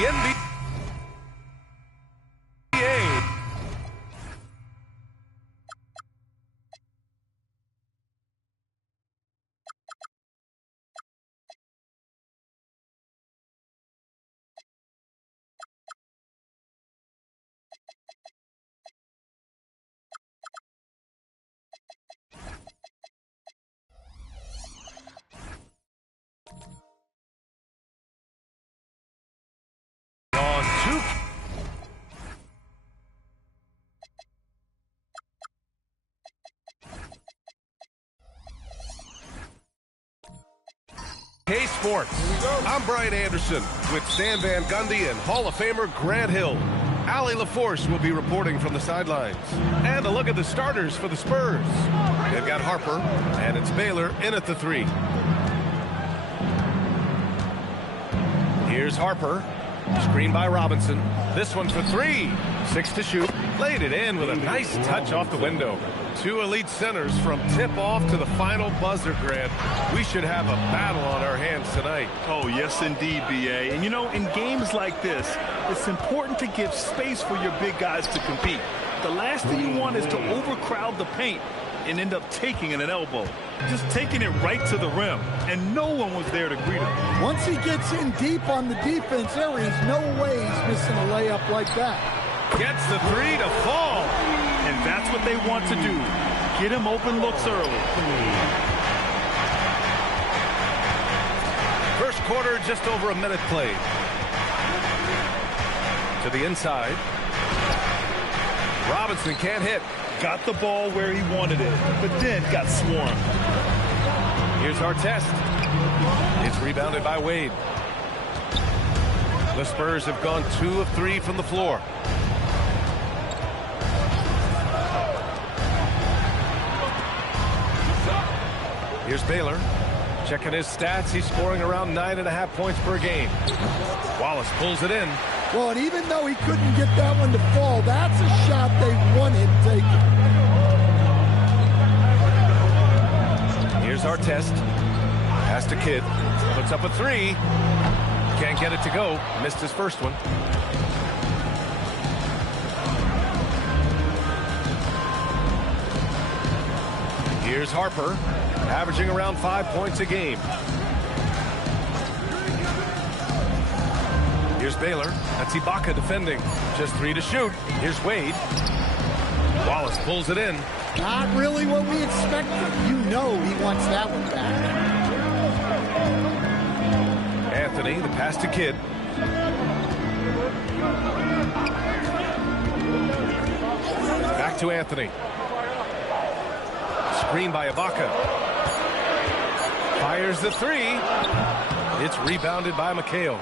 the NBA. Hey Sports, I'm Brian Anderson with Stan Van Gundy and Hall of Famer Grant Hill. Allie LaForce will be reporting from the sidelines. And a look at the starters for the Spurs. They've got Harper, and it's Baylor in at the 3. Here's Harper, screen by Robinson. This one for 3, 6 to shoot. Laid it in with a nice touch off the window. 2 elite centers from tip-off to the final buzzer, Grant. We should have a battle on our hands tonight. Oh, yes, indeed, B.A. And, you know, in games like this, it's important to give space for your big guys to compete. The last thing you want is to overcrowd the paint and end up taking an elbow. Just taking it right to the rim, and no one was there to greet him. Once he gets in deep on the defense, there is no way he's missing a layup like that. Gets the 3 to fall. And that's what they want to do. Get him open looks early. First quarter, just over a minute played. To the inside. Robinson can't hit. Got the ball where he wanted it, but then got swarmed. Here's our test. It's rebounded by Wade. The Spurs have gone 2 of 3 from the floor. Here's Baylor. Checking his stats, he's scoring around 9.5 points per game. Wallace pulls it in. Well, and even though he couldn't get that one to fall, that's a shot they want him taking. Here's our test. Pass to Kidd. Puts up a 3. Can't get it to go. Missed his first one. Here's Harper, averaging around 5 points a game. Here's Baylor. That's Ibaka defending. Just 3 to shoot. Here's Wade. Wallace pulls it in. Not really what we expected. You know he wants that one back. Anthony, the pass to Kidd. Back to Anthony. Screen by Ibaka. Fires the 3. It's rebounded by McHale.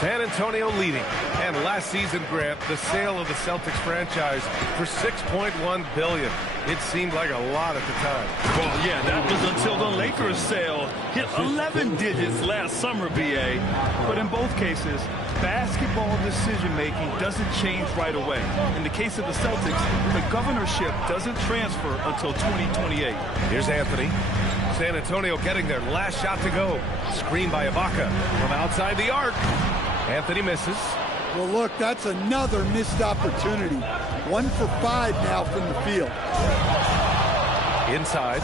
San Antonio leading. And last season, Grant, the sale of the Celtics franchise for $6.1 billion. It seemed like a lot at the time. Well, yeah, that was until the Lakers sale hit 11 digits last summer, B.A. But in both cases, basketball decision-making doesn't change right away. In the case of the Celtics, the governorship doesn't transfer until 2028. Here's Anthony. San Antonio getting their last shot to go. Screen by Ibaka from outside the arc. Anthony misses. Well, look, that's another missed opportunity. 1 for 5 now from the field. Inside.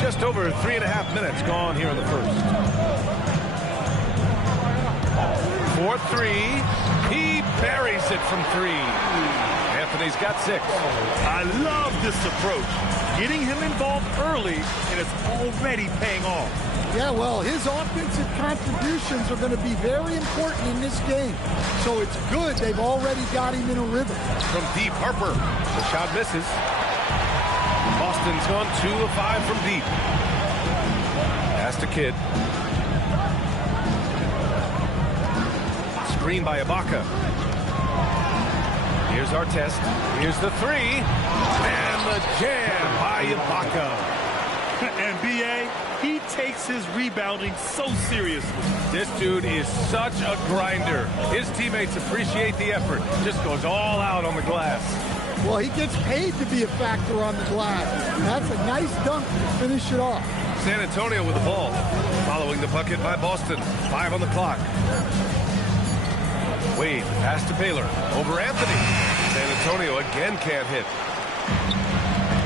Just over 3.5 minutes gone here in the first. 4-3. He buries it from 3. Anthony's got 6. I love this approach. Getting him involved early, and it's already paying off. Yeah, well, his offensive contributions are going to be very important in this game. So it's good they've already got him in a rhythm. From deep, Harper. The shot misses. Boston's gone 2 of 5 from deep. Pass to Kidd. Screen by Ibaka. Here's our test. Here's the 3. And the jam by Ibaka. And B.A., he takes his rebounding so seriously. This dude is such a grinder. His teammates appreciate the effort. Just goes all out on the glass. Well, he gets paid to be a factor on the glass. That's a nice dunk to finish it off. San Antonio with the ball. Following the bucket by Boston. 5 on the clock. Wade, pass to Baylor. Over Anthony. San Antonio again can't hit.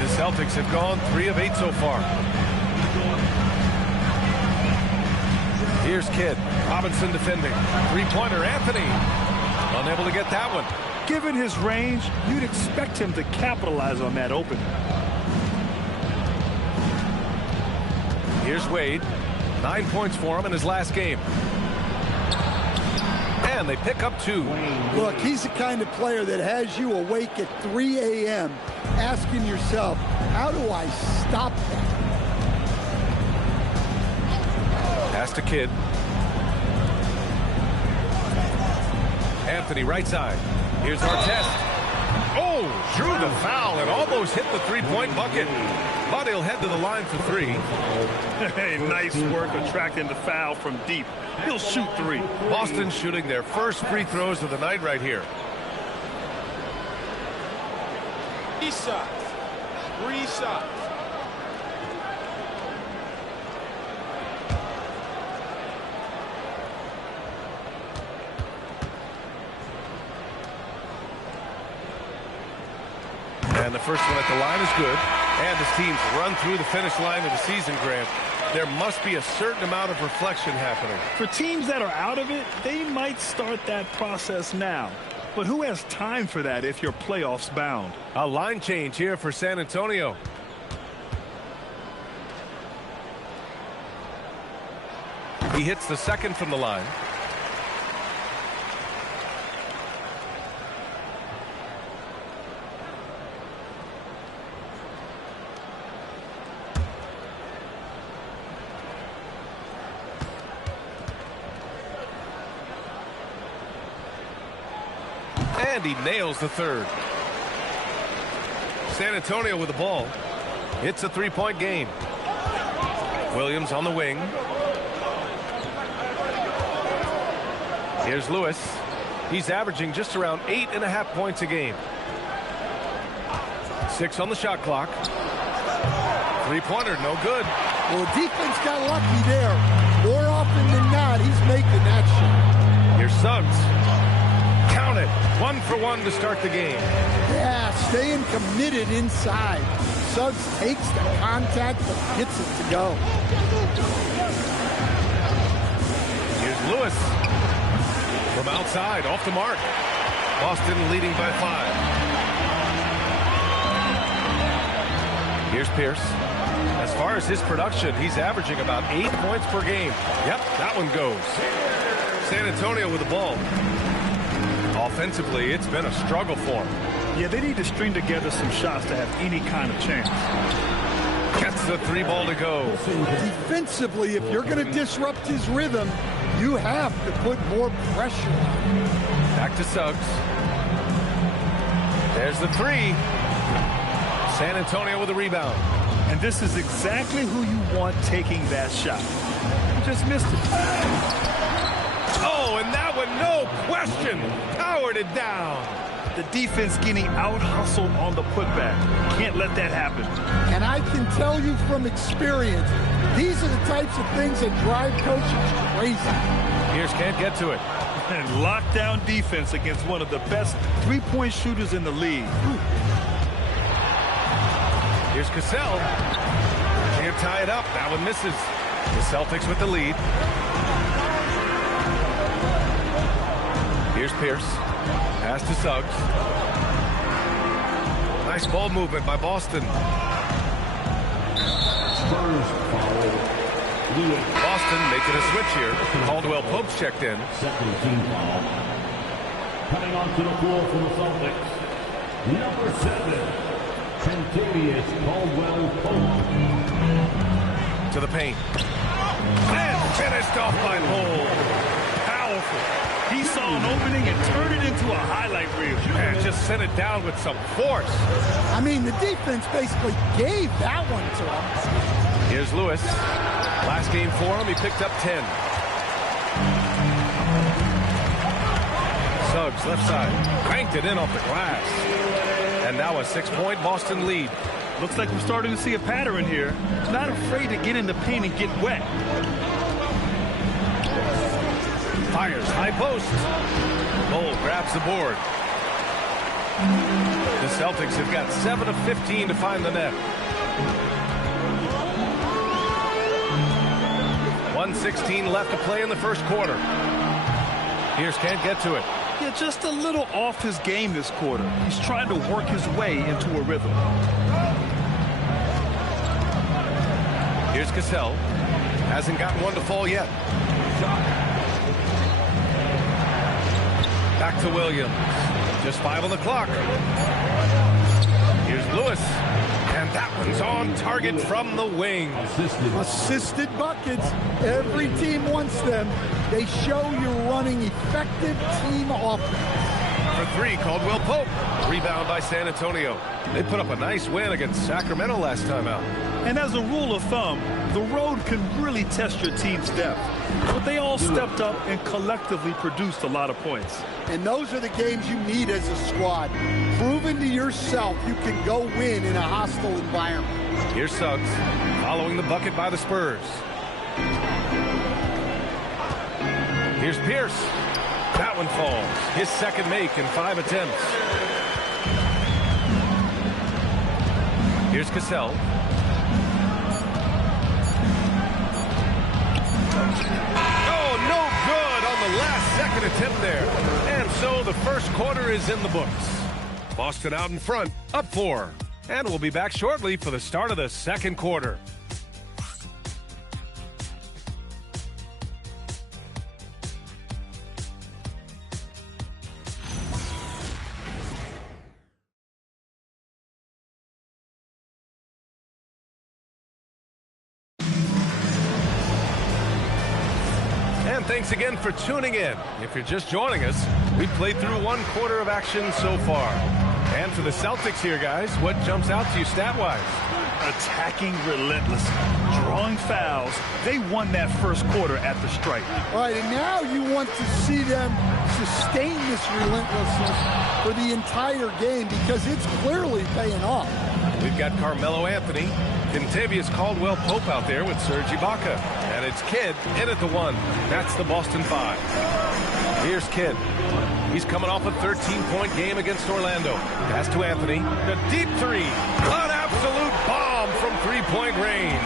The Celtics have gone 3 of 8 so far. Here's Kidd. Robinson defending. Three-pointer, Anthony. Unable to get that one. Given his range, you'd expect him to capitalize on that opening. Here's Wade. 9 points for him in his last game. And they pick up 2. Look, he's the kind of player that has you awake at 3 a.m. asking yourself, how do I stop that? Pass to Kidd. Anthony right side. Here's Artest. Oh, drew the foul and almost hit the three-point bucket. But he'll head to the line for 3. Hey, nice work attracting the foul from deep. He'll shoot 3. Boston shooting their first free throws of the night right here. 3 shots. 3 shots. And the first one at the line is good. And his team's run through the finish line of the season, Grant. There must be a certain amount of reflection happening. For teams that are out of it, they might start that process now. But who has time for that if you're playoffs bound? A line change here for San Antonio. He hits the second from the line. And he nails the third. San Antonio with the ball. It's a three-point game. Williams on the wing. Here's Lewis. He's averaging just around 8.5 points a game. 6 on the shot clock. Three-pointer, no good. Well, the defense got lucky there. More often than not, he's making that shot. Here's Suggs. Count it. 1 for 1 to start the game. Yeah, staying committed inside. Suggs takes the contact but gets it to go. Here's Lewis. From outside, off the mark. Boston leading by 5. Here's Pierce. As far as his production, he's averaging about 8 points per game. Yep, that one goes. San Antonio with the ball. Offensively, it's been a struggle for him. Yeah, they need to string together some shots to have any kind of chance. Gets the 3 ball to go. Defensively, if you're going to disrupt his rhythm, you have to put more pressure on him. Back to Suggs. There's the 3. San Antonio with a rebound. And this is exactly who you want taking that shot. You just missed it. Oh, and that one, no question, powered it down. The defense getting out-hustled on the putback. Can't let that happen. And I can tell you from experience, these are the types of things that drive coaches crazy. Pierce can't get to it. And lockdown defense against one of the best three-point shooters in the league. Here's Cassell. Can't tie it up. That one misses. The Celtics with the lead. Here's Pierce. Pass to Suggs. Nice ball movement by Boston. Boston making a switch here. Caldwell Pope's checked in. Second team foul. Coming onto the floor for the Celtics. Number 7, Kentavious Caldwell-Pope. To the paint. And finished off by Poole. Powerful. He saw an opening and turned it into a highlight reel. And just sent it down with some force. I mean, the defense basically gave that one to him. Here's Lewis. Last game for him, he picked up 10. Suggs, left side. Cranked it in off the glass. And And now a 6-point Boston lead. Looks like we're starting to see a pattern here. Not afraid to get in the paint and get wet. Fires high post. Cole grabs the board. The Celtics have got 7 of 15 to find the net. 1:16 left to play in the first quarter. Pierce can't get to it. Yeah, just a little off his game this quarter. He's trying to work his way into a rhythm. Here's Cassell. Hasn't gotten one to fall yet. Back to Williams. Just 5 on the clock. Here's Lewis. And that one's on target from the wing. Assisted buckets. Every team wants them. They show you're running effective team offense. For 3, Caldwell Pope. Rebound by San Antonio. They put up a nice win against Sacramento last time out. And as a rule of thumb, the road can really test your team's depth. But they all stepped up and collectively produced a lot of points. And those are the games you need as a squad. Proving to yourself you can go win in a hostile environment. Here's Suggs, following the bucket by the Spurs. Here's Pierce. That one falls. His second make in 5 attempts. Here's Cassell. Oh, no good on the last second attempt there. And so the first quarter is in the books. Boston out in front, up 4. And we'll be back shortly for the start of the second quarter. Thanks again for tuning in. If you're just joining us, we've played through 1 quarter of action so far. And for the Celtics here, guys, what jumps out to you stat-wise? Attacking relentlessly, drawing fouls. They won that first quarter at the stripe. All right, and now you want to see them sustain this relentlessness for the entire game because it's clearly paying off. We've got Carmelo Anthony, Kentavious Caldwell Pope out there with Serge Ibaka. And it's Kidd in at the 1. That's the Boston 5. Here's Kidd. He's coming off a 13-point game against Orlando. Pass to Anthony. The deep 3. An absolute bomb from 3-point range.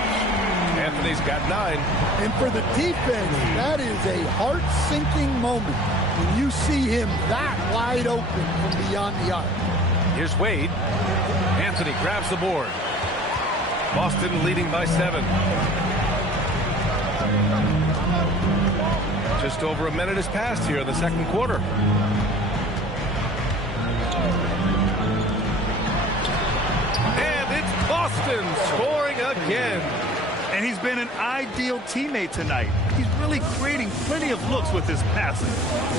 Anthony's got 9. And for the defense, that is a heart-sinking moment when you see him that wide open from beyond the arc. Here's Wade. Anthony grabs the board. Boston leading by 7. Just over a minute has passed here in the second quarter. And it's Boston scoring again. And he's been an ideal teammate tonight. He's really creating plenty of looks with his passing.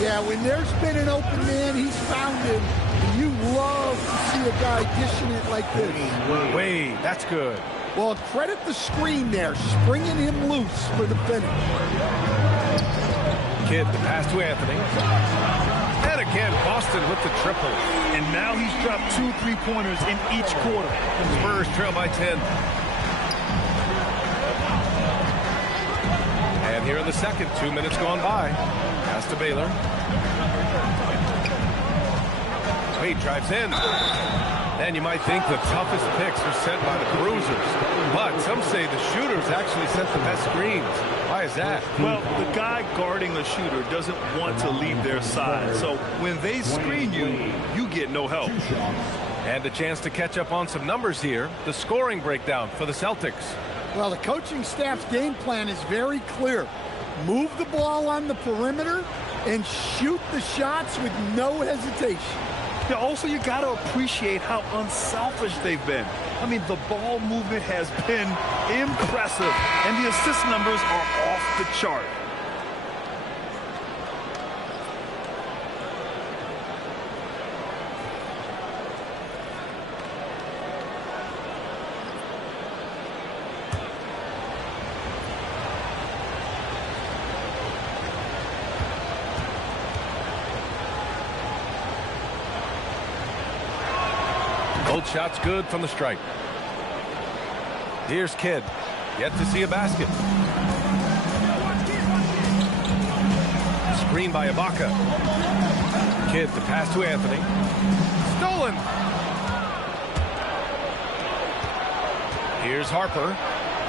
Yeah, when there's been an open man, he's found him. And you love to see a guy dishing it like this. Wade, that's good. Well, credit the screen there, springing him loose for the finish. Kidd, the pass to Anthony. And again, Boston with the triple. And now he's dropped 2 3-pointers in each quarter. Spurs trail by 10. And here in the second, 2 minutes gone by. Pass to Baylor. Wade drives in. And you might think the toughest picks are sent by the bruisers. But some say the shooters actually sent the best screens. Why is that? Well, the guy guarding the shooter doesn't want to leave their side. So when they screen you, you get no help. And a chance to catch up on some numbers here. The scoring breakdown for the Celtics. Well, the coaching staff's game plan is very clear. Move the ball on the perimeter and shoot the shots with no hesitation. Yeah, also, you got to appreciate how unselfish they've been. I mean, the ball movement has been impressive, and the assist numbers are off the chart. Both shots good from the stripe. Here's Kidd. Yet to see a basket. Screen by Ibaka. Kidd to pass to Anthony. Stolen. Here's Harper.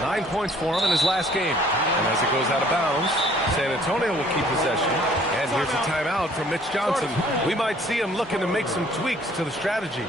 9 points for him in his last game. And as it goes out of bounds, San Antonio will keep possession. And here's a timeout from Mitch Johnson. We might see him looking to make some tweaks to the strategy.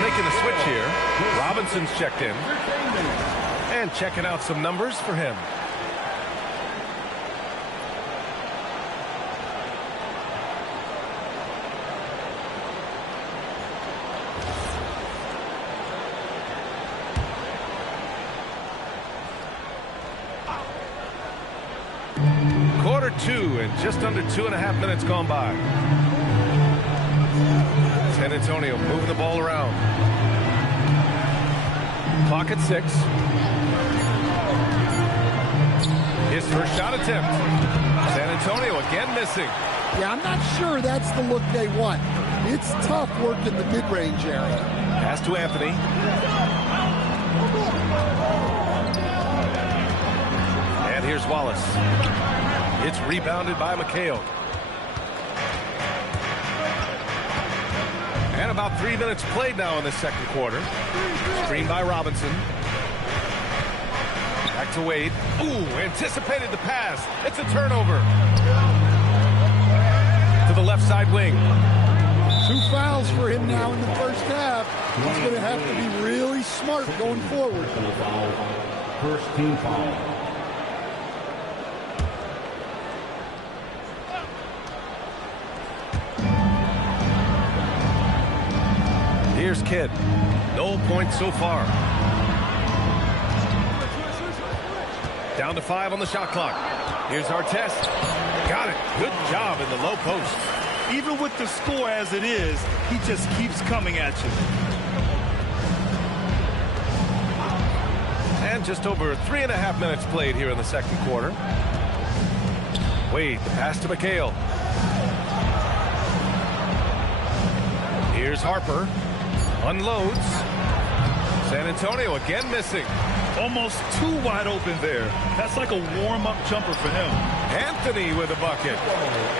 Making a switch here. Robinson's checked in. And checking out some numbers for him. Quarter 2 and just under 2.5 minutes gone by. San Antonio moving the ball around. Clock at 6. His first shot attempt. San Antonio again missing. Yeah, I'm not sure that's the look they want. It's tough work in the mid-range area. Pass to Anthony. And here's Wallace. It's rebounded by McHale. And about 3 minutes played now in the second quarter. Screen by Robinson. Back to Wade. Ooh, anticipated the pass. It's a turnover. To the left side wing. 2 fouls for him now in the first half. He's going to have to be really smart going forward. First team foul. Here's Kidd. No points so far. Down to 5 on the shot clock. Here's Artest. Got it. Good job in the low post. Even with the score as it is, he just keeps coming at you. And just over 3.5 minutes played here in the second quarter. Wade, the pass to McHale. Here's Harper. Unloads. San Antonio again missing. Almost too wide open there. That's like a warm-up jumper for him. Anthony with a bucket.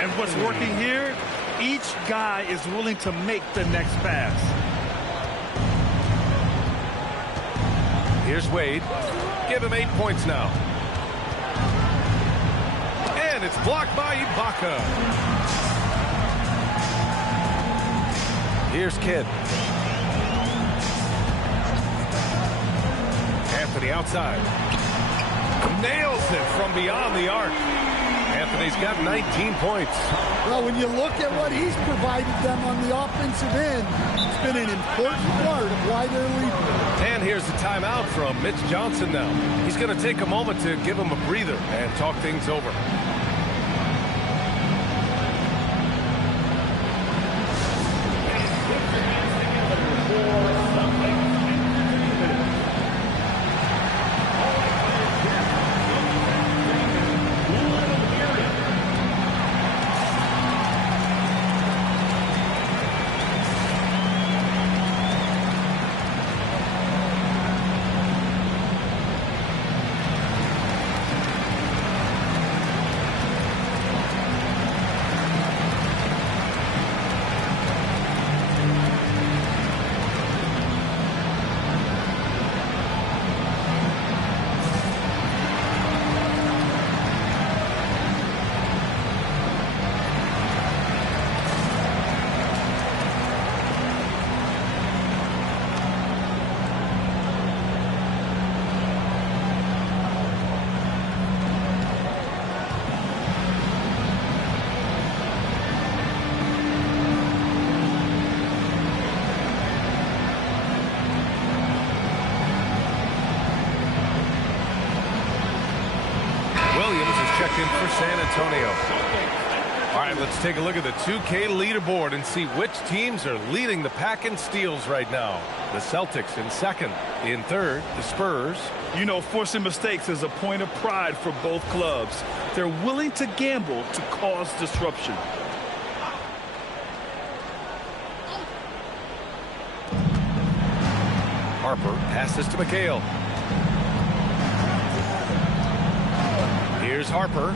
And what's working here, each guy is willing to make the next pass. Here's Wade. Give him 8 points now. And it's blocked by Ibaka. Here's Kidd. Anthony outside. Nails it from beyond the arc. Anthony's got 19 points. Well, when you look at what he's provided them on the offensive end, it's been an important part of why they're leading. And here's the timeout from Mitch Johnson now. He's going to take a moment to give him a breather and talk things over. Williams is checked in for San Antonio. All right, let's take a look at the 2K leaderboard and see which teams are leading the pack in steals right now. The Celtics in second. In third, the Spurs. You know, forcing mistakes is a point of pride for both clubs. They're willing to gamble to cause disruption. Harper passes to McHale. Here's Harper.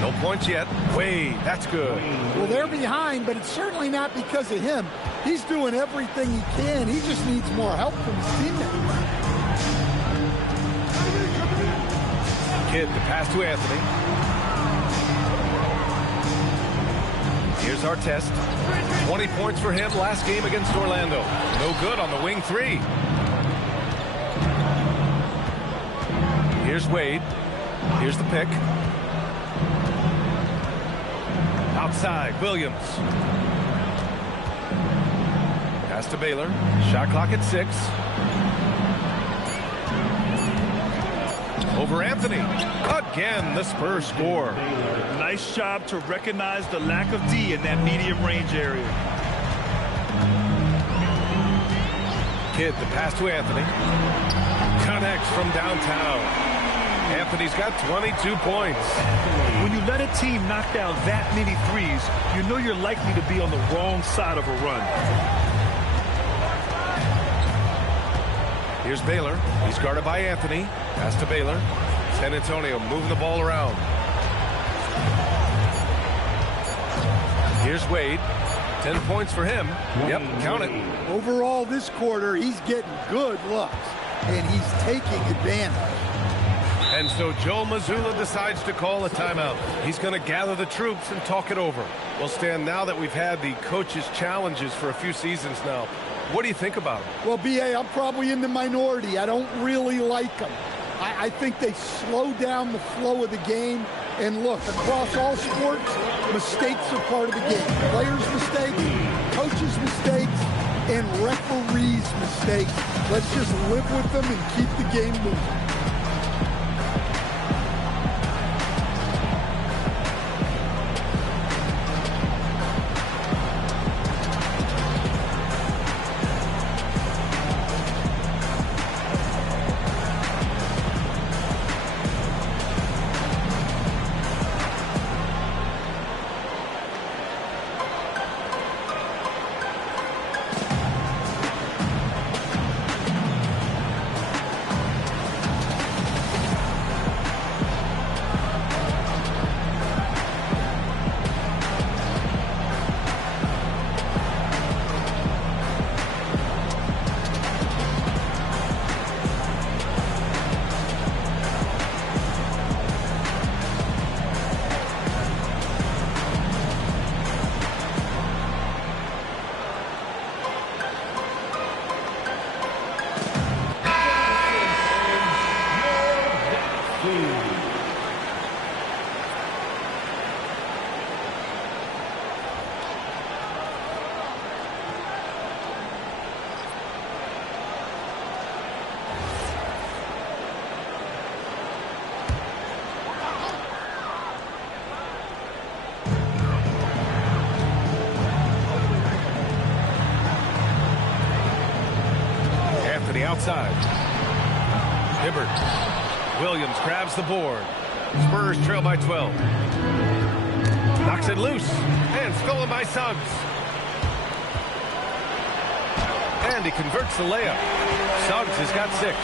No points yet. Wade, that's good. Well, they're behind, but it's certainly not because of him. He's doing everything he can. He just needs more help from his teammates. Kidd, the pass to Anthony. Here's our test. 20 points for him last game against Orlando. No good on the wing three. Here's Wade. Here's the pick. Outside, Williams. Pass to Baylor. Shot clock at 6. Over Anthony. Again, the Spurs score. Nice job to recognize the lack of D in that medium range area. Kidd, the pass to Anthony. Connects from downtown. Anthony's got 22 points. When you let a team knock down that many threes, you know you're likely to be on the wrong side of a run. Here's Baylor. He's guarded by Anthony. Pass to Baylor. San Antonio moving the ball around. Here's Wade. 10 points for him. Yep, count it. Overall, this quarter, he's getting good looks, and he's taking advantage. And so Joe Mazzulla decides to call a timeout. He's going to gather the troops and talk it over. Well, Stan, now that we've had the coaches' challenges for a few seasons now, what do you think about them? Well, B.A., I'm probably in the minority. I don't really like them. I think they slow down the flow of the game. And look, across all sports, mistakes are part of the game. Players' mistakes, coaches' mistakes, and referees' mistakes. Let's just live with them and keep the game moving. Outside. Hibbert. Williams grabs the board. Spurs trail by 12. Knocks it loose. And stolen by Suggs. And he converts the layup. Suggs has got 6.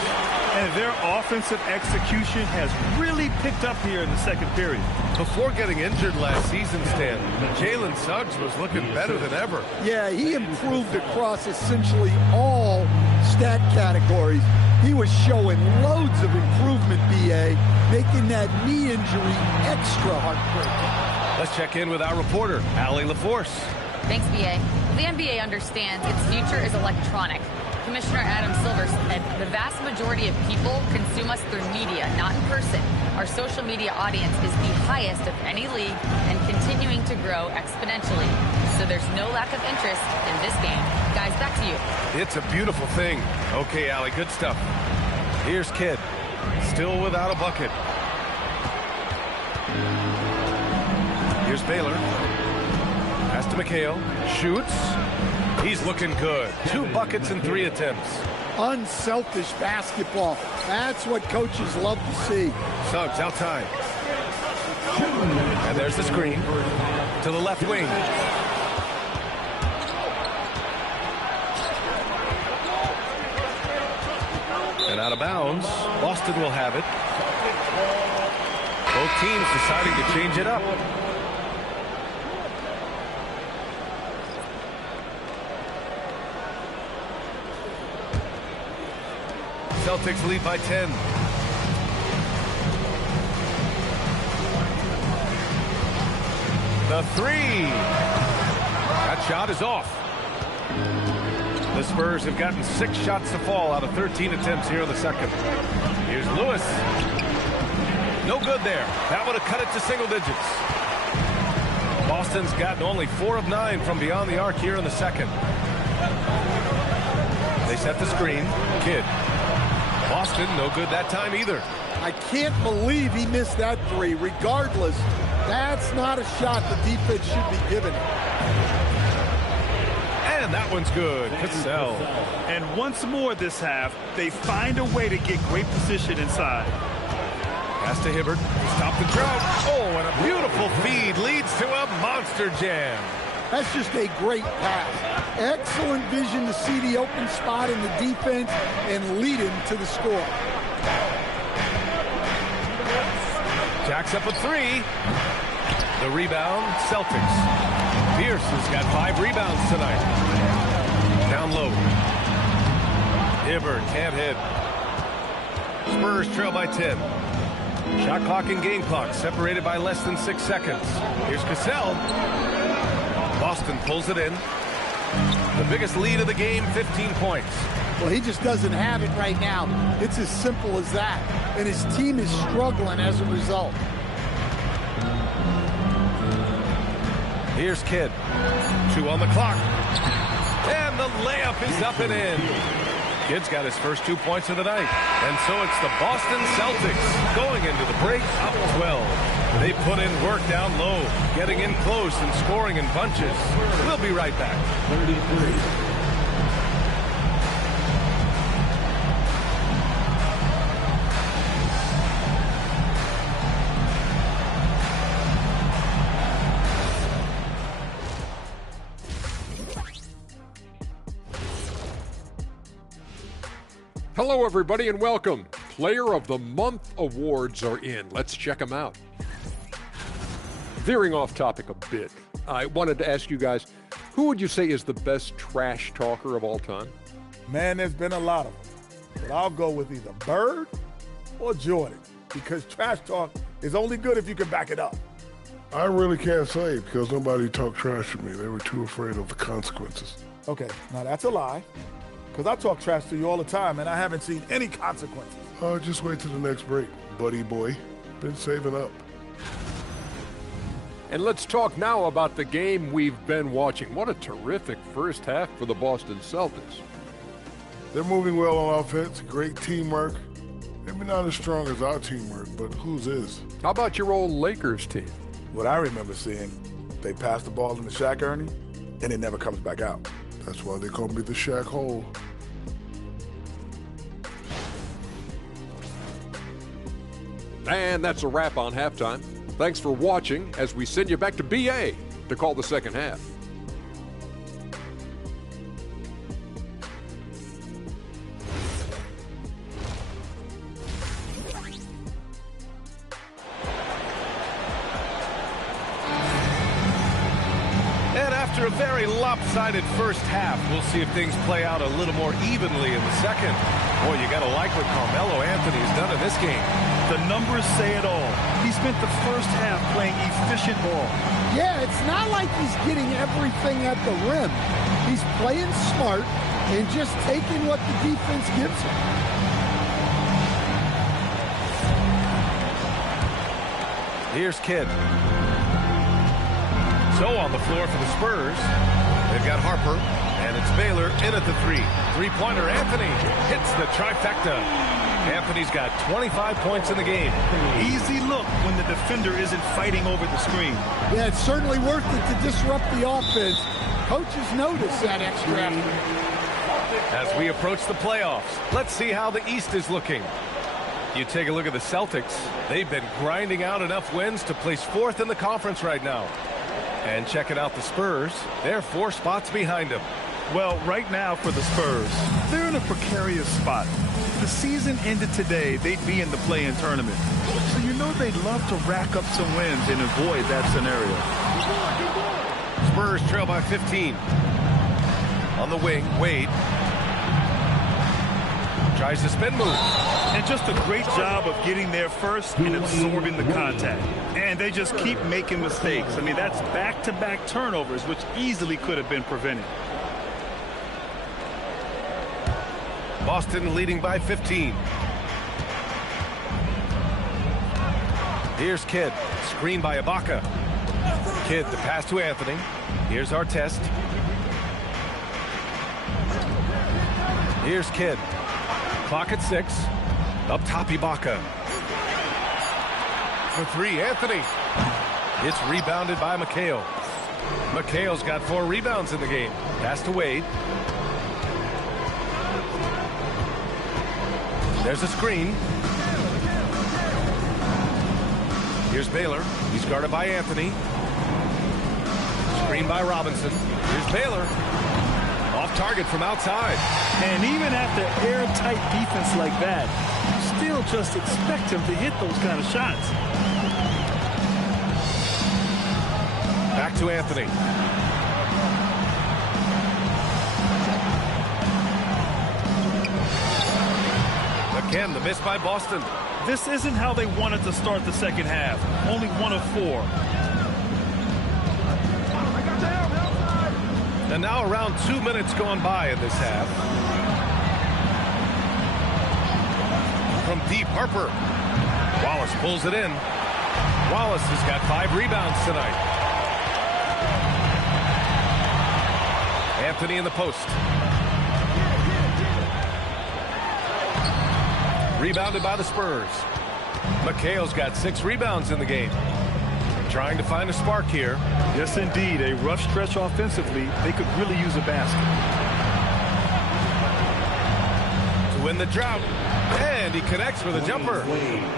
And their offensive execution has really picked up here in the second period. Before getting injured last season, Stan, Jalen Suggs was looking better than ever. Yeah, he improved across essentially all stat categories. He was showing loads of improvement, B.A., making that knee injury extra heartbreaking. Let's check in with our reporter, Allie LaForce. Thanks, B.A. The NBA understands its future is electronic. Commissioner Adam Silver said the vast majority of people consume us through media, not in person. Our social media audience is the highest of any league and continuing to grow exponentially. So there's no lack of interest in this game. Guys, back to you. It's a beautiful thing. Okay, Allie, good stuff. Here's Kidd, still without a bucket. Here's Baylor. Pass to McHale. Shoots. He's looking good. 2 buckets in 3 attempts. Unselfish basketball. That's what coaches love to see. Suggs out time. And there's the screen to the left wing. And out of bounds. Boston will have it. Both teams deciding to change it up. Celtics lead by 10. The 3. That shot is off. The Spurs have gotten 6 shots to fall out of 13 attempts here in the second. Here's Lewis. No good there. That would have cut it to single digits. Boston's gotten only 4 of 9 from beyond the arc here in the second. They set the screen. Kidd. Boston, no good that time either. I can't believe he missed that 3. Regardless, that's not a shot the defense should be giving him. And that one's good. Cassell. And once more this half, they find a way to get great position inside. Pass to Hibbert. Stop the drought. Oh, and a beautiful feed leads to a monster jam. That's just a great pass. Excellent vision to see the open spot in the defense and lead him to the score. Jacks up a 3. The rebound, Celtics. Pierce has got 5 rebounds tonight. Down low. Hibbert can't hit. Spurs trail by 10. Shot clock and game clock separated by less than 6 seconds. Here's Cassell. Boston pulls it in. The biggest lead of the game, 15 points. Well, he just doesn't have it right now. It's as simple as that. And his team is struggling as a result. Here's Kidd. 2 on the clock. And the layup is up and in. Kidd's got his first 2 points of the night. And so it's the Boston Celtics going into the break up 12. They put in work down low, getting in close and scoring in bunches. We'll be right back. 33. Hello, everybody, and welcome. Player of the Month awards are in. Let's check them out. Veering off topic a bit, I wanted to ask you guys, who would you say is the best trash talker of all time? Man, there's been a lot of them. But I'll go with either Bird or Jordan, because trash talk is only good if you can back it up. I really can't say because nobody talked trash to me. They were too afraid of the consequences. Okay, now that's a lie, because I talk trash to you all the time, and I haven't seen any consequences. Oh, just wait till the next break, buddy boy. Been saving up. And let's talk now about the game we've been watching. What a terrific first half for the Boston Celtics. They're moving well on offense, great teamwork. Maybe not as strong as our teamwork, but whose is? How about your old Lakers team? What I remember seeing, they pass the ball into Shaq Ernie, and it never comes back out. That's why they call me the Shaq Hole. And that's a wrap on halftime. Thanks for watching as we send you back to BA to call the second half. And after a very lopsided first half, we'll see if things play out a little more evenly in the second. Boy, you got to like what Carmelo Anthony's done in this game. The numbers say it all. He spent the first half playing efficient ball. Yeah, it's not like he's getting everything at the rim. He's playing smart and just taking what the defense gives him. Here's Kidd. So on the floor for the Spurs. They've got Harper, and it's Baylor in at the 3. Three-pointer, Anthony hits the trifecta. Anthony's got 25 points in the game. Easy look when the defender isn't fighting over the screen. Yeah, it's certainly worth it to disrupt the offense. Coaches notice that extra effort. As we approach the playoffs, let's see how the East is looking. You take a look at the Celtics. They've been grinding out enough wins to place 4th in the conference right now. And checking out the Spurs, they're 4 spots behind them. Well, right now for the Spurs, they're in a precarious spot. If the season ended today, they'd be in the play-in tournament. So you know they'd love to rack up some wins and avoid that scenario. Spurs trail by 15. On the wing, Wade tries the spin move. And just a great job of getting there first and absorbing the contact. And they just keep making mistakes. I mean, that's back-to-back turnovers, which easily could have been prevented. Boston leading by 15. Here's Kidd. Screen by Ibaka. Kidd, the pass to Anthony. Here's Artest. Here's Kidd. Clock at 6. Up top, Ibaka. For 3, Anthony. It's rebounded by McHale. McHale's got 4 rebounds in the game. Pass to Wade. There's a screen. Here's Baylor. He's guarded by Anthony. Screen by Robinson. Here's Baylor. Off target from outside. And even after airtight defense like that, you still just expect him to hit those kind of shots. Back to Anthony. Again, the miss by Boston. This isn't how they wanted to start the second half. Only 1 of 4. And now around 2 minutes gone by in this half. From deep, Harper. Wallace pulls it in. Wallace has got 5 rebounds tonight. Anthony in the post. Rebounded by the Spurs. McHale's got 6 rebounds in the game. Trying to find a spark here. Yes, indeed. A rough stretch offensively. They could really use a basket. To win the drought. And he connects with a jumper.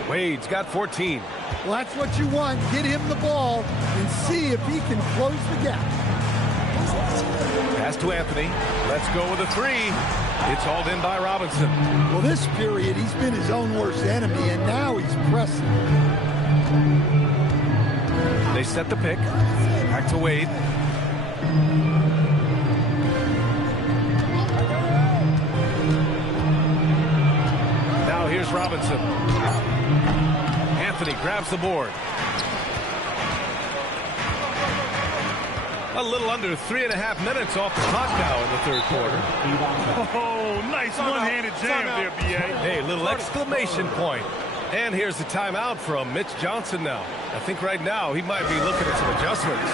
Wade's got 14. Well, that's what you want. Get him the ball and see if he can close the gap. Pass to Anthony. Let's go with a 3. It's hauled in by Robinson. Well, this period, he's been his own worst enemy, and now he's pressing. They set the pick. Back to Wade. Now here's Robinson. Anthony grabs the board. A little under 3.5 minutes off the clock now in the third quarter. Oh, nice one-handed jam there, B.A. Hey, little exclamation point. And here's the timeout from Mitch Johnson now. I think right now he might be looking at some adjustments.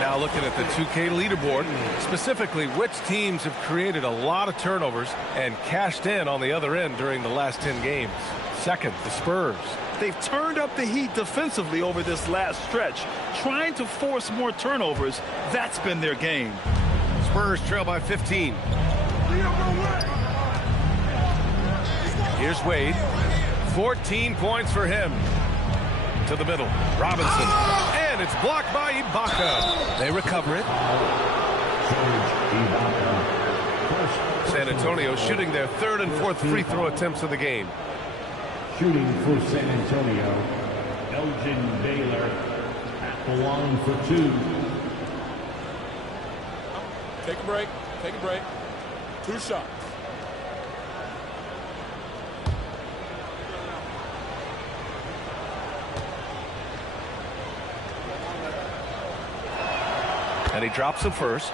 Now looking at the 2K leaderboard, specifically which teams have created a lot of turnovers and cashed in on the other end during the last 10 games. Second, the Spurs. They've turned up the heat defensively over this last stretch, trying to force more turnovers. That's been their game. Spurs trail by 15. Here's Wade. 14 points for him. To the middle. Robinson. And it's blocked by Ibaka. They recover it. San Antonio shooting their third and fourth free throw attempts of the game. Shooting for San Antonio, Elgin Baylor at the line for 2. Take a break. Take a break. 2 shots. And he drops the first.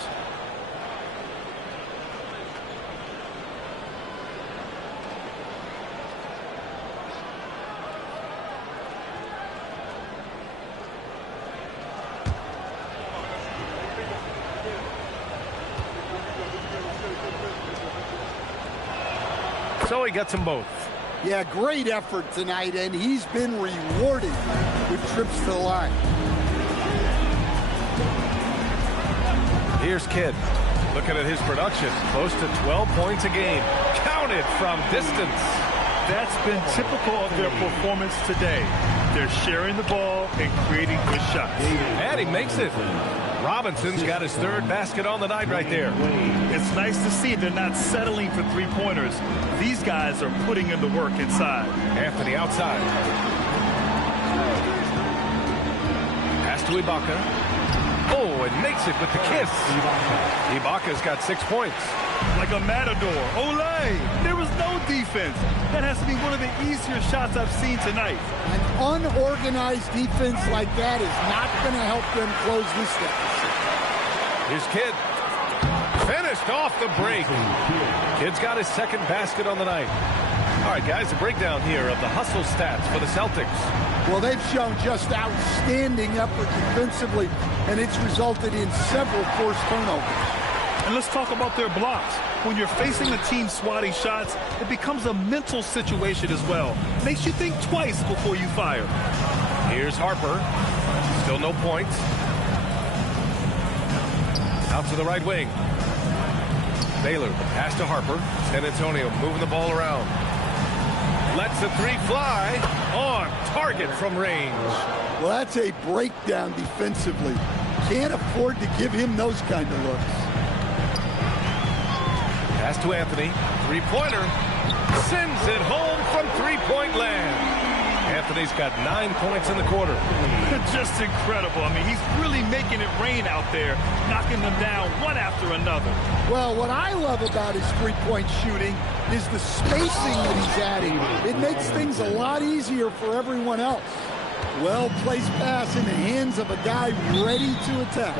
So he gets them both. Yeah, great effort tonight, and he's been rewarded with trips to the line. Here's Kidd. Looking at his production, close to 12 points a game. Counted from distance. That's been typical of their performance today. They're sharing the ball and creating good shots. And he makes it. Robinson's got his third basket on the night right there. It's nice to see they're not settling for three-pointers. These guys are putting in the work inside. Anthony outside. Pass to Ibaka. Oh, and makes it with the kiss. Ibaka's got 6 points. Like a matador. Olay! There was no defense. That has to be one of the easier shots I've seen tonight. An unorganized defense like that is not going to help them close this deficit. Here's Kidd. Finished off the break. Kidd's got his second basket on the night. All right, guys, a breakdown here of the hustle stats for the Celtics. Well, they've shown just outstanding effort defensively, and it's resulted in several forced turnovers. And let's talk about their blocks. When you're facing a team swatting shots, it becomes a mental situation as well. Makes you think twice before you fire. Here's Harper. Still no points. Out to the right wing. Baylor, pass to Harper. San Antonio moving the ball around. Lets the three fly. On target from range. Well, that's a breakdown defensively. Can't afford to give him those kind of looks. Pass to Anthony. Three-pointer. Sends it home from three-point land. Anthony's got 9 points in the quarter. Just incredible. I mean, he's really making it rain out there, knocking them down one after another. Well, what I love about his three-point shooting is the spacing that he's adding. It makes things a lot easier for everyone else. Well-placed pass in the hands of a guy ready to attack.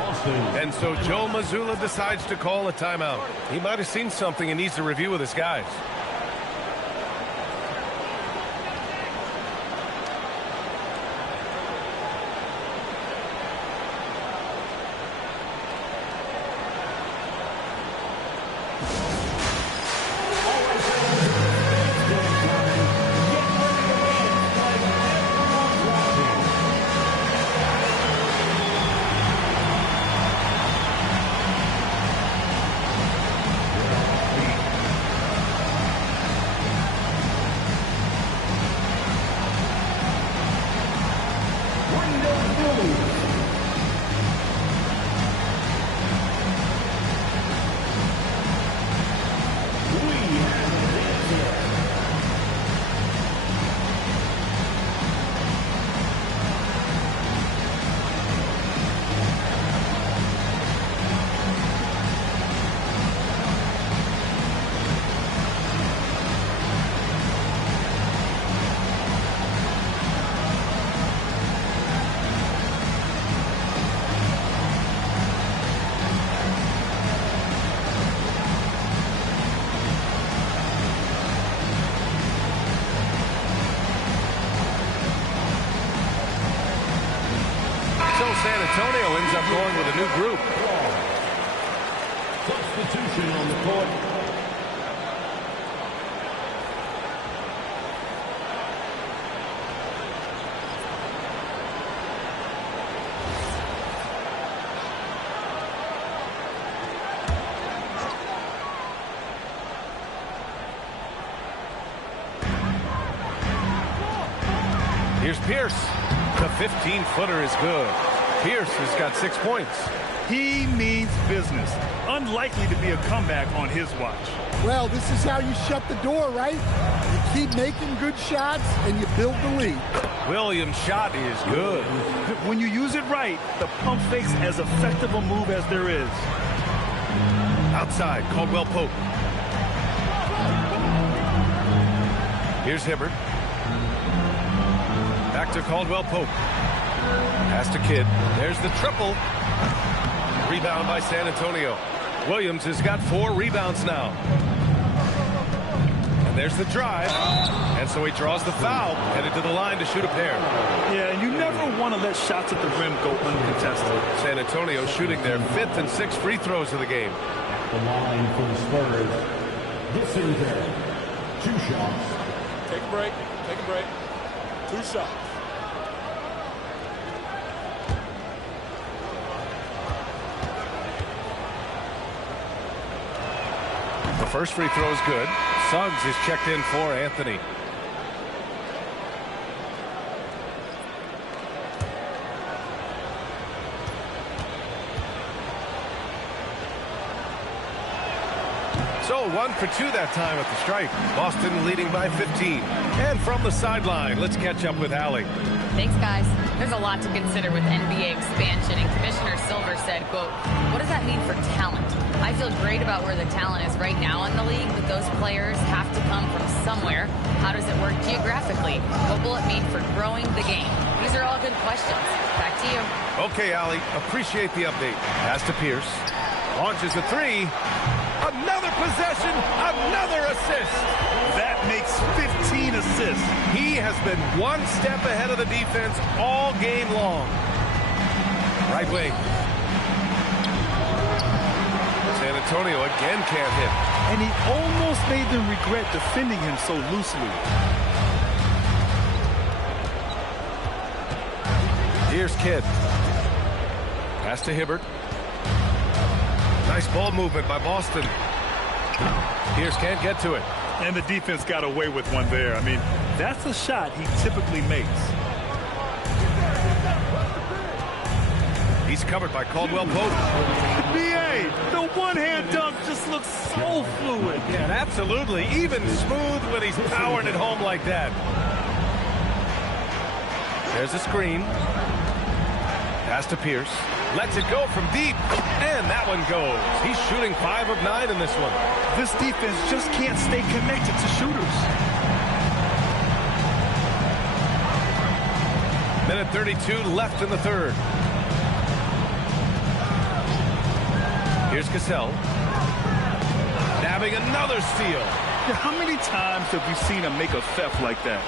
And so Joe Mazzulla decides to call a timeout. He might have seen something and needs to review with his guys. So San Antonio ends up going with a new group. Substitution on the court. Here's Pierce. The 15-footer is good. Pierce has got 6 points. He means business. Unlikely to be a comeback on his watch. Well, this is how you shut the door, right? You keep making good shots, and you build the lead. Williams' shot is good. When you use it right, the pump fake's as effective a move as there is. Outside, Caldwell Pope. Here's Hibbert. Back to Caldwell Pope. Pass to Kidd. There's the triple. Rebound by San Antonio. Williams has got 4 rebounds now. And there's the drive. And so he draws the foul, headed to the line to shoot a pair. Yeah, and you never want to let shots at the rim go uncontested. San Antonio shooting their 5th and 6th free throws of the game. The line for the Spurs. This is their 2 shots. Take a break. Take a break. 2 shots. The first free throw is good. Suggs is checked in for Anthony. So 1 for 2 that time at the stripe. Boston leading by 15. And from the sideline, let's catch up with Allie. Thanks, guys. There's a lot to consider with NBA expansion, and Commissioner Silver said, quote, "What does that mean for talent? I feel great about where the talent is right now in the league, but those players have to come from somewhere. How does it work geographically? What will it mean for growing the game?" These are all good questions. Back to you. Okay, Allie, appreciate the update. Pass to Pierce. Launches a 3. Another possession, another assist. That makes 15 assists. He has been 1 step ahead of the defense all game long. Right wing. San Antonio again can't hit. And he almost made them regret defending him so loosely. Here's Kidd. Pass to Hibbert. Nice ball movement by Boston. Pierce can't get to it. And the defense got away with one there. I mean, that's a shot he typically makes. He's covered by Caldwell Pope. B.A., the one-hand dunk just looks so fluid. Yeah, absolutely. Even smooth when he's powering it home like that. There's a screen. Pass to Pierce. Lets it go from deep. And that one goes. He's shooting 5 of 9 in this one. This defense just can't stay connected to shooters. Minute 32 left in the third. Here's Cassell. Nabbing another steal. How many times have we seen him make a theft like that?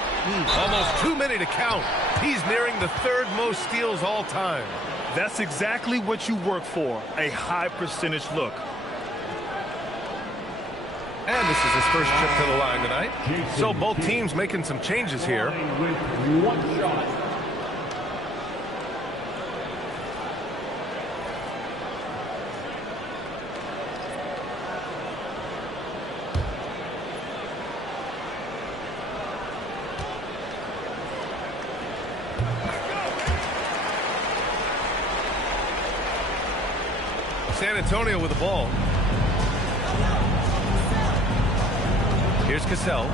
Almost too many to count. He's nearing the 3rd most steals all time. That's exactly what you work for, a high percentage look. And this is his first trip to the line tonight. So both teams making some changes here. With 1 shot. San Antonio with the ball. Here's Cassell.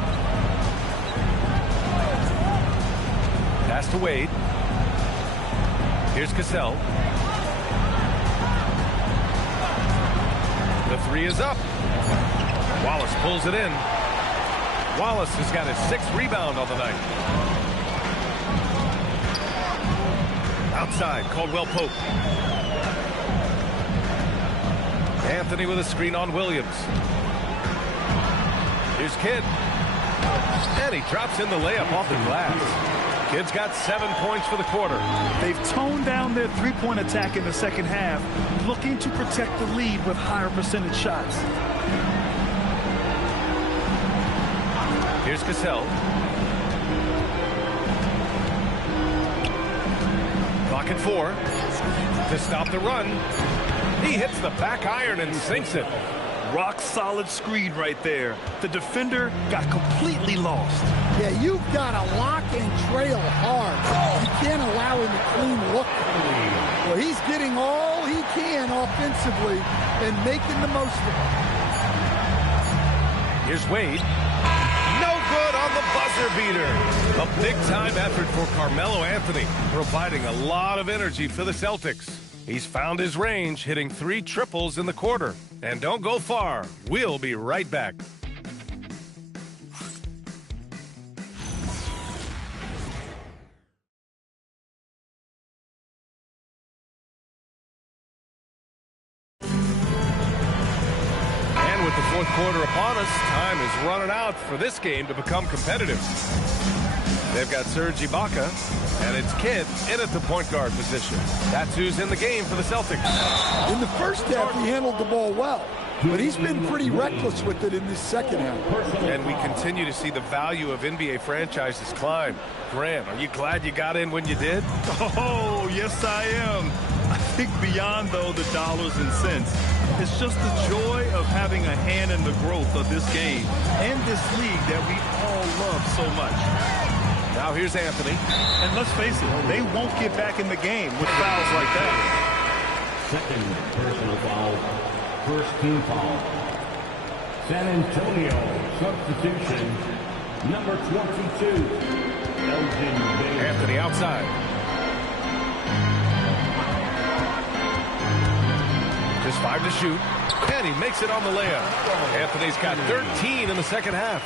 Pass to Wade. Here's Cassell. The 3 is up. Wallace pulls it in. Wallace has got his 6th rebound on the night. Outside, Caldwell Pope. Anthony with a screen on Williams. Here's Kidd. And he drops in the layup off the glass. Kid's got 7 points for the quarter. They've toned down their three-point attack in the second half, looking to protect the lead with higher percentage shots. Here's Cassell. Clock at 4. To stop the run. He hits the back iron and sinks it. Rock solid screen right there. The defender got completely lost. Yeah, you've got to lock and trail hard. You can't allow him to clean look. Well, he's getting all he can offensively and making the most of it. Here's Wade. No good on the buzzer beater. A big-time effort for Carmelo Anthony, providing a lot of energy for the Celtics. He's found his range, hitting 3 triples in the quarter. And don't go far. We'll be right back. And with the fourth quarter upon us, time is running out for this game to become competitive. They've got Serge Ibaka, and it's Kidd in at the point guard position. That's who's in the game for the Celtics. In the first half, he handled the ball well, but he's been pretty reckless with it in this second half. And we continue to see the value of NBA franchises climb. Grant, are you glad you got in when you did? Oh, yes, I am. I think beyond, though, the dollars and cents, it's just the joy of having a hand in the growth of this game and this league that we all love so much. Now here's Anthony. And let's face it, they won't get back in the game with fouls like that. Second personal foul. First team foul. San Antonio substitution. Number 22. Elgin Baylor. Anthony outside. Just 5 to shoot. And he makes it on the layup. Anthony's got 13 in the second half.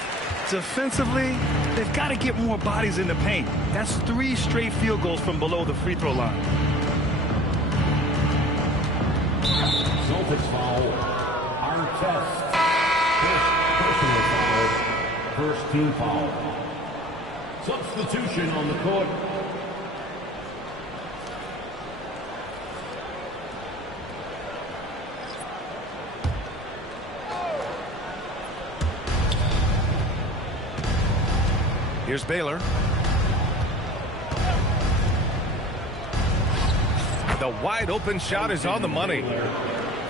Defensively, they've got to get more bodies in the paint. That's 3 straight field goals from below the free throw line. Celtics foul. Artest. Personal foul. First team foul. Substitution on the court. Here's Baylor. The wide open shot is on the money.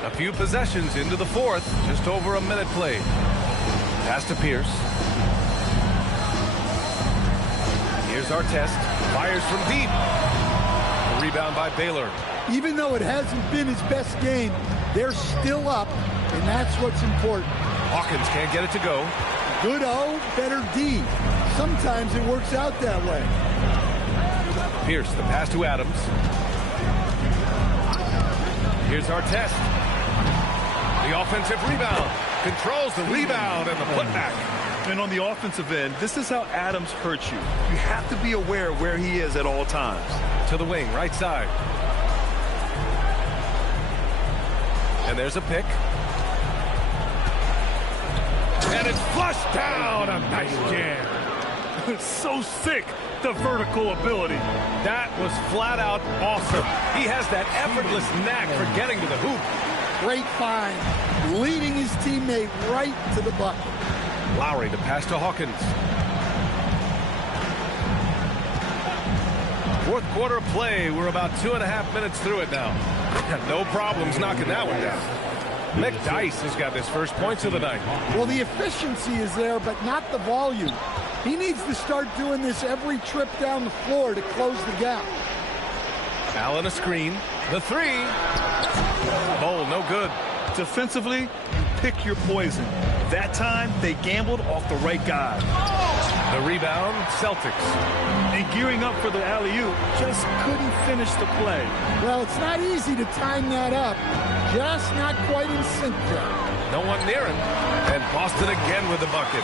A few possessions into the fourth, just over a minute played. Pass to Pierce. Here's Artest. Fires from deep. A rebound by Baylor. Even though it hasn't been his best game, they're still up, and that's what's important. Hawkins can't get it to go. Good O, better D. Sometimes it works out that way. Pierce, the pass to Adams. Here's Artest. The offensive rebound. Controls the rebound and the putback. And on the offensive end, this is how Adams hurts you. You have to be aware of where he is at all times. To the wing, right side. And there's a pick. And it's flushed down. A nice jam. So sick, the vertical ability. That was flat out awesome. He has that effortless knack for getting to the hoop. Great find, leading his teammate right to the bucket. Lowry to pass to Hawkins. Fourth quarter play. We're about 2.5 minutes through it now. No problems knocking that one down. Nick Dice has got his first points of the night. Well, the efficiency is there, but not the volume. He needs to start doing this every trip down the floor to close the gap. Allen a screen. The 3. Bowl, no good. Defensively, you pick your poison. That time, they gambled off the right guy. The rebound, Celtics. And gearing up for the alley-oop, just couldn't finish the play. Well, it's not easy to time that up. Just not quite in sync there. No one near him. And Boston again with the bucket.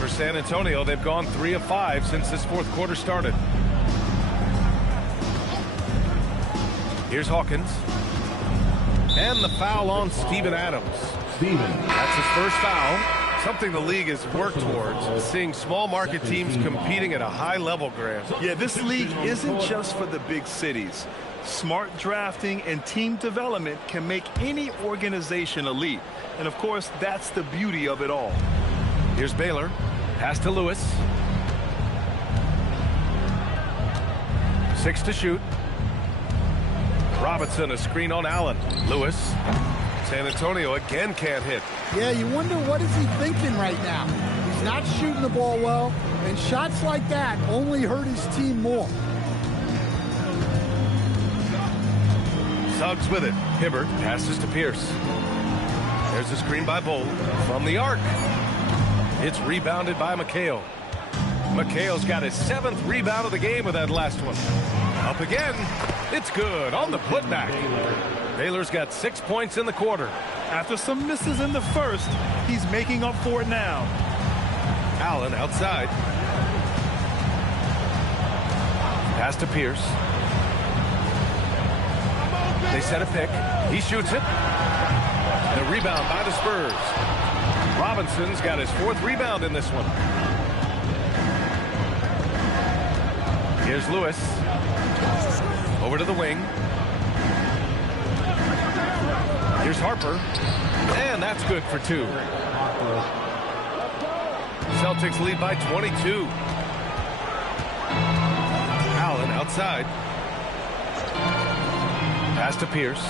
For San Antonio, they've gone 3 of 5 since this fourth quarter started. Here's Hawkins. And the foul on Steven Adams. Steven. That's his first foul. Something the league has worked towards is seeing small market teams competing at a high level, Grant. Yeah, this league isn't just for the big cities. Smart drafting and team development can make any organization elite. And, of course, that's the beauty of it all. Here's Baylor. Pass to Lewis. 6 to shoot. Robinson, a screen on Allen. Lewis. San Antonio again can't hit. Yeah, you wonder what is he thinking right now. He's not shooting the ball well, and shots like that only hurt his team more. Suggs with it. Hibbert passes to Pierce. There's a screen by Bowl from the arc. It's rebounded by McHale. McHale's got his 7th rebound of the game with that last one. Up again. It's good on the putback. Baylor's got 6 points in the quarter. After some misses in the first, he's making up for it now. Allen outside. Pass to Pierce. They set a pick. He shoots it. And a rebound by the Spurs. Robinson's got his 4th rebound in this one. Here's Lewis. Over to the wing. Here's Harper. And that's good for 2. Celtics lead by 22. Allen outside. Pass to Pierce.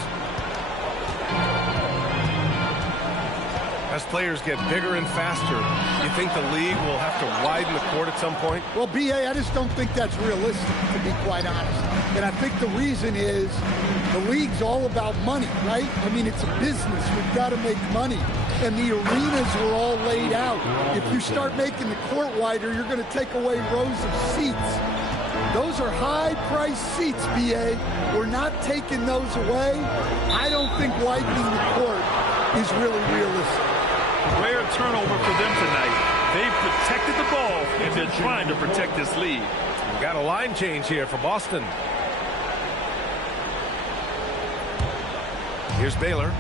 As players get bigger and faster, you think the league will have to widen the court at some point? Well, B.A., I just don't think that's realistic, to be quite honest. And I think the reason is the league's all about money, right? I mean, it's a business. We've got to make money. And the arenas were all laid out. If you start making the court wider, you're going to take away rows of seats. Those are high-priced seats, B.A. We're not taking those away. I don't think widening the court is really realistic. Rare turnover for them tonight. They've protected the ball, and they're trying to protect this lead. We got a line change here for Boston. Here's Baylor.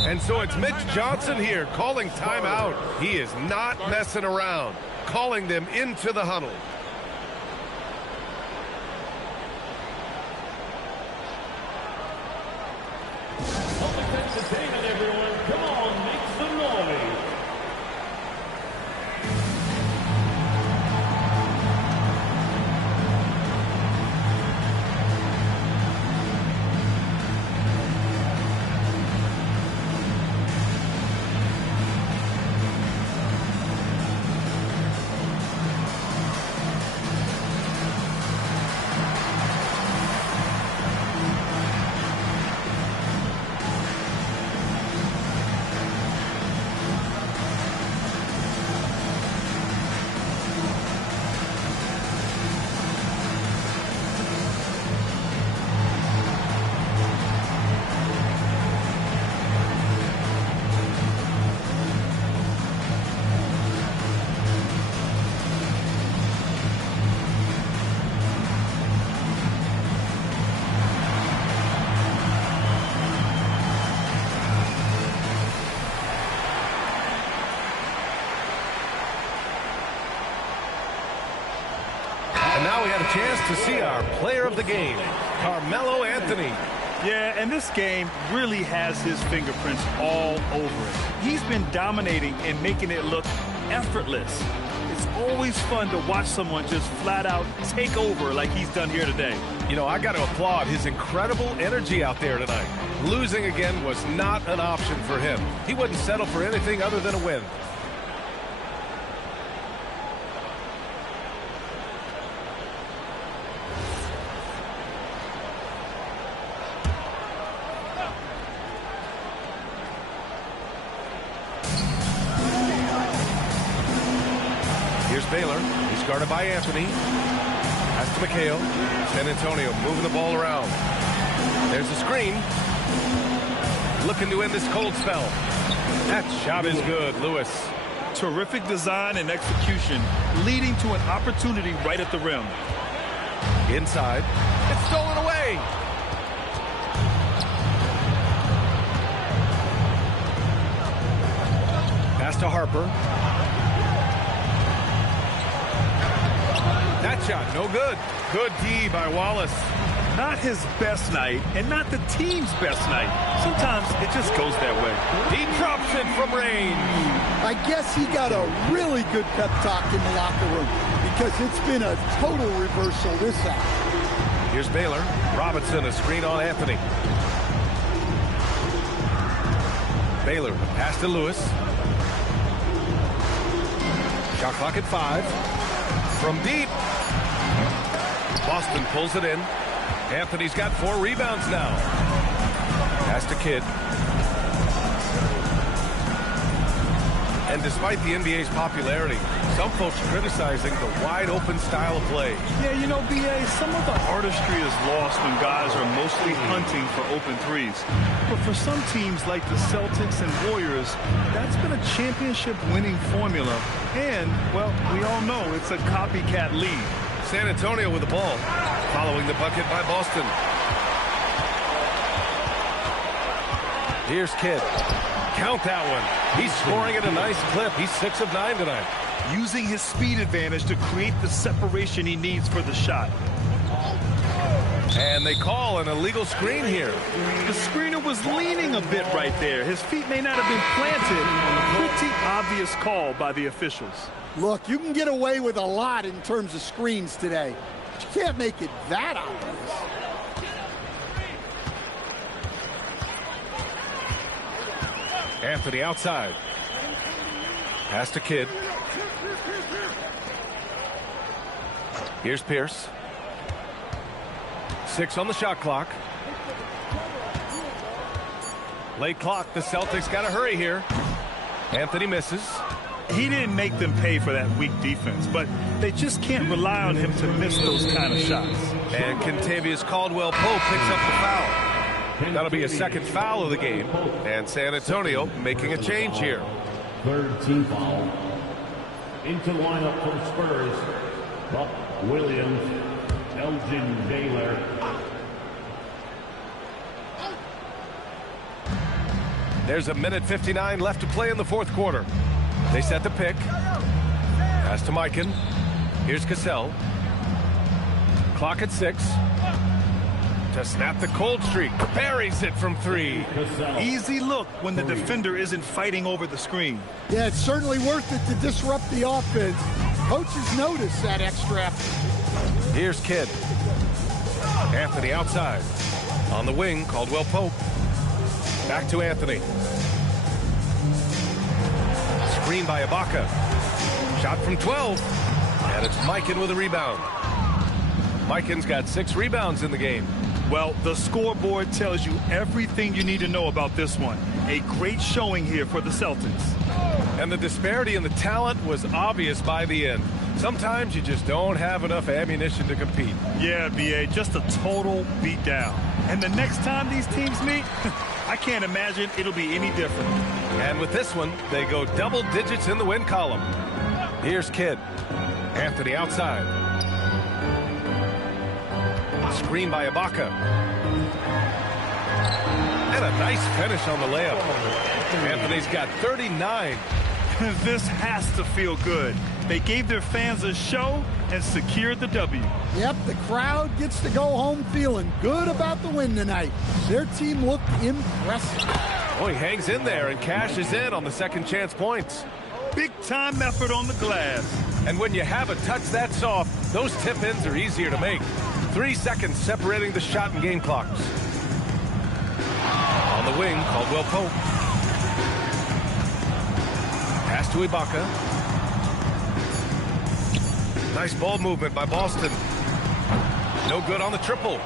And so it's Mitch Johnson here calling timeout. He is not messing around, calling them into the huddle. Entertainment, everyone. Come on, make some noise. Now we had a chance to see our player of the game, Carmelo Anthony. Yeah, and this game really has his fingerprints all over it. He's been dominating and making it look effortless. It's always fun to watch someone just flat out take over like he's done here today. You know, I got to applaud his incredible energy out there tonight. Losing again was not an option for him. He wouldn't settle for anything other than a win. Here's Baylor. He's guarded by Anthony. Pass to McHale. San Antonio moving the ball around. There's a screen. Looking to end this cold spell. That shot is good, Lewis. Terrific design and execution, leading to an opportunity right at the rim. Inside. It's stolen away. Pass to Harper. That shot, no good. Good D by Wallace. Not his best night, and not the team's best night. Sometimes it just goes that way. He drops it from range. I guess he got a really good pep talk in the locker room because it's been a total reversal this half. Here's Baylor. Robinson, a screen on Anthony. Baylor, pass to Lewis. Shot clock at 5. From deep. Boston pulls it in. Anthony's got 4 rebounds now. Pass to Kidd. And despite the NBA's popularity, some folks criticizing the wide-open style of play. Yeah, you know, B.A., some of the artistry is lost when guys are mostly hunting for open threes. But for some teams like the Celtics and Warriors, that's been a championship-winning formula. And, well, we all know it's a copycat league. San Antonio with the ball, following the bucket by Boston. Here's Kidd. Count that one. He's scoring at a nice clip. He's 6 of 9 tonight. Using his speed advantage to create the separation he needs for the shot. And they call an illegal screen here. The screener was leaning a bit right there. His feet may not have been planted. Pretty obvious call by the officials. Look, you can get away with a lot in terms of screens today. But you can't make it that obvious. Anthony outside. Pass to Kidd. Here's Pierce. 6 on the shot clock. Late clock. The Celtics got to hurry here. Anthony misses. He didn't make them pay for that weak defense, but they just can't rely on him to miss those kind of shots. And Kentavious Caldwell-Pope picks up the foul. That'll be a second foul of the game. And San Antonio making a change here. Third team foul. Into lineup for the Spurs, Buck Williams, Elgin Baylor. There's a minute 59 left to play in the fourth quarter. They set the pick. Pass to Mikan. Here's Cassell. Clock at 6. To snap the cold streak. Buries it from 3. Easy look when the defender isn't fighting over the screen. Yeah, it's certainly worth it to disrupt the offense. Coaches notice that extra effort. Here's Kidd. Anthony outside. On the wing, Caldwell-Pope. Back to Anthony. Screen by Ibaka. Shot from 12. And it's Mikan with a rebound. Mikan's got 6 rebounds in the game. Well, the scoreboard tells you everything you need to know about this one. A great showing here for the Celtics. And the disparity in the talent was obvious by the end. Sometimes you just don't have enough ammunition to compete. Yeah, B.A., just a total beatdown. And the next time these teams meet, I can't imagine it'll be any different. And with this one, they go double digits in the win column. Here's Kidd. Anthony outside. Screen by Ibaka. And a nice finish on the layup. Anthony's got 39. This has to feel good. They gave their fans a show and secured the W. Yep, the crowd gets to go home feeling good about the win tonight. Their team looked impressive. Oh, he hangs in there and cashes in on the second chance points. Big time effort on the glass. And when you have a touch that soft, those tip-ins are easier to make. 3 seconds separating the shot and game clocks. On the wing, Caldwell-Pope. Pass to Ibaka. Nice ball movement by Boston. No good on the triple.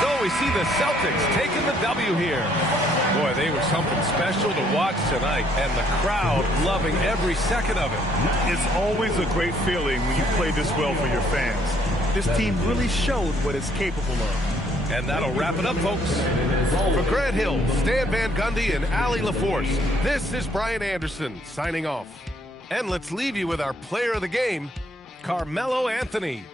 So we see the Celtics taking the W here. Boy, they were something special to watch tonight, and the crowd loving every second of it. It's always a great feeling when you play this well for your fans. This team really showed what it's capable of. And that'll wrap it up, folks. For Grant Hill, Stan Van Gundy, and Allie LaForce, this is Brian Anderson signing off. And let's leave you with our player of the game, Carmelo Anthony.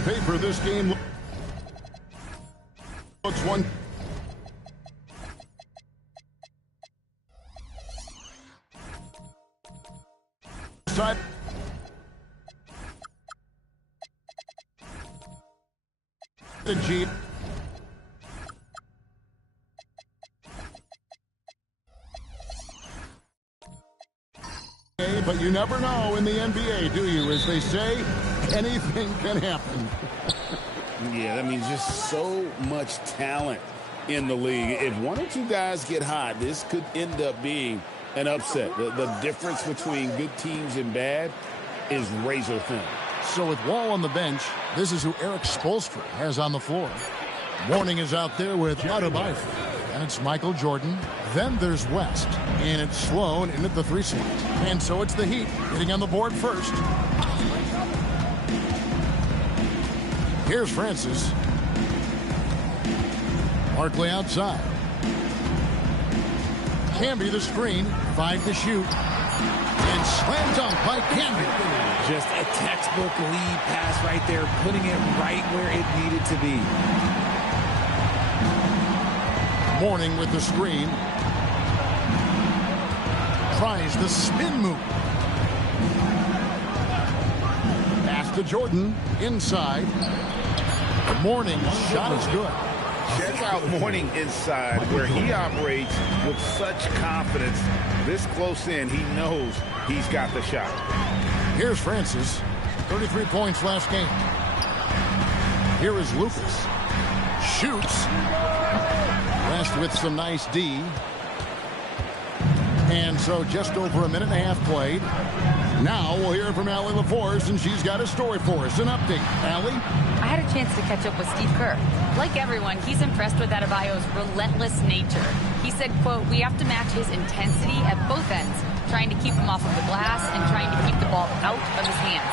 On paper, this game looks one. Side. The G. But you never know in the NBA, do you? As they say, anything can happen. Yeah, that means just so much talent in the league. If one or two guys get hot, this could end up being an upset. The difference between good teams and bad is razor thin. So with Wall on the bench, this is who Eric Spoelstra has on the floor. Mourning is out there with Adebayo. And it's Michael Jordan. Then there's West. And it's Sloan in at the 3 slot. And so it's the Heat getting on the board first. Here's Francis. Barkley outside. Camby the screen. 5 to shoot. And slam dunk by Camby. Just a textbook lead pass right there, putting it right where it needed to be. Mourning with the screen. Tries the spin move. Pass to Jordan. Inside. Mourning's shot is good. Check out Mourning inside, where he operates with such confidence. This close in, he knows he's got the shot. Here's Francis. 33 points last game. Here is Lucas. Shoots. West with some nice D. And so just over a minute and a half played. Now we'll hear from Allie LaForce, and she's got a story for us. An update. Allie? I had a chance to catch up with Steve Kerr. Like everyone, he's impressed with Adebayo's relentless nature. He said, quote, "We have to match his intensity at both ends, trying to keep him off of the glass and trying to keep the ball out of his hands.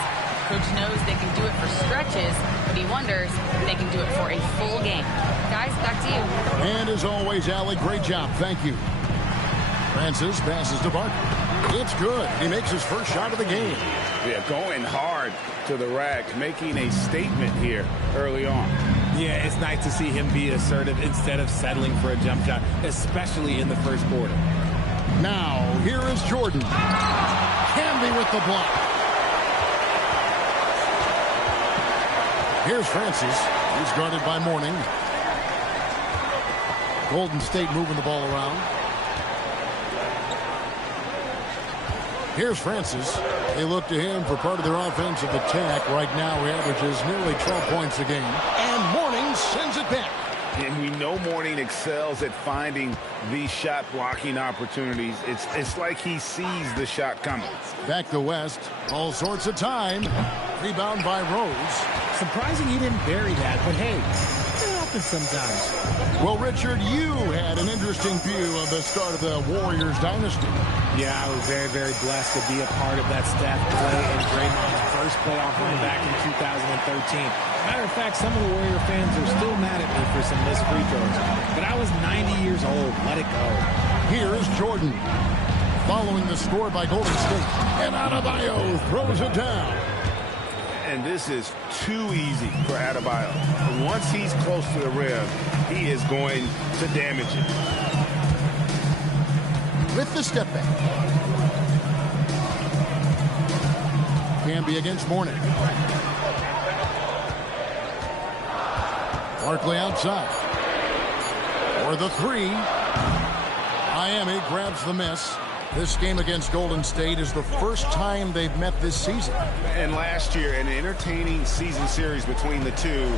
Coach knows they can do it for stretches, but he wonders if they can do it for a full game." Guys, back to you. And as always, Allie, great job. Thank you. Francis passes to Barkley. It's good. He makes his first shot of the game. Yeah, going hard to the rack, making a statement here early on. Yeah, it's nice to see him be assertive instead of settling for a jump shot, especially in the first quarter. Now, here is Jordan. Camby with the block. Here's Francis. He's guarded by Mourning. Golden State moving the ball around. Here's Francis. They look to him for part of their offensive attack. Right now, he averages nearly 12 points a game. And Mourning sends it back. And we know Mourning excels at finding these shot blocking opportunities. It's like he sees the shot coming. Back to West. All sorts of time. Rebound by Rose. Surprising he didn't bury that, but hey, it happens sometimes. Well, Richard, you had an interesting view of the start of the Warriors dynasty. Yeah, I was very, very blessed to be a part of that Steph, Clay, and Draymond's first playoff run back in 2013. Matter of fact, some of the Warrior fans are still mad at me for some missed free throws. But I was 90 years old. Let it go. Here is Jordan. Following the score by Golden State. And Adebayo throws it down. And this is too easy for Adebayo. Once he's close to the rim, he is going to damage it. With the step back. Camby against Mourning. Barkley outside. For the 3. Miami grabs the miss. This game against Golden State is the first time they've met this season. And last year, an entertaining season series between the two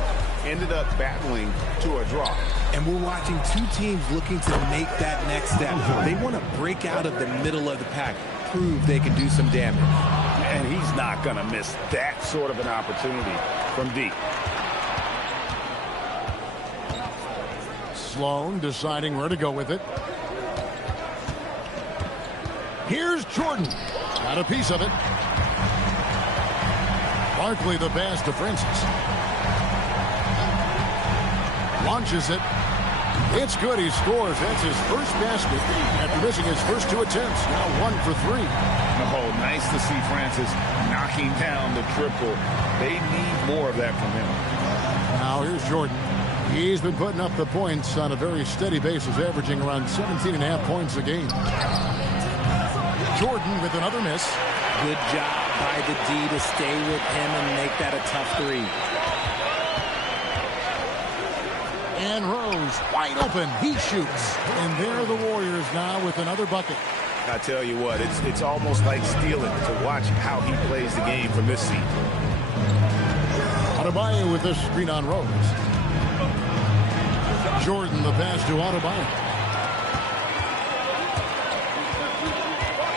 ended up battling to a draw. And we're watching two teams looking to make that next step. They want to break out of the middle of the pack, prove they can do some damage. And he's not going to miss that sort of an opportunity from deep. Sloan deciding where to go with it. Here's Jordan. Got a piece of it. Barkley the pass to Francis. Launches it. It's good. He scores. That's his first basket after missing his first 2 attempts. Now 1 for 3. Oh, nice to see Francis knocking down the triple. They need more of that from him. Now here's Jordan. He's been putting up the points on a very steady basis, averaging around 17.5 points a game. Jordan with another miss. Good job by the D to stay with him and make that a tough 3. And Rose wide open. He shoots. And there are the Warriors now with another bucket. I tell you what, it's almost like stealing to watch how he plays the game from this seat. Adebayo with the screen on Rose. Jordan the pass to Adebayo.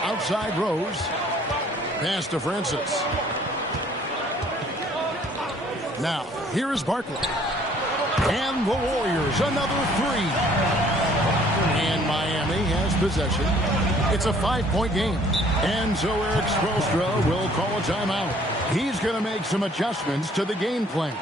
Outside Rose. Pass to Francis. Now, here is Barkley. And the Warriors, another 3. And Miami has possession. It's a 5-point game. And so Eric Spoelstra will call a timeout. He's going to make some adjustments to the game plan.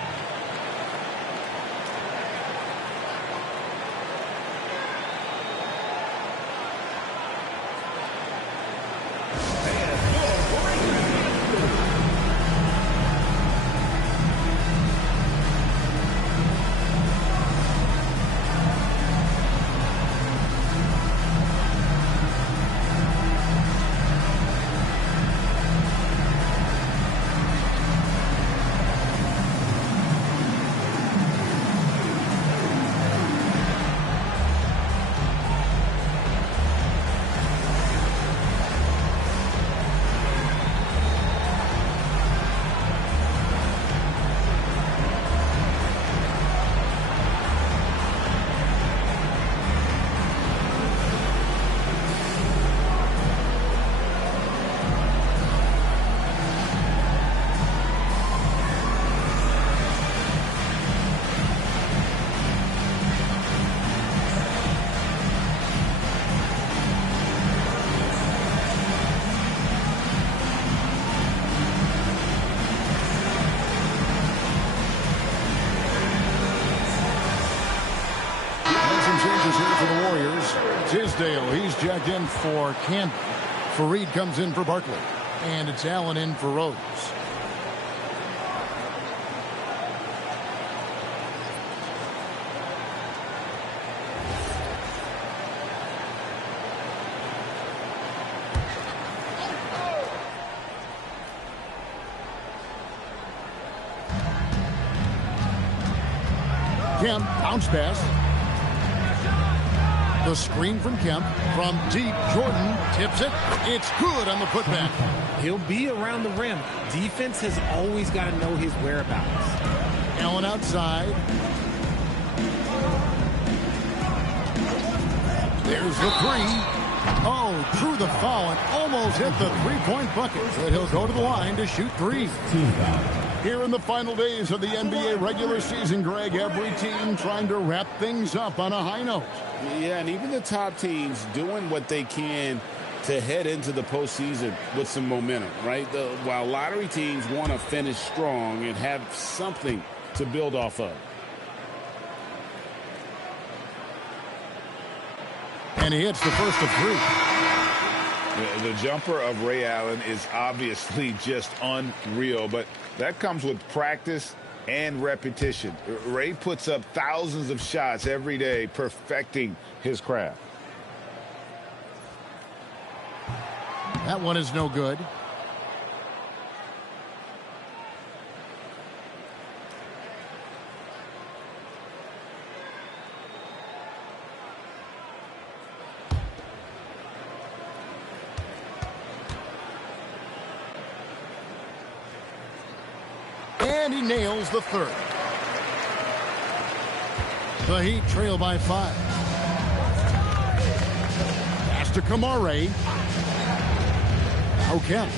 Tisdale, he's jacked in for Campbell. Fareed comes in for Barkley. And it's Allen in for Rose. Kemp, bounce pass. The screen from Kemp. From deep, Jordan tips it. It's good on the putback. He'll be around the rim. Defense has always got to know his whereabouts. Allen outside. There's the 3. Oh, drew the foul and almost hit the 3-point bucket. But he'll go to the line to shoot 3. Here in the final days of the NBA regular season, Greg, every team trying to wrap things up on a high note. Yeah, and even the top teams doing what they can to head into the postseason with some momentum, right? While lottery teams want to finish strong and have something to build off of. And he hits the first of 3. The jumper of Ray Allen is obviously just unreal, but that comes with practice and repetition. Ray puts up thousands of shots every day, perfecting his craft. That one is no good. And he nails the 3rd. The Heat trail by 5. Pass to Kamare. Now Kemp.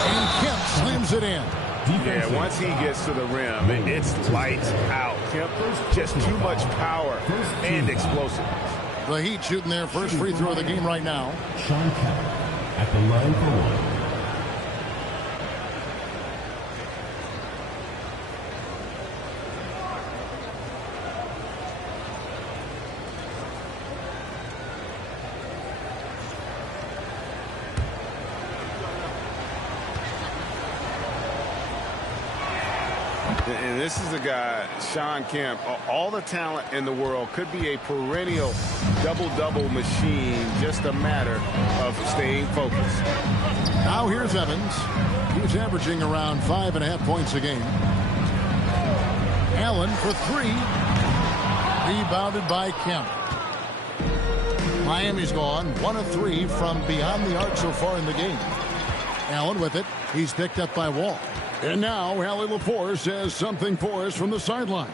And Kemp slams it in. Yeah, once he gets to the rim, it's lights out. Just too much power and explosiveness. The Heat shooting their first free throw of the game right now. Sean Kemp at the line for 1. And this is a guy, Shawn Kemp, all the talent in the world, could be a perennial double-double machine, just a matter of staying focused. Now here's Evans. He's averaging around 5.5 points a game. Allen for 3. Rebounded by Kemp. Miami's gone 1 of 3 from beyond the arc so far in the game. Allen with it. He's picked up by Wall. And now Allie LaForce has something for us from the sideline.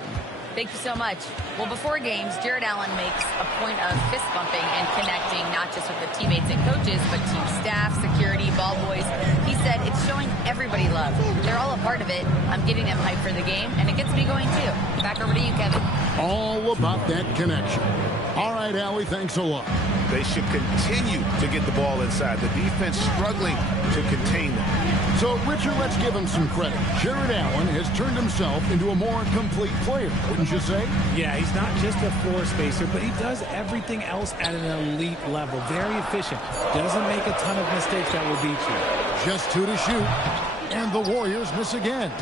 Thank you so much. Well, before games, Jared Allen makes a point of fist bumping and connecting not just with the teammates and coaches, but team staff, security, ball boys. He said it's showing everybody love. They're all a part of it. I'm getting them hyped for the game, and it gets me going too. Back over to you, Kevin. All about that connection. All right, Allie, thanks a lot. They should continue to get the ball inside. The defense struggling to contain them. So, Richard, let's give him some credit. Jared Allen has turned himself into a more complete player, wouldn't you say? Yeah, he's not just a floor spacer, but he does everything else at an elite level. Very efficient. Doesn't make a ton of mistakes that will beat you. Just 2 to shoot. And the Warriors miss again.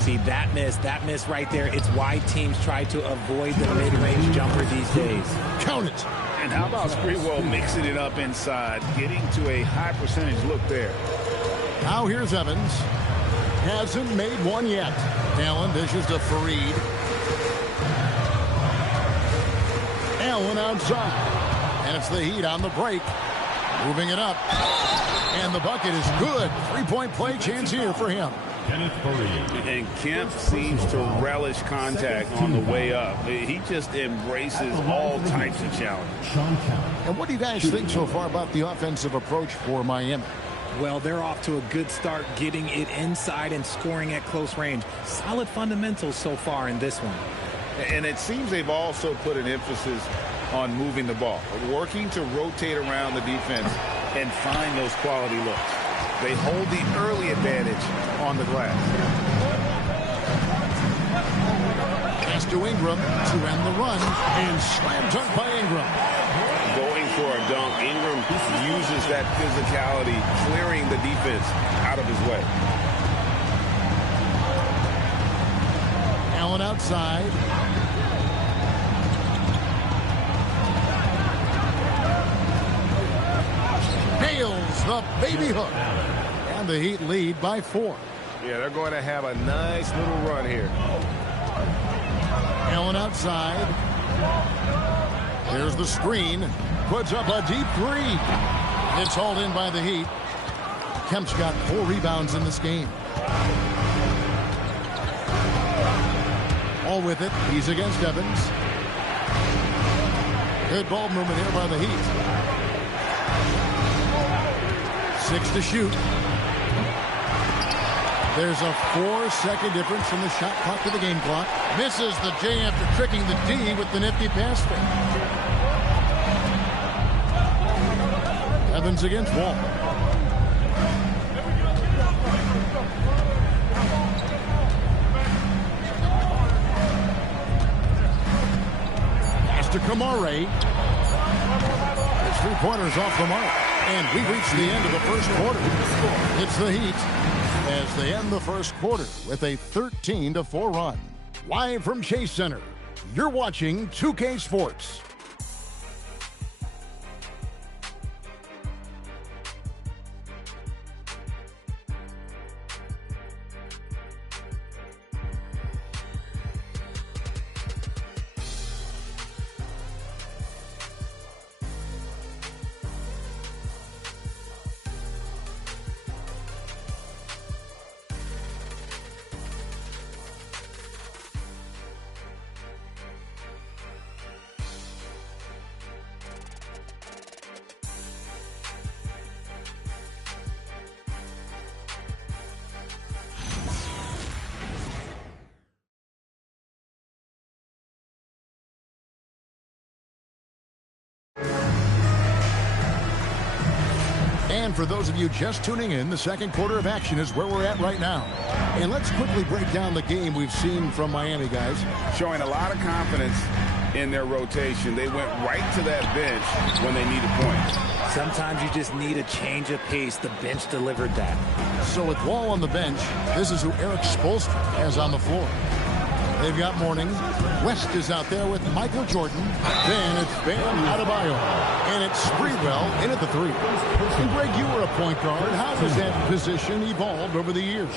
See, that miss right there, it's why teams try to avoid the mid-range jumper these days. Count it. And how about Sprewell mixing it up inside, getting to a high percentage look there. Now here's Evans. Hasn't made one yet. Allen dishes to Fareed. Allen outside. And it's the Heat on the break. Moving it up. And the bucket is good. 3-point play chance here for him. And Kemp seems to relish contact on the way up. He just embraces all types of challenge. And what do you guys think so far about the offensive approach for Miami? Well, they're off to a good start getting it inside and scoring at close range. Solid fundamentals so far in this one. And it seems they've also put an emphasis on moving the ball, working to rotate around the defense and find those quality looks. They hold the early advantage on the glass. Pass to Ingram to end the run. And slam dunk by Ingram. Going for a dunk. Ingram uses that physicality, clearing the defense out of his way. Allen outside. Nails the baby hook. And the Heat lead by 4. Yeah, they're going to have a nice little run here. Allen outside. There's the screen. Puts up a deep 3. It's hauled in by the Heat. Kemp's got 4 rebounds in this game. All with it. He's against Evans. Good ball movement here by the Heat. 6 to shoot. There's a 4-second difference from the shot clock to the game clock. Misses the J after tricking the D with the nifty pass fake. Evans against Wall. Pass to Kamare. His 3-pointers off the mark. And we reach the end of the first quarter. It's the Heat as they end the first quarter with a 13-4 run. Live from Chase Center, you're watching 2K Sports. And for those of you just tuning in, the second quarter of action is where we're at right now. And let's quickly break down the game we've seen from Miami, guys. Showing a lot of confidence in their rotation. They went right to that bench when they needed points. Sometimes you just need a change of pace. The bench delivered that. So with Wall on the bench, this is who Eric Spoelstra has on the floor. They've got Mourning. West is out there with Michael Jordan. Then it's Bam Adebayo. And it's Sprewell in at the 3. And Greg, you were a point guard. How has that position evolved over the years?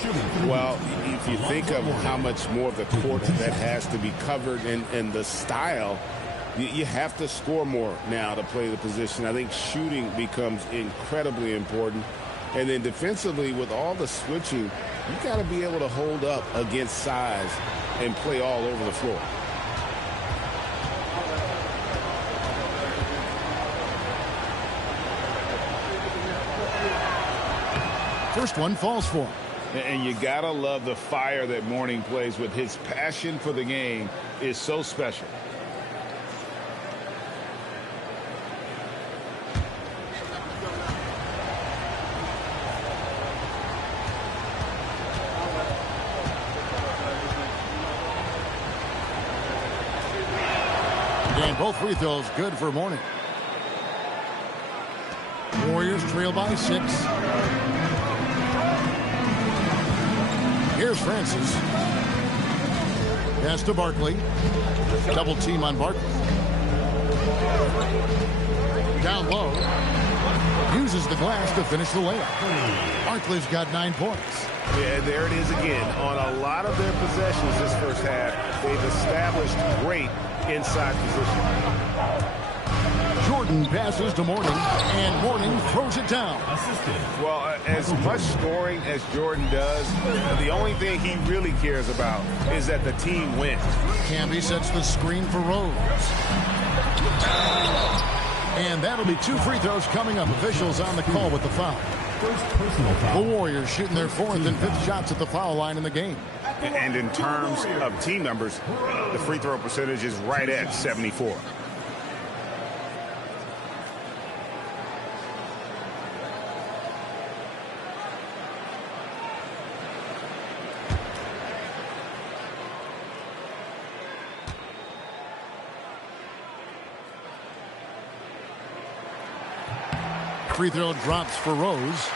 Well, if you think of how much more of the court that has to be covered and the style, you have to score more now to play the position. I think shooting becomes incredibly important. And then defensively, with all the switching, you got to be able to hold up against size and play all over the floor. First one falls for him. And you got to love the fire that Mourning plays with. His passion for the game is so special. And both free throws good for Mourning. Warriors trail by 6. Here's Francis. Pass to Barkley. Double team on Barkley. Down low. Uses the glass to finish the layup. Barkley's got 9 points. Yeah, there it is again. On a lot of their possessions this first half, they've established great inside position. Jordan passes to Mourning, and Mourning throws it down. Well, as much scoring as Jordan does, the only thing he really cares about is that the team wins. Camby sets the screen for Rose. And that'll be 2 free throws coming up. Officials on the call with the foul. The Warriors shooting their 4th and 5th shots at the foul line in the game. And in terms of team numbers, the free throw percentage is right at 74. Free throw drops for Rose.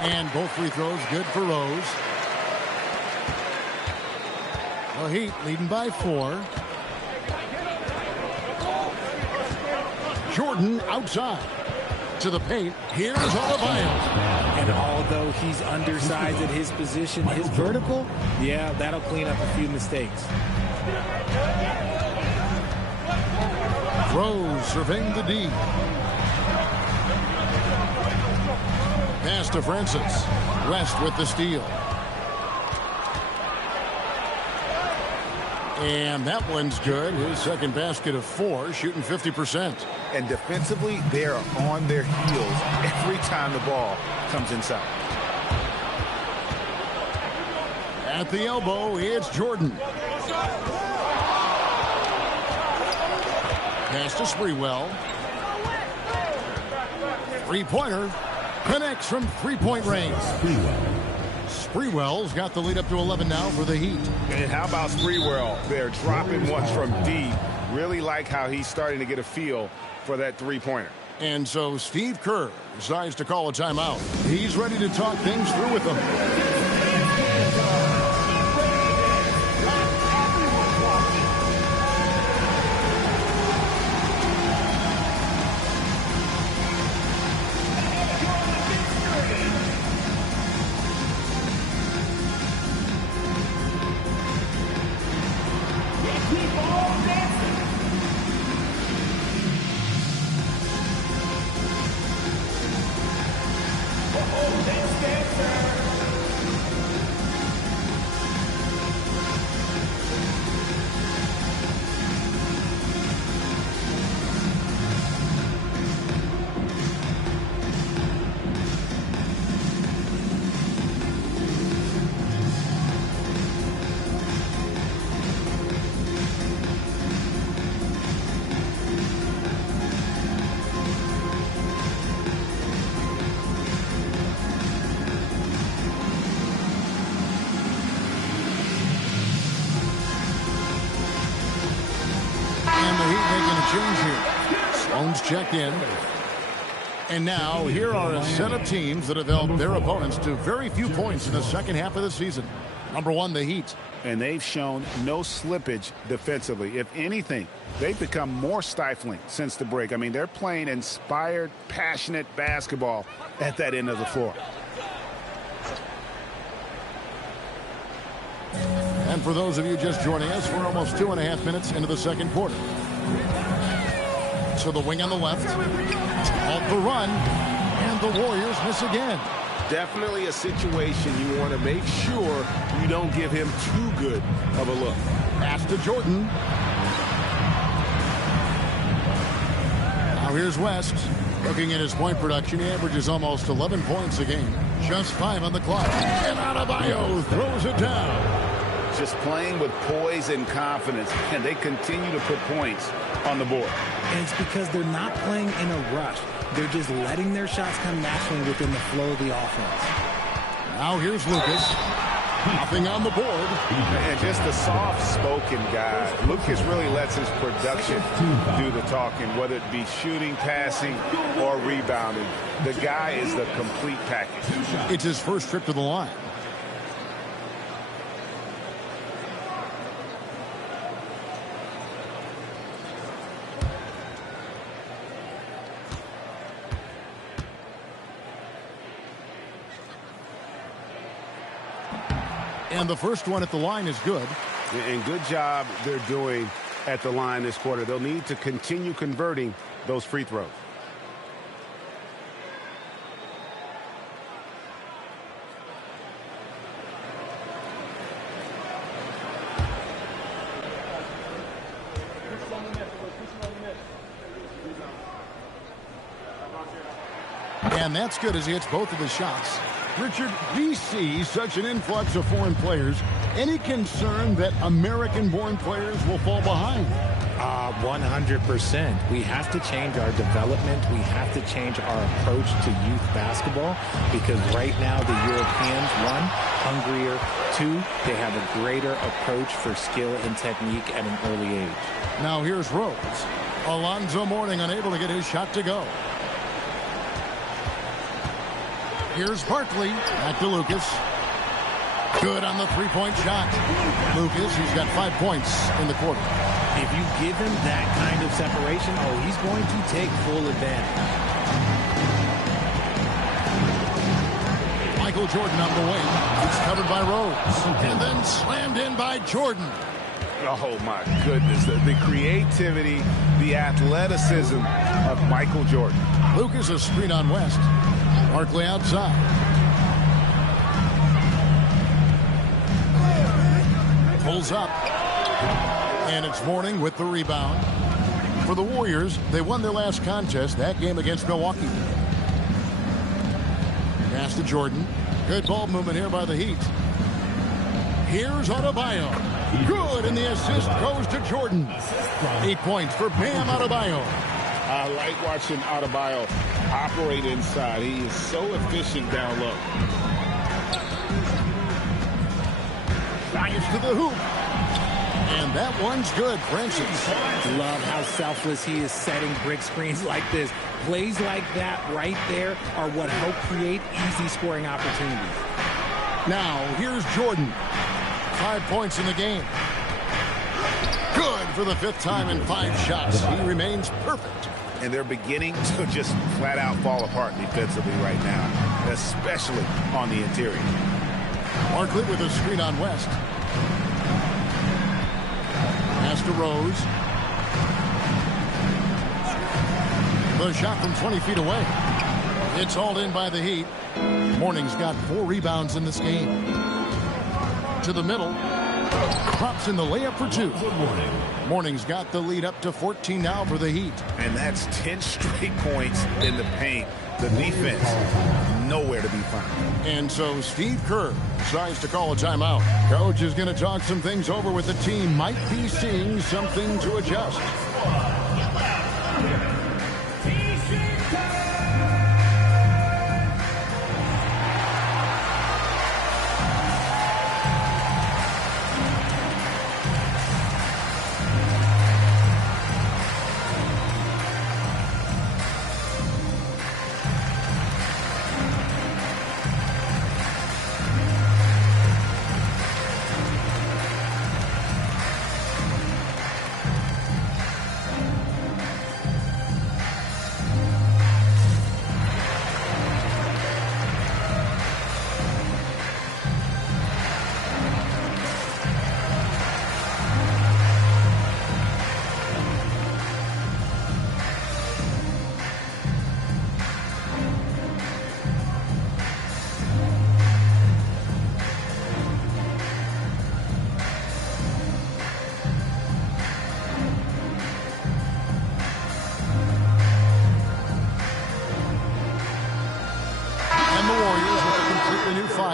And both free throws good for Rose. The Heat leading by 4. Jordan outside to the paint. Here's Adebayo. And although he's undersized at his position, his vertical, yeah, that'll clean up a few mistakes. Rose surveying the D. Pass to Francis. West with the steal. And that one's good. His second basket of 4, shooting 50%. And defensively, they are on their heels every time the ball comes inside. At the elbow, it's Jordan. Pass to Sprewell. Three-pointer. Connects from three-point range. Sprewell's got the lead up to 11 now for the Heat. And how about Sprewell? They're dropping ones from deep. Really like how he's starting to get a feel for that three-pointer. And so Steve Kerr decides to call a timeout. He's ready to talk things through with them. change here. Sloan's checked in. And now, here are a set of teams that have held their opponents to very few points in the second half of the season. Number 1, the Heat. And they've shown no slippage defensively. If anything, they've become more stifling since the break. I mean, they're playing inspired, passionate basketball at that end of the floor. And for those of you just joining us, we're almost 2.5 minutes into the second quarter. So the wing on the left, off the run, and the Warriors miss again. Definitely a situation you want to make sure you don't give him too good of a look. Pass to Jordan. Now here's West. Looking at his point production, he averages almost 11 points a game. Just 5 on the clock. And Adebayo throws it down. Just playing with poise and confidence, and they continue to put points on the board. And it's because they're not playing in a rush. They're just letting their shots come naturally within the flow of the offense. Now here's Lucas. Nothing on the board. And just a soft-spoken guy. Lucas really lets his production do the talking, whether it be shooting, passing, or rebounding. The guy is the complete package. It's his first trip to the line. And the first one at the line is good. And good job they're doing at the line this quarter. They'll need to continue converting those free throws. And that's good as he hits both of his shots. Richard, we see such an influx of foreign players. Any concern that American-born players will fall behind? 100%. We have to change our development. We have to change our approach to youth basketball because right now the Europeans, 1, hungrier, 2, they have a greater approach for skill and technique at an early age. Now here's Rhodes. Alonzo Mourning unable to get his shot to go. Here's Barkley. Back to Lucas. Good on the three-point shot. Lucas, he's got 5 points in the quarter. If you give him that kind of separation, he's going to take full advantage. Michael Jordan on the wing. He's covered by Rhodes. And then slammed in by Jordan. Oh, my goodness. The creativity, the athleticism of Michael Jordan. Lucas, a screen on West. Barkley outside. Pulls up. And it's Mourning with the rebound. For the Warriors, they won their last contest, that game against Milwaukee. Pass to Jordan. Good ball movement here by the Heat. Here's Adebayo. Good, and the assist goes to Jordan. 8 points for Bam Adebayo. I like watching Adebayo operate inside. He is so efficient down low. Drives to the hoop. And that one's good, Francis. Love how selfless he is setting brick screens like this. Plays like that right there are what help create easy scoring opportunities. Now, here's Jordan. 5 points in the game. Good for the 5th time in 5 shots. He remains perfect. And they're beginning to just flat out fall apart defensively right now, especially on the interior. Barkley with a screen on West. Pass to Rose. The shot from 20 feet away. It's hauled in by the Heat. Mourning's got 4 rebounds in this game. To the middle. Crops in the layup for 2. Mourning's got the lead up to 14 now for the Heat. And that's 10 straight points in the paint. The defense, nowhere to be found. And so Steve Kerr decides to call a timeout. Coach is going to talk some things over with the team. Might be seeing something to adjust.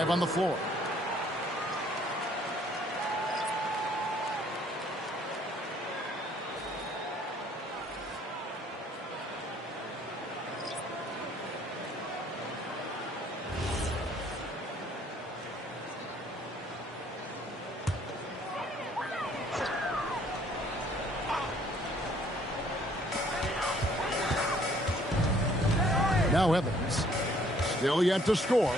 5 on the floor. Now Evans, still yet to score.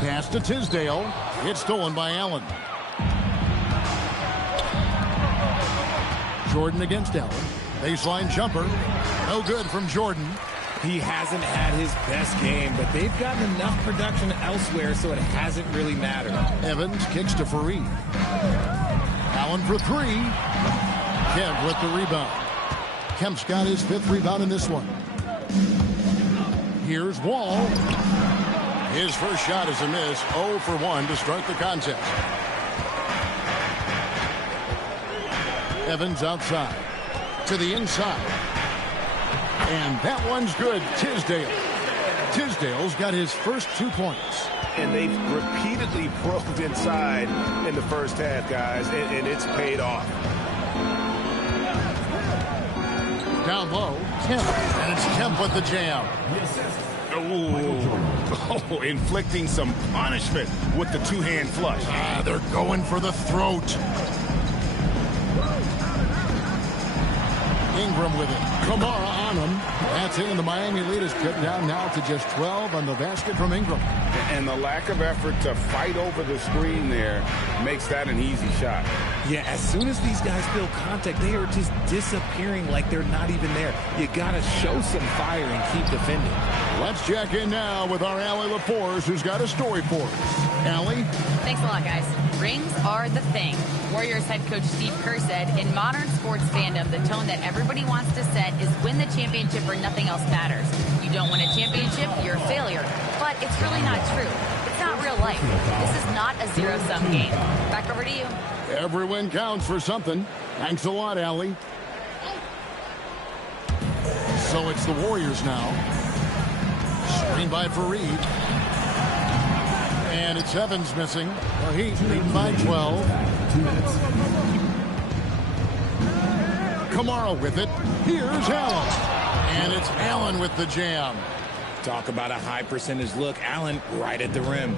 Pass to Tisdale. It's stolen by Allen. Jordan against Allen. Baseline jumper. No good from Jordan. He hasn't had his best game, but they've gotten enough production elsewhere, so it hasn't really mattered. Evans kicks to Fareed. Allen for 3. Kemp with the rebound. Kemp's got his 5th rebound in this one. Here's Wall. His first shot is a miss. 0 for 1 to start the contest. Evans outside. To the inside. And that one's good. Tisdale. Tisdale's got his first 2 points. And they've repeatedly probed inside in the first half, guys, and it's paid off. Down low, Kemp, and it's Kemp with the jam. Oh, inflicting some punishment with the 2-hand flush. They're going for the throat. Ingram with it. Kamara on him. That's in. The Miami lead is cut down now to just 12 on the basket from Ingram. And the lack of effort to fight over the screen there makes that an easy shot. Yeah, as soon as these guys feel contact, they are just disappearing like they're not even there. You got to show some fire and keep defending. Let's check in now with our Allie LaForce, who's got a story for us. Allie? Thanks a lot, guys. Rings are the thing. Warriors head coach Steve Kerr said, in modern sports fandom, the tone that everybody wants to set is win the championship or nothing else matters. You don't win a championship, you're a failure. But it's really not true. It's not real life. This is not a zero-sum game. Back over to you. Every win counts for something. Thanks a lot, Allie. So it's the Warriors now. Screen by Fareed. And it's Evans missing. The Heat lead by 12. 2 minutes. Kamara with it. Here's Allen. And it's Allen with the jam. Talk about a high percentage look. Allen right at the rim.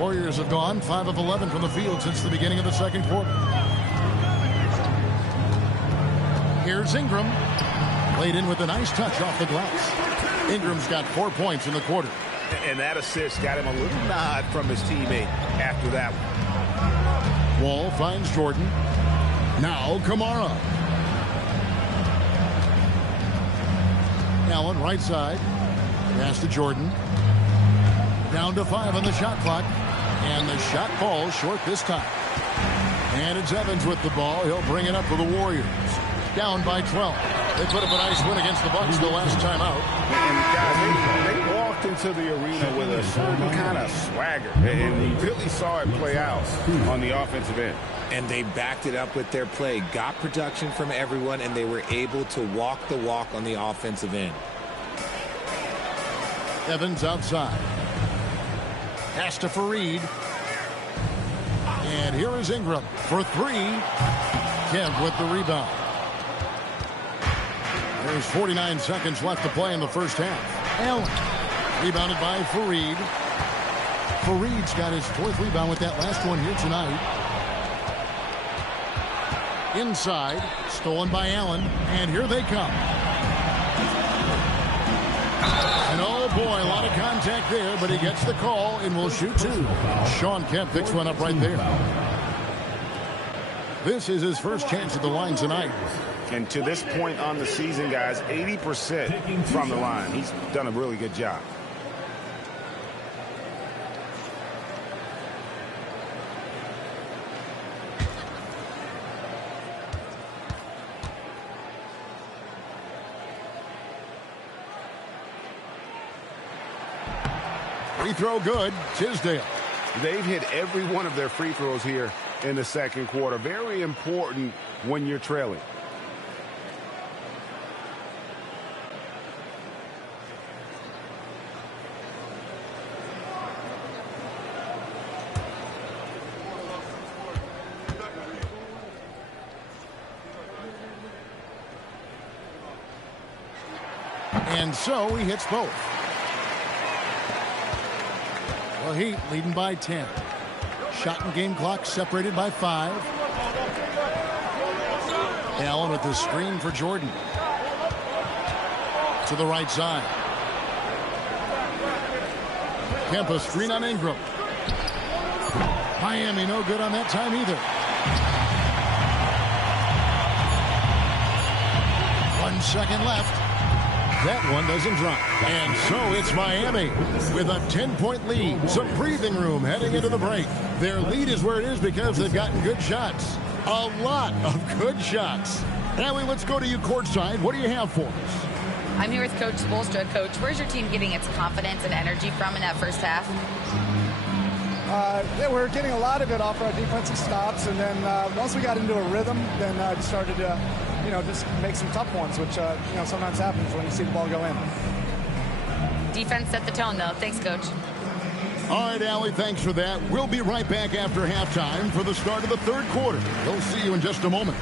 Warriors have gone 5 of 11 from the field since the beginning of the second quarter. Here's Ingram. Laid in with a nice touch off the glass. Ingram's got 4 points in the quarter. And that assist got him a little nod from his teammate after that one. Wall finds Jordan. Now Kamara. Allen right side. Pass to Jordan. Down to 5 on the shot clock. And the shot falls short this time. And it's Evans with the ball. He'll bring it up for the Warriors. Down by 12. They put up a nice win against the Bucks the last time out. And guys, they walked into the arena with a certain kind of swagger. And we really saw it play out on the offensive end. And they backed it up with their play. Got production from everyone, and they were able to walk the walk on the offensive end. Evans outside. Pass to Fareed. And here is Ingram for 3. Kemp with the rebound. There's 49 seconds left to play in the first half. Allen rebounded by Fareed. Fareed's got his 4th rebound with that last one here tonight. Inside, stolen by Allen, and here they come. And oh boy, a lot of contact there, but he gets the call and will shoot 2. Sean Kemp picks one up right there. This is his first chance at the line tonight. And to this point on the season, guys, 80% from the line. He's done a really good job. Free throw good. Tisdale. They've hit every one of their free throws here in the second quarter. Very important when you're trailing. And so he hits both. The Heat leading by 10. Shot and game clock separated by 5. Allen with the screen for Jordan. To the right side. Kempa screen on Ingram. Miami no good on that time either. 1 second left. That one doesn't drop. And so it's Miami with a 10-point lead. Some breathing room heading into the break. Their lead is where it is because they've gotten good shots. A lot of good shots. Allie, let's go to you courtside. What do you have for us? I'm here with Coach Spoelstra. Coach, where's your team getting its confidence and energy from in that first half? We're getting a lot of it off our defensive stops, and then once we got into a rhythm, then it started to, just make some tough ones, which, sometimes happens when you see the ball go in. Defense set the tone, though. Thanks, Coach. All right, Allie, thanks for that. We'll be right back after halftime for the start of the third quarter. We'll see you in just a moment.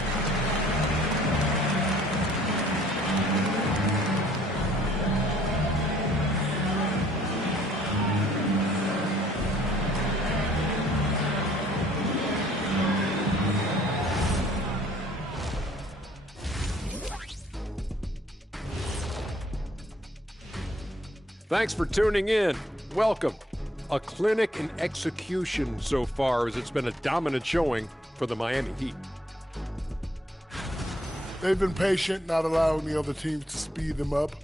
Thanks for tuning in. Welcome. A clinic in execution so far, as it's been a dominant showing for the Miami Heat. They've been patient, not allowing the other teams to speed them up,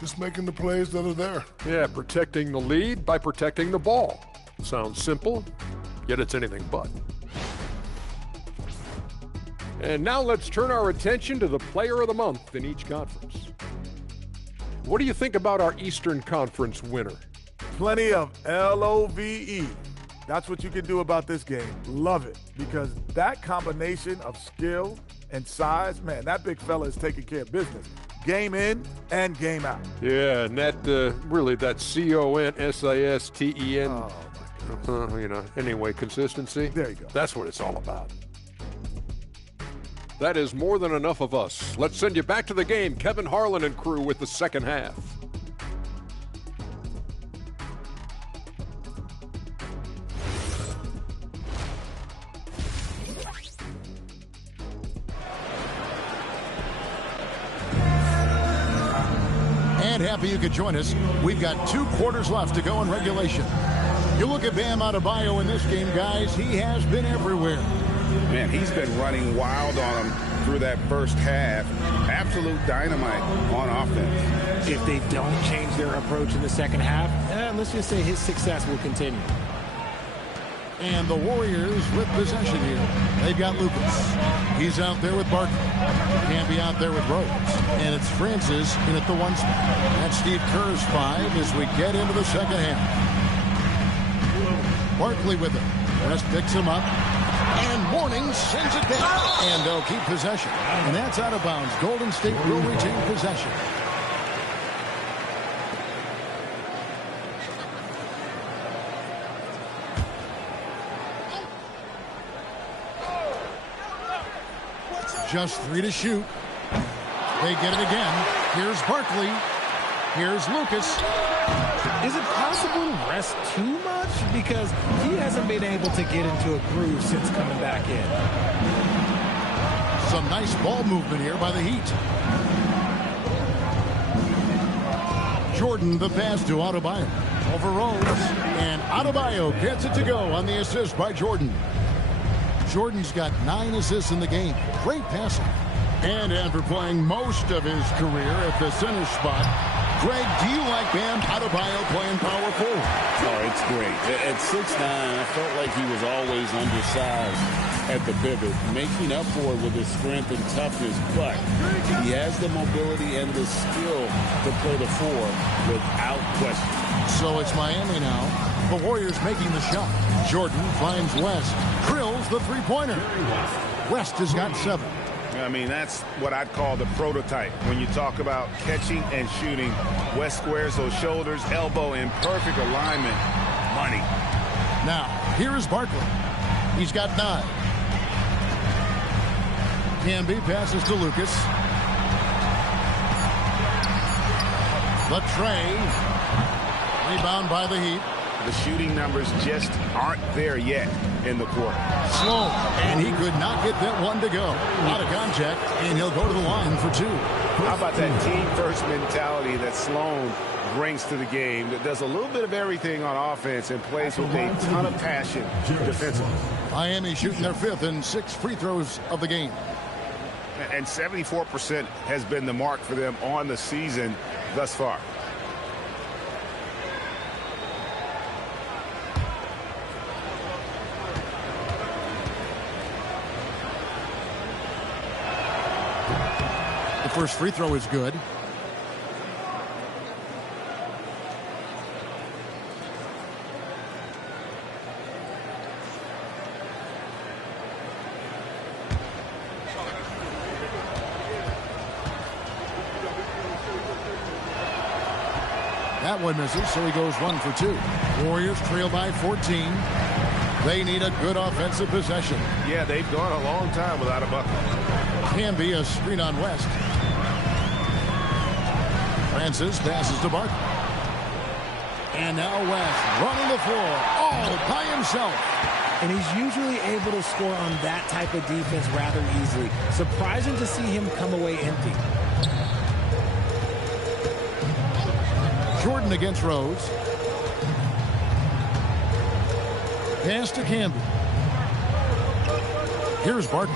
just making the plays that are there. Yeah, protecting the lead by protecting the ball. Sounds simple, yet it's anything but. And now let's turn our attention to the player of the month in each conference. What do you think about our Eastern Conference winner? Plenty of LOVE. That's what you can do about this game. Love it. Because that combination of skill and size, man, that big fella is taking care of business. Game in and game out. Yeah, and that really that CONSISTEN. Oh, my goodness. Anyway, consistency. There you go. That's what it's all about. That is more than enough of us. Let's send you back to the game. Kevin Harlan and crew with the second half. And happy you could join us. We've got 2 quarters left to go in regulation. You look at Bam Adebayo in this game, guys. He has been everywhere. Man, he's been running wild on him through that first half. Absolute dynamite on offense. If they don't change their approach in the second half, let's just say his success will continue. And the Warriors with possession here. They've got Lucas. He's out there with Barkley. Can't be out there with Rose. And it's Francis in at the 1 spot. That's Steve Kerr's 5 as we get into the second half. Barkley with it. West picks him up. And Mourning sends it down. And they'll keep possession. And that's out of bounds. Golden State will retain possession. Just 3 to shoot. They get it again. Here's Barkley. Here's Lucas. Is it possible to rest too much? Because he hasn't been able to get into a groove since coming back in. Some nice ball movement here by the Heat. Jordan the pass to Adebayo. Over Rose. And Adebayo gets it to go on the assist by Jordan. Jordan's got 9 assists in the game. Great passing. And after playing most of his career at the center spot, Greg, do you like Bam Adebayo playing power forward? Oh, it's great. At 6'9", I felt like he was always undersized at the pivot, making up for it with his strength and toughness, but he has the mobility and the skill to play the 4 without question. So it's Miami now. The Warriors making the shot. Jordan finds West. Drills the three-pointer. West has got 7. I mean, that's what I'd call the prototype. When you talk about catching and shooting, West squares those shoulders, elbow in perfect alignment. Money. Now, here is Barkley. He's got 9. Canby passes to Lucas. The tray. Rebound by the Heat. The shooting numbers just aren't there yet in the quarter. Slow, and he could not get that one to go. Out of contact, and he'll go to the line for two. How about that team-first mentality that Sloan brings to the game, that does a little bit of everything on offense and plays with a ton of passion defensively. Miami shooting their 5th and 6th free throws of the game. And 74% has been the mark for them on the season thus far. The first free throw is good. That one misses, so he goes 1 for 2. Warriors trail by 14. They need a good offensive possession. Yeah, they've gone a long time without a bucket. Can be a screen on West. Francis passes to Barton. And now West running the floor all by himself. And he's usually able to score on that type of defense rather easily. Surprising to see him come away empty. Jordan against Rose. Pass to Campbell. Here's Barton.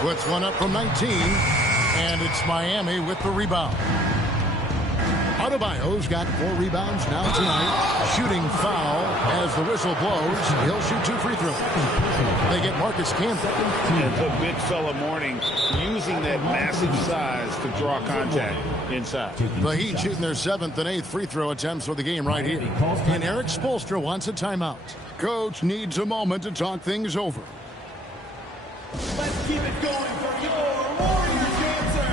Puts one up from 19. And it's Miami with the rebound. Adebayo's got 4 rebounds now tonight. Shooting foul as the whistle blows. He'll shoot 2 free throws. They get Marcus Campbell. And the big fella Mourning using that massive size to draw contact inside. The Heat shooting their 7th and 8th free throw attempts for the game right here. And Eric Spoelstra wants a timeout. Coach needs a moment to talk things over. Let's keep it going for your Warriors dancers.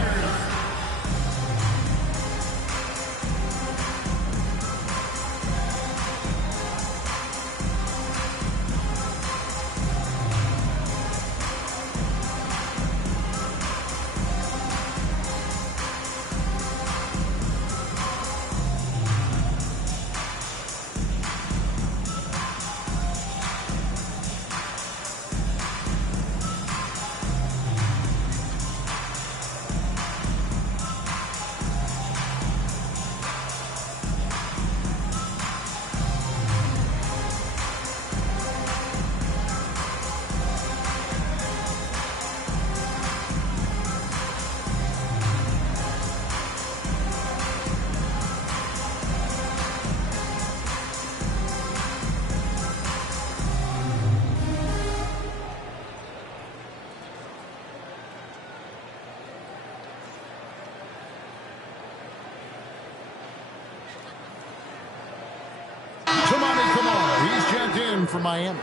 For Miami.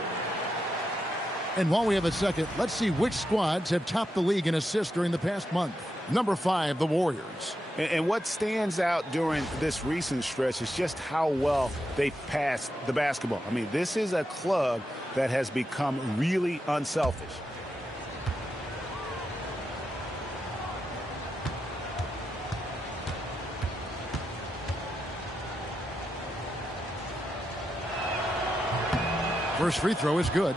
And while we have a second, let's see which squads have topped the league in assists during the past month. Number 5, the Warriors. And what stands out during this recent stretch is just how well they passed the basketball. I mean, this is a club that has become really unselfish. First free throw is good.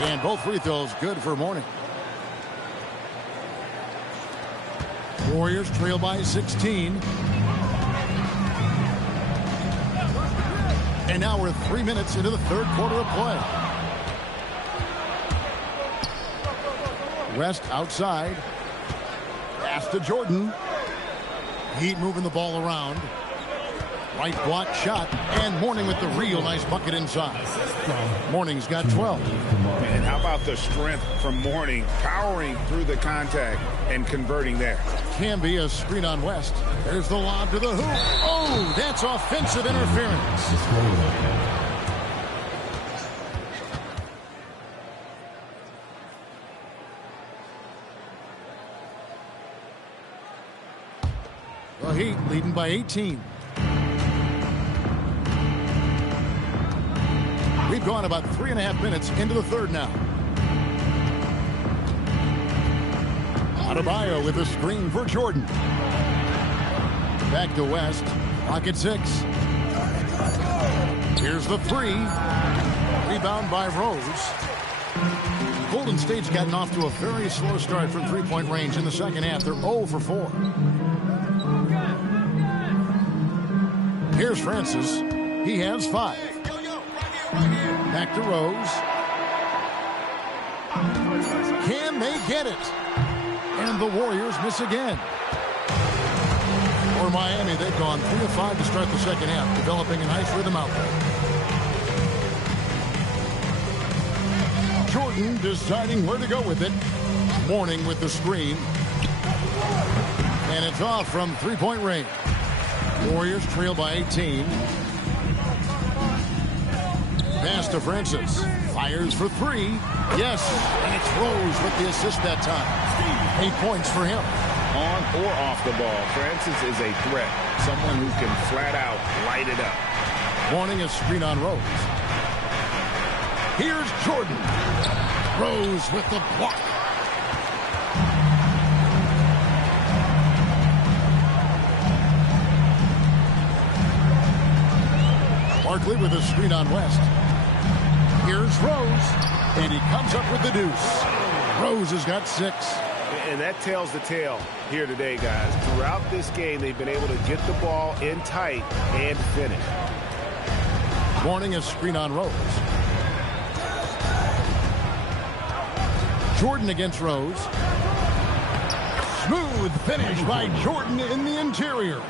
And both free throws good for Mourning. Warriors trail by 16. And now we're 3 minutes into the third quarter of play. West outside. Pass to Jordan. Heat moving the ball around. Right block shot, and Mourning with the real nice bucket inside. Mourning's got 12. And how about the strength from Mourning, powering through the contact and converting there. Can be a screen on West. There's the lob to the hoop. Oh, that's offensive interference. The Heat leading by 18. We've gone about 3.5 minutes into the third now. Adebayo with a screen for Jordan. Back to West. Pocket 6. Here's the 3. Rebound by Rose. Golden State's gotten off to a very slow start from three-point range in the second half. They're 0 for 4. Here's Francis. He has 5. Back to Rose. Can they get it? And the Warriors miss again. For Miami, they've gone 3 of 5 to start the second half, developing a nice rhythm out there. Jordan deciding where to go with it. Mourning with the screen. And it's off from three-point range. Warriors trail by 18. Pass to Francis. Fires for 3. Yes, and it's Rose with the assist that time. 8 points for him. On or off the ball, Francis is a threat. Someone who can flat out light it up. Mourning a screen on Rose. Here's Jordan. Rose with the block. Barkley with a screen on West. Here's Rose, and he comes up with the deuce. Rose has got 6. And that tells the tale here today, guys. Throughout this game, they've been able to get the ball in tight and finish. Mourning a screen on Rose. Jordan against Rose. Smooth finish by Jordan in the interior.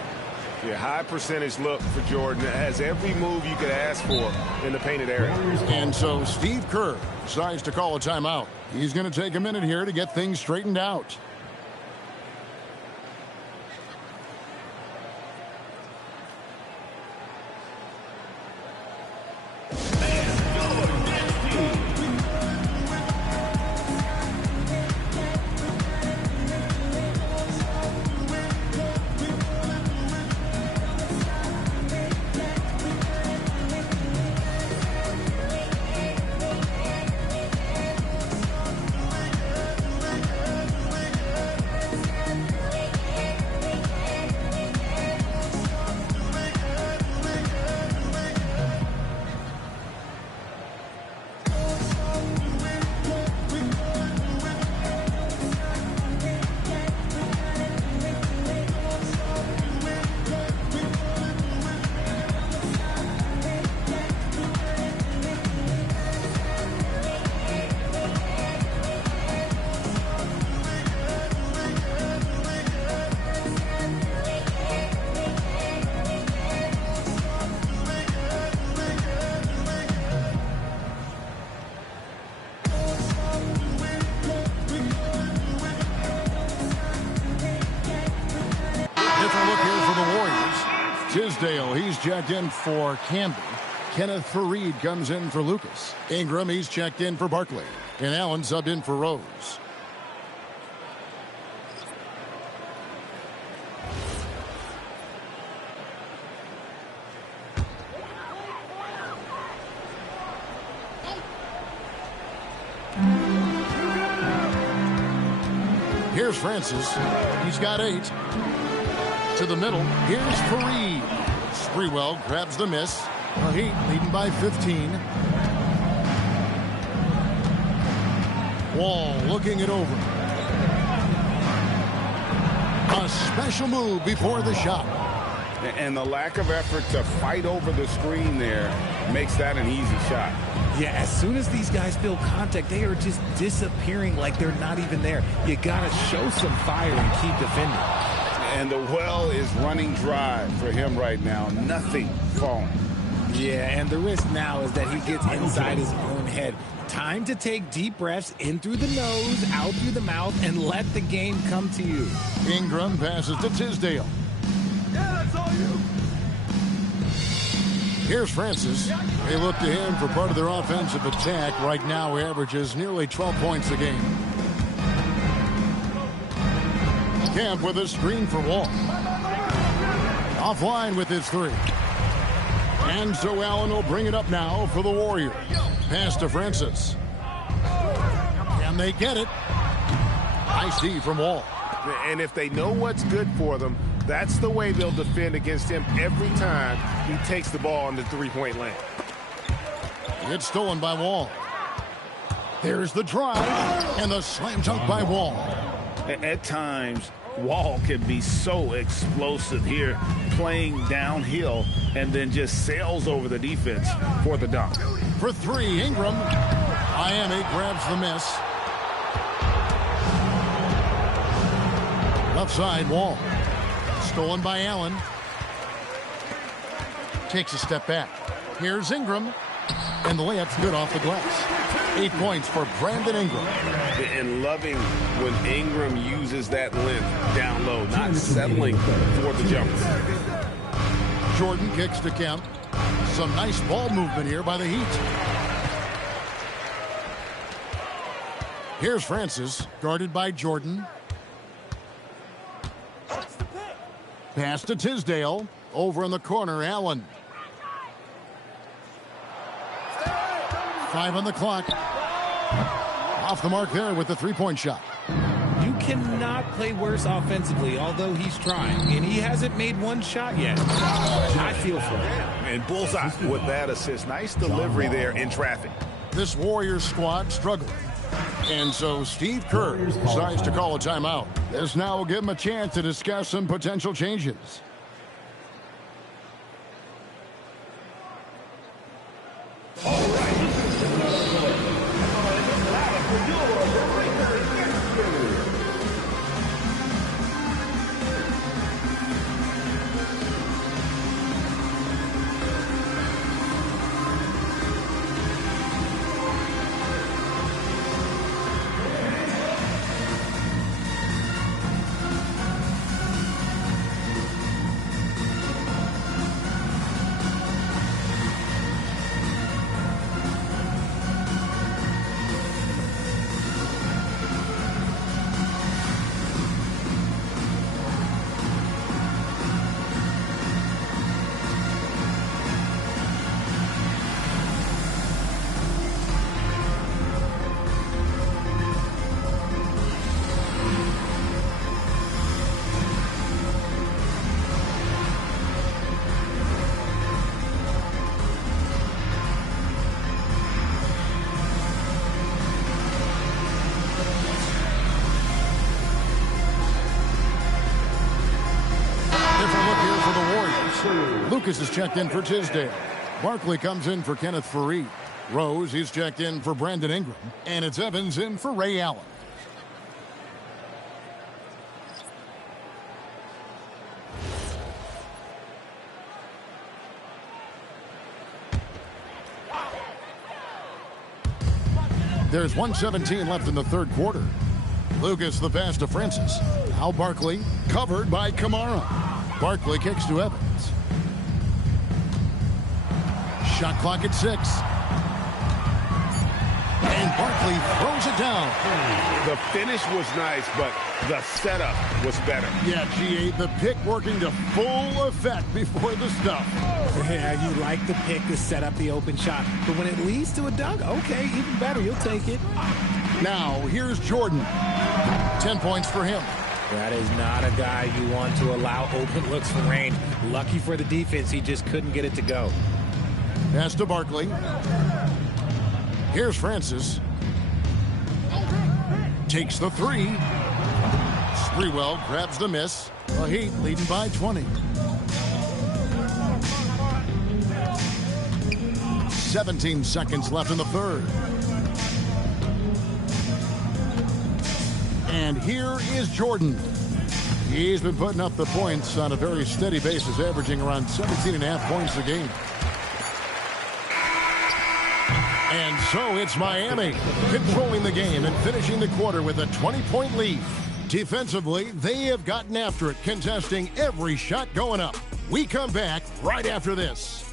Yeah, high percentage look for Jordan. It has every move you could ask for in the painted area. And so Steve Kerr decides to call a timeout. He's going to take a minute here to get things straightened out. Tisdale, he's checked in for Camby. Kenneth Fareed comes in for Lucas. Ingram, he's checked in for Barkley. And Allen subbed in for Rose. Here's Francis. He's got 8. To the middle. Here's Fareed. Sprewell grabs the miss. The Heat leading by 15. Wall looking it over. A special move before the shot. And the lack of effort to fight over the screen there makes that an easy shot. Yeah, as soon as these guys feel contact, they are just disappearing like they're not even there. You got to show some fire and keep defending. And the well is running dry for him right now. Nothing falling. Yeah, and the risk now is that he gets inside his own head. Time to take deep breaths in through the nose, out through the mouth, and let the game come to you. Ingram passes to Tisdale. Yeah, that's all you. Here's Francis. They look to him for part of their offensive attack. Right now, he averages nearly 12 points a game. Camp with a screen for Wall. Offline with his three. And so Allen will bring it up now for the Warriors. Pass to Francis. And they get it. Nice D from Wall. And if they know what's good for them, that's the way they'll defend against him every time he takes the ball in the three-point lane. It's stolen by Wall. There's the drive and the slam dunk by Wall. At times, Wall can be so explosive here, playing downhill, and then just sails over the defense for the dunk. For three, Ingram. Miami grabs the miss. Left side, Wall. Stolen by Allen. Takes a step back. Here's Ingram. And the layup's good off the glass. 8 points for Brandon Ingram. And loving when Ingram uses that length down low, not settling for the jumper. Jordan kicks to Kemp. Some nice ball movement here by the Heat. Here's Francis, guarded by Jordan. Pass to Tisdale. Over in the corner, Allen. 5 on the clock. Off the mark there with the three-point shot. You cannot play worse offensively, although he's trying, and he hasn't made one shot yet. I feel for him. And bullseye with that assist. Nice delivery there in traffic. This Warriors squad struggling. And so Steve Kerr decides to call a timeout. This now will give him a chance to discuss some potential changes. Lucas is checked in for Tisdale. Barkley comes in for Kenneth Faried. Rose, he's checked in for Brandon Ingram. And it's Evans in for Ray Allen. There's 1:17 left in the third quarter. Lucas the pass to Francis. Now Barkley covered by Kamara. Barkley kicks to Evans. Shot clock at 6. And Barkley throws it down. The finish was nice, but the setup was better. Yeah, G8, the pick working to full effect before the stuff. Yeah, you like the pick to set up the open shot. But when it leads to a dunk, okay, even better. You'll take it. Now, here's Jordan. 10 points for him. That is not a guy you want to allow open looks from range. Lucky for the defense, he just couldn't get it to go. Pass to Barkley. Here's Francis. Takes the three. Sprewell grabs the miss. The Heat leading by 20. 17 seconds left in the third. And here is Jordan. He's been putting up the points on a very steady basis, averaging around 17.5 points a game. And so it's Miami controlling the game and finishing the quarter with a 20-point lead. Defensively, they have gotten after it, contesting every shot going up. We come back right after this.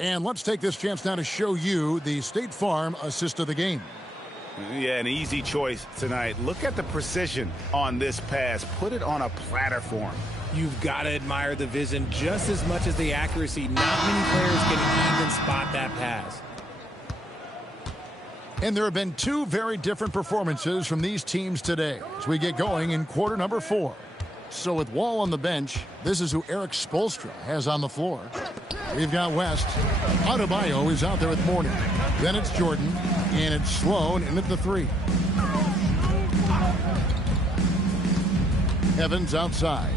And let's take this chance now to show you the State Farm assist of the game. Yeah, an easy choice tonight. Look at the precision on this pass. Put it on a platter for him. You've got to admire the vision just as much as the accuracy. Not many players can even spot that pass. And there have been two very different performances from these teams today as we get going in quarter number 4. So with Wall on the bench, this is who Eric Spoelstra has on the floor. We've got West. Adebayo is out there with Mourning. Then it's Jordan, and it's Sloan in at the 3. Evans outside.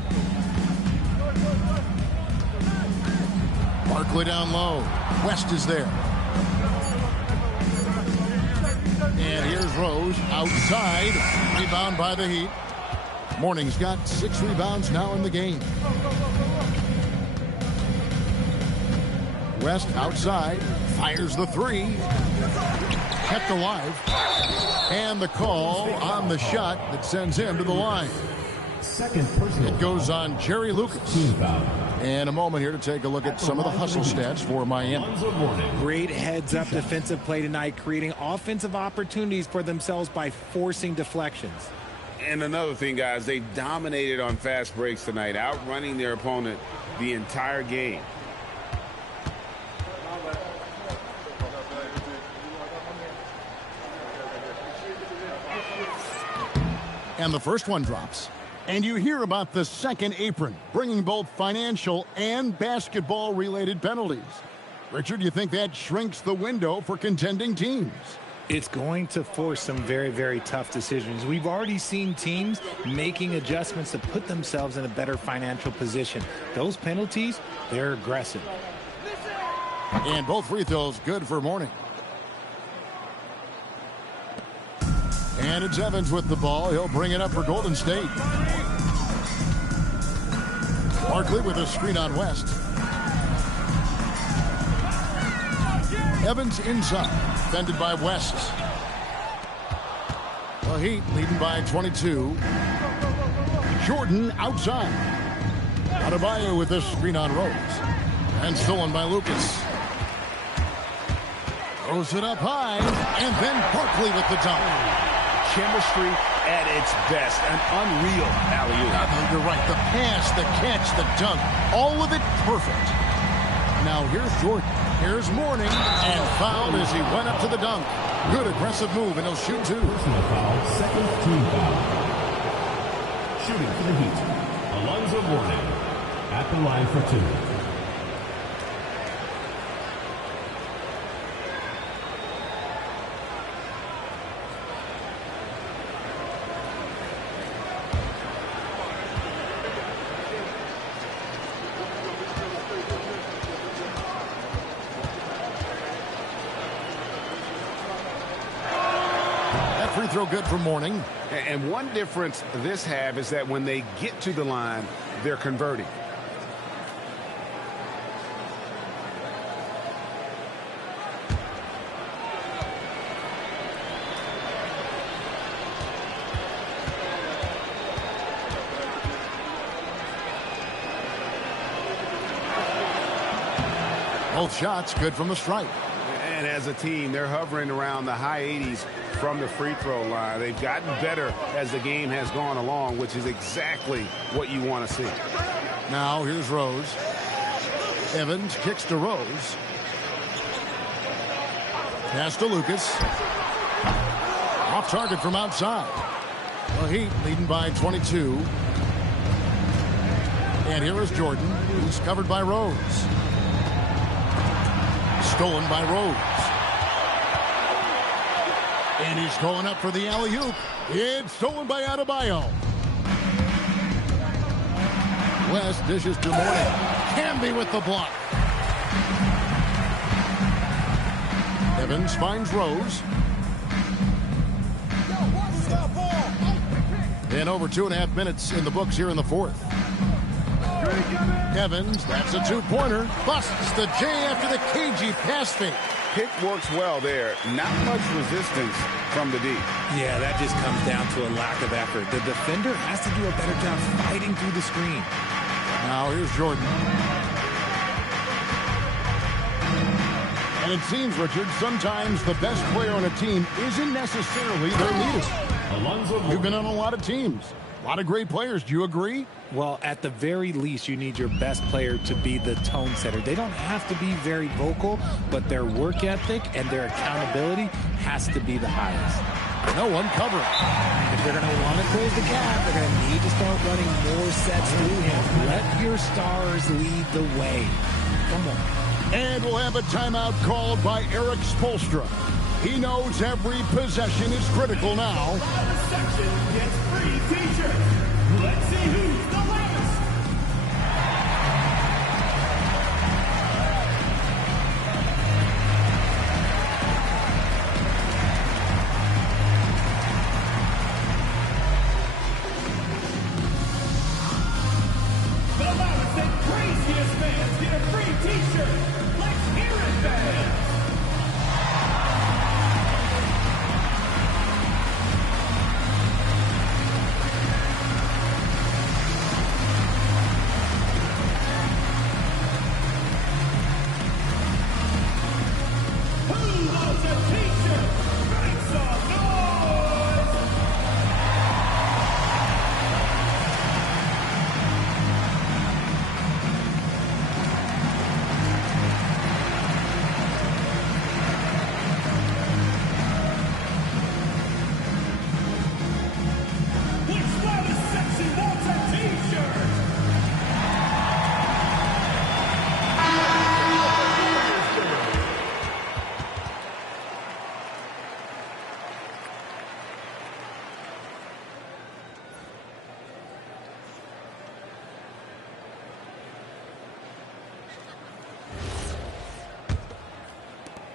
Barkley down low. West is there. And here's Rose outside. Rebound by the Heat. Mourning's got 6 rebounds now in the game. West outside, fires the 3, kept alive, and the call on the shot that sends him to the line. It goes on Jerry Lucas. And a moment here to take a look at some of the hustle stats for Miami. Great heads-up defensive play tonight, creating offensive opportunities for themselves by forcing deflections. And another thing, guys, they dominated on fast breaks tonight, outrunning their opponent the entire game. And the first one drops. And you hear about the second apron, bringing both financial and basketball-related penalties. Richard, you think that shrinks the window for contending teams? It's going to force some very, very tough decisions. We've already seen teams making adjustments to put themselves in a better financial position. Those penalties, they're aggressive. And both free throws good for Mourning. And it's Evans with the ball. He'll bring it up for Golden State. Barkley with a screen on West. Evans inside, defended by West. The Heat leading by 22. Jordan outside. Adebayo with a screen on Rose. And stolen by Lucas. Throws it up high, and then Barkley with the dunk. Chemistry at its best. An unreal alley-oop. You're right. The pass, the catch, the dunk, all of it perfect. Now here's Jordan. Here's Mourning, and fouled as he went up to the dunk. Good aggressive move, and he'll shoot 2. Personal foul, second team foul. Shooting for the Heat, Alonzo Mourning at the line for 2. Free throw good for Mourning. And one difference this have is that when they get to the line, they're converting. Both shots good from the stripe. And as a team, they're hovering around the high 80s from the free throw line. They've gotten better as the game has gone along, which is exactly what you want to see. Now here's Rose. Evans kicks to Rose. Pass to Lucas. Off target from outside. The Heat leading by 22. And here is Jordan, who's covered by Rose. Stolen by Rose. And he's going up for the alley-oop. It's stolen by Adebayo. West dishes to Mourning. Camby with the block. Evans finds Rose. And over 2.5 minutes in the books here in the fourth. Evans, that's a two-pointer. Busts the J after the cagey pass fake. Pick works well there. Not much resistance from the D. Yeah, that just comes down to a lack of effort. The defender has to do a better job fighting through the screen. Now here's Jordan. And it seems, Richard, sometimes the best player on a team isn't necessarily their leader. You've been on a lot of teams. A lot of great players. Do you agree? Well, at the very least, you need your best player to be the tone setter. They don't have to be very vocal, but their work ethic and their accountability has to be the highest. No one covering. If they're going to want to close the gap, they're going to need to start running more sets through him. Let your stars lead the way. Come on. And we'll have a timeout called by Eric Spoelstra. He knows every possession is critical now. The section gets free t-shirts. Let's see who's the loudest. The loudest and craziest fans get a free t-shirt. Let's hear it, fans.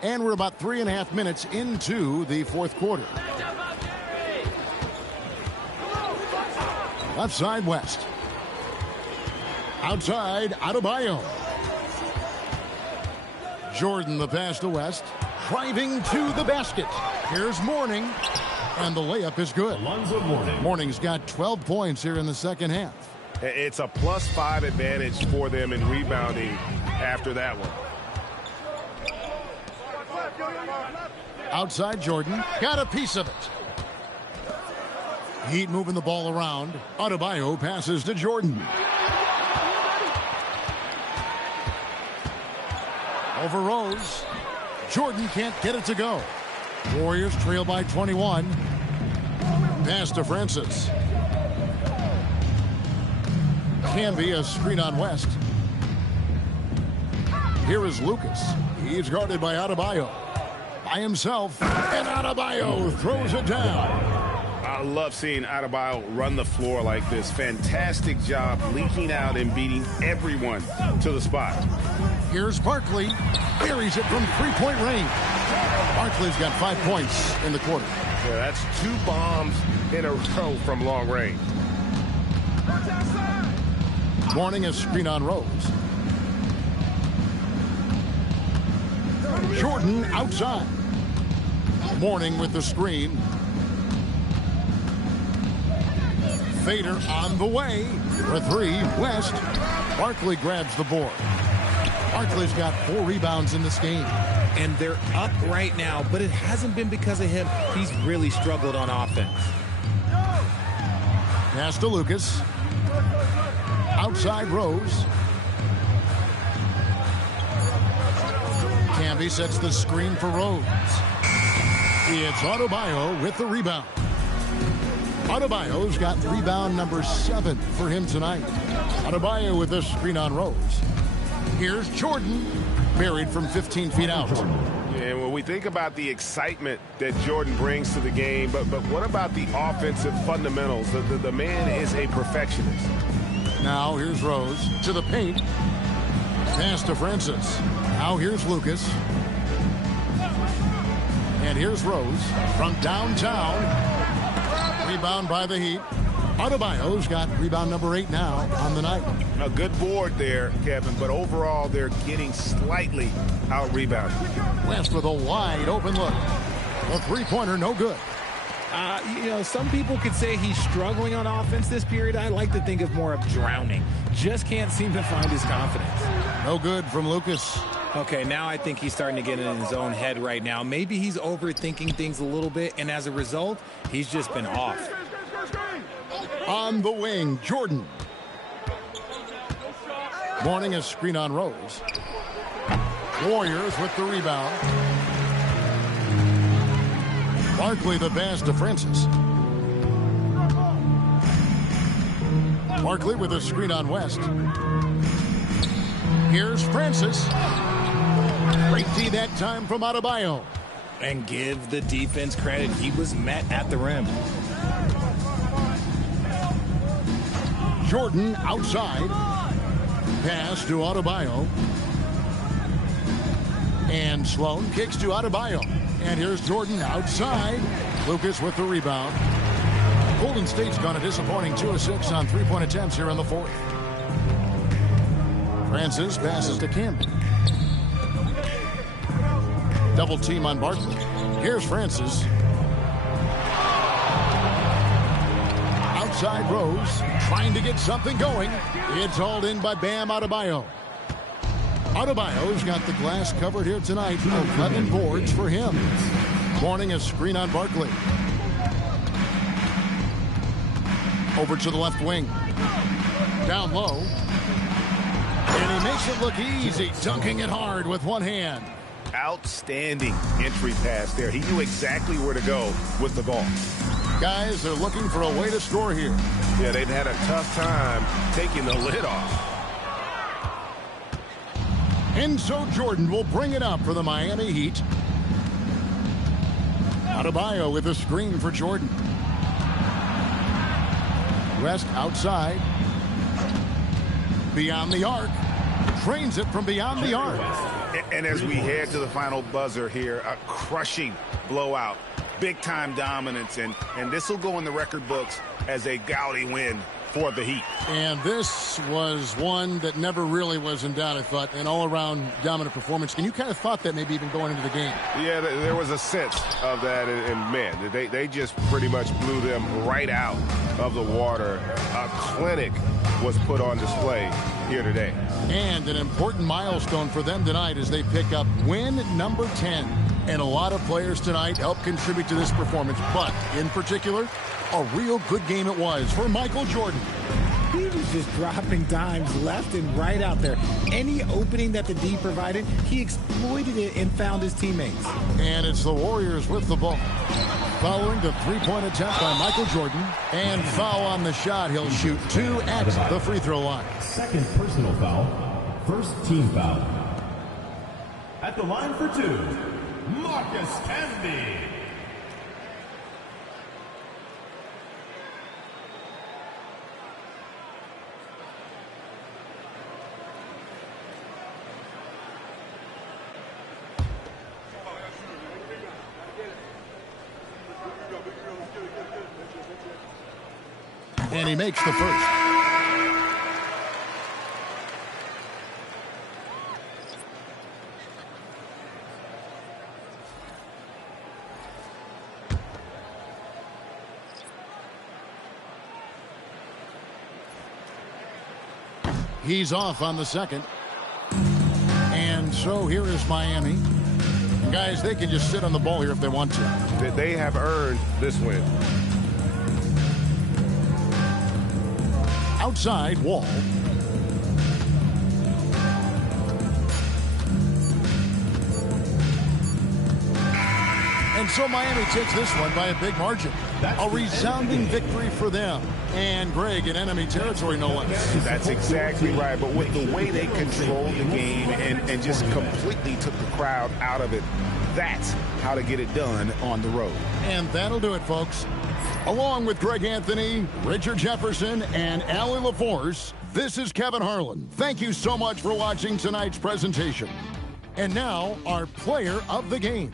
And we're about 3.5 minutes into the fourth quarter. Left side, West. Outside, Adebayo. Jordan, the pass to West. Driving to the basket. Here's Mourning. And the layup is good. Mourning's got 12 points here in the second half. It's a +5 advantage for them in rebounding after that one. Outside Jordan, got a piece of it. Heat moving the ball around. Adebayo passes to Jordan. Over Rose. Jordan can't get it to go. Warriors trail by 21. Pass to Francis. Camby, a screen on West. Here is Lucas. He's guarded by Adebayo. By himself, and Adebayo throws it down. I love seeing Adebayo run the floor like this. Fantastic job leaking out and beating everyone to the spot. Here's Barkley. Buries it from three-point range. Barkley's got 5 points in the quarter. Yeah, that's 2 bombs in a row from long range. Mourning a screen on Rose. Jordan outside. Mourning with the screen. Fader on the way for 3. West. Barkley grabs the board. Barkley's got 4 rebounds in this game. And they're up right now, but it hasn't been because of him. He's really struggled on offense. Pass to Lucas. Outside Rose. Camby sets the screen for Rose. It's Adebayo with the rebound. Adebayo's got rebound number 7 for him tonight. Adebayo with the screen on Rose. Here's Jordan, buried from 15 feet out. And when we think about the excitement that Jordan brings to the game, but what about the offensive fundamentals? The man is a perfectionist. Now here's Rose to the paint. Pass to Francis. Now here's Lucas. And here's Rose from downtown. Rebound by the Heat. Adebayo's got rebound number 8 now on the night. A good board there, Kevin, but overall they're getting slightly out-rebounded. West with a wide open look. The three-pointer no good. You know, some people could say he's struggling on offense this period. I like to think of more of drowning. Just can't seem to find his confidence. No good from Lucas. Okay, now I think he's starting to get in his own head right now. Maybe he's overthinking things a little bit, and as a result, he's just been off. On the wing, Jordan. Morning a screen on Rose. Warriors with the rebound. Barkley the pass to Francis. Barkley with a screen on West. Here's Francis. Great D that time from Adebayo. And give the defense credit. He was met at the rim. Jordan outside. Pass to Adebayo. And Sloan kicks to Adebayo. And here's Jordan outside. Lucas with the rebound. Golden State's gone a disappointing 2 of 6 on three-point attempts here in the fourth. Francis passes to Campbell. Double team on Barkley. Here's Francis. Outside Rose, trying to get something going. It's hauled in by Bam Adebayo. Adebayo's got the glass covered here tonight. 11 boards for him. Morning a screen on Barkley. Over to the left wing. Down low. And he makes it look easy, dunking it hard with one hand. Outstanding entry pass there. He knew exactly where to go with the ball. Guys, they're looking for a way to score here. Yeah, they've had a tough time taking the lid off. And so Jordan will bring it up for the Miami Heat. Adebayo with a screen for Jordan. West outside. Beyond the arc. Trains it from beyond the arc. And as we head to the final buzzer here, a crushing blowout. Big-time dominance, and this will go in the record books as a gaudy win for the Heat. And this was one that never really was in doubt, I thought, an all-around dominant performance. And you kind of thought that maybe even going into the game. Yeah, there was a sense of that, and man, they just pretty much blew them right out of the water. A clinic was put on display here today. And an important milestone for them tonight as they pick up win number 10. And a lot of players tonight helped contribute to this performance. But, in particular, a real good game it was for Michael Jordan. He was just dropping dimes left and right out there. Any opening that the D provided, he exploited it and found his teammates. And it's the Warriors with the ball. Following the three-point attempt by Michael Jordan. And foul on the shot. He'll shoot 2 at the free throw line. Second personal foul. First team foul. At the line for 2, Marcus Camby. And he makes the first. He's off on the second. And so here is Miami. Guys, they can just sit on the ball here if they want to. They have earned this win. Outside, Wall. And so Miami takes this one by a big margin. A resounding victory for them. And Greg in enemy territory, no less. That's exactly right. But with the way they controlled the game and just completely took the crowd out of it, that's how to get it done on the road. And that'll do it, folks. Along with Greg Anthony, Richard Jefferson, and Allie LaForce, this is Kevin Harlan. Thank you so much for watching tonight's presentation. And now, our player of the game.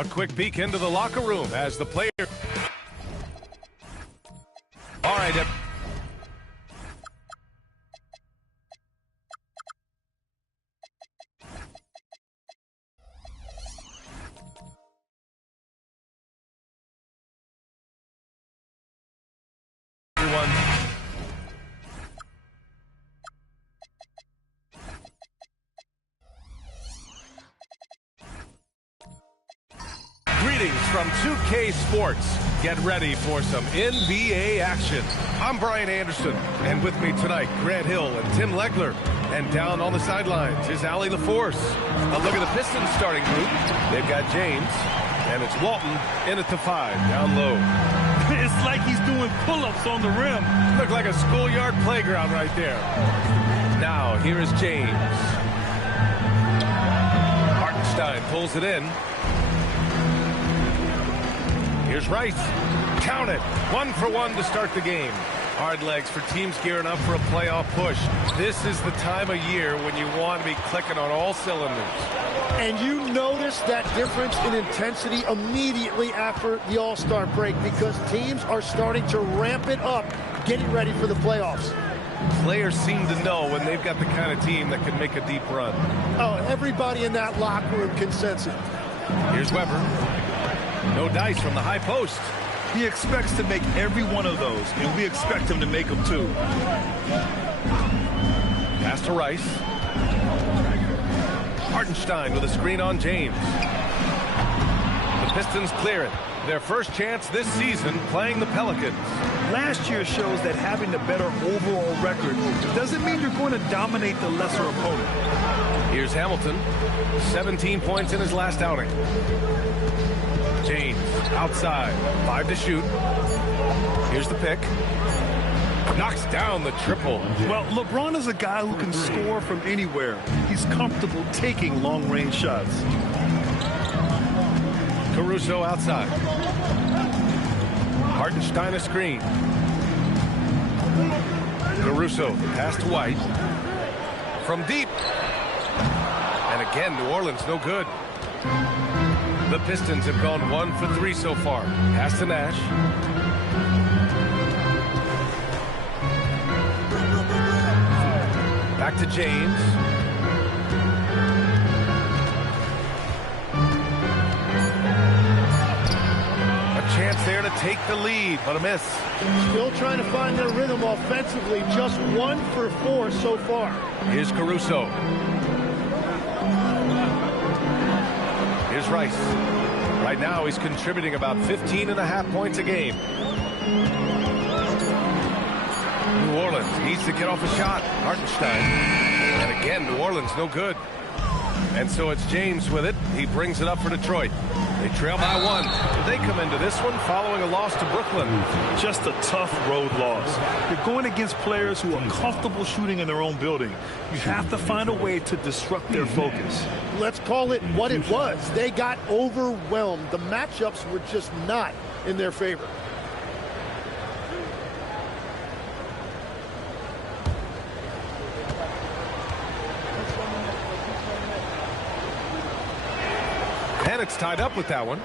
A quick peek into the locker room as the player. All right. Greetings from 2K Sports. Get ready for some NBA action. I'm Brian Anderson, and with me tonight, Grant Hill and Tim Legler. And down on the sidelines is Allie LaForce. A look at the Pistons starting group. They've got James, and it's Walton in at the 5, down low. It's like he's doing pull-ups on the rim. Look like a schoolyard playground right there. Now, here is James. Hartenstein pulls it in. Here's Rice. Count it. 1 for 1 to start the game. Hard legs for teams gearing up for a playoff push. This is the time of year when you want to be clicking on all cylinders. And you notice that difference in intensity immediately after the All-Star break because teams are starting to ramp it up, getting ready for the playoffs. Players seem to know when they've got the kind of team that can make a deep run. Oh, everybody in that locker room can sense it. Here's Weber. No dice from the high post. He expects to make every one of those, and we expect him to make them too. Pass to Rice. Hartenstein with a screen on James. The Pistons clear it. Their first chance this season playing the Pelicans. Last year shows that having a better overall record doesn't mean you're going to dominate the lesser opponent. Here's Hamilton. 17 points in his last outing. James outside. 5 to shoot. Here's the pick. Knocks down the triple. Well, LeBron is a guy who can score from anywhere. He's comfortable taking long-range shots. Caruso outside. Hartenstein a screen. Caruso pass to White. From deep. And again, New Orleans no good. The Pistons have gone 1 for 3 so far. Pass to Nash. Back to James. A chance there to take the lead, but a miss. Still trying to find their rhythm offensively. Just 1 for 4 so far. Here's Caruso. Here's Rice. Right now, he's contributing about 15.5 points a game. New Orleans needs to get off a shot. Hartenstein. And again, New Orleans no good. And so it's James with it. He brings it up for Detroit. They trail by 1. They come into this one following a loss to Brooklyn. Just a tough road loss. You're going against players who are comfortable shooting in their own building. You have to find a way to disrupt their focus. Let's call it what it was. They got overwhelmed. The matchups were just not in their favor. And it's tied up with that one.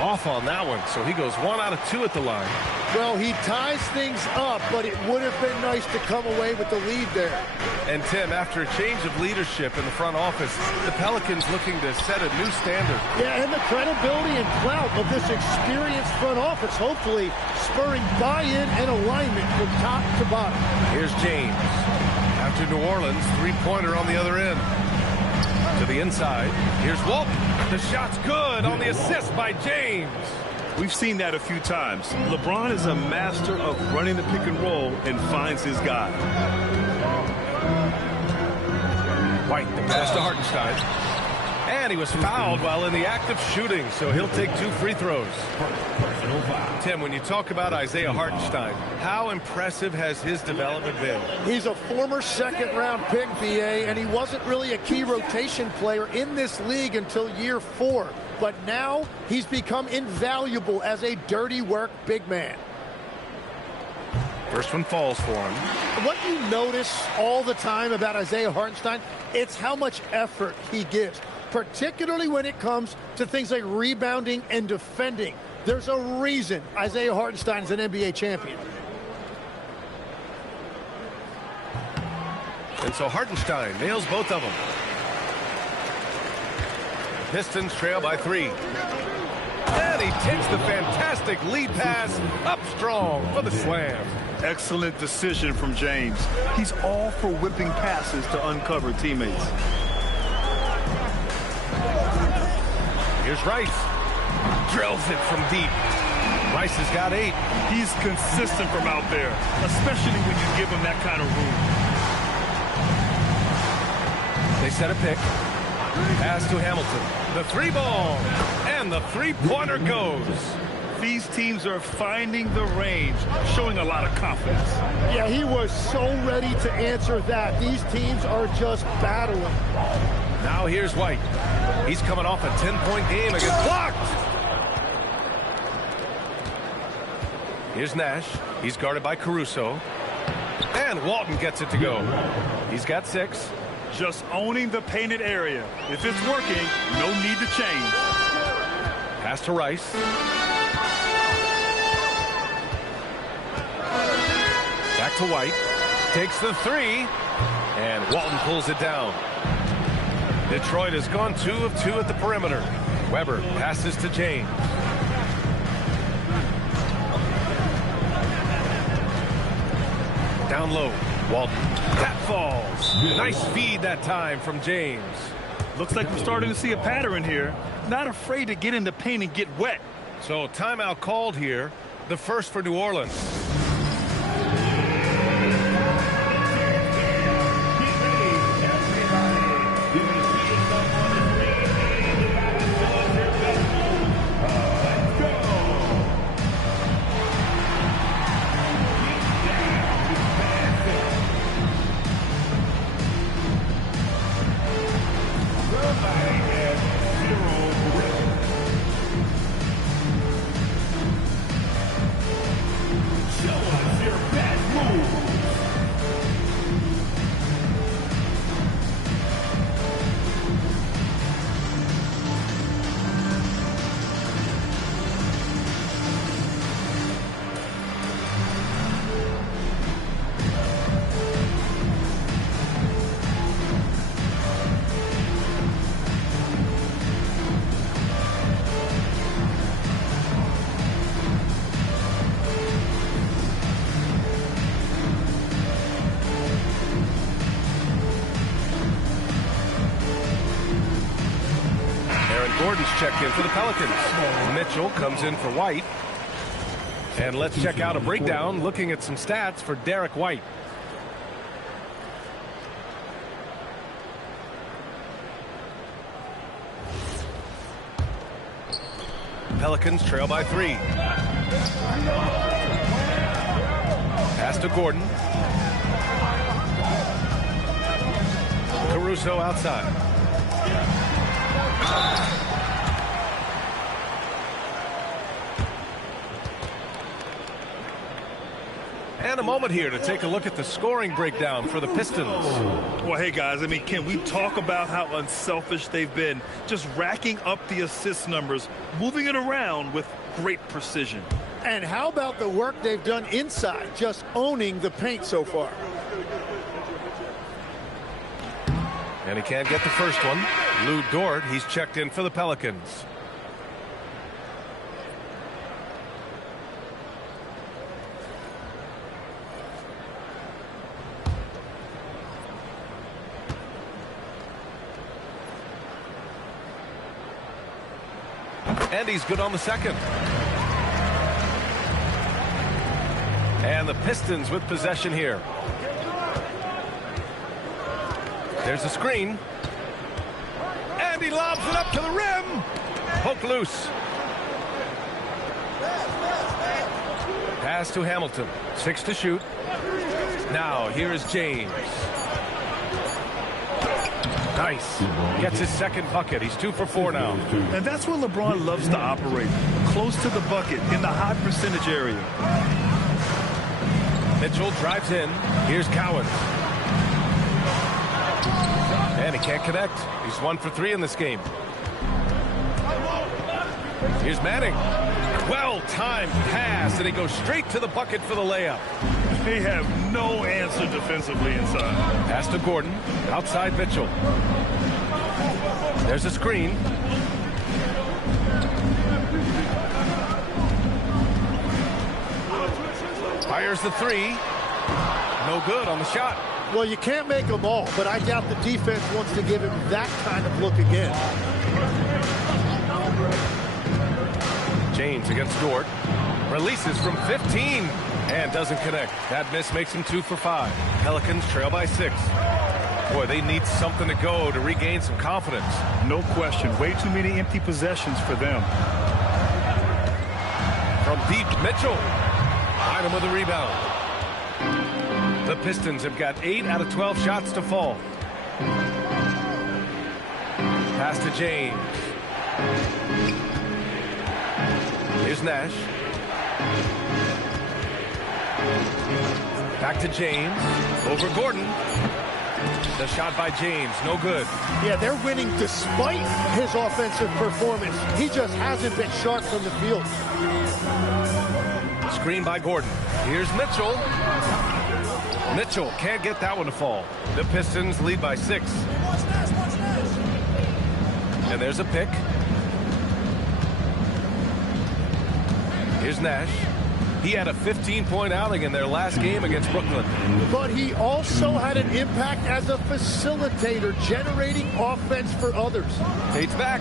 Off on that one, so he goes 1 out of 2 at the line. Well, he ties things up, but it would have been nice to come away with the lead there. And Tim, after a change of leadership in the front office, the Pelicans looking to set a new standard. Yeah, and the credibility and clout of this experienced front office, hopefully spurring buy-in and alignment from top to bottom. Here's James. After New Orleans, three-pointer on the other end. To the inside. Here's Walton. The shot's good on the assist by James. We've seen that a few times. LeBron is a master of running the pick and roll and finds his guy. White, the pass to Hartenstein. And he was fouled while in the act of shooting, so he'll take 2 free throws. Personal foul. Tim, when you talk about Isaiah Hartenstein, how impressive has his development been? He's a former second-round pick, BA, and he wasn't really a key rotation player in this league until year 4. But now he's become invaluable as a dirty work big man. First one falls for him. What you notice all the time about Isaiah Hartenstein, it's how much effort he gives, particularly when it comes to things like rebounding and defending. There's a reason Isaiah Hartenstein is an NBA champion. And so Hartenstein nails both of them. Pistons trail by 3. And he takes the fantastic lead pass up strong for the slam. Excellent decision from James. He's all for whipping passes to uncover teammates. Here's Rice. Drills it from deep. Rice has got 8. He's consistent from out there, especially when you give him that kind of room. They set a pick. Pass to Hamilton. The 3-ball. And the 3-pointer goes. These teams are finding the range, showing a lot of confidence. Yeah, he was so ready to answer that. These teams are just battling. Now here's White. He's coming off a 10-point game against blocked. Here's Nash. He's guarded by Caruso. And Walton gets it to go. He's got 6. Just owning the painted area. If it's working, no need to change. Pass to Rice. Back to White. Takes the 3. And Walton pulls it down. Detroit has gone 2 of 2 at the perimeter. Weber passes to James. Down low. Walton. That falls. Nice feed that time from James. Looks like we're starting to see a pattern here. Not afraid to get in the paint and get wet. So timeout called here. The first for New Orleans. Gordon's checked in for the Pelicans. Mitchell comes in for White. And let's check out a breakdown looking at some stats for Derek White. Pelicans trail by 3. Pass to Gordon. Caruso outside. And a moment here to take a look at the scoring breakdown for the Pistons. Well, hey, guys, I mean, can we talk about how unselfish they've been? Just racking up the assist numbers, moving it around with great precision. And how about the work they've done inside, just owning the paint so far? And he can't get the first one. Lou Dort, he's checked in for the Pelicans. And he's good on the second. And the Pistons with possession here. There's a screen. And he lobs it up to the rim. Poke loose. Pass to Hamilton. 6 to shoot. Now, here is James. Nice. Gets his second bucket. He's 2 for 4 now. And that's where LeBron loves to operate. Close to the bucket, in the high percentage area. Mitchell drives in. Here's Cowens. And he can't connect. He's 1 for 3 in this game. Here's Manning. Well-timed pass, and he goes straight to the bucket for the layup. They have no answer defensively inside. Pass to Gordon. Outside Mitchell. There's a screen. Fires the 3. No good on the shot. Well, you can't make them all, but I doubt the defense wants to give him that kind of look again. James against Dort. Releases from 15 and doesn't connect. That miss makes him 2 for 5. Pelicans trail by 6. Boy, they need something to go to regain some confidence. No question. Way too many empty possessions for them. From deep, Mitchell. Bynum with a rebound. The Pistons have got 8 out of 12 shots to fall. Pass to James. Here's Nash. Back to James. Over Gordon. The shot by James. No good. Yeah, they're winning despite his offensive performance. He just hasn't been sharp from the field. Screen by Gordon. Here's Mitchell. Mitchell can't get that one to fall. The Pistons lead by 6. And there's a pick. Here's Nash. He had a 15-point outing in their last game against Brooklyn. But he also had an impact as a facilitator, generating offense for others. Tate's back.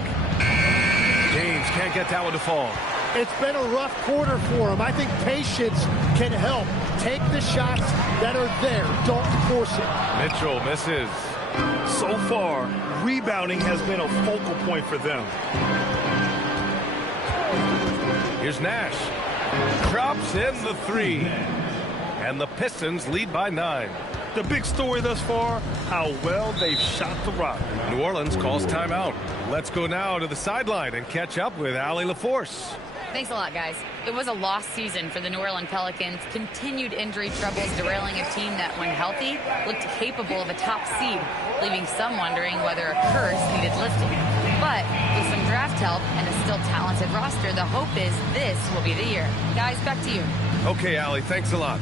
James can't get that one to fall. It's been a rough quarter for him. I think patience can help. Take the shots that are there. Don't force it. Mitchell misses. So far, rebounding has been a focal point for them. Here's Nash. Drops in the 3. And the Pistons lead by 9. The big story thus far, how well they've shot the rock. New Orleans calls timeout. Let's go now to the sideline and catch up with Allie LaForce. Thanks a lot, guys. It was a lost season for the New Orleans Pelicans. Continued injury troubles derailing a team that, when healthy, looked capable of a top seed, leaving some wondering whether a curse needed lifting. But with some draft help and a still talented roster, the hope is this will be the year. Guys, back to you. Okay, Allie, thanks a lot.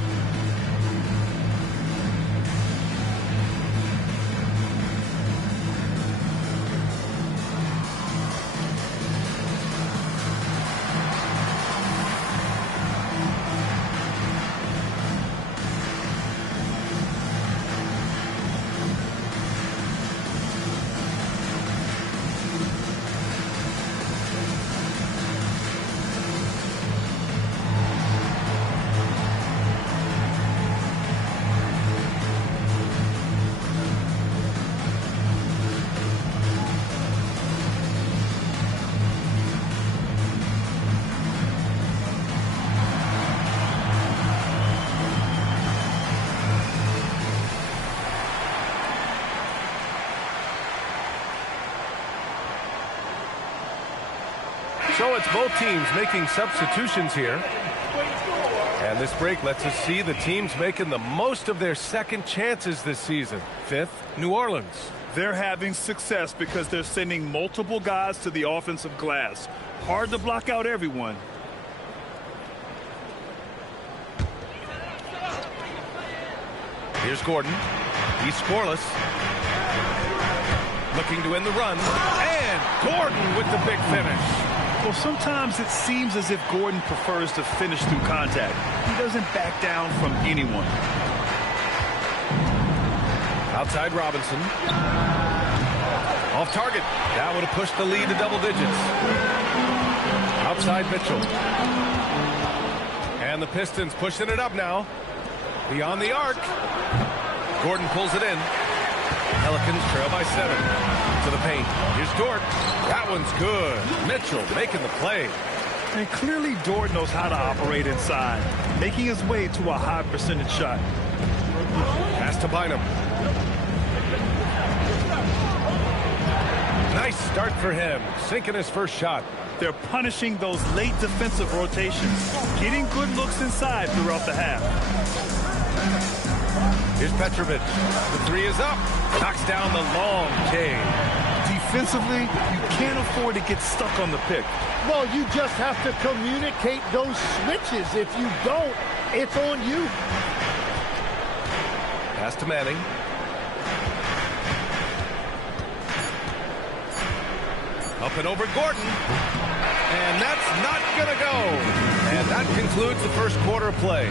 So it's both teams making substitutions here. And this break lets us see the teams making the most of their second chances this season. 5th, New Orleans. They're having success because they're sending multiple guys to the offensive glass. Hard to block out everyone. Here's Gordon. He's scoreless. Looking to end the run. And Gordon with the big finish. Well, sometimes it seems as if Gordon prefers to finish through contact. He doesn't back down from anyone. Outside Robinson. Off target. That would have pushed the lead to double digits. Outside Mitchell. And the Pistons pushing it up now. Beyond the arc. Gordon pulls it in. Pelicans trail by 7. To the paint. Here's Dort. That one's good. Mitchell making the play. And clearly Dort knows how to operate inside, making his way to a high percentage shot. Pass to Bynum. Nice start for him, sinking his first shot. They're punishing those late defensive rotations, getting good looks inside throughout the half. Here's Petrovic. The three is up. Knocks down the long K. Defensively, you can't afford to get stuck on the pick. Well, you just have to communicate those switches. If you don't, it's on you. Pass to Manning. Up and over Gordon. And that's not going to go. And that concludes the first quarter of play.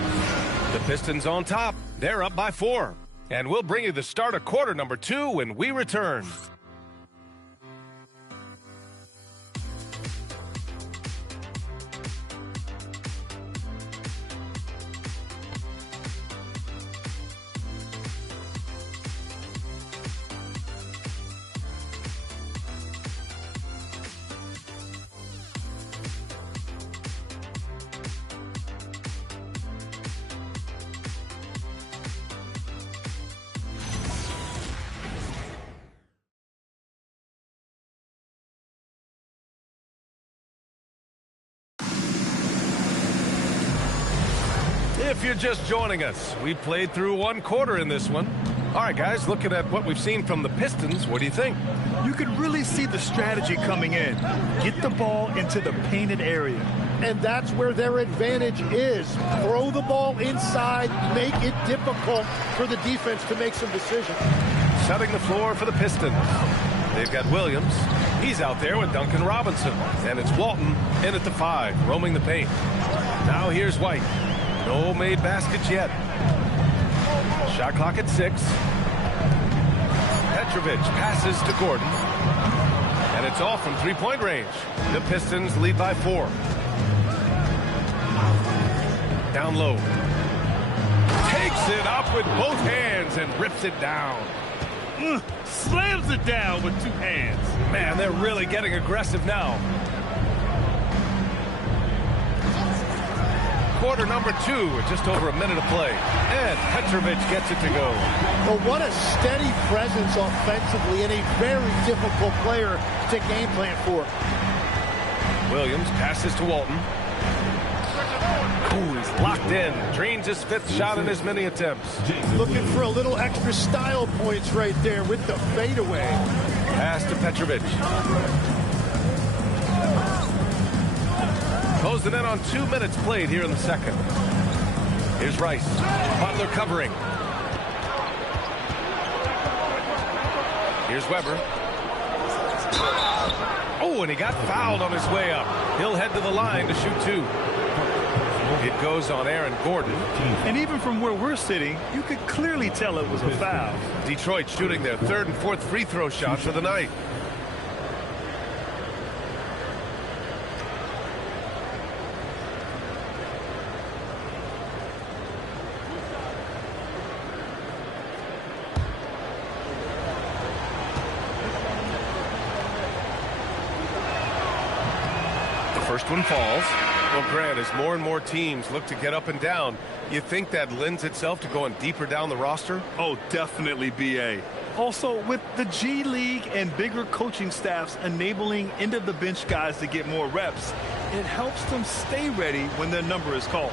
The Pistons on top. They're up by 4. And we'll bring you the start of quarter number 2 when we return. If you're just joining us, we played through 1 quarter in this one. All right, guys, looking at what we've seen from the Pistons, what do you think? You can really see the strategy coming in. Get the ball into the painted area. And that's where their advantage is. Throw the ball inside, make it difficult for the defense to make some decisions. Setting the floor for the Pistons. They've got Williams. He's out there with Duncan Robinson. And it's Walton in at the 5, roaming the paint. Now here's White. No made baskets yet. Shot clock at 6. Petrovic passes to Gordon. And it's off from three-point range. The Pistons lead by 4. Down low. Takes it up with both hands and rips it down. Slams it down with 2 hands. Man, they're really getting aggressive now. Quarter number 2 with just over a minute of play. And Petrovic gets it to go. Well, what a steady presence offensively and a very difficult player to game plan for. Williams passes to Walton. Ooh, he's locked in. Drains his 5th shot in as many attempts. Looking for a little extra style points right there with the fadeaway. Pass to Petrovic. Closing in on 2 minutes played here in the second. Here's Rice. Butler covering. Here's Weber. Oh, and he got fouled on his way up. He'll head to the line to shoot 2. It goes on Aaron Gordon. And even from where we're sitting, you could clearly tell it was a foul. Detroit shooting their 3rd and 4th free throw shots of the night. First one falls. Well, Grant, as more and more teams look to get up and down, you think that lends itself to going deeper down the roster? Oh, definitely, B.A. Also, with the G League and bigger coaching staffs enabling end-of-the-bench guys to get more reps, it helps them stay ready when their number is called.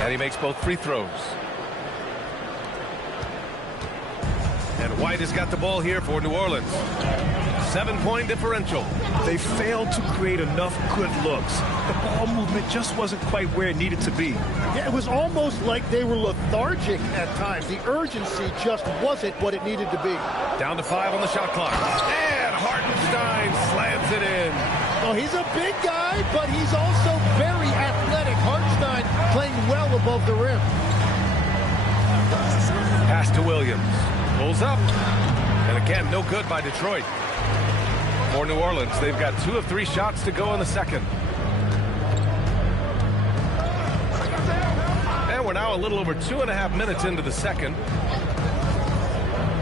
And he makes both free throws. And White has got the ball here for New Orleans. 7-point differential. They failed to create enough good looks. The ball movement just wasn't quite where it needed to be. Yeah, it was almost like they were lethargic at times. The urgency just wasn't what it needed to be. Down to 5 on the shot clock. And Hartenstein slams it in. Well, he's a big guy, but he's also very athletic. Hartenstein playing well above the rim. Pass to Williams. Pulls up. And again, no good by Detroit. For New Orleans, they've got 2 of 3 shots to go in the second. And we're now a little over 2.5 minutes into the second.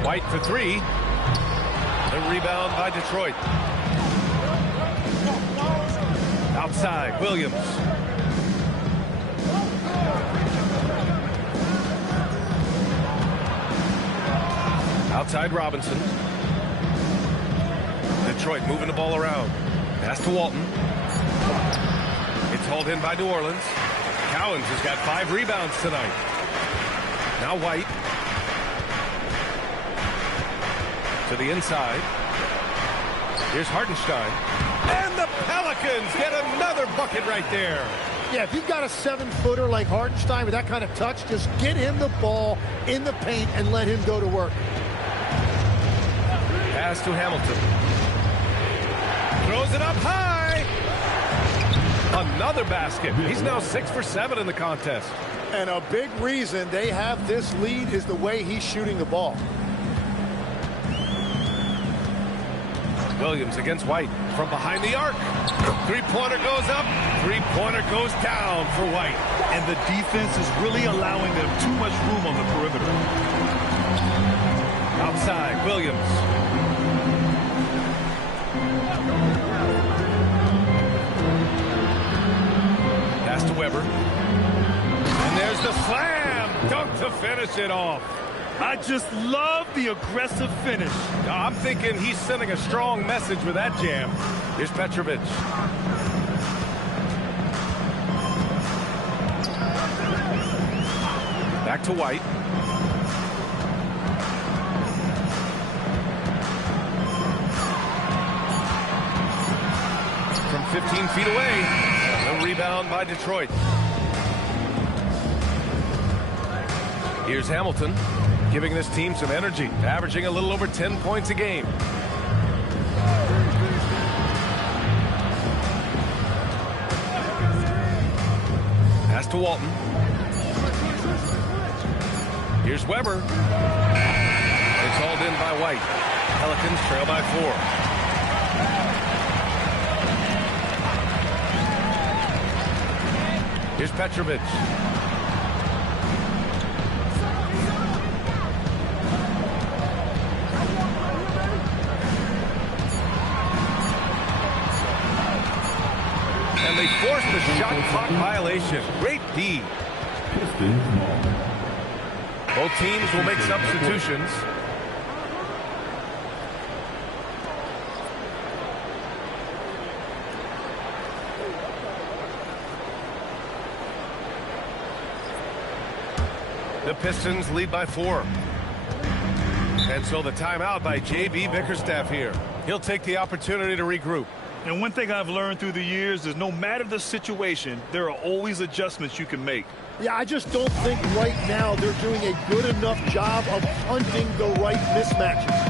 White for 3. The rebound by Detroit. Now Outside, Williams. Outside, Robinson. Detroit moving the ball around. Pass to Walton. It's hauled in by New Orleans. Cowens has got 5 rebounds tonight. Now White. To the inside. Here's Hartenstein. And the Pelicans get another bucket right there. Yeah, if you've got a 7-footer like Hartenstein with that kind of touch, just get him the ball in the paint and let him go to work. Pass to Hamilton. Throws it up high. Another basket. He's now 6 for 7 in the contest. And a big reason they have this lead is the way he's shooting the ball. Williams against White from behind the arc. 3-pointer goes up. 3-pointer goes down for White. And the defense is really allowing them too much room on the perimeter. Outside, Williams. Pass to Weber. And there's the slam. Dunk to finish it off. I just love the aggressive finish. I'm thinking he's sending a strong message with that jam. Here's Petrovic. Back to White. From 15 feet away. A rebound by Detroit. Here's Hamilton, giving this team some energy, averaging a little over 10 points a game. Pass to Walton. Here's Weber. It's hauled in by White. Pelicans trail by 4. Here's Petrovic. And they forced the shot clock violation. Great D. Both teams will make substitutions. The Pistons lead by 4. And so the timeout by J.B. Bickerstaff here. He'll take the opportunity to regroup. And one thing I've learned through the years is no matter the situation, there are always adjustments you can make. Yeah, I just don't think right now they're doing a good enough job of hunting the right mismatches.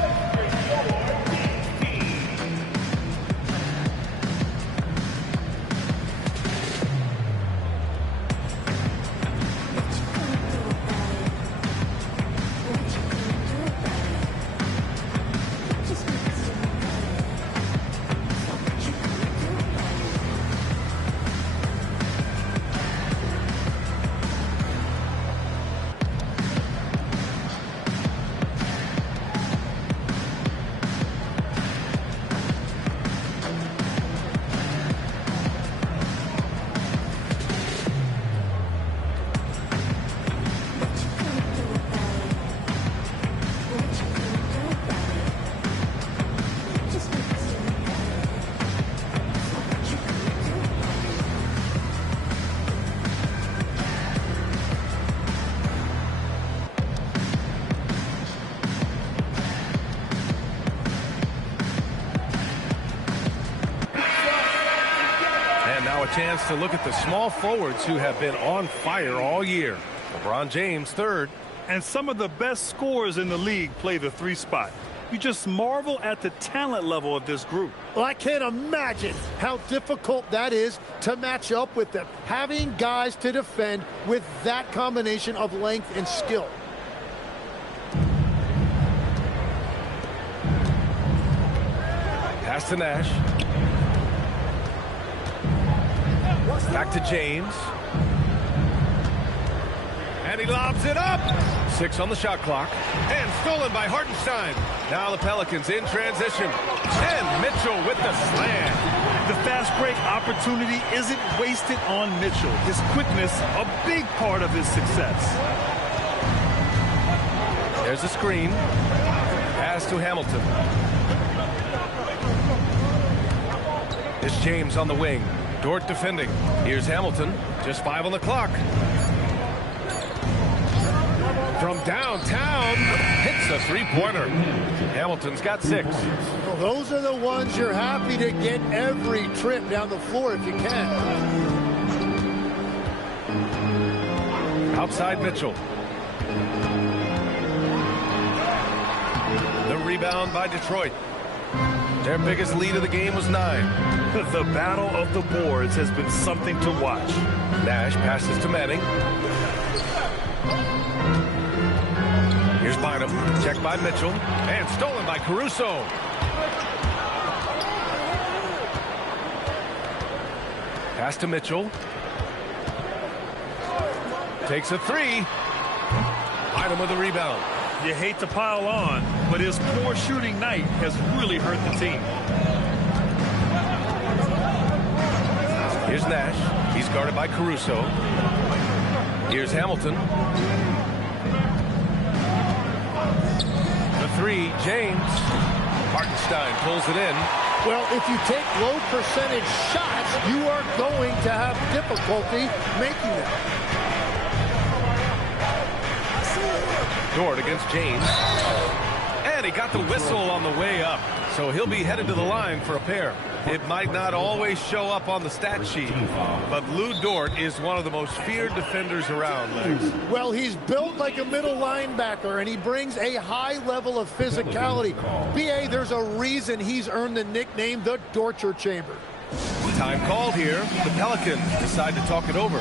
Chance to look at the small forwards who have been on fire all year. LeBron James, 3rd. And some of the best scorers in the league play the 3 spot. You just marvel at the talent level of this group. Well, I can't imagine how difficult that is to match up with them. Having guys to defend with that combination of length and skill. Pass to Nash. Back to James. And he lobs it up. 6 on the shot clock. And stolen by Hartenstein. Now the Pelicans in transition. And Mitchell with the slam. The fast fast break opportunity isn't wasted on Mitchell. His quickness, a big part of his success. There's a screen. Pass to Hamilton. It's James on the wing. Dort defending. Here's Hamilton. Just 5 on the clock. From downtown, hits a three-pointer. Hamilton's got 6. Well, those are the ones you're happy to get every trip down the floor if you can. Outside Mitchell. The rebound by Detroit. Their biggest lead of the game was 9. The battle of the boards has been something to watch. Nash passes to Manning. Here's Bynum, checked by Mitchell, and stolen by Caruso. Pass to Mitchell. Takes a 3. Bynum with the rebound. You hate to pile on, but his poor shooting night has really hurt the team. Here's Nash. He's guarded by Caruso. Here's Hamilton. The 3, James. Hartenstein pulls it in. Well, if you take low percentage shots, you are going to have difficulty making them. Dort against James. And he got the whistle on the way up. So he'll be headed to the line for a pair. It might not always show up on the stat sheet, but Lou Dort is one of the most feared defenders around, Legs. Well, he's built like a middle linebacker, and he brings a high level of physicality. B.A., there's a reason he's earned the nickname the Torture Chamber. Time called here. The Pelicans decide to talk it over.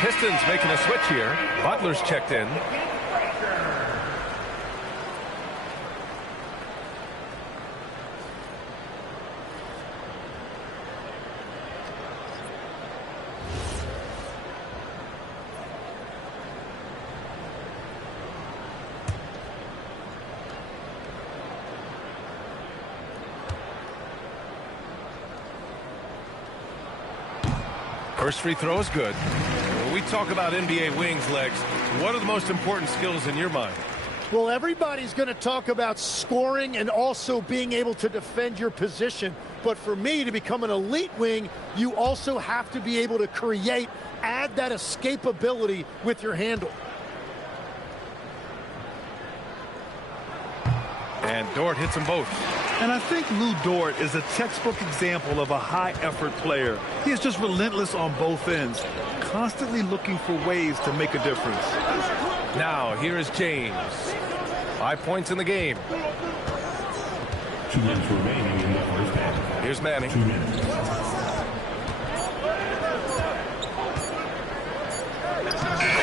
Pistons making a switch here. Butler's checked in. First free throw is good. When we talk about NBA wings, Legs, what are the most important skills in your mind? Well, everybody's going to talk about scoring and also being able to defend your position. But for me, to become an elite wing, you also have to be able to create, add that escapability with your handle. And Dort hits them both. And I think Lou Dort is a textbook example of a high-effort player. He is just relentless on both ends, constantly looking for ways to make a difference. Now, here is James. 5 points in the game. 2 minutes remaining in the first half. Here's Manning. 2 minutes.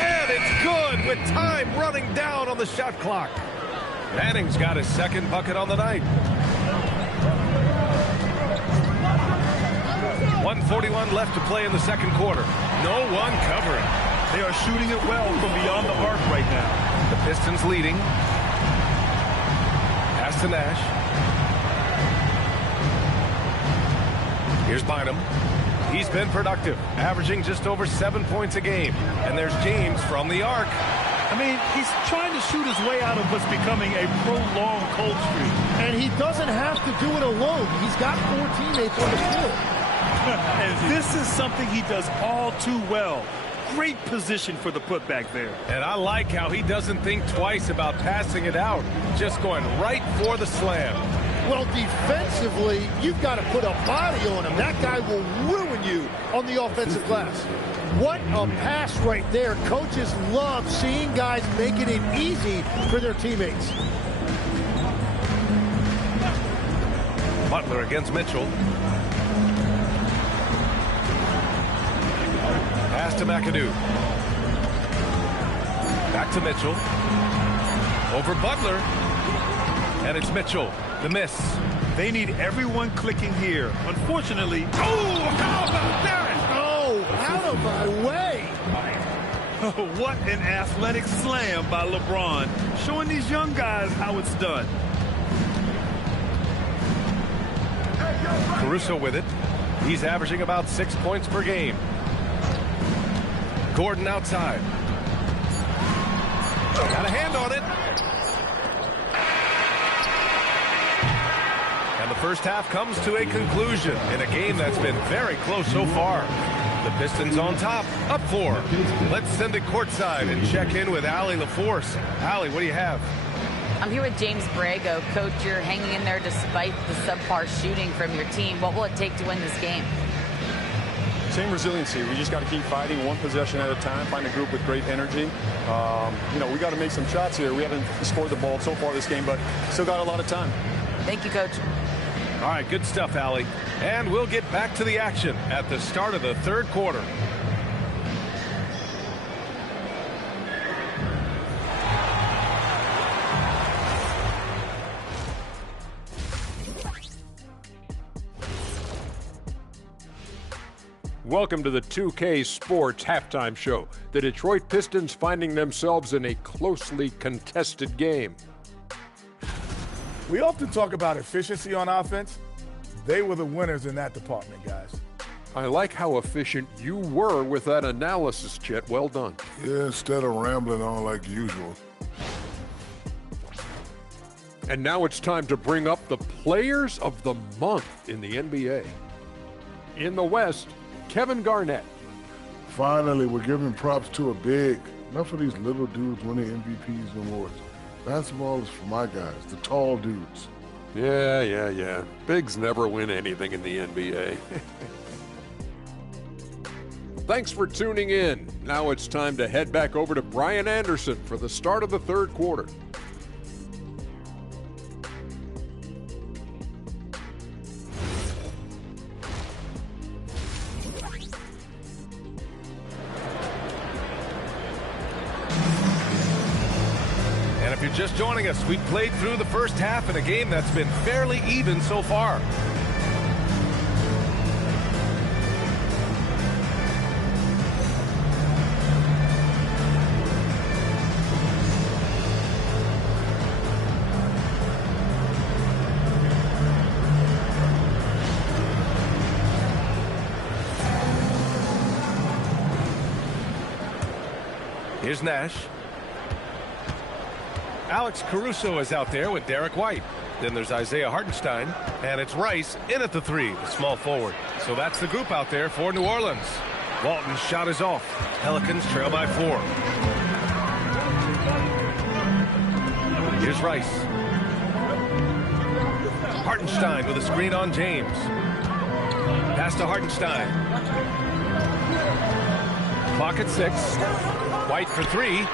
And it's good with time running down on the shot clock. Manning's got his second bucket on the night. 1:41 left to play in the second quarter. No one covering. They are shooting it well from beyond the arc right now. The Pistons leading. Pass to Nash. Here's Bynum. He's been productive, averaging just over 7 points a game. And there's James from the arc. I mean, he's trying to shoot his way out of what's becoming a prolonged cold streak. And he doesn't have to do it alone. He's got 4 teammates on the floor. And this is something he does all too well. Great position for the putback there. And I like how he doesn't think twice about passing it out, just going right for the slam. Well, defensively, you've got to put a body on him. That guy will ruin you on the offensive glass. What a pass right there. Coaches love seeing guys making it easy for their teammates. Butler against Mitchell. Pass to McAdoo. Back to Mitchell. Over Butler. And it's Mitchell. The miss. They need everyone clicking here. Unfortunately, oh, how about that? Oh, out of my way. What an athletic slam by LeBron, showing these young guys how it's done. Caruso with it. He's averaging about 6 points per game. Gordon outside. Got a hand on it. And the first half comes to a conclusion in a game that's been very close so far. The Pistons on top, up 4. Let's send it courtside and check in with Allie LaForce. Allie, what do you have? I'm here with James Borrego. Coach, you're hanging in there despite the subpar shooting from your team. What will it take to win this game? Same resiliency. We just got to keep fighting one possession at a time, find a group with great energy. We got to make some shots here. We haven't scored the ball so far this game, but still got a lot of time. Thank you, Coach. All right, good stuff, Allie. And we'll get back to the action at the start of the third quarter. Welcome to the 2K Sports Halftime Show. The Detroit Pistons finding themselves in a closely contested game. We often talk about efficiency on offense. They were the winners in that department, guys. I like how efficient you were with that analysis, Chet. Well done. Yeah, instead of rambling on like usual. And now it's time to bring up the players of the month in the NBA. In the West, Kevin Garnett. Finally, we're giving props to a big. Enough of these little dudes winning MVPs and awards. Basketball is for my guys, the tall dudes. Yeah. Bigs never win anything in the NBA. Thanks for tuning in. Now it's time to head back over to Brian Anderson for the start of the third quarter. And if you're just joining us, we've played through the first half in a game that's been fairly even so far. Here's Nash. Alex Caruso is out there with Derek White. Then there's Isaiah Hartenstein, and it's Rice in at the 3, the small forward. So that's the group out there for New Orleans. Walton's shot is off. Pelicans trail by 4. Here's Rice. Hartenstein with a screen on James. Pass to Hartenstein. Clock at 6. White for 3.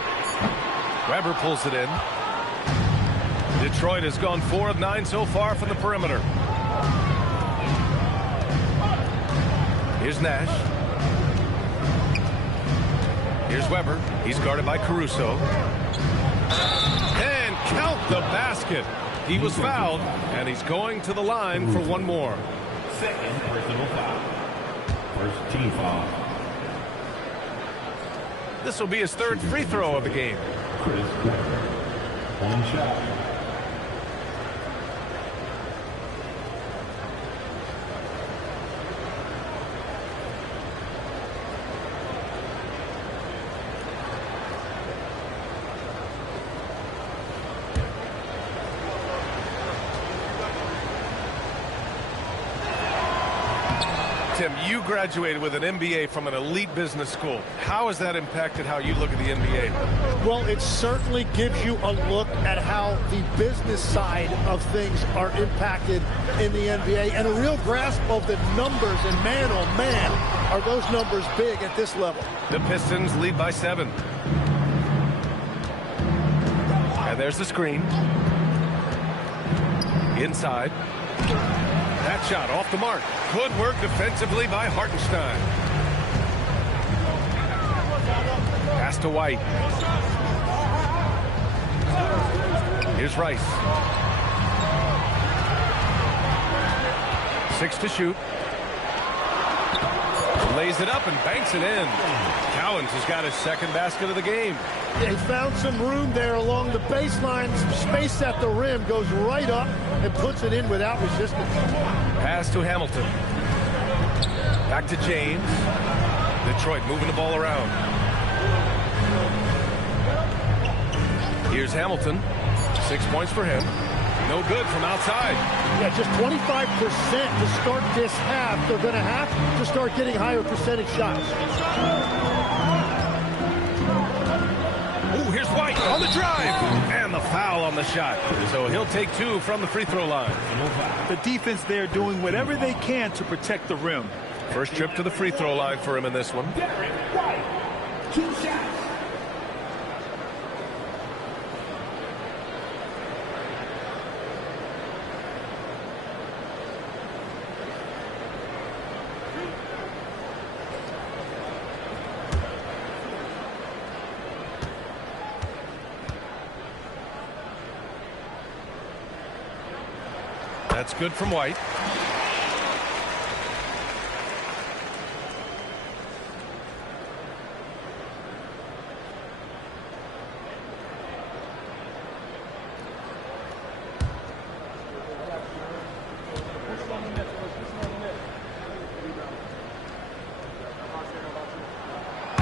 Weber pulls it in. Detroit has gone 4 of 9 so far from the perimeter. Here's Nash. Here's Weber. He's guarded by Caruso. And count the basket. He was fouled, and he's going to the line for one more. Second personal foul. First team foul. This will be his third free throw of the game. Chris Weber. One shot. Tim, you graduated with an MBA from an elite business school. How has that impacted how you look at the NBA? Well, it certainly gives you a look at how the business side of things are impacted in the NBA and a real grasp of the numbers. And man, oh man, are those numbers big at this level. The Pistons lead by 7. And there's the screen. Inside. That shot off the mark. Good work defensively by Hartenstein. Pass to White. Here's Rice. 6 to shoot. Lays it up and banks it in. Cowens has got his second basket of the game. He found some room there along the baseline. Some space at the rim. Goes right up and puts it in without resistance. Pass to Hamilton. Back to James. Detroit moving the ball around. Here's Hamilton. 6 points for him. No good from outside. Yeah, just 25% to start this half. They're going to have to start getting higher percentage shots. Ooh, here's White on the drive. And the foul on the shot. So he'll take 2 from the free throw line. The defense there doing whatever they can to protect the rim. First trip to the free throw line for him in this one. 2 shots. That's good from White.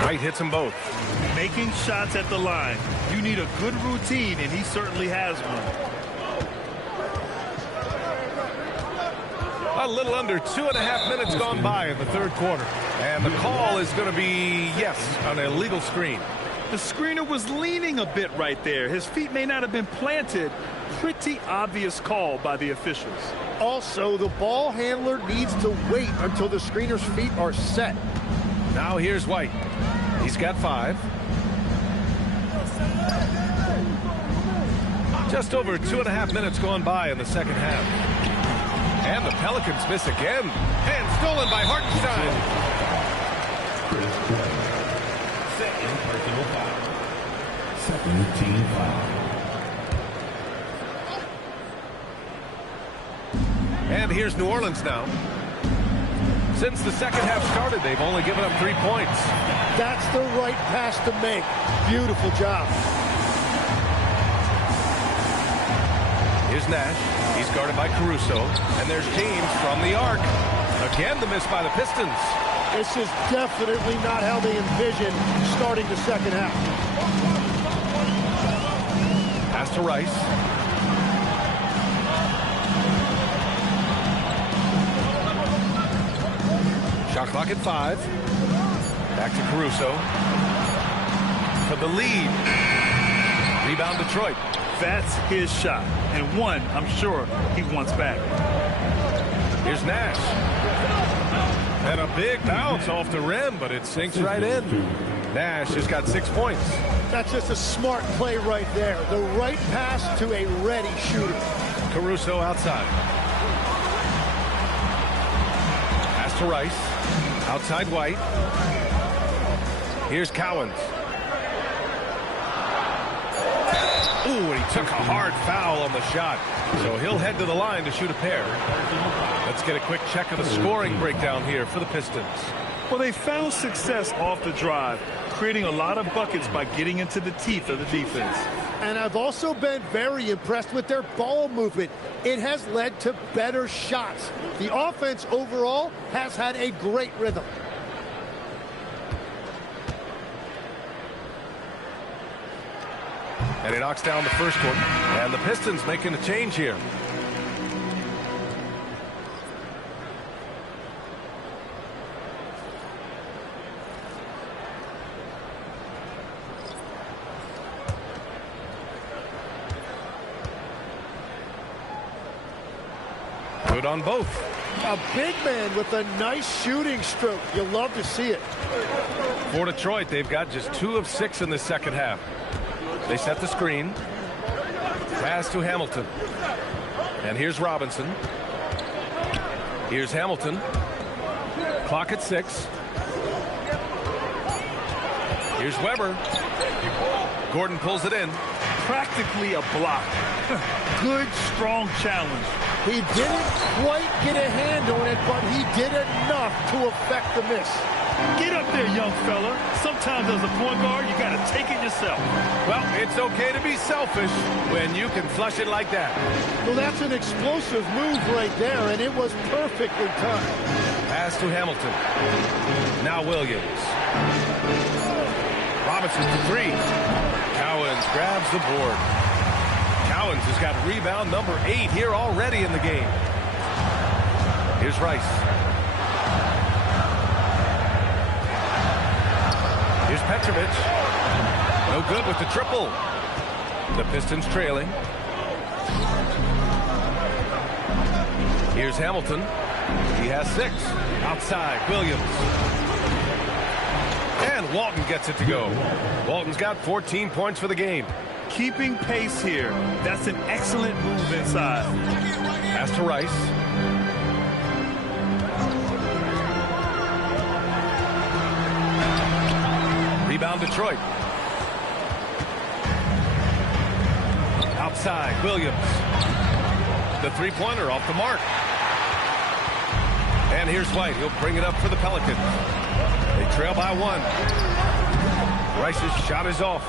White hits them both. Making shots at the line. You need a good routine, and he certainly has one. A little under 2.5 minutes gone by in the third quarter. And the call is going to be, yes, an illegal screen. The screener was leaning a bit right there. His feet may not have been planted. Pretty obvious call by the officials. Also, the ball handler needs to wait until the screener's feet are set. Now here's White. He's got 5. Just over 2.5 minutes gone by in the second half. And the Pelicans miss again. And stolen by Hartenstein. Second personal foul. Second team foul. And here's New Orleans now. Since the second half started, they've only given up 3 points. That's the right pass to make. Beautiful job. Here's Nash. He's guarded by Caruso. And there's James from the arc. Again, the miss by the Pistons. This is definitely not how they envision starting the second half. Pass to Rice. Shot clock at 5. Back to Caruso. For the lead. Rebound Detroit. That's his shot. And one, I'm sure, he wants back. Here's Nash. And a big bounce off the rim, but it sinks right in. Nash has got 6 points. That's just a smart play right there. The right pass to a ready shooter. Caruso outside. Pass to Rice. Outside White. Here's Cowens. Ooh, and he took a hard foul on the shot. So he'll head to the line to shoot a pair. Let's get a quick check of the scoring breakdown here for the Pistons. Well, they found success off the drive, creating a lot of buckets by getting into the teeth of the defense. And I've also been very impressed with their ball movement. It has led to better shots. The offense overall has had a great rhythm. And he knocks down the first one. And the Pistons making a change here. Good on both. A big man with a nice shooting stroke. You'll love to see it. For Detroit, they've got just 2 of 6 in the second half. They set the screen. Pass to Hamilton. And here's Robinson. Here's Hamilton. Clock at 6. Here's Weber. Gordon pulls it in. Practically a block. Good, strong challenge. He didn't quite get a hand on it, but he did enough to affect the miss. Get up there, young fella. Sometimes as a point guard, you got to take it yourself. Well, it's okay to be selfish when you can flush it like that. Well, that's an explosive move right there, and it was perfectly timed. Pass to Hamilton. Now Williams. Robinson to 3. Cowens grabs the board. Cowens has got rebound number 8 here already in the game. Here's Rice. Here's Petrovic. No good with the triple. The Pistons trailing. Here's Hamilton. He has 6. Outside, Williams. And Walton gets it to go. Walton's got 14 points for the game. Keeping pace here. That's an excellent move inside. Pass to Rice. Rebound Detroit. Outside, Williams. The three-pointer off the mark. And here's White. He'll bring it up for the Pelicans. They trail by 1. Rice's shot is off.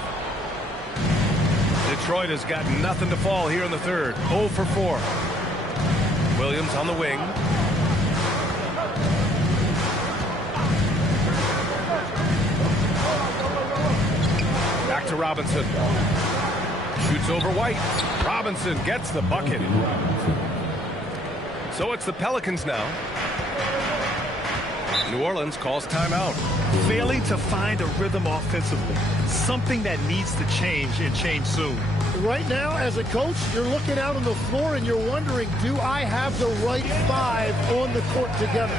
Detroit has got nothing to fall here in the third. 0 for 4. Williams on the wing. Back to Robinson. Shoots over White. Robinson gets the bucket. So it's the Pelicans now. New Orleans calls timeout. Failing to find a rhythm offensively. Something that needs to change and change soon. Right now, as a coach, you're looking out on the floor and you're wondering, do I have the right 5 on the court together?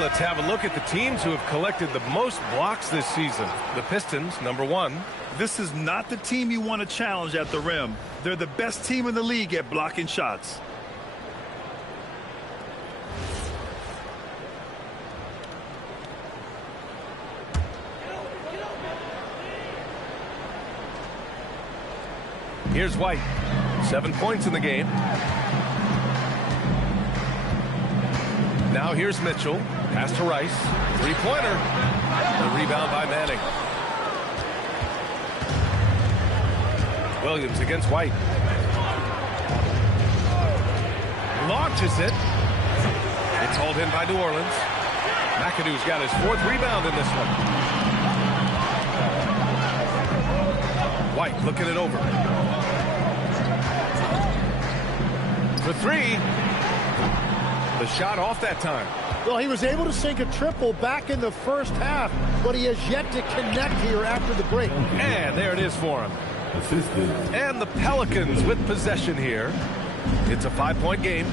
Let's have a look at the teams who have collected the most blocks this season. The Pistons, number 1. This is not the team you want to challenge at the rim. They're the best team in the league at blocking shots. Here's White. 7 points in the game. Now here's Mitchell. Pass to Rice. Three-pointer. The rebound by Manning. Williams against White. Launches it. It's hauled in by New Orleans. McAdoo's got his 4th rebound in this one. White looking it over. For 3. The shot off that time. Well, he was able to sink a triple back in the first half, but he has yet to connect here after the break. And there it is for him. And the Pelicans with possession here. It's a 5-point game.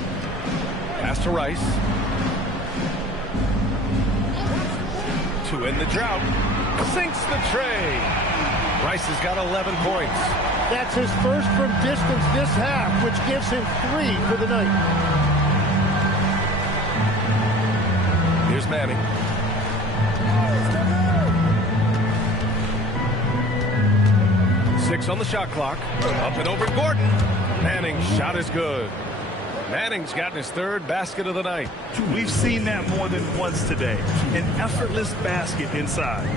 Pass to Rice. To end the drought. sinks the tray. Rice has got 11 points. That's his first from distance this half, which gives him 3 for the night. Here's Manning. Six on the shot clock. Up and over Gordon. Manning's shot is good. Manning's gotten his 3rd basket of the night. We've seen that more than once today. An effortless basket inside.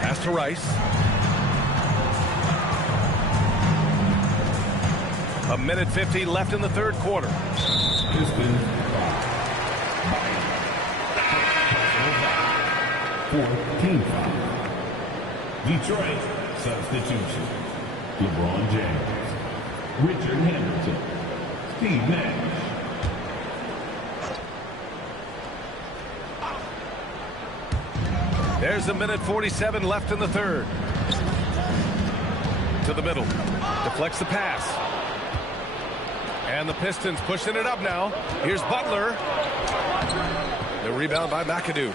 Pass to Rice. A minute 50 left in the 3rd quarter. Pistons 14 foul. Detroit substitution. LeBron James, Richard Hamilton, Steve Nash. There's a minute 47 left in the 3rd. To the middle. Deflects the pass. And the Pistons pushing it up now. Here's Butler. The rebound by McAdoo.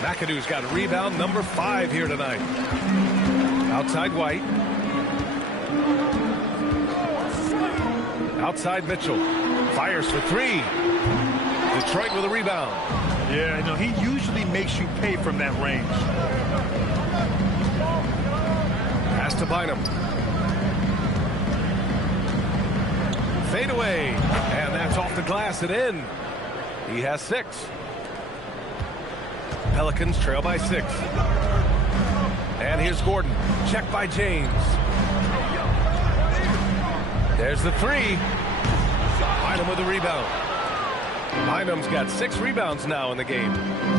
McAdoo's got rebound number 5 here tonight. Outside White. Outside Mitchell. Fires for 3. Detroit with a rebound. Yeah, no, he usually makes you pay from that range. Pass to Bynum. Fade away. And that's off the glass and in. He has 6. Pelicans trail by 6. And here's Gordon. Check by James. There's the 3. Bynum with a rebound. Bynum's got 6 rebounds now in the game.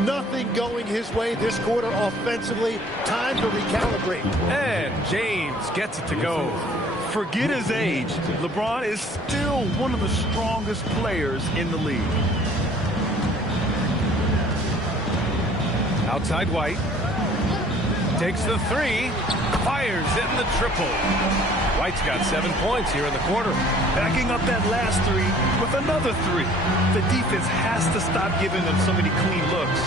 Nothing going his way this quarter offensively. Time to recalibrate. And James gets it to go. Forget his age. LeBron is still one of the strongest players in the league. Outside White. Takes the 3. Fires it in the triple. White's got 7 points here in the quarter. Backing up that last 3 with another 3. The defense has to stop giving them so many clean looks.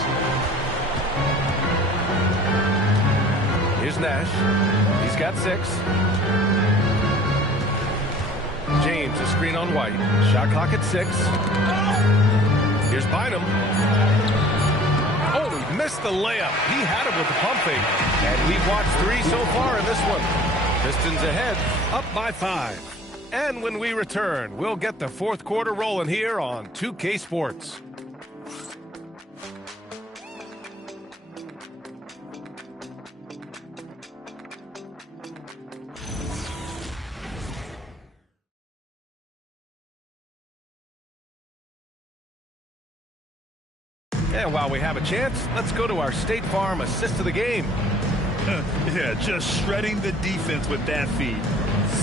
Here's Nash. He's got 6. James, a screen on White. Shot clock at 6. Here's Bynum. Oh, he missed the layup. He had it with the pump fake. And we've watched 3 so far in this one. Pistons ahead, up by 5. And when we return, we'll get the 4th quarter rolling here on 2K Sports. And while we have a chance, let's go to our State Farm assist of the game. Yeah, just shredding the defense with that feed.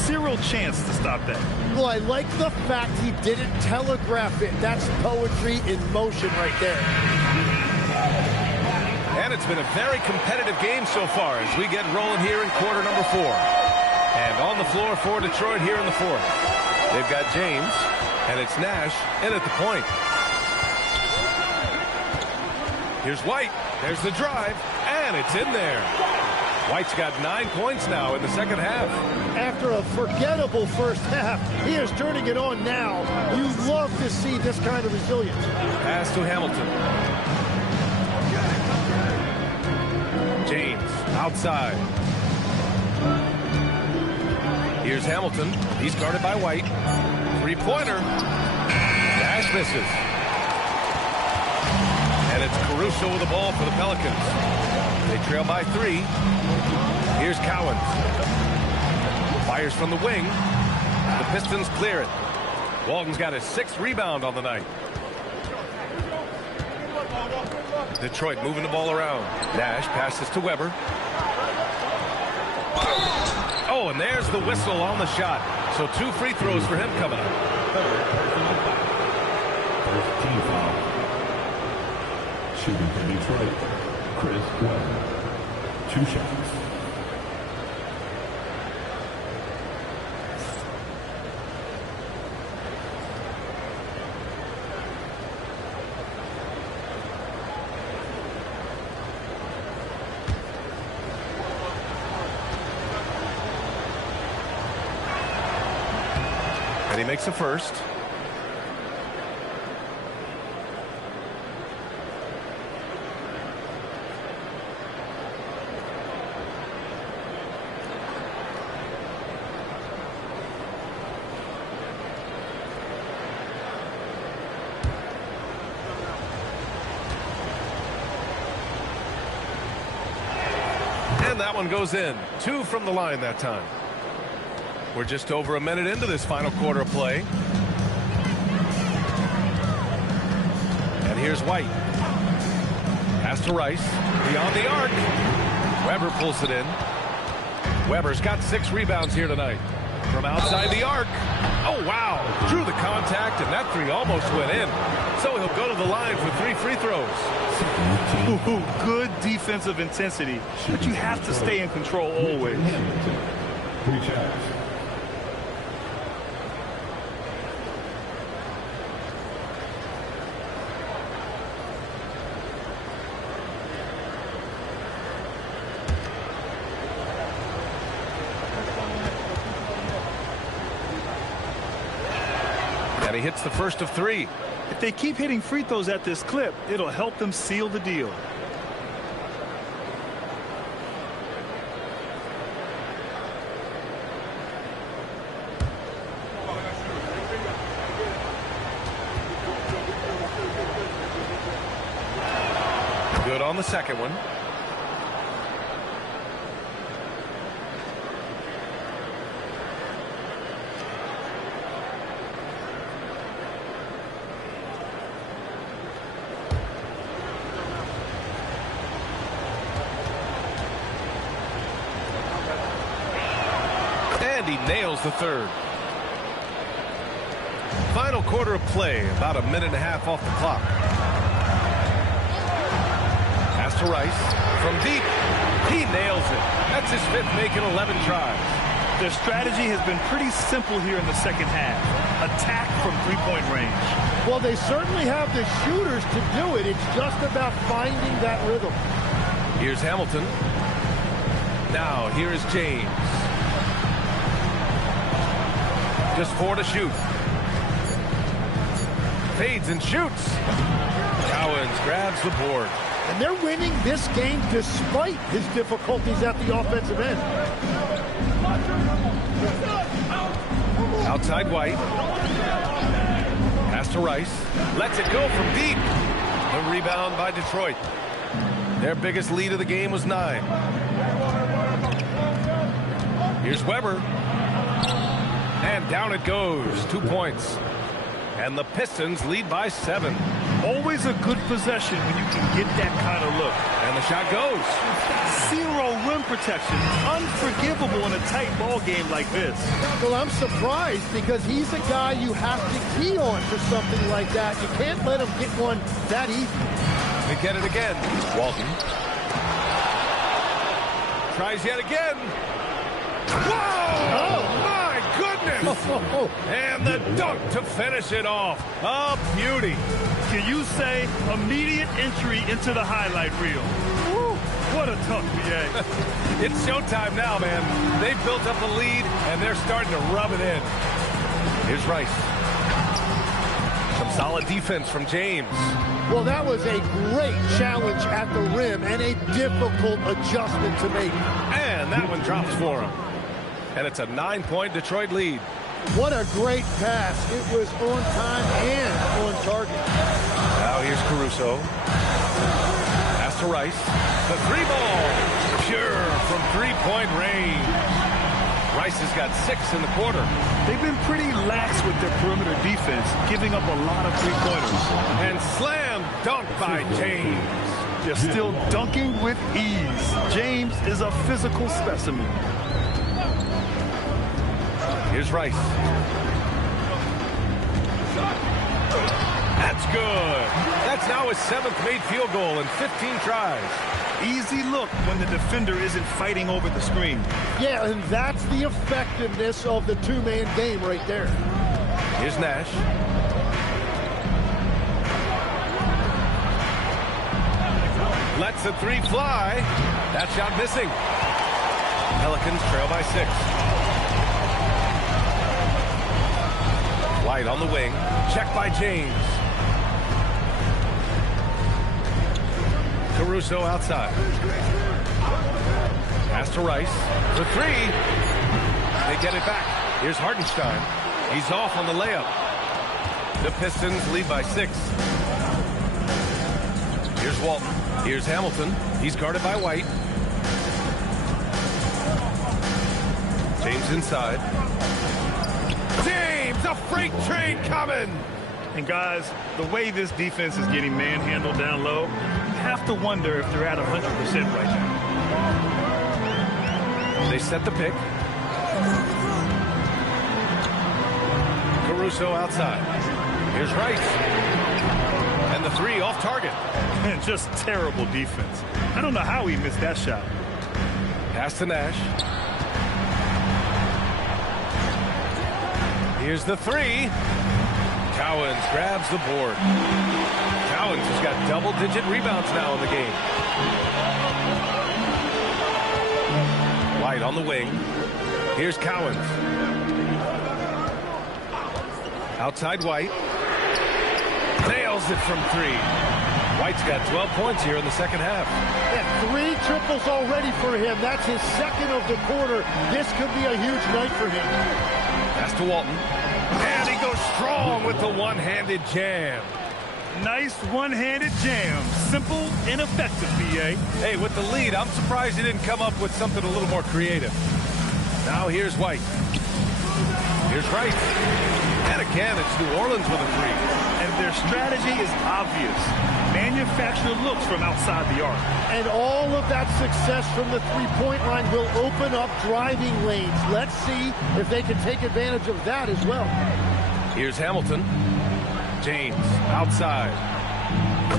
Zero chance to stop that. Well, I like the fact he didn't telegraph it. That's poetry in motion right there. And it's been a very competitive game so far as we get rolling here in quarter number 4. And on the floor for Detroit here in the 4th. They've got James, and it's Nash in at the point. Here's White. There's the drive, and it's in there. White's got 9 points now in the second half. After a forgettable first half, he is turning it on now. You love to see this kind of resilience. Pass to Hamilton. James outside. Here's Hamilton. He's guarded by White. 3-pointer. Nash misses. And it's Caruso with the ball for the Pelicans. They trail by 3. Here's Cowens. Fires from the wing. The Pistons clear it. Walton's got his 6th rebound on the night. Detroit moving the ball around. Nash passes to Weber. Oh, and there's the whistle on the shot. So 2 free throws for him coming up. First team foul. Shooting for Detroit, Chris Weber. 2 shots. And he makes the first. And that one goes in. 2 from the line that time. We're just over a minute into this final quarter of play. And here's White. Pass to Rice. Beyond the arc. Weber pulls it in. Weber's got 6 rebounds here tonight. From outside the arc. Oh, wow. Drew the contact, and that 3 almost went in. So he'll go to the line for 3 free throws. Ooh, good defensive intensity, but you have to stay in control always. And he hits the first of 3. If they keep hitting free throws at this clip, it'll help them seal the deal. Good on the second one. And he nails the third. Final quarter of play, about a minute and a half off the clock. Pass to Rice from deep. He nails it. That's his 5th make in 11 tries. Their strategy has been pretty simple here in the second half. Attack from 3-point range. Well, they certainly have the shooters to do it. It's just about finding that rhythm. Here's Hamilton. Now, here is James. Just 4 to shoot. Fades and shoots. Cowens grabs the board. And they're winning this game despite his difficulties at the offensive end. Outside White. Pass to Rice. Lets it go from deep. The rebound by Detroit. Their biggest lead of the game was 9. Here's Weber. And down it goes. 2 points. And the Pistons lead by 7. Always a good possession when you can get that kind of look. And the shot goes. 0 rim protection. Unforgivable in a tight ball game like this. Well, I'm surprised because he's a guy you have to key on for something like that. You can't let him get one that easy. They get it again. Walton. Tries yet again. Whoa! Oh, my goodness! And the dunk to finish it off. A beauty. Can you say immediate entry into the highlight reel? Woo, what a dunk, BA. It's showtime now, man. They've built up a lead, and they're starting to rub it in. Here's Rice. Some solid defense from James. Well, that was a great challenge at the rim and a difficult adjustment to make. And that one drops for him. And it's a 9-point Detroit lead. What a great pass. It was on time and on target. Now here's Caruso. Pass to Rice. The 3-ball. Pure from 3-point range. Rice has got 6 in the quarter. They've been pretty lax with their perimeter defense, giving up a lot of 3-pointers. And slam dunk by James. They're still dunking with ease. James is a physical specimen. Here's Rice. That's good. That's now his 7th made field goal in 15 tries. Easy look when the defender isn't fighting over the screen. Yeah, and that's the effectiveness of the 2-man game right there. Here's Nash. Lets the 3 fly. That shot missing. Pelicans trail by 6. White on the wing. Check by James. Caruso outside. Pass to Rice. The three. They get it back. Here's Hartenstein. He's off on the layup. The Pistons lead by 6. Here's Walton. Here's Hamilton. He's guarded by White. James inside. James, a freight train coming! And guys, the way this defense is getting manhandled down low, you have to wonder if they're at 100% right now. They set the pick. Caruso outside. Here's Rice. And the three off target. Just terrible defense. I don't know how he missed that shot. Pass to Nash. Here's the three. Cowens grabs the board. Cowens has got double-digit rebounds now in the game. White on the wing. Here's Cowens. Outside White. Nails it from 3. White's got 12 points here in the second half. Yeah, 3 triples already for him. That's his second of the quarter. This could be a huge night for him. Pass to Walton. And he goes strong with the one-handed jam. Nice one-handed jam. Simple and effective, B.A. Hey, with the lead, I'm surprised he didn't come up with something a little more creative. Now here's White. Here's Rice. And again, it's New Orleans with a 3. And their strategy is obvious. Manufacture looks from outside the arc. And all of that success from the three-point line will open up driving lanes. Let's see if they can take advantage of that as well. Here's Hamilton. James outside.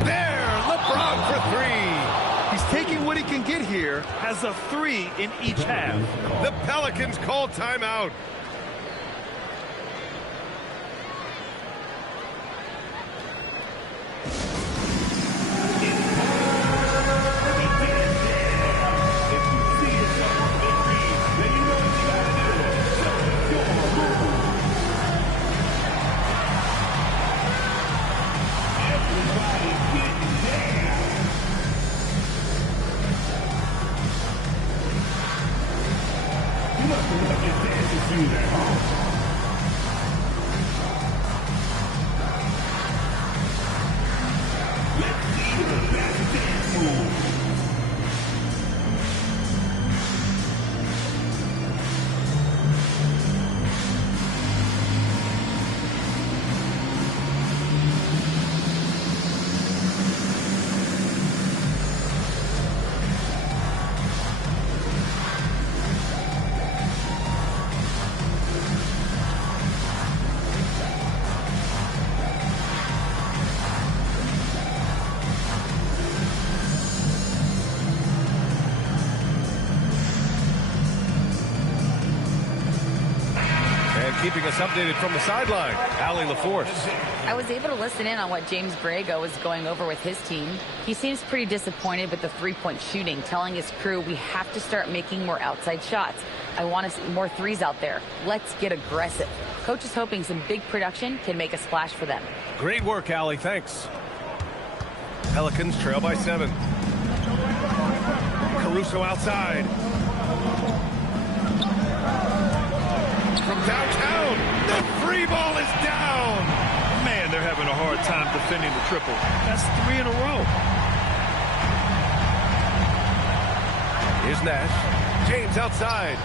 There, LeBron for 3. He's taking what he can get here, has a 3 in each half. The Pelicans call timeout. Keeping us updated from the sideline, Allie LaForce. I was able to listen in on what James Borrego was going over with his team. He seems pretty disappointed with the three-point shooting, telling his crew we have to start making more outside shots. I want to see more threes out there. Let's get aggressive. Coach is hoping some big production can make a splash for them. Great work, Allie. Thanks. Pelicans trail by 7. Caruso outside. From downtown, the free ball is down. Man, they're having a hard time defending the triple. That's 3 in a row. Here's Nash. James outside.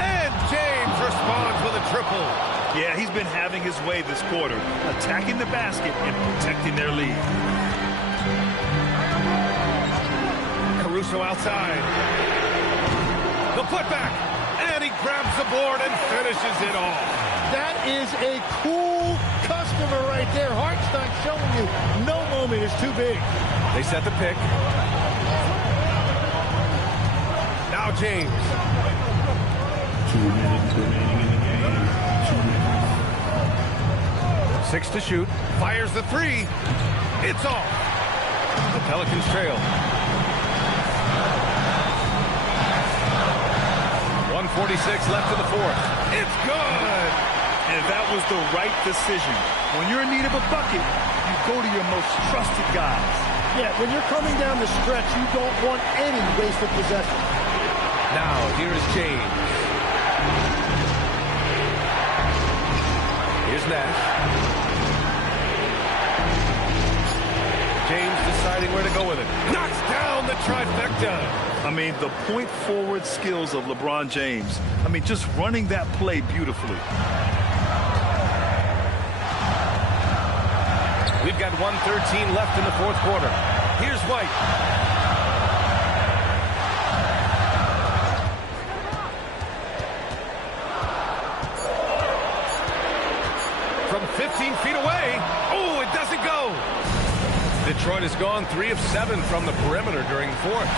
And James responds with a triple. Yeah, he's been having his way this quarter, attacking the basket and protecting their lead. Caruso outside. The putback. And he grabs the board and finishes it off. That is a cool customer right there. Hartenstein showing you no moment is too big. They set the pick. Now James. 2 minutes remaining in the game. 2 minutes. 6 to shoot. Fires the 3. It's off. The Pelicans trail. 1:46 left in the fourth. It's good. And that was the right decision. When you're in need of a bucket, you go to your most trusted guys. Yeah, when you're coming down the stretch, you don't want any wasted possession. Now, here's James. Here's Nash. James deciding where to go with it. Knocks down the trifecta. I mean, the point forward skills of LeBron James. I mean, just running that play beautifully. We've got 1:13 left in the fourth quarter. Here's White. From 15 feet away. Oh, it doesn't go. Detroit has gone 3 of 7 from the perimeter during the fourth.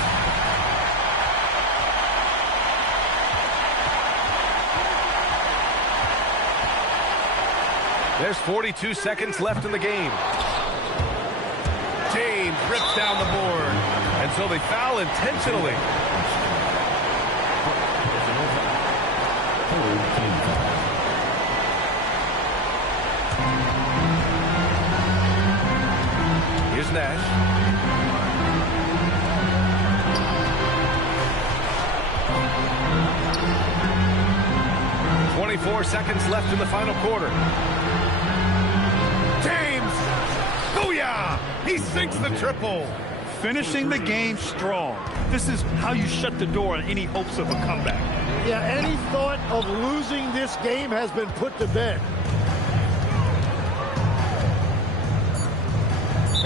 There's 42 seconds left in the game. James rips down the board. And so they foul intentionally. Here's Nash. "24 seconds left in the final quarter. James! Booyah! He sinks the triple. Finishing the game strong. This is how you shut the door on any hopes of a comeback. Yeah, any thought of losing this game has been put to bed.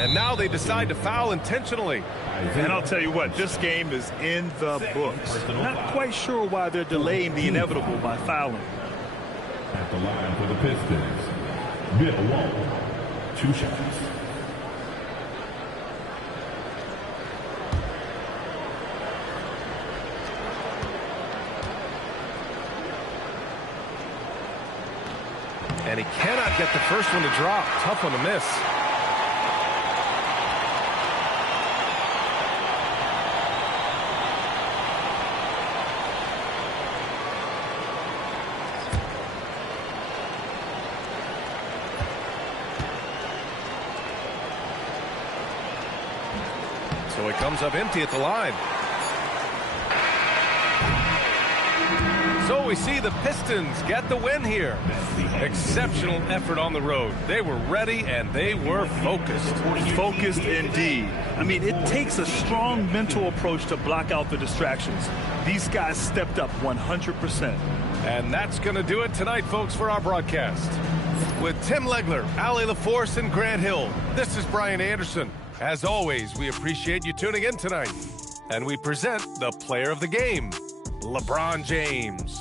And now they decide to foul intentionally. And I'll tell you what, this game is in the books. Not quite sure why they're delaying the inevitable by fouling. At the line for the Pistons, Bill Wall, 2 shots. And he cannot get the first one to drop. Tough one to miss. So he comes up empty at the line. So we see the Pistons get the win here. Exceptional effort on the road. They were ready and they were focused. Focused indeed. I mean, it takes a strong mental approach to block out the distractions. These guys stepped up 100%. And that's going to do it tonight, folks, for our broadcast. With Tim Legler, Allie LaForce, and Grant Hill, this is Brian Anderson. As always, we appreciate you tuning in tonight. And we present the player of the game, LeBron James.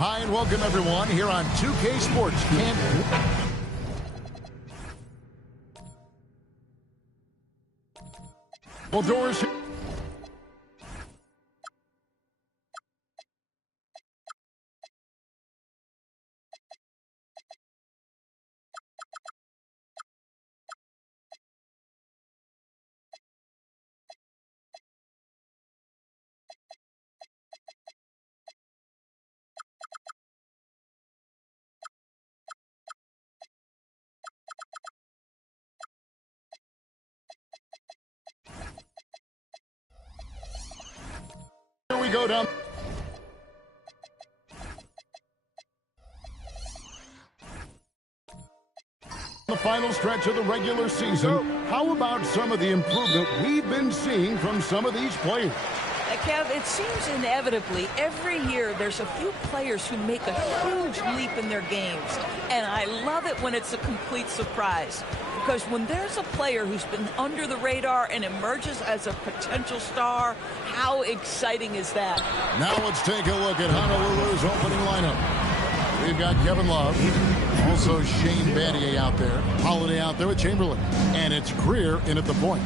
Hi and welcome everyone here on 2K Sports. Well, doors. Here we go down. The final stretch of the regular season. How about some of the improvement we've been seeing from some of these players? Kev, it seems inevitably every year there's a few players who make a huge leap in their games. And I love it when it's a complete surprise. Because when there's a player who's been under the radar and emerges as a potential star, how exciting is that? Now let's take a look at Honolulu's opening lineup. We've got Kevin Love, also Shane Battier out there, Holiday out there with Chamberlain, and it's Greer in at the point.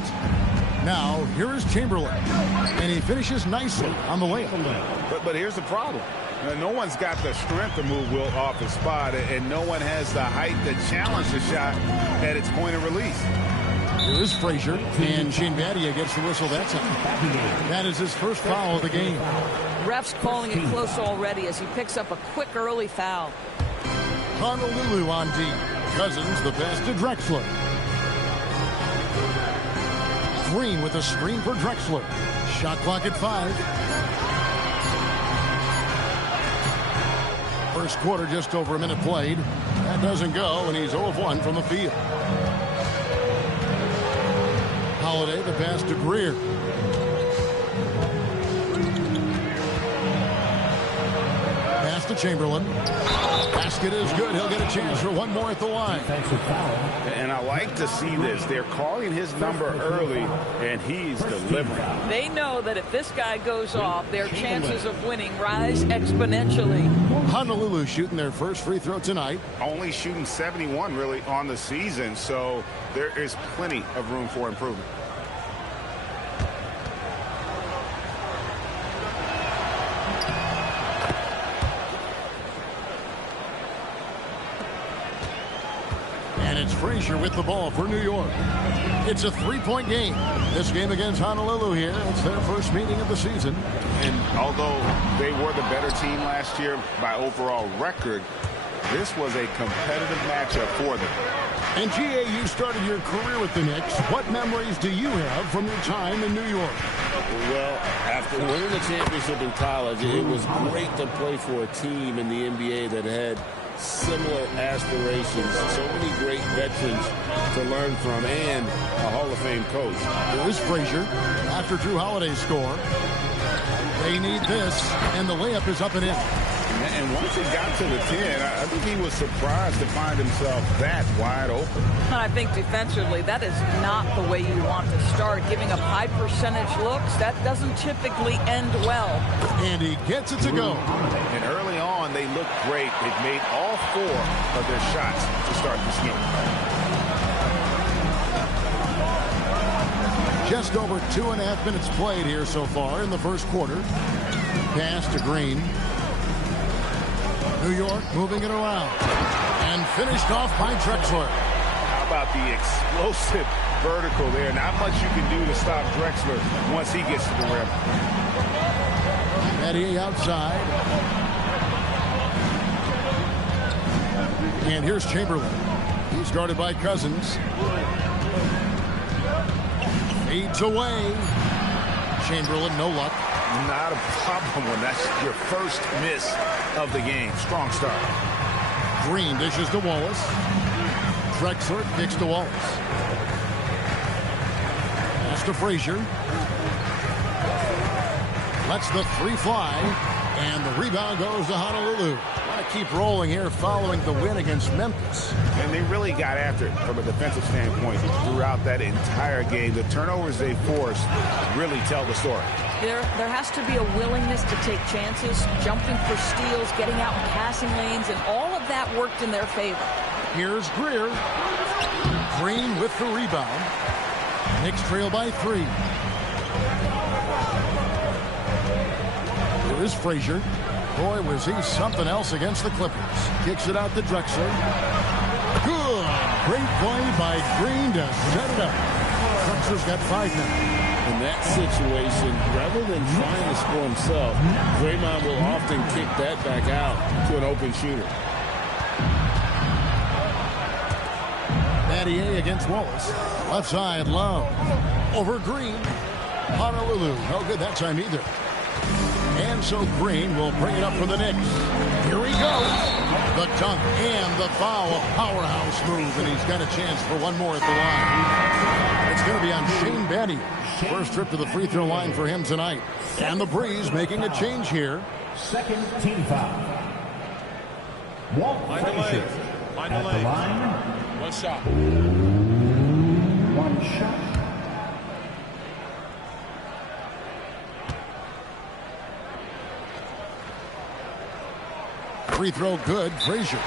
Now, here is Chamberlain, and he finishes nicely on the layup. But here's the problem. No one's got the strength to move Wilt off his spot, and no one has the height to challenge the shot at its point of release. Here is Frazier, and Shane Battier gets the whistle. That's it. That is his first foul of the game. Ref's calling it close already as he picks up a quick early foul. Honolulu on D. Cousins the pass to Drexler. Green with a screen for Drexler. Shot clock at 5. First quarter, just over a minute played. That doesn't go, and he's 0 of 1 from the field. Holiday, the pass to Greer. Pass to Chamberlain. Basket is good. He'll get a chance for one more at the line. And I like to see this. They're calling his number early, and he's delivering. They know that if this guy goes off, their chances of winning rise exponentially. Honolulu shooting their first free throw tonight. Only shooting 71 really on the season, so there is plenty of room for improvement. Frazier with the ball for New York. It's a three-point game. This game against Honolulu here. It's their first meeting of the season. And although they were the better team last year by overall record, this was a competitive matchup for them. And G.A., you started your career with the Knicks. What memories do you have from your time in New York? Well, after winning the championship in college, it was great to play for a team in the NBA that had similar aspirations, so many great veterans to learn from, and a Hall of Fame coach. There's Frazier after Drew Holiday's score. They need this, and the layup is up and in. And once he got to the 10, I think he was surprised to find himself that wide open. I think defensively, that is not the way you want to start. Giving up high percentage looks, that doesn't typically end well. And he gets it to go. And early on, they looked great. They've made all 4 of their shots to start this game. Just over 2.5 minutes played here so far in the first quarter. Pass to Green. New York moving it around. And finished off by Drexler. How about the explosive vertical there? Not much you can do to stop Drexler once he gets to the rim. Battier outside. And here's Chamberlain. He's guarded by Cousins. Fades away. Chamberlain, no luck. Not a problem when that's your first miss of the game. Strong start. Green dishes to Wallace. Drexler kicks to Wallace. Pass to Frazier. Lets the 3 fly. And the rebound goes to Honolulu. Want to keep rolling here following the win against Memphis. And they really got after it from a defensive standpoint throughout that entire game. The turnovers they forced really tell the story. There has to be a willingness to take chances, jumping for steals, getting out in passing lanes, and all of that worked in their favor. Here's Greer. Green with the rebound. Knicks trail by 3. Here is Frazier. Boy, was he something else against the Clippers. Kicks it out to Drexler. Good. Great play by Green to set it up. Drexler's got 5 now. In that situation, rather than trying to score himself, Draymond will often kick that back out to an open shooter. Battier against Wallace. Left side, Love. Over Green. Honolulu. No good that time either. And so Green will bring it up for the Knicks. Here he goes. The dunk and the foul. A powerhouse move, and he's got a chance for one more at the line. It's going to be on Shane Battier. First trip to the free throw line for him tonight. And the Breeze making a change here. Second team foul. Walt Frazier at the line. One shot. One shot. Free throw good, Frazier.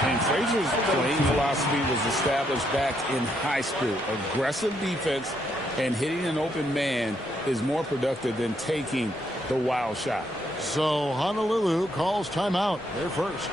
And Frazier's playing philosophy was established back in high school. Aggressive defense and hitting an open man is more productive than taking the wild shot. So Honolulu calls timeout. They're first.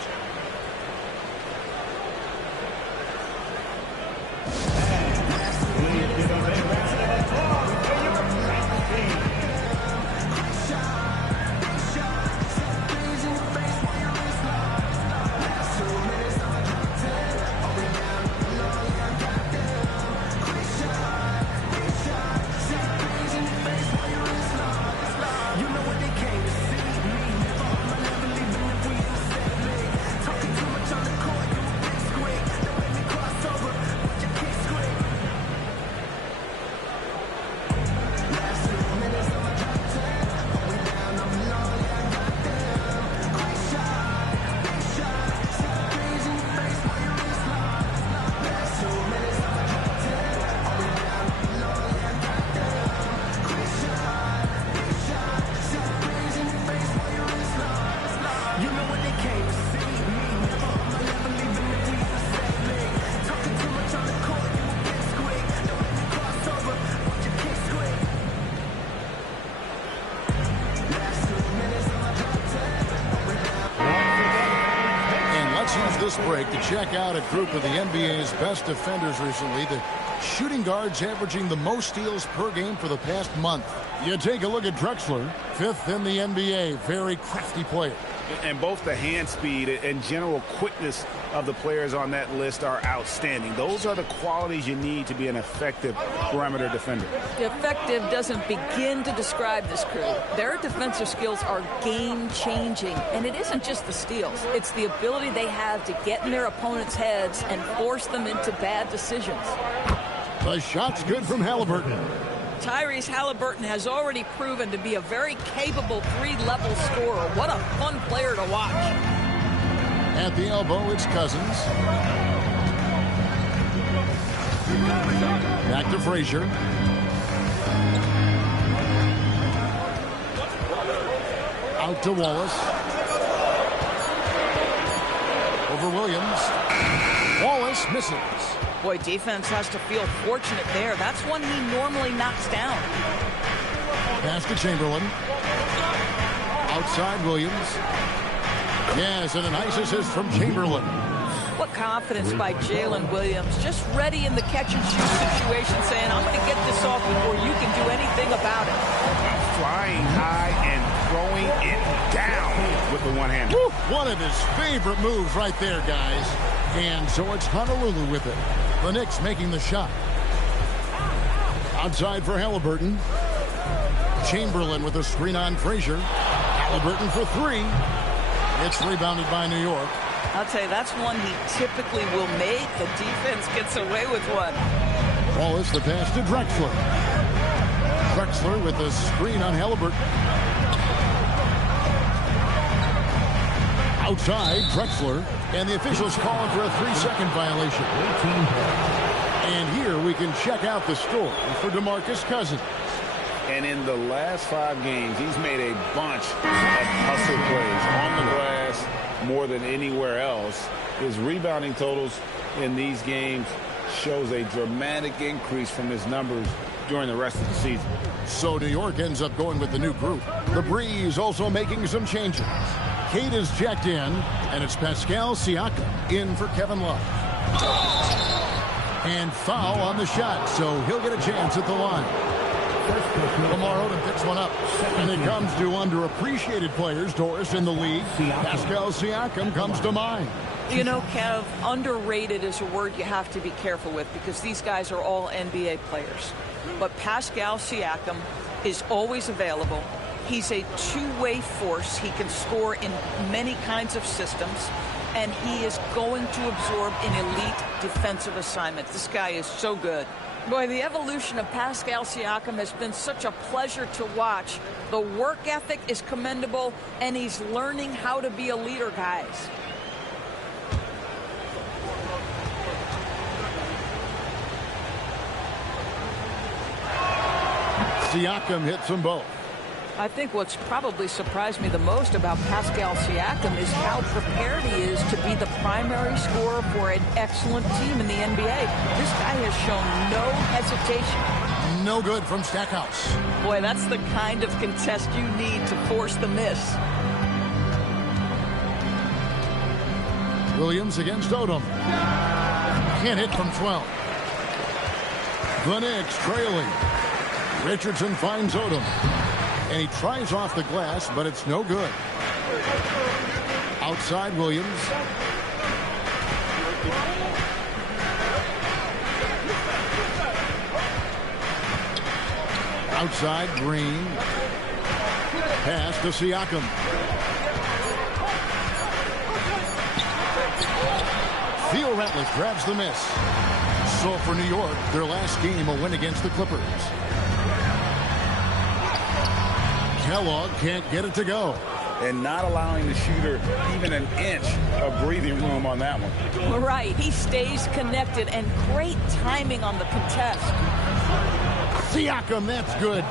This break to check out a group of the NBA's best defenders recently. The shooting guards averaging the most steals per game for the past month. You take a look at Drexler, 5th in the NBA. Very crafty player. And both the hand speed and general quickness of the players on that list are outstanding. Those are the qualities you need to be an effective perimeter defender. Effective doesn't begin to describe this crew. Their defensive skills are game-changing, and it isn't just the steals. It's the ability they have to get in their opponents' heads and force them into bad decisions. The shot's good from Halliburton. Tyrese Halliburton has already proven to be a very capable 3-level scorer. What a fun player to watch. At the elbow, it's Cousins. Back to Frazier. Out to Wallace. Over Williams. Wallace misses. Boy, defense has to feel fortunate there. That's one he normally knocks down. Pass to Chamberlain. Outside Williams. Yes, and a nice assist from Chamberlain. What confidence by Jalen Williams. Just ready in the catch-and-shoot situation, saying, I'm going to get this off before you can do anything about it. Flying high and throwing it down with the one-hander. One of his favorite moves right there, guys. And so it's Honolulu with it. The Knicks making the shot. Outside for Halliburton. Chamberlain with a screen on Frazier. Halliburton for 3. It's rebounded by New York. I'll tell you, that's one he typically will make. The defense gets away with one. Wallace, the pass to Drexler. Drexler with a screen on Halliburton. Outside, Drexler, and the officials calling for a 3-second violation. And here we can check out the story for DeMarcus Cousins. And in the last 5 games, he's made a bunch of hustle plays on the glass more than anywhere else. His rebounding totals in these games shows a dramatic increase from his numbers during the rest of the season. So New York ends up going with the new group. The Breeze also making some changes. Kate is checked in, and it's Pascal Siakam in for Kevin Love. And foul on the shot, so he'll get a chance at the line. Lamar Odom picks one up. And it comes to underappreciated players, Doris, in the league. Pascal Siakam comes to mind. You know, Kev, underrated is a word you have to be careful with because these guys are all NBA players. But Pascal Siakam is always available. He's a two-way force. He can score in many kinds of systems. And he is going to absorb an elite defensive assignment. This guy is so good. Boy, the evolution of Pascal Siakam has been such a pleasure to watch. The work ethic is commendable, and he's learning how to be a leader, guys. Siakam hits them both. I think what's probably surprised me the most about Pascal Siakam is how prepared he is to be the primary scorer for an excellent team in the NBA. This guy has shown no hesitation. No good from Stackhouse. Boy, that's the kind of contest you need to force the miss. Williams against Odom. Can't hit from 12. The Knicks trailing. Richardson finds Odom. And he tries off the glass, but it's no good. Outside Williams. Outside Green. Pass to Siakam. Theo Ratliff grabs the miss. So for New York, their last game, a win against the Clippers. Kellogg can't get it to go. And not allowing the shooter even an inch of breathing room on that one. Right. He stays connected, and great timing on the contest. Siakam, that's good.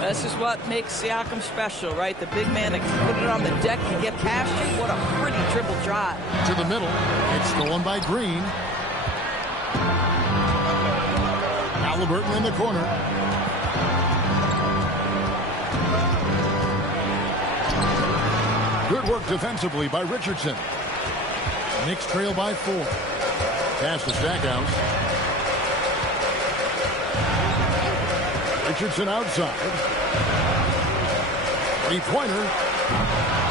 This is what makes Siakam special, right? The big man that can put it on the deck and get past you. What a pretty dribble drive. To the middle. It's stolen by Green. Halliburton in the corner. Good work defensively by Richardson. Knicks trail by 4. Pass to Stackhouse. Richardson outside. 3-pointer.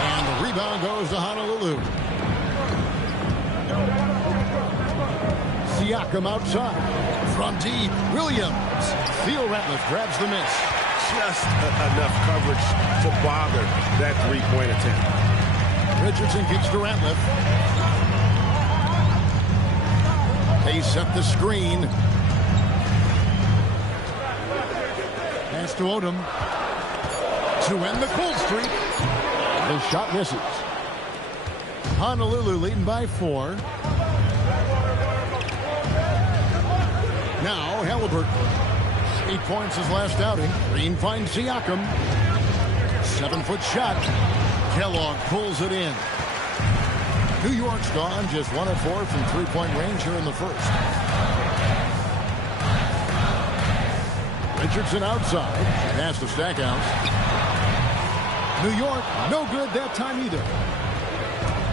And the rebound goes to Honolulu. Siakam outside. From deep. Williams. Theo Ratliff grabs the miss. Just enough coverage to bother that three-point attempt. Richardson kicks to Ratliff. They set the screen. Pass to Odom. To end the cold streak. The shot misses. Honolulu leading by 4. Now Halliburton. 8 points his last outing. Green finds Siakam. 7-foot shot. Kellogg pulls it in. New York's gone just 1 of 4 from three-point range here in the first. Richardson outside. Pass to Stackhouse. New York, no good that time either.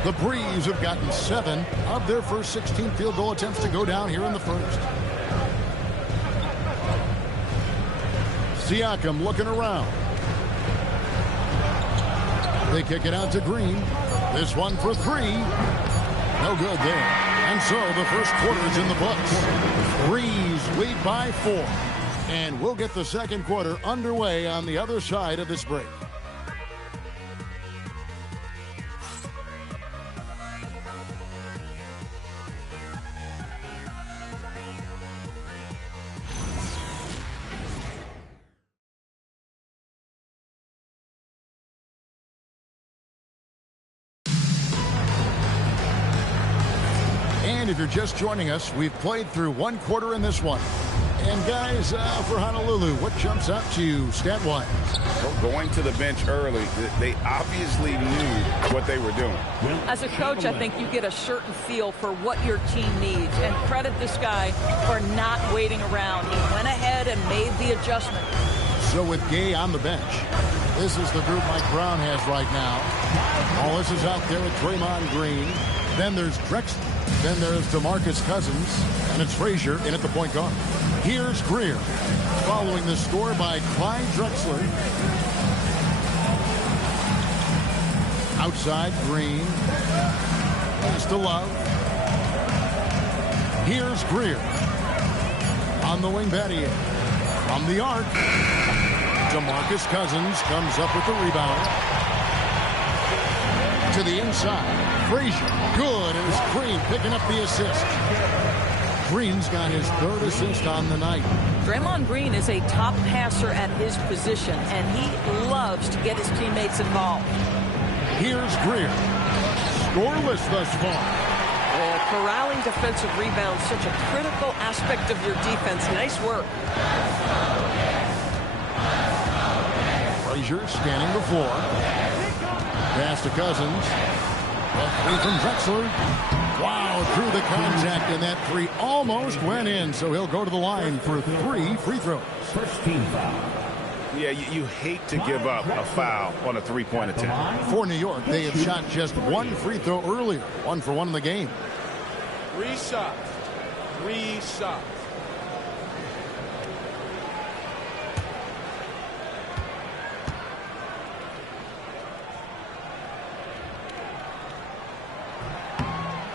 The Breeze have gotten 7 of their first 16 field goal attempts to go down here in the first. Siakam looking around. They kick it out to Green. This one for 3. No good there. And so the first quarter is in the books. Breeze lead by 4. And we'll get the second quarter underway on the other side of this break. you're just joining us, we've played through one quarter in this one. And guys, for Honolulu, what jumps out to you stat-wise? Going to the bench early, they obviously knew what they were doing. As a coach, I think you get a certain feel for what your team needs, and credit this guy for not waiting around. He went ahead and made the adjustment. So with Gay on the bench, this is the group Mike Brown has right now. Wallace is out there with Draymond Green. Then there's Drexler. Then there's DeMarcus Cousins. And it's Frazier in at the point guard. Here's Greer, following the score by Clyde Drexler. Outside, Green. Pass to Love. Here's Greer. On the wing, Battier. From the arc, DeMarcus Cousins comes up with the rebound. To the inside, Frazier. Good, and it's Green picking up the assist. Green's got his third assist on the night. Draymond Green is a top passer at his position, and he loves to get his teammates involved. Here's Greer. Scoreless thus far. Corralling defensive rebounds, such a critical aspect of your defense. Nice work. Frazier scanning the floor. Pass to Cousins. A three from Drexler. Wow, through the contact, and that three almost went in, so he'll go to the line for 3 free throws. First team foul. Yeah, you hate to give up a foul on a three-point attempt. For New York, they have shot just one free throw earlier. 1 for 1 in the game. 3 shots. 3 shots.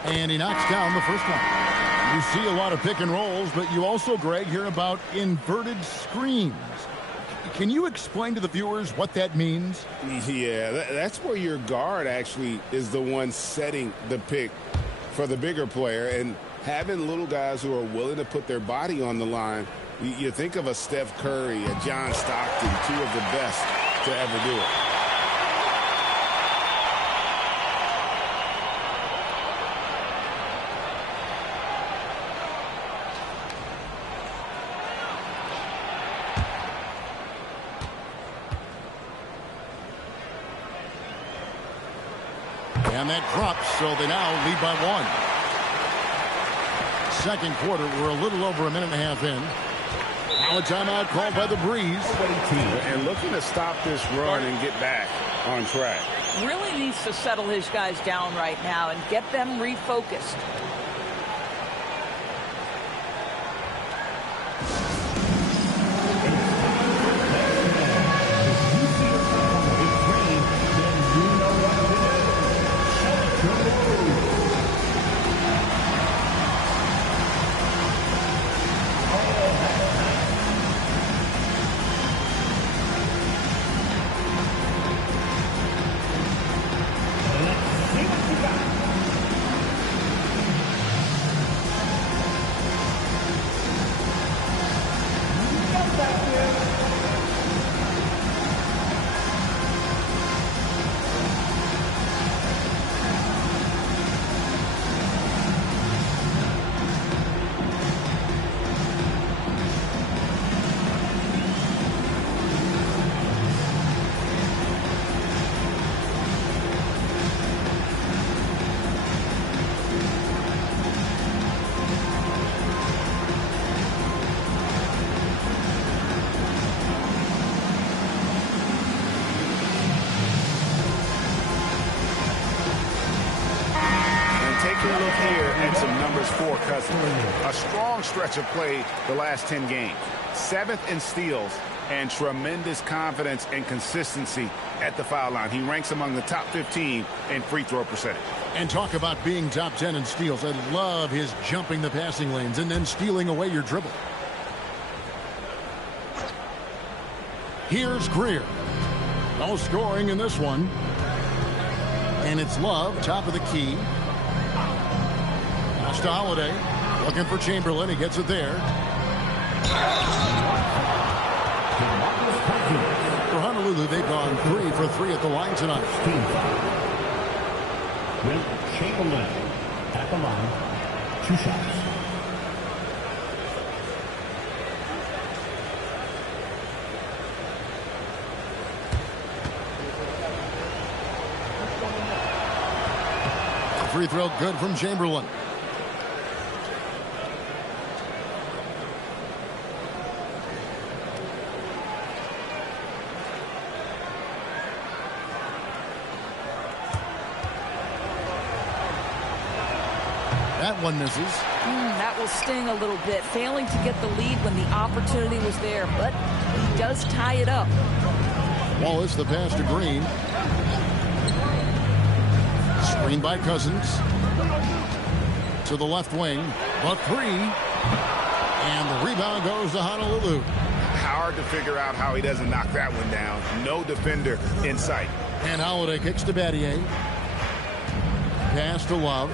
And he knocks down the first one. You see a lot of pick and rolls, but you also, Greg, hear about inverted screens. Can you explain to the viewers what that means? Yeah, that's where your guard actually is the one setting the pick for the bigger player, and having little guys who are willing to put their body on the line. You think of a Steph Curry, a John Stockton, 2 of the best to ever do it. And that drops, so they now lead by 1. Second quarter, we're a little over a minute and a half in. Now a timeout called by the Breeze. And looking to stop this run and get back on track. Really needs to settle his guys down right now and get them refocused. For Cousins. A strong stretch of play the last 10 games. 7th in steals and tremendous confidence and consistency at the foul line. He ranks among the top 15 in free throw percentage. And talk about being top 10 in steals. I love his jumping the passing lanes and then stealing away your dribble. Here's Greer. No scoring in this one. And it's Love, top of the key. To Holiday, looking for Chamberlain. He gets it there. For Honolulu, they've gone 3 for 3 at the line tonight. Team foul. Chamberlain at the line. 2 shots. Free throw good from Chamberlain. That one misses. That will sting a little bit. Failing to get the lead when the opportunity was there, but he does tie it up. Wallace, the pass to Green. Screen by Cousins. To the left wing. The 3. And the rebound goes to Honolulu. Hard to figure out how he doesn't knock that one down. No defender in sight. And Holiday kicks to Battier. Pass to Love.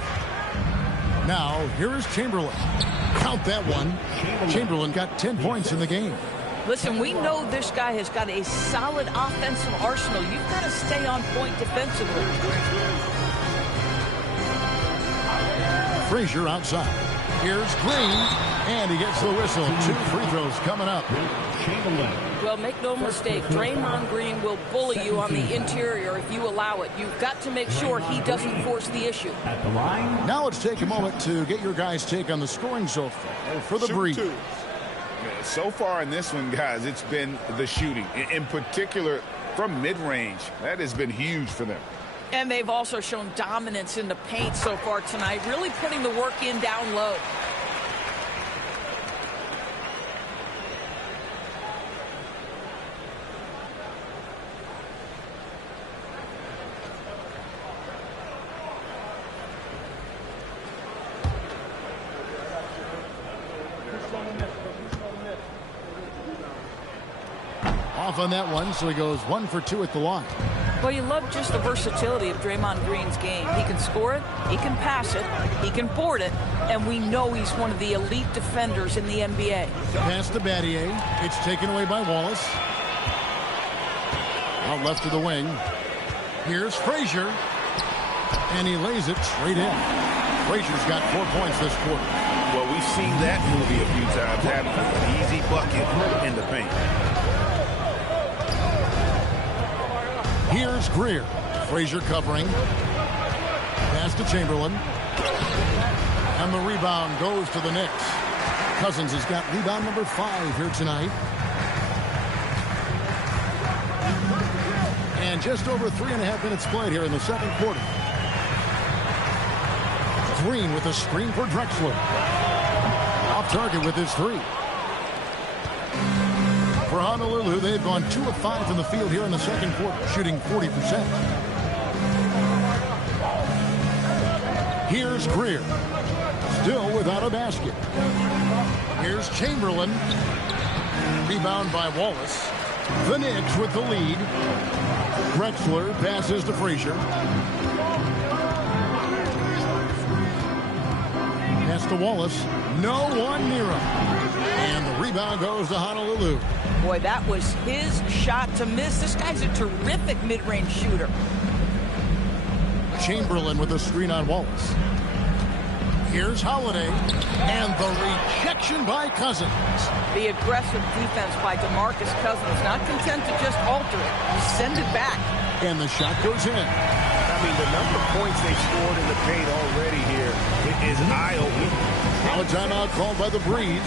Now, here is Chamberlain. Count that one. Chamberlain got 10 points in the game. Listen, we know this guy has got a solid offensive arsenal. You've got to stay on point defensively. Frazier outside. Here's Green, and he gets the whistle. 2 free throws coming up. Well, make no mistake, Draymond Green will bully you on the interior if you allow it. You've got to make sure he doesn't force the issue. Now let's take a moment to get your guys' take on the scoring so far for the Breeze. So far in this one, guys, it's been the shooting. In particular, from mid-range. That has been huge for them. And they've also shown dominance in the paint so far tonight, really putting the work in down low. Off on that one, so he goes 1 for 2 at the line. Well, you love just the versatility of Draymond Green's game. He can score it, he can pass it, he can board it, and we know he's one of the elite defenders in the NBA. Pass to Battier. It's taken away by Wallace. Out left to the wing. Here's Frazier. And he lays it straight in. Frazier's got 4 points this quarter. Well, we've seen that movie a few times, having an easy bucket in the paint. Here's Greer. Frazier covering. Pass to Chamberlain. And the rebound goes to the Knicks. Cousins has got rebound number 5 here tonight. And just over 3.5 minutes played here in the second quarter. Green with a screen for Drexler. Off target with his 3. For Honolulu, they've gone 2 of 5 from the field here in the second quarter, shooting 40%. Here's Greer, still without a basket. Here's Chamberlain, rebound by Wallace. The Knicks with the lead. Drexler passes to Frazier. Pass to Wallace. No one near him. And the rebound goes to Honolulu. Boy, that was his shot to miss. This guy's a terrific mid-range shooter. Chamberlain with a screen on Wallace. Here's Holiday. And the rejection by Cousins. The aggressive defense by DeMarcus Cousins. Not content to just alter it. You send it back. And the shot goes in. I mean, the number of points they scored in the paint already here is eye-opening. Now a timeout called by the Breeze.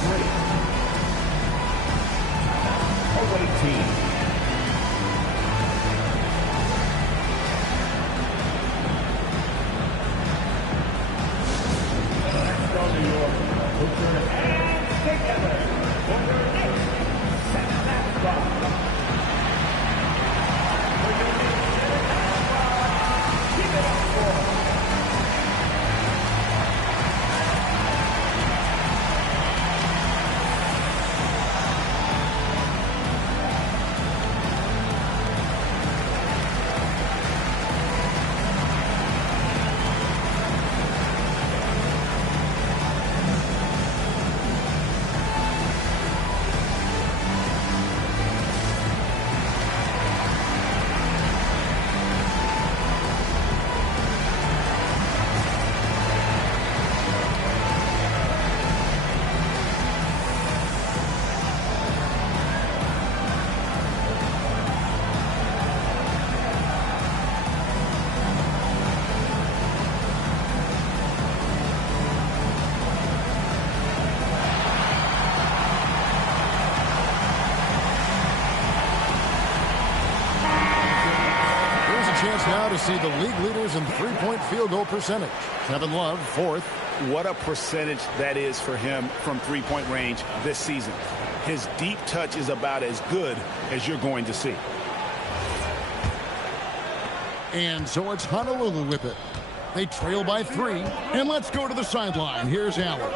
Away team. Next on New York, we'll turn it and together for your next second match. Keep it up for now to see the league leaders in three-point field goal percentage. Kevin Love, fourth. What a percentage that is for him from three-point range this season. His deep touch is about as good as you're going to see. And so it's Honolulu with it. They trail by 3. And let's go to the sideline. Here's Allen.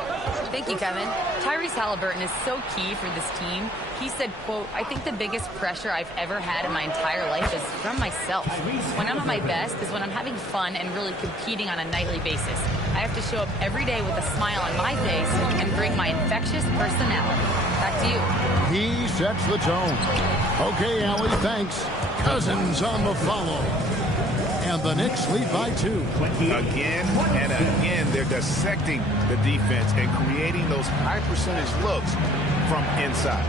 Thank you, Kevin. Tyrese Halliburton is so key for this team. He said, quote, "I think the biggest pressure I've ever had in my entire life is from myself. When I'm at my best is when I'm having fun and really competing on a nightly basis. I have to show up every day with a smile on my face and bring my infectious personality." Back to you. He sets the tone. Okay, Allie, thanks. Cousins on the follow. And the Knicks lead by 2. Again and again, they're dissecting the defense and creating those high percentage looks from inside.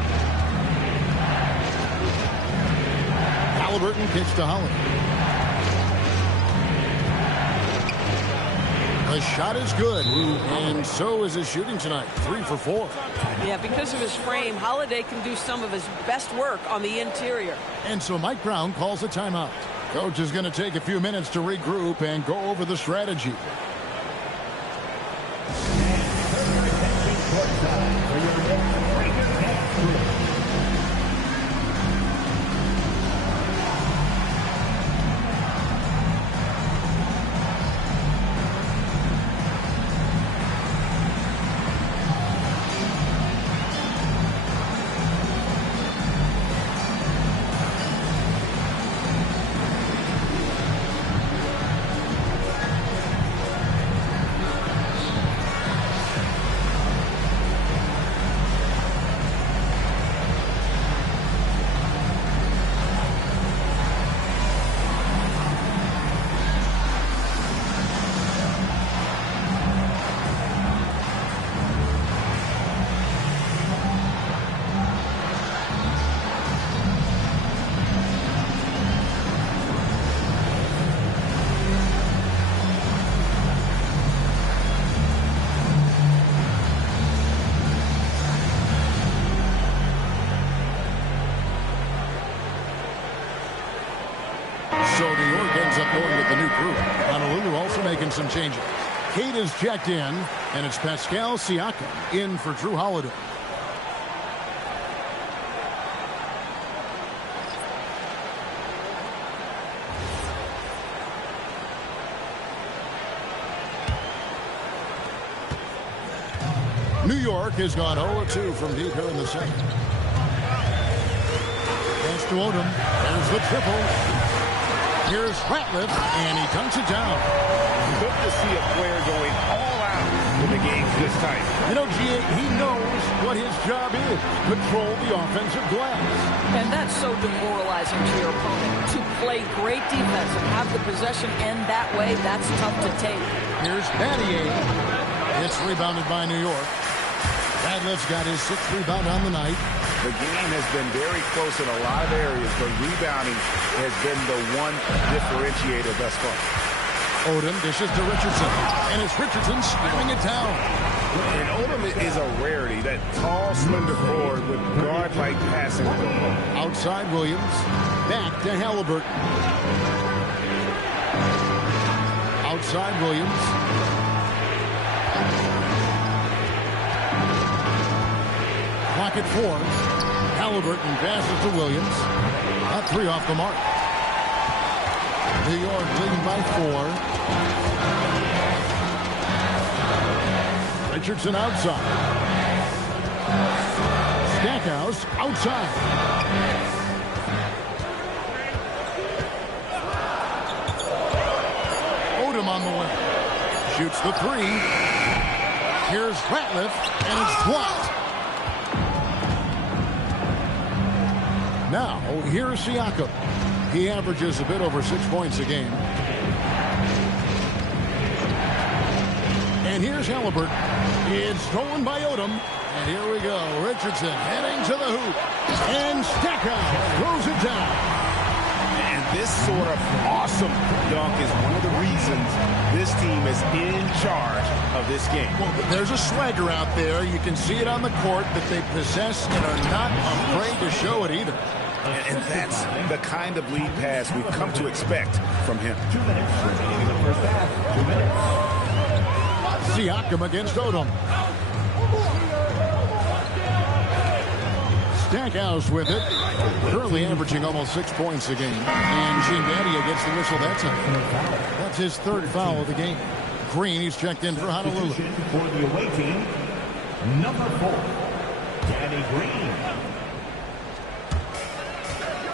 Halliburton kicks to Holly. The shot is good, and so is his shooting tonight. 3 for 4. Yeah, because of his frame, Holiday can do some of his best work on the interior. And so Mike Brown calls a timeout. Coach is going to take a few minutes to regroup and go over the strategy. Some changes. Kate is checked in, and it's Pascal Siakam in for Drew Holiday. New York has gone 0-2 from deep here in the second. Pass to Odom. There's the triple. Here's Ratliff, and he dunks it down. Good to see a player going all out in the games this time. You know, G.A., he knows what his job is. Control the offensive glass. And that's so demoralizing to your opponent. To play great defense and have the possession end that way, that's tough to take. Here's Battier. It's rebounded by New York. Ratliff's got his 6th rebound on the night. The game has been very close in a lot of areas, but rebounding has been the one differentiator thus far. Odom dishes to Richardson, and it's Richardson slamming it down. And Odom is a rarity, that tall, slender forward with guard-like passing ability. Outside Williams, back to Halliburton. Outside Williams. Clock at 4. Halliburton passes to Williams. Not 3 off the mark. New York leading by 4. Richardson outside. Stackhouse outside. Odom on the way. Shoots the 3. Here's Ratliff, and it's blocked. Now, here's Siakam. He averages a bit over 6 points a game. And here's Halliburton. It's stolen by Odom. And here we go. Richardson heading to the hoop. And Stackhouse throws it down. And this sort of awesome dunk is one of the reasons this team is in charge of this game. Well, there's a swagger out there. You can see it on the court that they possess and are not afraid to show it either. And that's the kind of lead pass we've come to expect from him. 2 minutes remaining in the first half. 2 minutes. Siakam against Odom. Stackhouse with it. Currently averaging almost 6 points a game. And Shingadia gets the whistle that time. That's his 3rd foul of the game. Green, he's checked in for Honolulu. For the away team, number 4, Danny Green.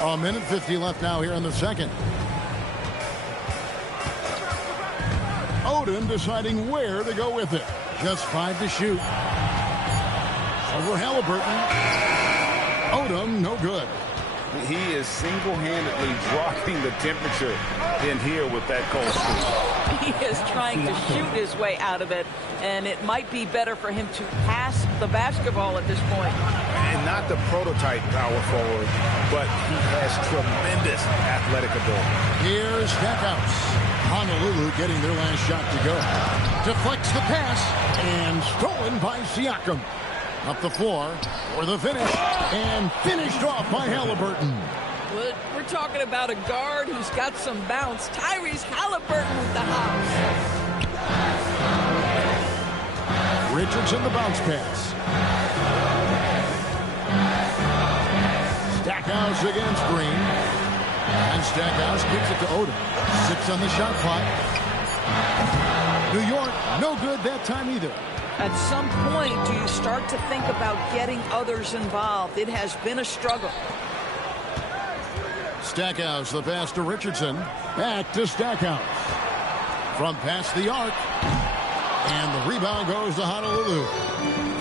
A minute 50 left now here in the second. Odom deciding where to go with it. Just 5 to shoot. Over Halliburton. Odom, no good. He is single-handedly dropping the temperature in here with that cold streak. He is trying to shoot his way out of it, and it might be better for him to pass the basketball at this point. And not the prototype power forward, but he has tremendous athletic ability. Here's Stackhouse. Honolulu getting their last shot to go. Deflects the pass, and stolen by Siakam. Up the floor for the finish, and finished off by Halliburton. We're talking about a guard who's got some bounce. Tyrese Halliburton with the hops. Richardson the bounce pass. Stackhouse against Green. And Stackhouse kicks it to Odom. 6 on the shot clock. New York, no good that time either. At some point, do you start to think about getting others involved? It has been a struggle. Stackhouse, the pass to Richardson. Back to Stackhouse. From past the arc. And the rebound goes to Honolulu.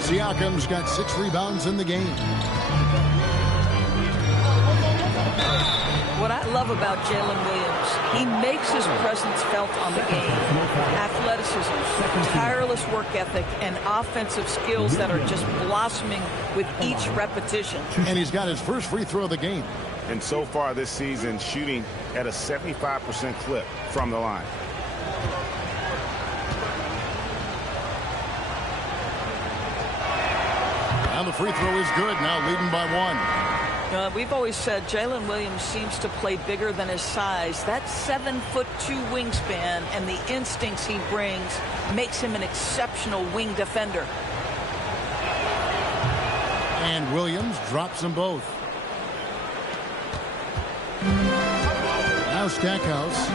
Siakam's got 6 rebounds in the game. What I love about Jalen Williams, he makes his presence felt on the game. Athleticism, tireless work ethic, and offensive skills that are just blossoming with each repetition. And he's got his first free throw of the game. And so far this season, shooting at a 75% clip from the line. And the free throw is good, now leading by 1. We've always said Jalen Williams seems to play bigger than his size. That 7'2" wingspan and the instincts he brings makes him an exceptional wing defender. And Williams drops them both. Now Stackhouse.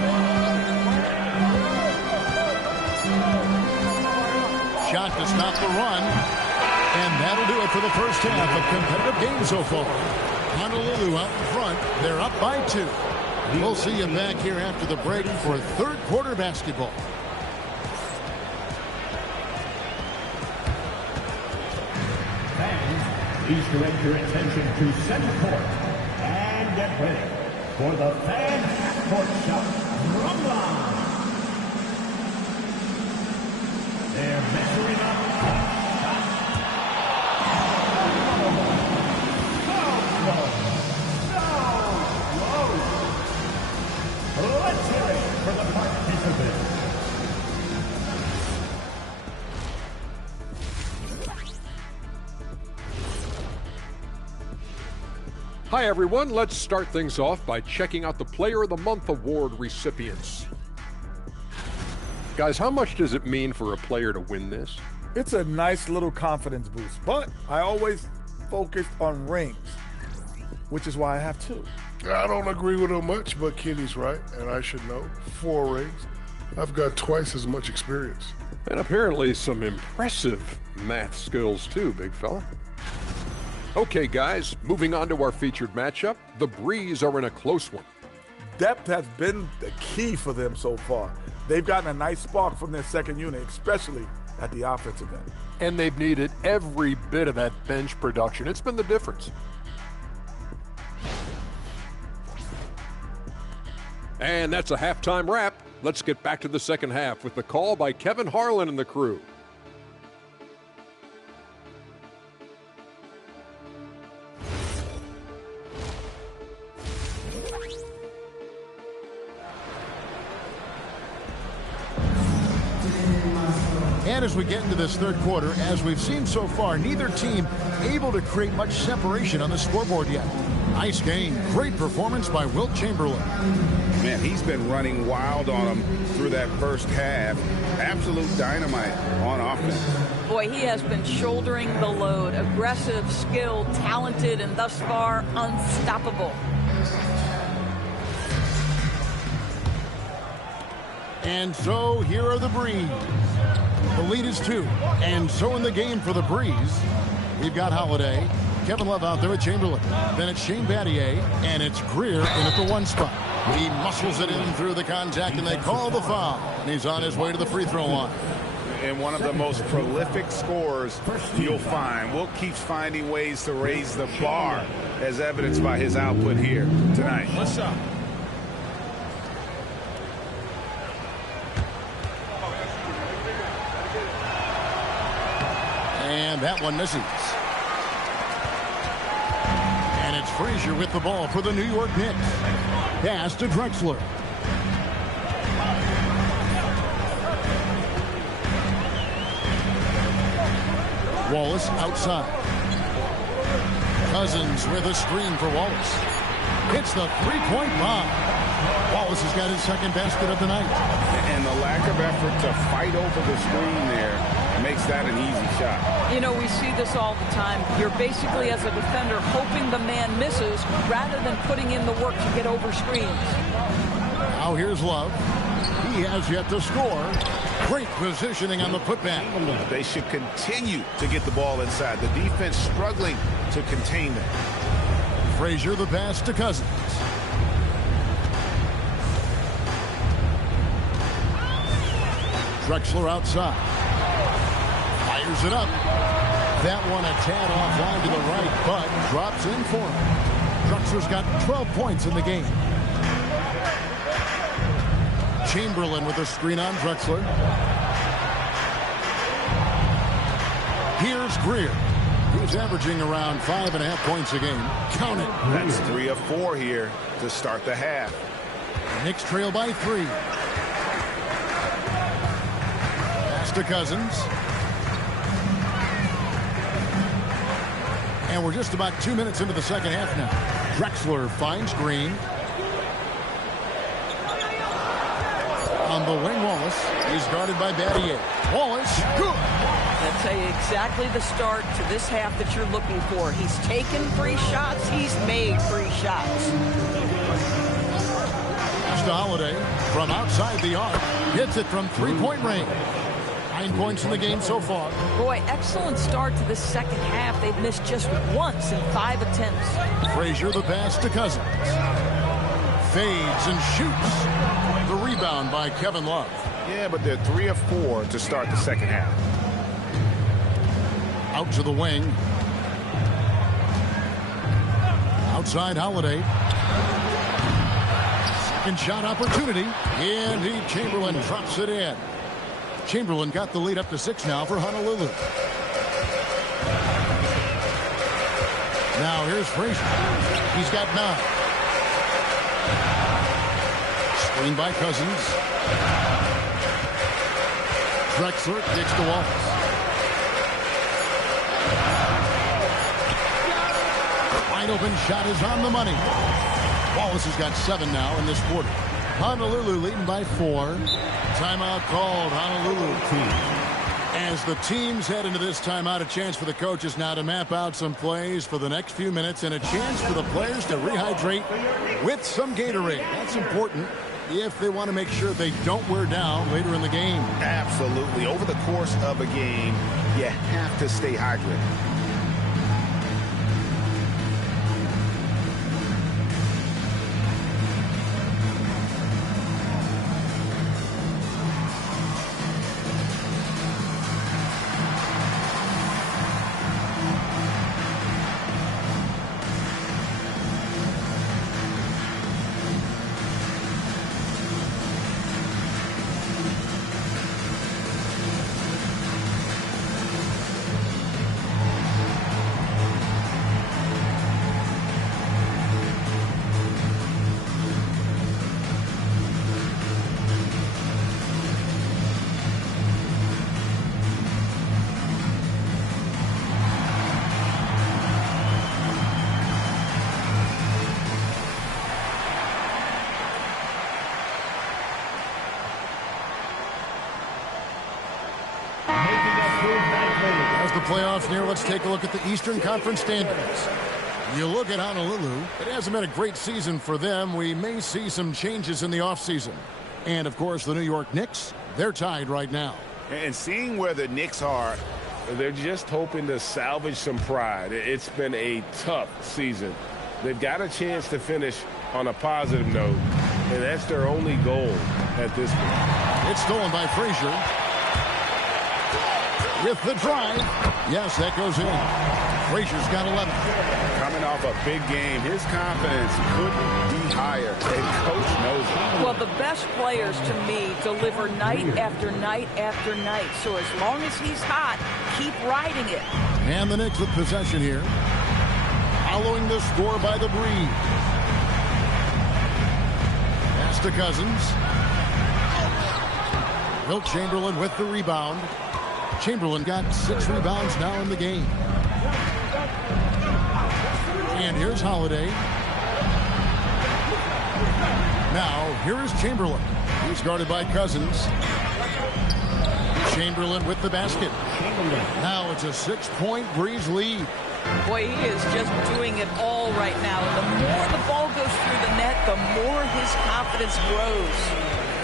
Shot to stop the run. And that'll do it for the first half of competitive game so far. Honolulu out in front. They're up by 2. We'll see you back here after the break for 3rd quarter basketball. Fans, please direct your attention to center court and get ready for the fan court shot. Rumba! They're measuring up. Let's hear it for the participants. Hi, everyone. Let's start things off by checking out the Player of the Month award recipients. Guys, how much does it mean for a player to win this? It's a nice little confidence boost, but I always focused on rings, which is why I have 2. I don't agree with him much, but Kenny's right, and I should know. 4 rings. I've got twice as much experience. And apparently some impressive math skills too, big fella. Okay, guys, moving on to our featured matchup. The Breeze are in a close one. Depth has been the key for them so far. They've gotten a nice spark from their second unit, especially at the offensive end. And they've needed every bit of that bench production. It's been the difference. And that's a halftime wrap. Let's get back to the second half with the call by Kevin Harlan and the crew. And as we get into this third quarter, as we've seen so far, neither team able to create much separation on the scoreboard yet. Nice game. Great performance by Wilt Chamberlain. Man, he's been running wild on him through that first half. Absolute dynamite on offense. Boy, he has been shouldering the load. Aggressive, skilled, talented, and thus far unstoppable. And so here are the Breeze. The lead is 2. And so in the game for the Breeze, we've got Holiday, Kevin Love out there with Chamberlain. Then it's Shane Battier, and it's Greer in at the 1 spot. He muscles it in through the contact, and they call the foul. And he's on his way to the free throw line. And one of the most prolific scorers you'll find. Wilt keeps finding ways to raise the bar, as evidenced by his output here tonight. What's up? And that one misses. And it's Frazier with the ball for the New York Knicks. Pass to Drexler. Wallace outside. Cousins with a screen for Wallace. Hits the three-point bomb. Wallace has got his second basket of the night. And the lack of effort to fight over the screen there makes that an easy shot. You know, we see this all the time. You're basically, as a defender, hoping the man misses rather than putting in the work to get over screens. Now here's Love. He has yet to score. Great positioning on the putback. They should continue to get the ball inside. The defense struggling to contain them. Frazier the pass to Cousins. Drexler outside. Fires it up. That one a tad offline to the right, but drops in for him. Drexler's got 12 points in the game. Chamberlain with a screen on Drexler. Here's Greer. He's averaging around 5.5 points a game. Count it. That's 3 of 4 here to start the half. Knicks trail by 3. Pass to Cousins. And we're just about 2 minutes into the second half now. Drexler finds Green. On the wing, Wallace. He's guarded by Battier. Wallace, good. I'll tell you exactly the start to this half that you're looking for. He's taken free shots. He's made free shots. Pass to Holiday from outside the arc. Hits it from three-point range. 9 points in the game so far. Boy, excellent start to the second half. They've missed just once in 5 attempts. Frazier the pass to Cousins. Fades and shoots. The rebound by Kevin Love. Yeah, but they're 3 of 4 to start the second half. Out to the wing. Outside Holiday. Second shot opportunity. And Chamberlain drops it in. Chamberlain got the lead up to 6 now for Honolulu. Now here's Frazier. He's got 9. Screen by Cousins. Drexler kicks to Wallace. Wide open shot is on the money. Wallace has got 7 now in this quarter. Honolulu leading by 4. Timeout called. Honolulu. As the teams head into this timeout, a chance for the coaches now to map out some plays for the next few minutes and a chance for the players to rehydrate with some Gatorade. That's important if they want to make sure they don't wear down later in the game. Absolutely. Over the course of a game, you have to stay hydrated. playoffs near, let's take a look at the Eastern Conference standings. You look at Honolulu, it hasn't been a great season for them. We may see some changes in the offseason. And, of course, the New York Knicks, they're tied right now. And seeing where the Knicks are, they're just hoping to salvage some pride. It's been a tough season. They've got a chance to finish on a positive note, and that's their only goal at this point. It's stolen by Frazier. With the drive. Yes, that goes in. Frazier's got 11. Coming off a big game, his confidence couldn't be higher, and Coach knows it. Well, the best players, to me, deliver night after night after night. So as long as he's hot, keep riding it. And the Knicks with possession here. Following the score by the Breeze. Pass to Cousins. Wilt Chamberlain with the rebound. Chamberlain got 6 rebounds now in the game. And here's Holiday. Now, here is Chamberlain. He's guarded by Cousins. Chamberlain with the basket. Now it's a 6-point Breeze lead. Boy, he is just doing it all right now. The more the ball goes through the net, the more his confidence grows.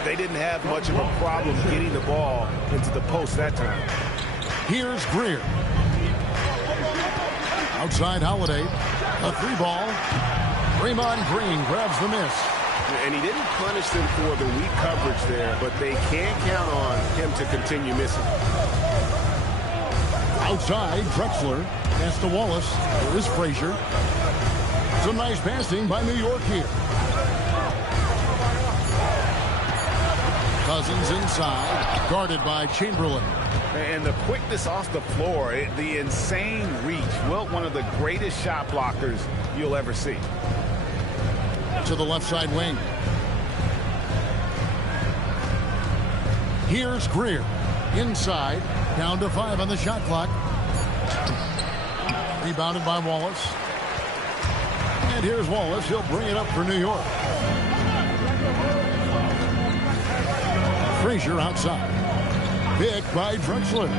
They didn't have much of a problem getting the ball into the post that time. Here's Greer. Outside Holiday. A 3-ball. Draymond Green grabs the miss. And he didn't punish them for the weak coverage there, but they can't count on him to continue missing. Outside, Drexler. Pass to Wallace. There is Frazier. Some nice passing by New York here. Cousins inside, guarded by Chamberlain. And the quickness off the floor, the insane reach. Wilt, one of the greatest shot blockers you'll ever see. To the left side wing. Here's Greer. Inside, down to 5 on the shot clock. Rebounded by Wallace. And here's Wallace. He'll bring it up for New York. Frazier outside. Picked by Drexler.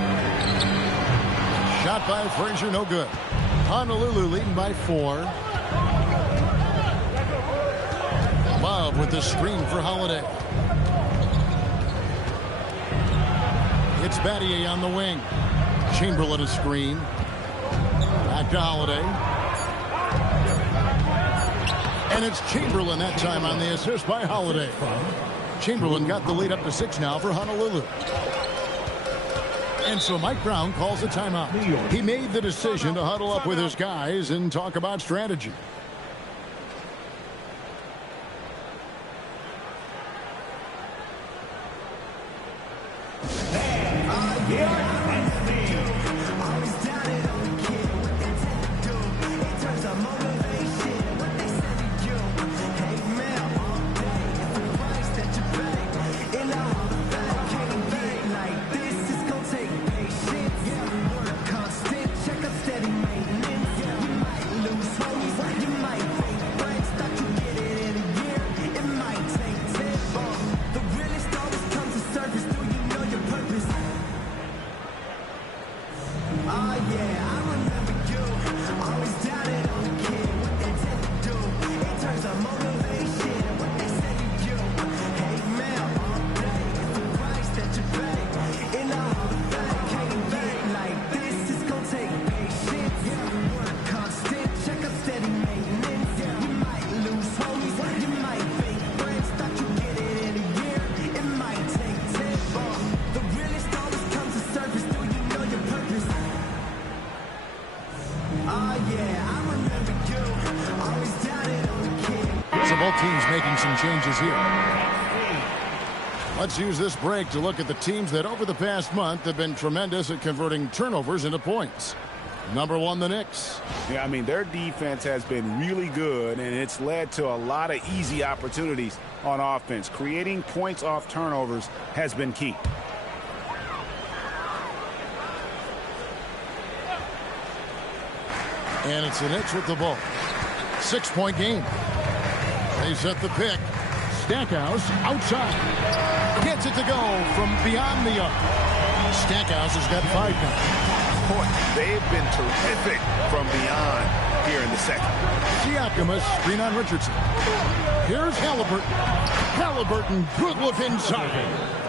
Shot by Frazier, no good. Honolulu leading by 4. Love with the screen for Holiday. It's Battier on the wing. Chamberlain a screen. Back to Holiday. And it's Chamberlain that time on the assist by Holiday. Chamberlain got the lead up to 6 now for Honolulu. And so Mike Brown calls a timeout. He made the decision to huddle up with his guys and talk about strategy. Both teams making some changes here. Let's use this break to look at the teams that over the past month have been tremendous at converting turnovers into points. Number 1, the Knicks. Yeah, I mean, their defense has been really good, and it's led to a lot of easy opportunities on offense. Creating points off turnovers has been key. And it's the Knicks with the ball. 6-point game. They set the pick. Stackhouse outside. Gets it to go from beyond the arc. Stackhouse has got 5 now. Boy, they've been terrific from beyond here in the second. Siakam, screen on Richardson. Here's Halliburton. Halliburton, good look inside.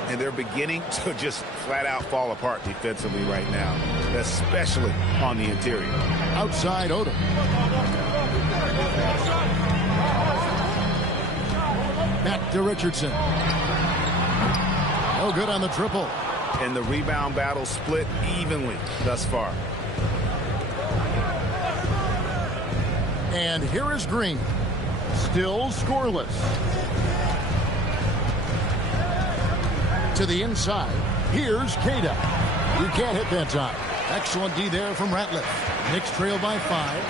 And they're beginning to just flat out fall apart defensively right now, especially on the interior. Outside Odom. Back to Richardson. No good on the triple. And the rebound battle split evenly thus far. And here is Green. Still scoreless. To the inside. Here's Cada. You can't hit that time. Excellent D there from Ratliff. Knicks trail by 5.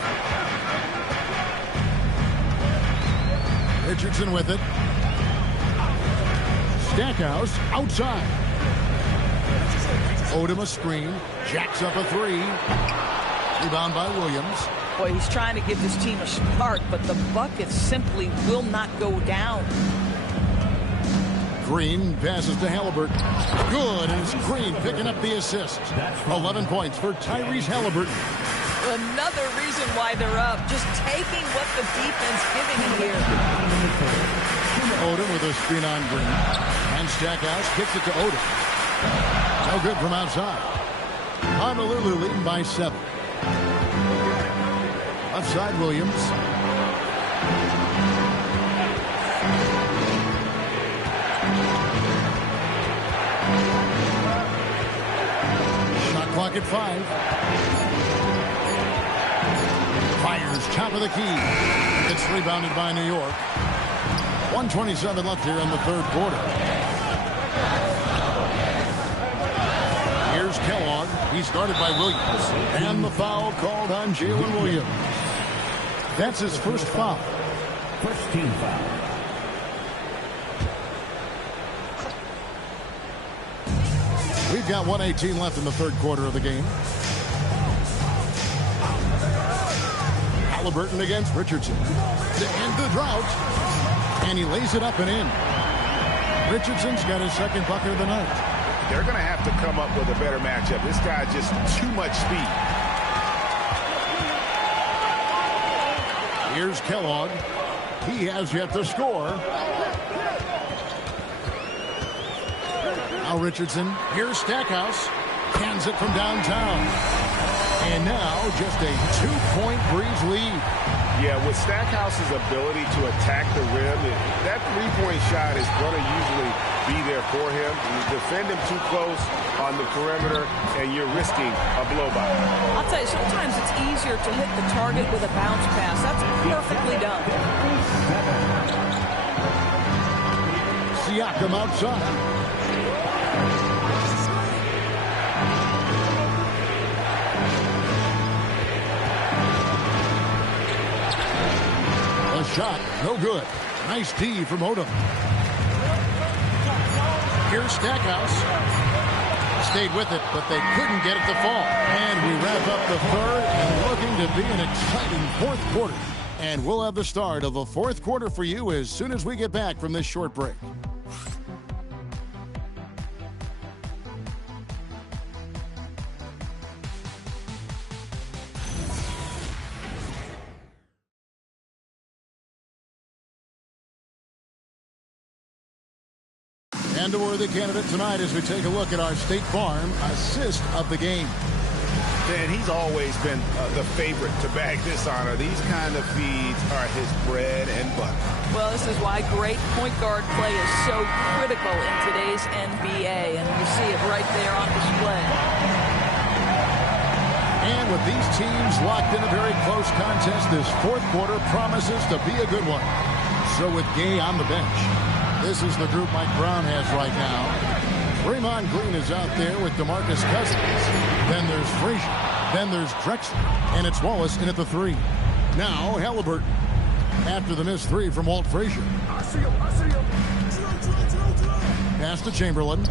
Richardson with it. Stackhouse outside. Odom a screen. Jacks up a 3. Rebound by Williams. Boy, he's trying to give this team a spark, but the buckets simply will not go down. Green passes to Halliburton. Good, and it's Green picking up the assist. 11 points for Tyrese Halliburton. Another reason why they're up, just taking what the defense giving him here. Odom with a screen on Green. And Stackhouse kicks it to Odom. No good from outside. Honolulu leading by 7. Outside Williams. Shot clock at 5. Fires top of the key. It's rebounded by New York. 1:27 left here in the third quarter. Here's Kellogg. He's guarded by Williams. And the foul called on Jalen Williams. That's his first foul. First team foul. We've got 1:18 left in the third quarter of the game. Halliburton against Richardson. To end the drought. And he lays it up and in. Richardson's got his second bucket of the night. They're going to have to come up with a better matchup. This guy just too much speed. Here's Kellogg. He has yet to score. Now Richardson. Here's Stackhouse. Cans it from downtown. And now just a 2-point Breeze lead. Yeah, with Stackhouse's ability to attack the rim, that three-point shot is going to usually be there for him. You defend him too close on the perimeter, and you're risking a blow-by. I'll tell you, sometimes it's easier to hit the target with a bounce pass. That's perfectly done. Siakam outside. A shot, no good. Nice D from Odom. Here's Stackhouse. Stayed with it, but they couldn't get it to fall. And we wrap up the third and looking to be an exciting fourth quarter. And we'll have the start of the fourth quarter for you as soon as we get back from this short break. And a worthy candidate tonight as we take a look at our State Farm assist of the game. And he's always been the favorite to bag this honor. These kind of feeds are his bread and butter. Well, this is why great point guard play is so critical in today's NBA. And you see it right there on display. And with these teams locked in a very close contest, this fourth quarter promises to be a good one. So with Gay on the bench, this is the group Mike Brown has right now. Draymond Green is out there with DeMarcus Cousins. Then there's Frazier. Then there's Drexler. And it's Wallace in at the 3. Now Halliburton. After the missed 3 from Walt Frazier. Pass to Chamberlain.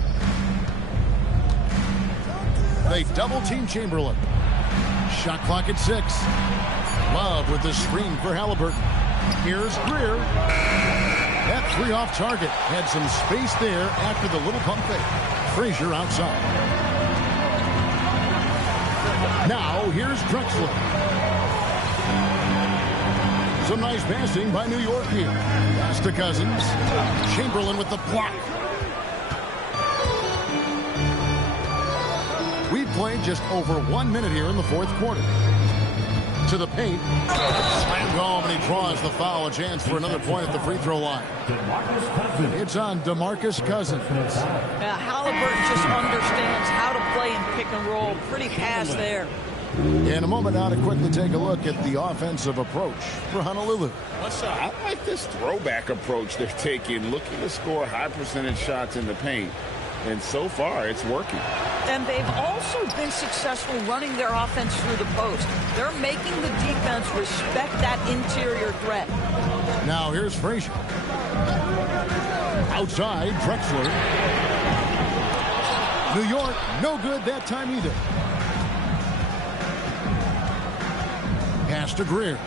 They double-team Chamberlain. Shot clock at 6. Love with the screen for Halliburton. Here's Greer. That 3 off target. Had some space there after the little pump fake. Frazier outside. Now, here's Drexler. Some nice passing by New York here. Pass to Cousins. Chamberlain with the block. We've played just over 1 minute here in the fourth quarter. To the paint. Slammed home, and he draws the foul. A chance for another point at the free throw line. It's on DeMarcus Cousins. Halliburton just understands how to play in pick and roll. Pretty pass there. In a moment now to quickly take a look at the offensive approach for Honolulu. I like this throwback approach they're taking, looking to score high percentage shots in the paint. And so far, it's working. And they've also been successful running their offense through the post. They're making the defense respect that interior threat. Now here's Frazier. Outside, Drexler. New York, no good that time either. Pass to Greer.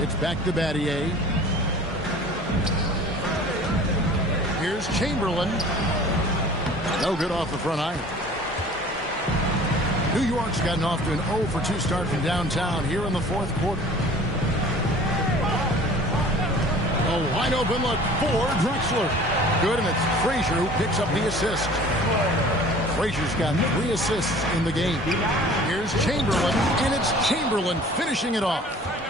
It's back to Battier. Here's Chamberlain. No good off the front iron. New York's gotten off to an 0 for 2 start from downtown here in the fourth quarter. A wide open look for Drexler. Good, and it's Frazier who picks up the assist. Frazier's got 3 assists in the game. Here's Chamberlain, and it's Chamberlain finishing it off.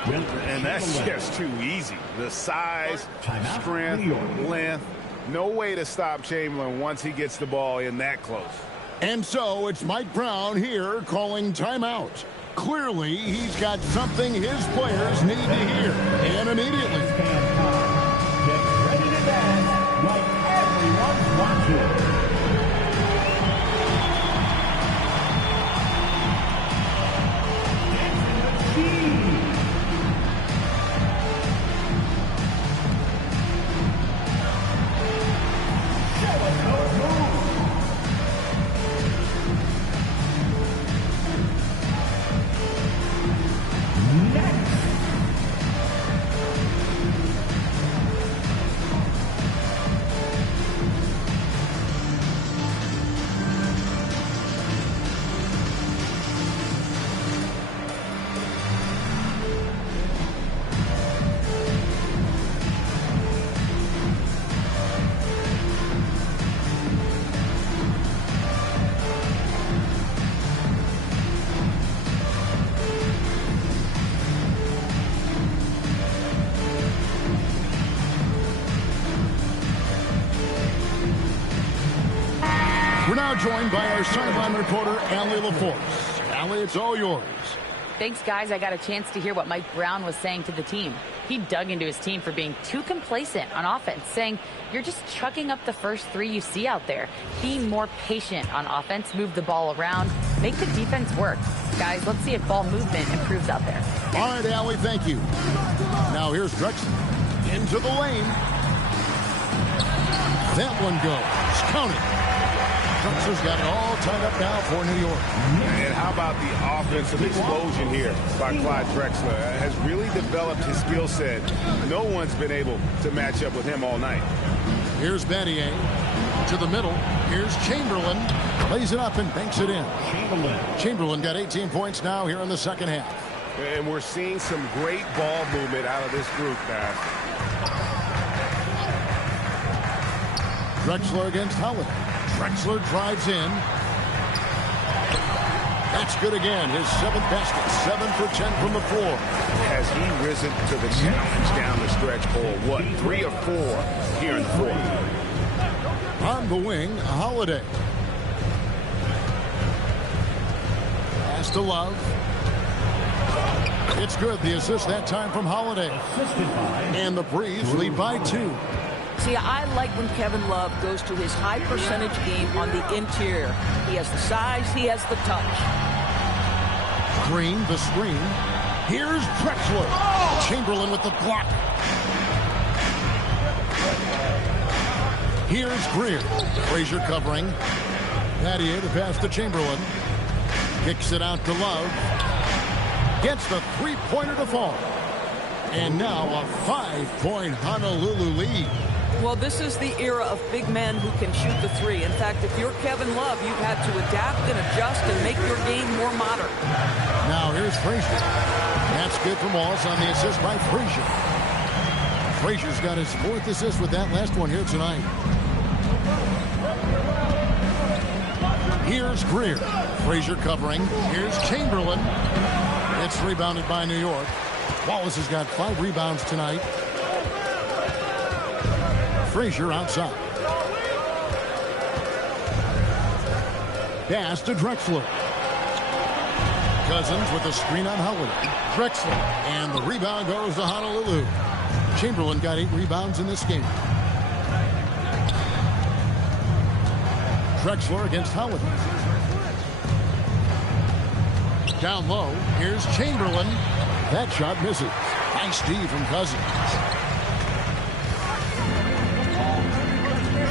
And that's just too easy. The size, strength, length. No way to stop Chamberlain once he gets the ball in that close. And so it's Mike Brown here calling timeout. Clearly, he's got something his players need to hear. And immediately. Get ready to dance like everyone's watching. Joined by our sideline reporter, Allie LaForce. Allie, it's all yours. Thanks, guys. I got a chance to hear what Mike Brown was saying to the team. He dug into his team for being too complacent on offense, saying, you're just chucking up the first 3 you see out there. Be more patient on offense, move the ball around, make the defense work. Guys, let's see if ball movement improves out there. All right, Allie, thank you. Now here's Drexler into the lane. That one goes. Count it. Drexler's got it all tied up now for New York. And how about the offensive explosion here by Clyde Drexler? Has really developed his skill set. No one's been able to match up with him all night. Here's Battier to the middle. Here's Chamberlain. Lays it up and banks it in. Chamberlain got 18 points now here in the second half. And we're seeing some great ball movement out of this group, guys. Drexler against Holiday. Drexler drives in. That's good again. His 7th basket. 7 for 10 from the floor. Has he risen to the challenge down the stretch for what? 3 or 4 here in the fourth. On the wing, Holiday. Pass to Love. It's good. The assist that time from Holiday. And the Breeze lead by 2. See, I like when Kevin Love goes to his high percentage game on the interior. He has the size, he has the touch. Green, the screen. Here's Drexler. Chamberlain with the block. Here's Greer. Frazier covering. Battier to pass to Chamberlain. Kicks it out to Love. Gets the 3-pointer to fall. And now a 5-point Honolulu lead. Well, this is the era of big men who can shoot the three. In fact, if you're Kevin Love, you've had to adapt and adjust and make your game more modern. Now here's Frazier. That's good from Wallace on the assist by Frazier. Frazier's got his 4th assist with that last one here tonight. Here's Greer. Frazier covering. Here's Chamberlain. It's rebounded by New York. Wallace has got 5 rebounds tonight. Frazier outside. Pass to Drexler. Cousins with a screen on Holiday. Drexler. And the rebound goes to Honolulu. Chamberlain got 8 rebounds in this game. Drexler against Holiday. Down low. Here's Chamberlain. That shot misses. Nice D from Cousins.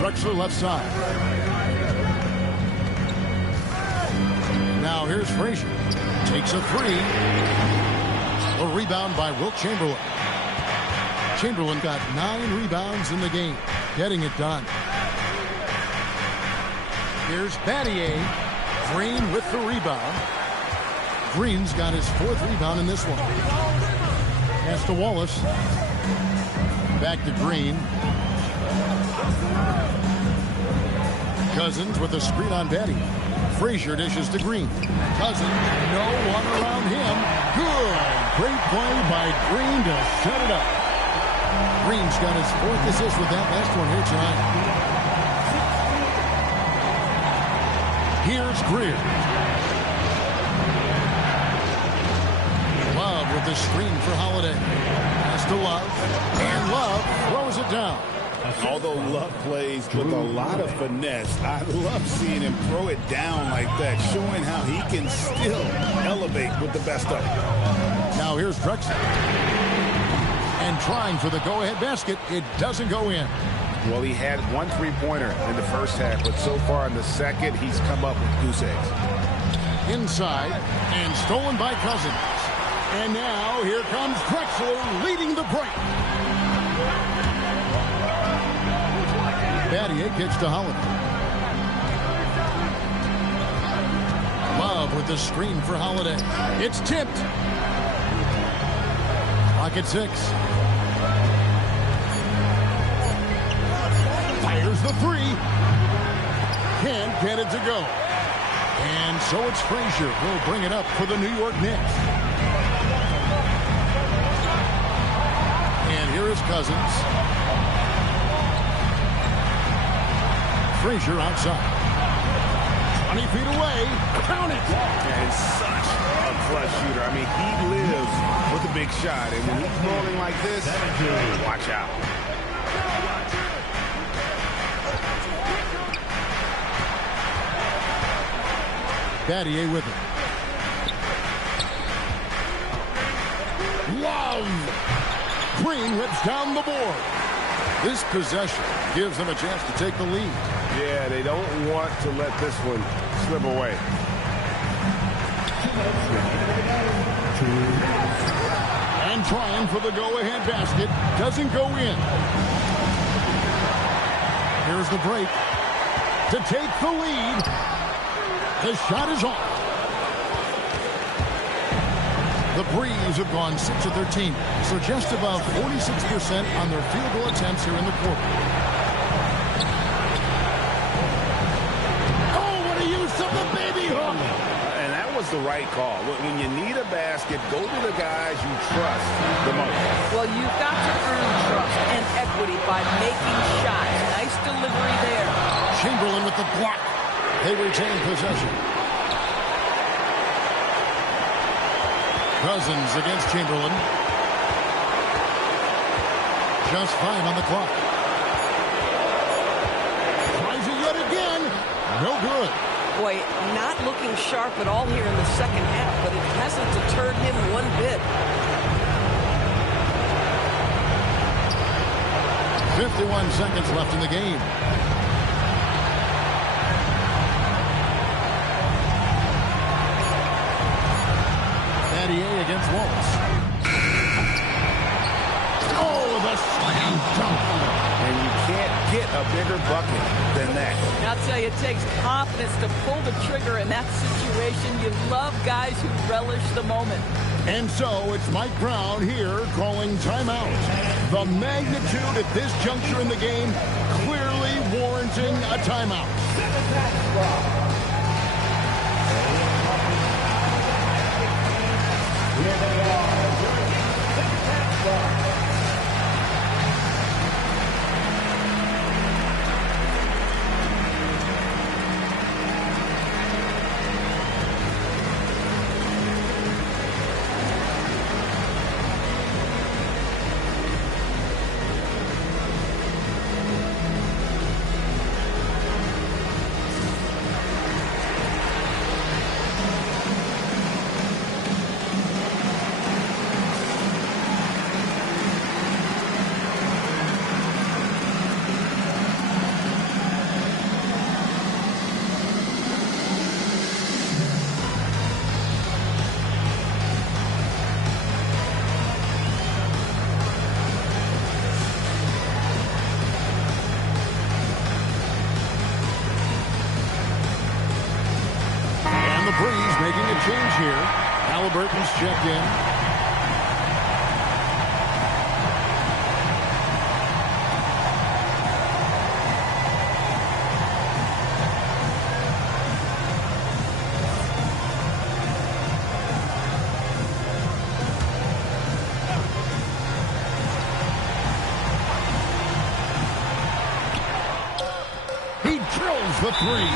Drexler left side. Now here's Frazier. Takes a 3. A rebound by Wilt Chamberlain. Chamberlain got 9 rebounds in the game. Getting it done. Here's Battier. Green with the rebound. Green's got his 4th rebound in this one. Pass to Wallace. Back to Green. Cousins with a screen on Battier. Frazier dishes to Green. Cousins, no one around him. Good. Great play by Green to set it up. Green's got his 4th assist with that last one here tonight. Here's Greer. Love with the screen for Holiday. Pass to Love. And Love throws it down. Although Love plays with a lot of finesse, I love seeing him throw it down like that, showing how he can still elevate with the best of them. Now here's Drexler. And trying for the go-ahead basket. It doesn't go in. Well, he had 1 3-pointer in the first half, but so far in the second, he's come up with goose eggs. Inside and stolen by Cousins. And now here comes Drexler leading the break. Battier kicks to Holiday. Love with the screen for Holiday. It's tipped. Clock at 6. Fires the 3. Can't get it to go. And so it's Frazier who'll bring it up for the New York Knicks. And here is Cousins. Frazier outside. 20 feet away. Count it. And such a clutch shooter. I mean, he lives with a big shot. And when he's rolling like this, watch out. Battier with it. Love. Green whips down the board. This possession gives them a chance to take the lead. Yeah, they don't want to let this one slip away. And trying for the go-ahead basket. Doesn't go in. Here's the break. To take the lead. The shot is off. The Breeze have gone 6 of 13, so just above 46% on their field goal attempts here in the quarter. Oh, what a use of the baby hook! And that was the right call. When you need a basket, go to the guys you trust the most. Well, you've got to earn trust and equity by making shots. Nice delivery there. Chamberlain with the block. They retain possession. Cousins against Chamberlain. Just 5 on the clock. Tries it yet again. No good. Boy, not looking sharp at all here in the second half, but it hasn't deterred him one bit. 51 seconds left in the game. Battier against Wallace. Oh, the slam dunk. And you can't get a bigger bucket than that. I'll tell you, it takes confidence to pull the trigger in that situation. You love guys who relish the moment. And so it's Mike Brown here calling timeout. The magnitude at this juncture in the game clearly warranting a timeout. Here they are, your Breeze making a change here. Halliburton's checked in. He drills the three.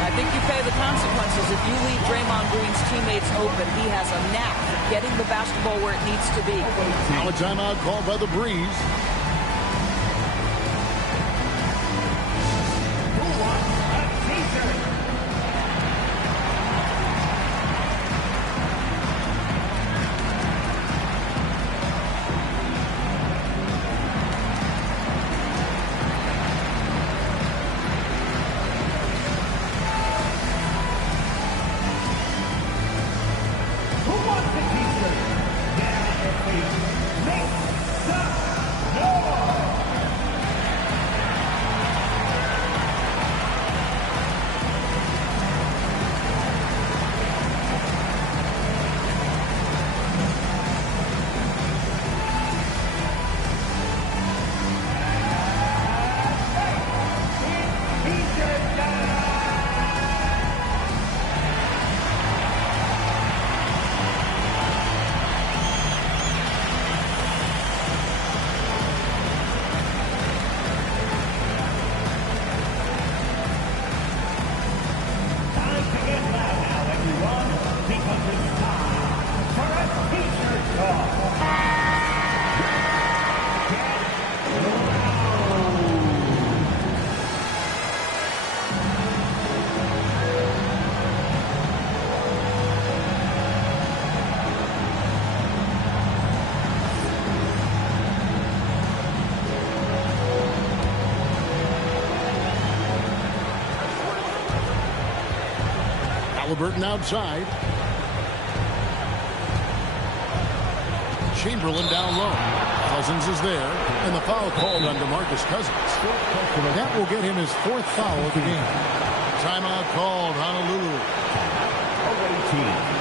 I think you pay the consequences. If you leave Draymond Green's teammates open, he has a knack for getting the basketball where it needs to be. Now a timeout called by the Breeze. Who wants a t-shirt? Halliburton outside. Chamberlain down low. Cousins is there, and the foul called on DeMarcus Cousins. That will get him his fourth foul of the game. Timeout called, Honolulu. away team.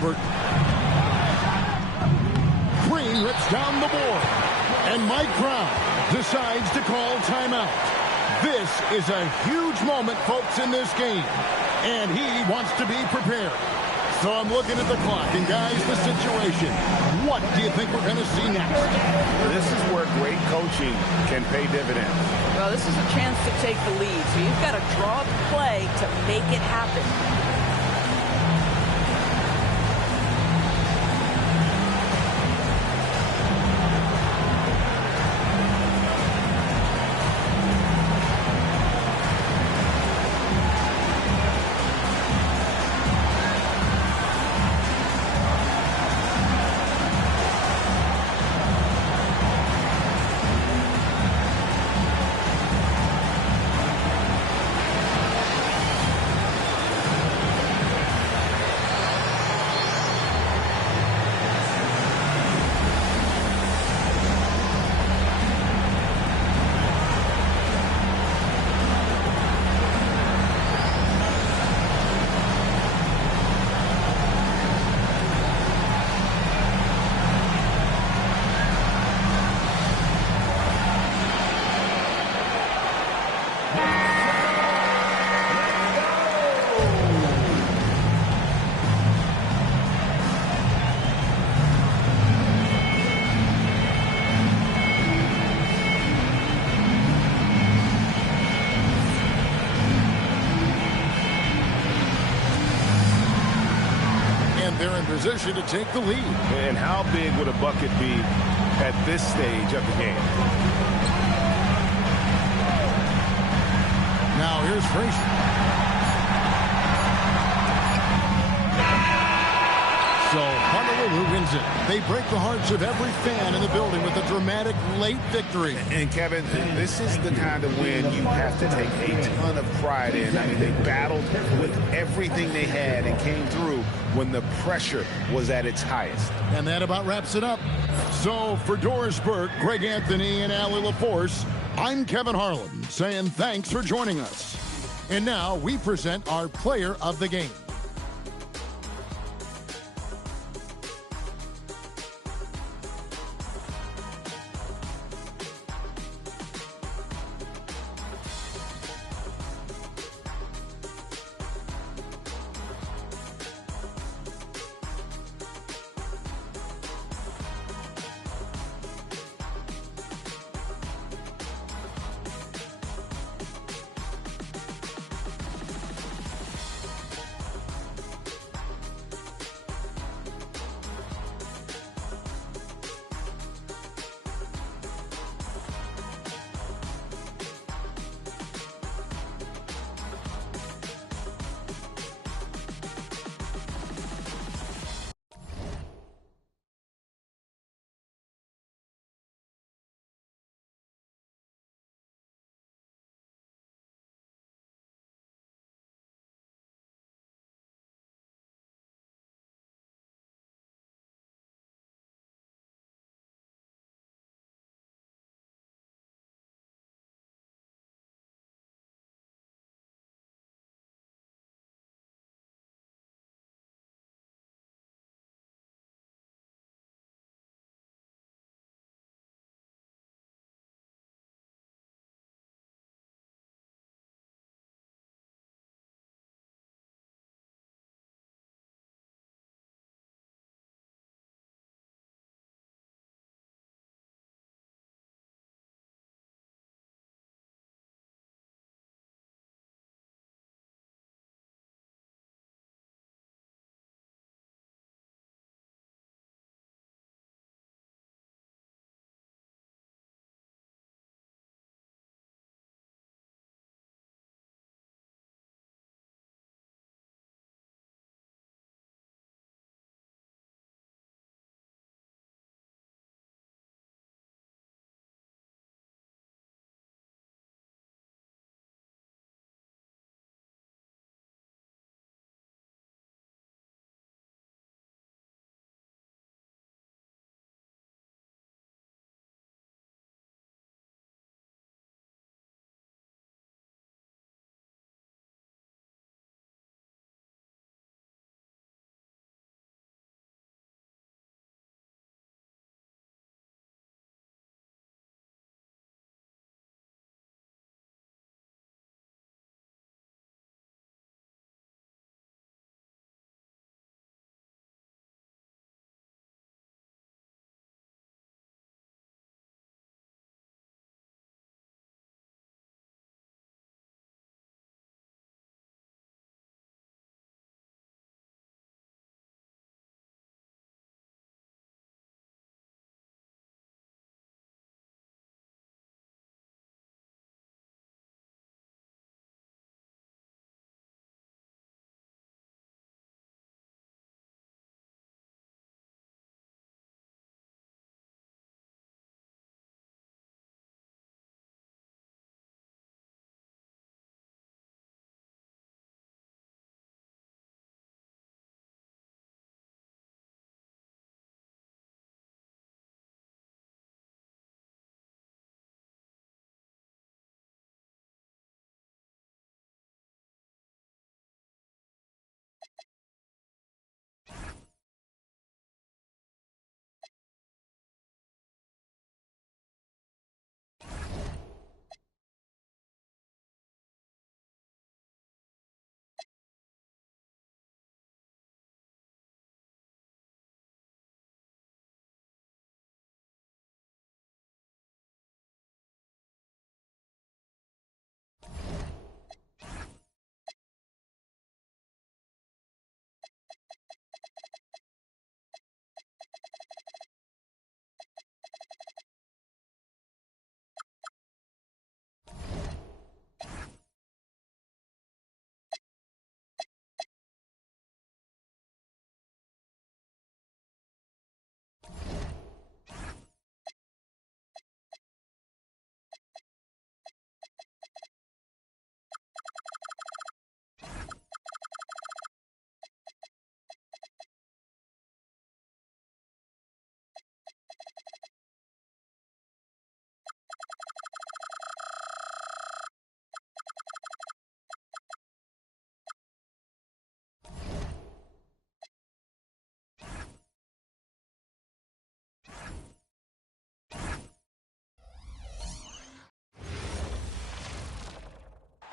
Gilbert. Green rips down the board. And Mike Brown decides to call timeout. This is a huge moment, folks, in this game. And he wants to be prepared. So I'm looking at the clock. And, guys, the situation. What do you think we're going to see next? This is where great coaching can pay dividends. Well, this is a chance to take the lead. So you've got to draw the play to make it happen. They're in position to take the lead. And how big would a bucket be at this stage of the game? Now here's Frazier. So Honolulu wins it. They break the hearts of every fan in the building with a dramatic late victory. And Kevin, this is the kind of win you have to take a ton of pride in. I mean, they battled with everything they had and came through when the pressure was at its highest. And that about wraps it up. So for Doris Burke, Greg Anthony, and Allie LaForce, I'm Kevin Harlan saying thanks for joining us. And now we present our player of the game.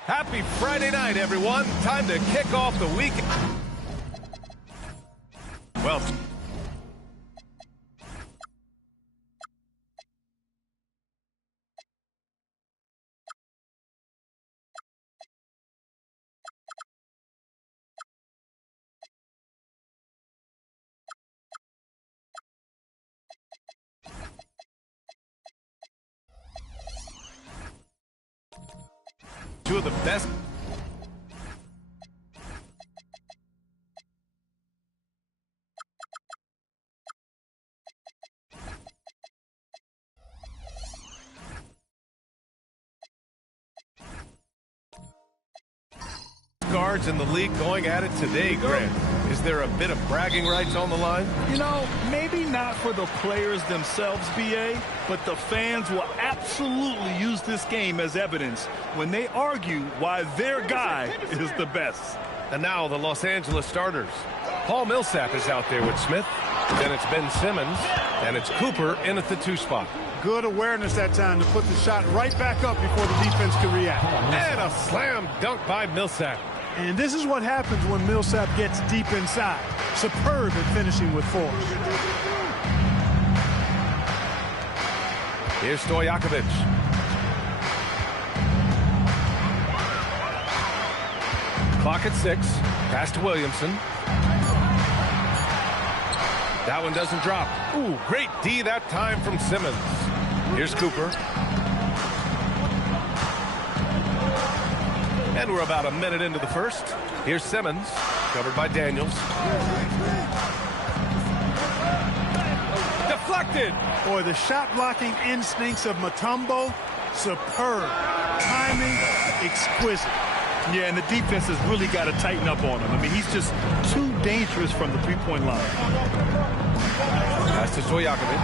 Happy Friday night, everyone. Time to kick off the week. Well, two of the best. Guards in the league going at it today, Grant. Is there a bit of bragging rights on the line? You know, maybe not for the players themselves, BA, but the fans will absolutely use this game as evidence when they argue why their guy is the best. And now the Los Angeles starters. Paul Millsap is out there with Smith. Then it's Ben Simmons. And it's Cooper in at the 2 spot. Good awareness that time to put the shot right back up before the defense can react. And a slam dunk by Millsap. And this is what happens when Millsap gets deep inside. Superb at finishing with force. Here's Stojakovic. Clock at 6. Pass to Williamson. That one doesn't drop. Ooh, great D that time from Simmons. Here's Cooper. And we're about a minute into the first. Here's Simmons, covered by Daniels. Deflected. Boy, the shot blocking instincts of Mutombo, superb. Timing, exquisite. Yeah, and the defense has really got to tighten up on him. I mean, he's just too dangerous from the three-point line. Pass to Stojakovic.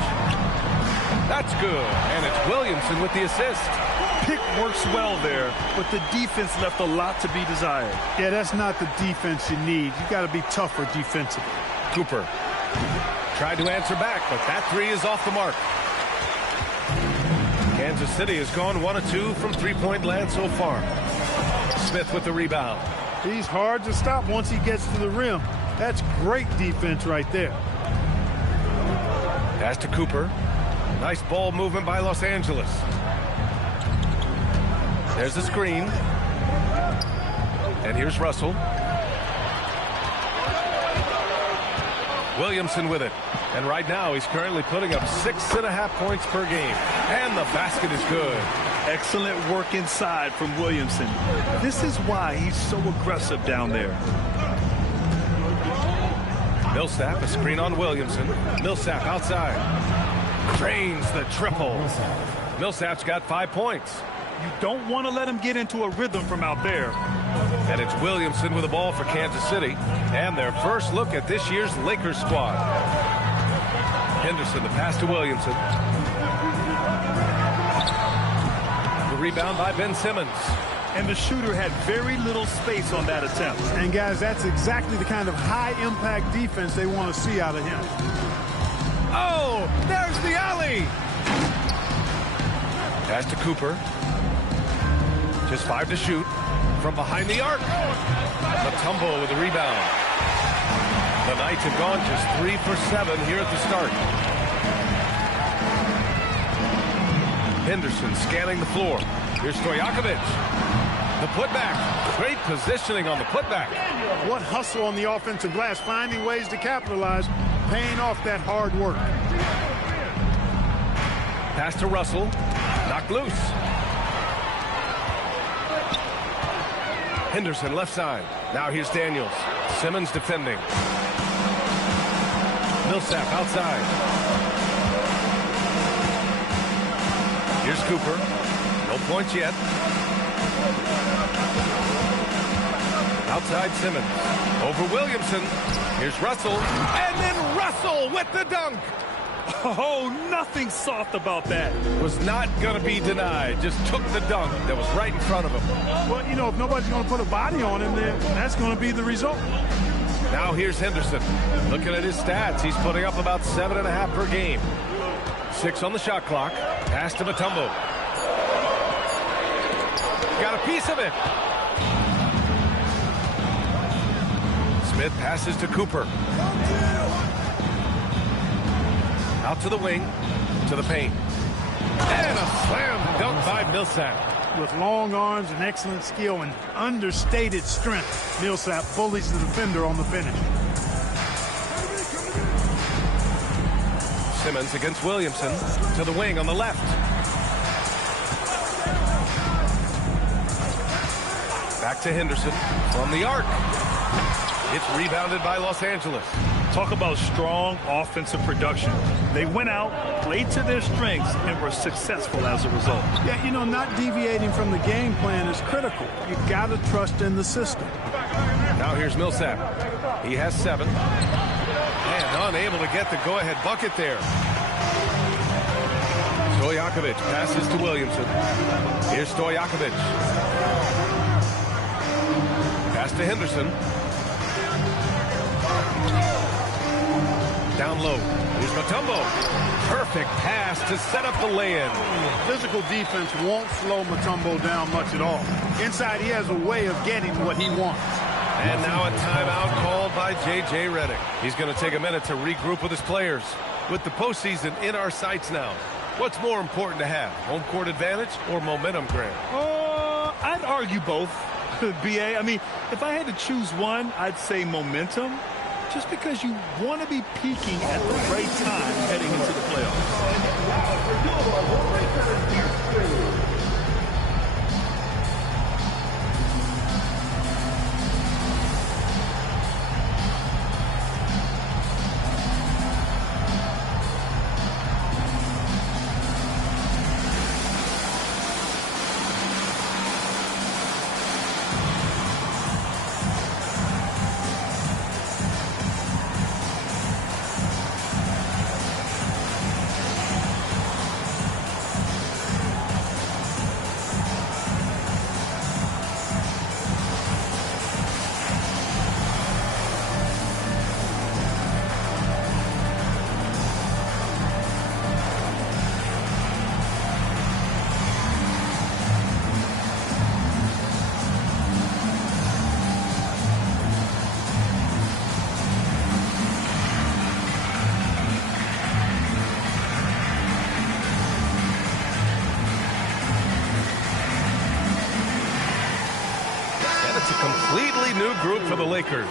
That's good. And it's Williamson with the assist. Pick works well there, but the defense left a lot to be desired. Yeah, that's not the defense you need. You got to be tougher defensively. Cooper tried to answer back, but that 3 is off the mark. Kansas City has gone 1 of 2 from three-point land so far. Smith with the rebound. He's hard to stop once he gets to the rim. That's great defense right there. Pass to Cooper. Nice ball movement by Los Angeles. There's the screen. And here's Russell. Williamson with it. And right now he's currently putting up 6.5 points per game. And the basket is good. Excellent work inside from Williamson. This is why he's so aggressive down there. Millsap, a screen on Williamson. Millsap outside. Drains the triple. Millsap's got 5 points. You don't want to let him get into a rhythm from out there. And it's Williamson with the ball for Kansas City. And their first look at this year's Lakers squad. Henderson, the pass to Williamson. The rebound by Ben Simmons. And the shooter had very little space on that attempt. And guys, that's exactly the kind of high-impact defense they want to see out of him. Oh, there's the alley. Pass to Cooper. Just 5 to shoot from behind the arc. Mutombo with the rebound. The Knights have gone just 3 for 7 here at the start. Henderson scanning the floor. Here's Stojakovic. The putback. Great positioning on the putback. What hustle on the offensive glass, finding ways to capitalize, paying off that hard work. Pass to Russell. Knocked loose. Henderson left side. Now here's Daniels. Simmons defending. Millsap outside. Here's Cooper. No points yet. Outside Simmons. Over Williamson. Here's Russell. And then Russell with the dunk. Oh, nothing soft about that. Was not going to be denied. Just took the dunk that was right in front of him. Well, you know, if nobody's going to put a body on him, then that's going to be the result. Now here's Henderson. Looking at his stats, he's putting up about 7.5 per game. 6 on the shot clock. Pass to Mutombo. Got a piece of it. Smith passes to Cooper. Out to the wing, to the paint. And a slam dunk by Millsap. With long arms and excellent skill and understated strength, Millsap bullies the defender on the finish. Simmons against Williamson to the wing on the left. Back to Henderson from the arc. It's rebounded by Los Angeles. Talk about strong offensive production. They went out, played to their strengths, and were successful as a result. Yeah, you know, not deviating from the game plan is critical. You've got to trust in the system. Now here's Millsap. He has 7. And unable to get the go-ahead bucket there. Stojakovic passes to Williamson. Here's Stojakovic. Pass to Henderson. Down low. Here's Mutombo. Perfect pass to set up the lay-in. Physical defense won't slow Mutombo down much at all. Inside, he has a way of getting what he wants. And now a timeout called by J.J. Redick. He's going to take a minute to regroup with his players. With the postseason in our sights now, what's more important to have, home court advantage or momentum, Grant? I'd argue both, B.A. I mean, if I had to choose one, I'd say momentum. Just because you want to be peaking at the right time heading into the playoffs. Completely new group for the Lakers.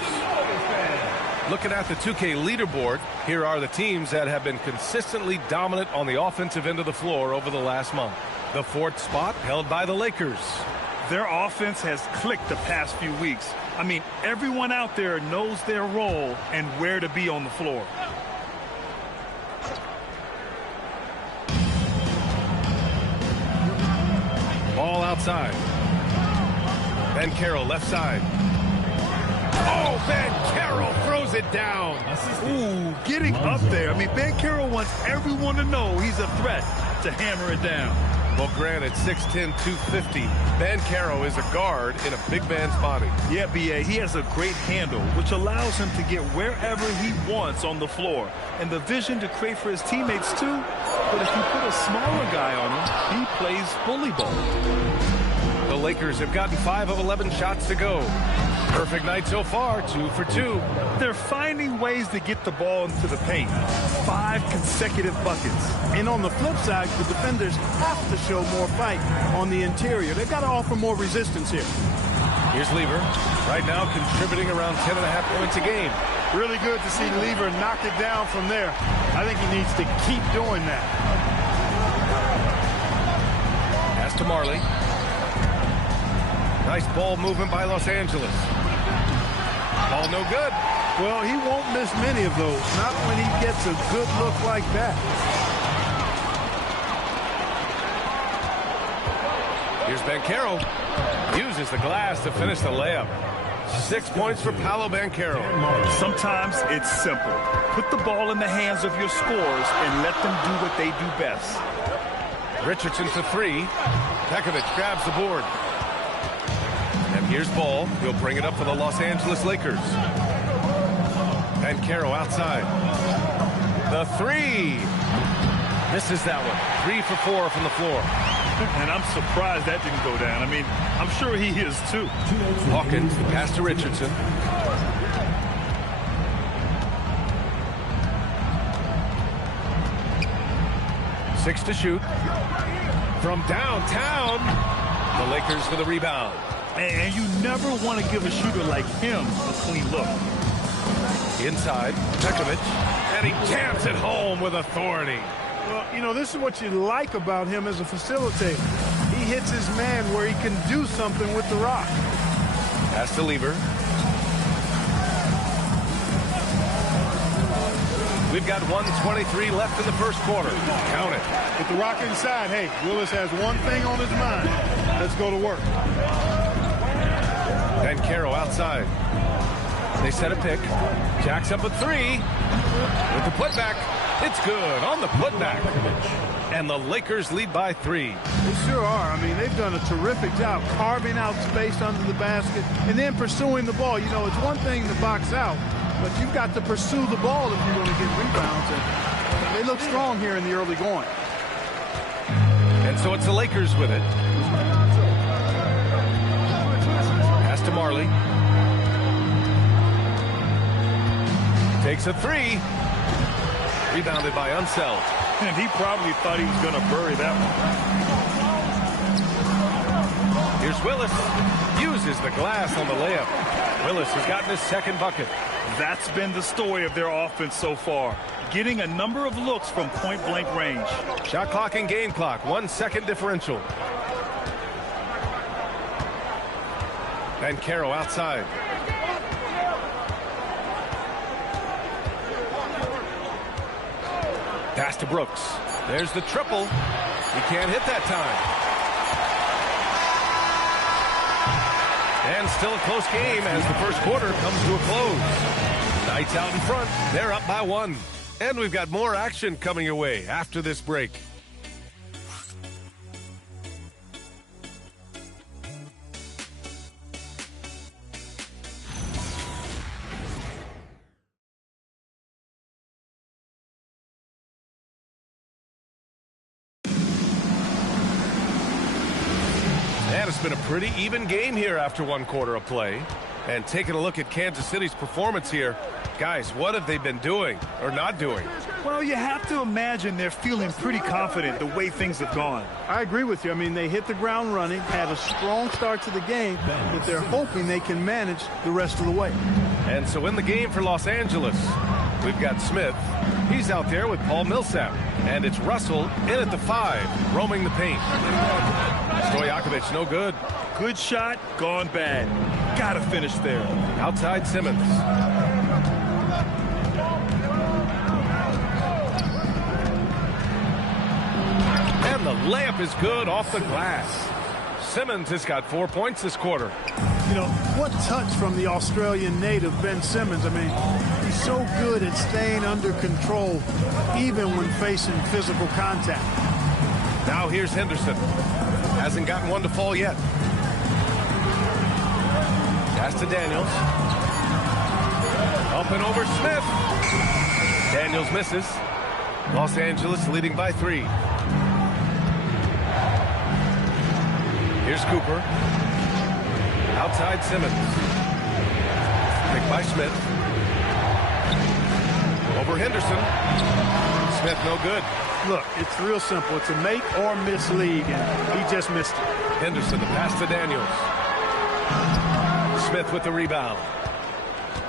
Looking at the 2K leaderboard, here are the teams that have been consistently dominant on the offensive end of the floor over the last month. The 4th spot held by the Lakers. Their offense has clicked the past few weeks. I mean, everyone out there knows their role and where to be on the floor. Ball outside. Ben Carroll, left side. Oh, Ben Carroll throws it down. Ooh, getting up there. I mean, Ben Carroll wants everyone to know he's a threat to hammer it down. Well, granted, 6'10", 250. Ben Carroll is a guard in a big man's body. Yeah, B.A., he has a great handle, which allows him to get wherever he wants on the floor. And the vision to create for his teammates, too. But if you put a smaller guy on him, he plays bully ball. The Lakers have gotten 5 of 11 shots to go. Perfect night so far, 2 for 2. They're finding ways to get the ball into the paint. 5 consecutive buckets. And on the flip side, the defenders have to show more fight on the interior. They've got to offer more resistance here. Here's Lever, right now contributing around 10.5 points a game. Really good to see Lever knock it down from there. I think he needs to keep doing that. Pass to Marley. Nice ball movement by Los Angeles. Ball no good. Well, he won't miss many of those, not when he gets a good look like that. Here's Ben Carroll. Uses the glass to finish the layup. 6 points for Paolo Banchero. Sometimes it's simple. Put the ball in the hands of your scorers and let them do what they do best. Richardson for 3. Pekovic grabs the board. And here's Ball. He'll bring it up for the Los Angeles Lakers. Banchero outside. The 3. Misses that one. 3 for 4 from the floor. And I'm surprised that didn't go down. I mean, I'm sure he is too. Hawkins, pass to Richardson. 6 to shoot. From downtown, the Lakers for the rebound. And you never want to give a shooter like him a clean look. Inside, Pekovic, and he jams it home with authority. Well, you know, this is what you like about him as a facilitator. He hits his man where he can do something with the rock. Pass to Lever. We've got 1:23 left in the first quarter. Count it. With the rock inside, hey, Willis has one thing on his mind. Let's go to work. And Caro outside. They set a pick. Jacks up a 3. With the putback. It's good on the putback. And the Lakers lead by 3. They sure are. I mean, they've done a terrific job carving out space under the basket and then pursuing the ball. You know, it's one thing to box out, but you've got to pursue the ball if you're going to get rebounds. And they look strong here in the early going. And so it's the Lakers with it. Pass to Marley. Takes a 3. Rebounded by Unseld. And he probably thought he was going to bury that one. Here's Willis. Uses the glass on the layup. Willis has gotten his second bucket. That's been the story of their offense so far. Getting a number of looks from point-blank range. Shot clock and game clock. 1 second differential. And Caro outside. Pass to Brooks. There's the triple. He can't hit that time. And still a close game as the first quarter comes to a close. Knights out in front. They're up by 1. And we've got more action coming your way after this break. And it's been a pretty even game here after 1 quarter of play. And taking a look at Kansas City's performance here, guys, what have they been doing or not doing? Well, you have to imagine they're feeling pretty confident the way things have gone. I agree with you. I mean, they hit the ground running, had a strong start to the game, but they're hoping they can manage the rest of the way. And so in the game for Los Angeles, we've got Smith. He's out there with Paul Millsap. And it's Russell in at the 5, roaming the paint. Stojakovic, no good. Good shot, gone bad. Gotta finish there. Outside Simmons. And the layup is good off the glass. Simmons has got 4 points this quarter. You know, what touch from the Australian native, Ben Simmons. I mean, he's so good at staying under control, even when facing physical contact. Now here's Henderson. Hasn't gotten one to fall yet. Pass to Daniels. Up and over Smith. Daniels misses. Los Angeles leading by 3. Here's Cooper. Outside Simmons. Picked by Smith. Over Henderson. Smith no good. Look, it's real simple. It's a make or miss league, and he just missed it. Henderson, the pass to Daniels. Smith with the rebound.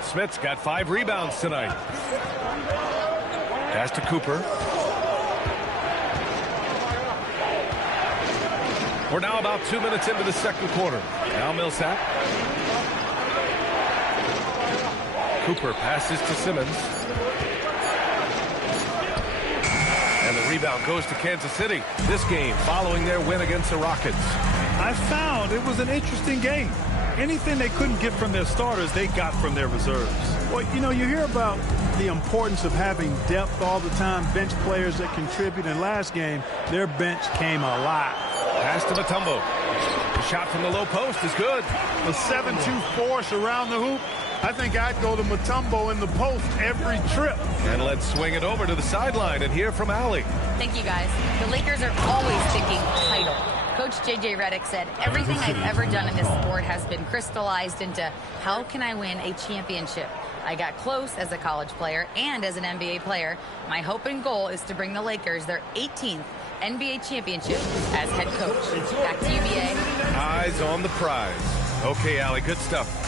Smith's got 5 rebounds tonight. Pass to Cooper. We're now about 2 minutes into the second quarter. Now Millsap. Cooper passes to Simmons. And the rebound goes to Kansas City. This game following their win against the Rockets. I found it was an interesting game. Anything they couldn't get from their starters, they got from their reserves. Well, you know, you hear about the importance of having depth all the time, bench players that contribute. In last game, their bench came alive. Pass to Mutombo. The shot from the low post is good. A 7-2 force around the hoop. I think I'd go to Mutombo in the post every trip. And let's swing it over to the sideline and hear from Allie. Thank you, guys. The Lakers are always thinking title. Coach J.J. Redick said, everything I've ever done in this sport has been crystallized into how can I win a championship? I got close as a college player and as an NBA player. My hope and goal is to bring the Lakers their 18th NBA championship as head coach. Back to you, BA. Eyes on the prize. Okay, Allie, good stuff.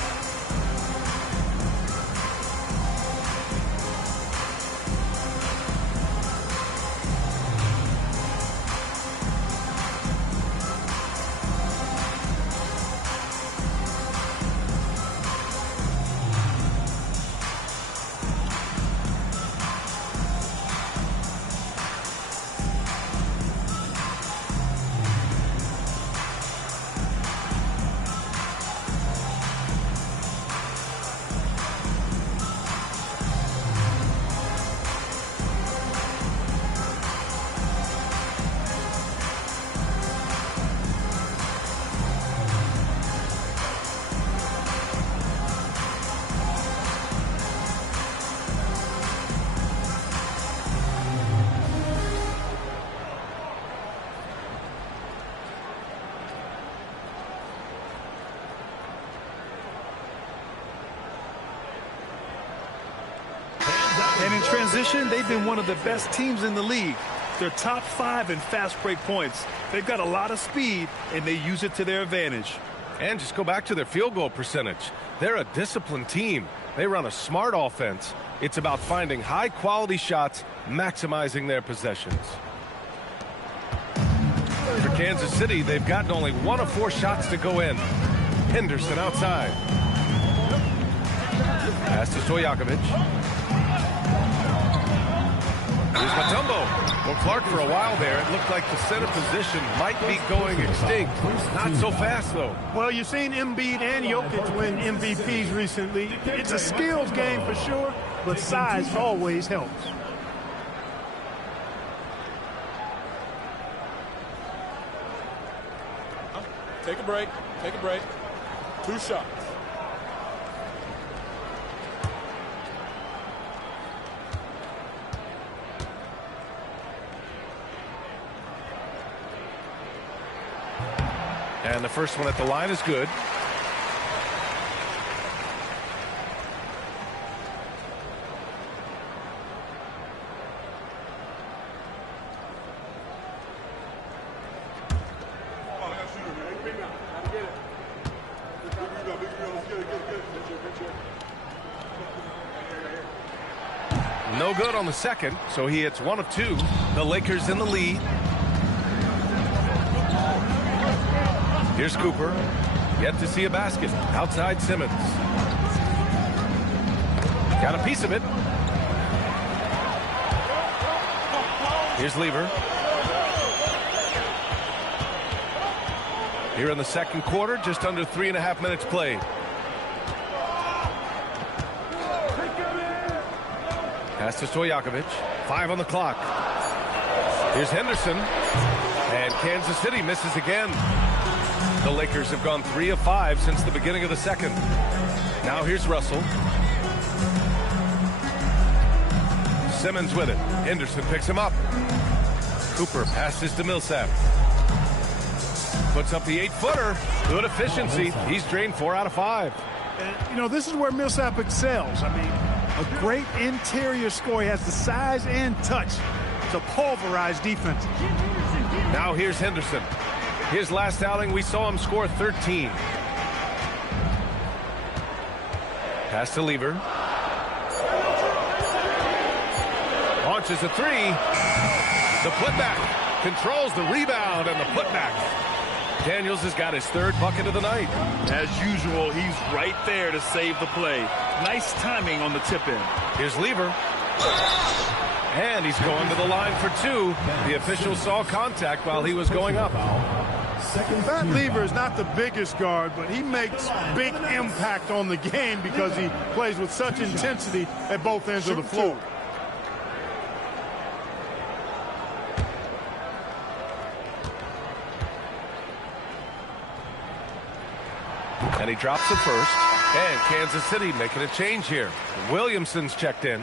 And in transition, they've been one of the best teams in the league. They're top 5 in fast break points. They've got a lot of speed, and they use it to their advantage. And just go back to their field goal percentage. They're a disciplined team. They run a smart offense. It's about finding high-quality shots, maximizing their possessions. For Kansas City, they've gotten only 1 of 4 shots to go in. Henderson outside. Pass to Stojakovic. Here's Mutombo. Well, Clark, for a while there, it looked like the center position might be going extinct. Not so fast, though. Well, you've seen Embiid and Jokic win MVPs recently. It's a skills game for sure, but size always helps. Take a break. Take a break. 2 shots. And the first one at the line is good. No good on the second, so he hits 1 of 2. The Lakers in the lead. Here's Cooper. Yet to see a basket. Outside Simmons. Got a piece of it. Here's Lever. Here in the second quarter, just under 3.5 minutes played. Pass to Stojakovic. 5 on the clock. Here's Henderson. And Kansas City misses again. The Lakers have gone 3 of 5 since the beginning of the second. Now here's Russell. Simmons with it. Henderson picks him up. Cooper passes to Millsap. Puts up the 8-footer. Good efficiency. He's drained 4 out of 5. You know, this is where Millsap excels. I mean, a great interior score. He has the size and touch to pulverize defense. Now here's Henderson. His last outing, we saw him score 13. Pass to Lever. Launches a 3. The putback. Controls the rebound and the putback. Daniels has got his 3rd bucket of the night. As usual, he's right there to save the play. Nice timing on the tip-in. Here's Lever. And he's going to the line for 2. The official saw contact while he was going up. That Lever is not the biggest guard, but he makes big impact on the game because he plays with such intensity at both ends of the floor. And he drops the first. And Kansas City making a change here. Williamson's checked in.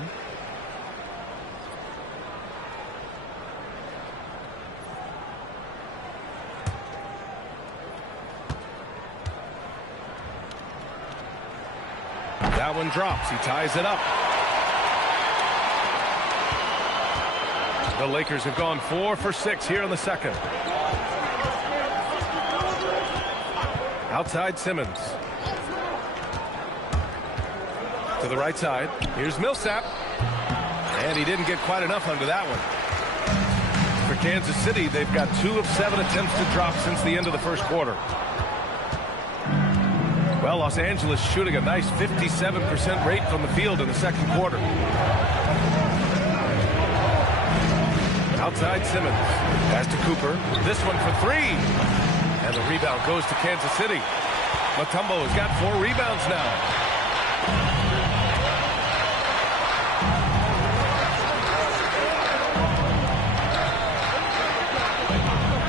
That one drops. He ties it up. The Lakers have gone 4 for 6 here in the second. Outside Simmons. To the right side. Here's Millsap. And he didn't get quite enough under that one. For Kansas City, they've got 2 of 7 attempts to drop since the end of the first quarter. Well, Los Angeles shooting a nice 57% rate from the field in the second quarter. Outside Simmons. Pass to Cooper. This one for 3. And the rebound goes to Kansas City. Mutombo has got 4 rebounds now.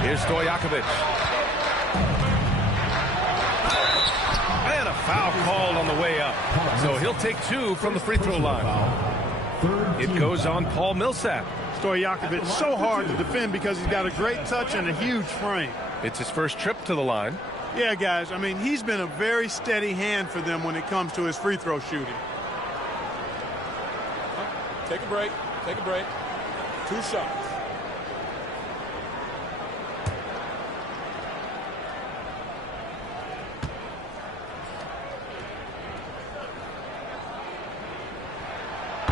Here's Stojakovic. And a foul called on the way up. So he'll take 2 from the free throw line. It goes on Paul Millsap. Stojakovic so hard to defend because he's got a great touch and a huge frame. It's his first trip to the line. Yeah, guys, I mean, he's been a very steady hand for them when it comes to his free throw shooting. Take a break. Take a break. 2 shots.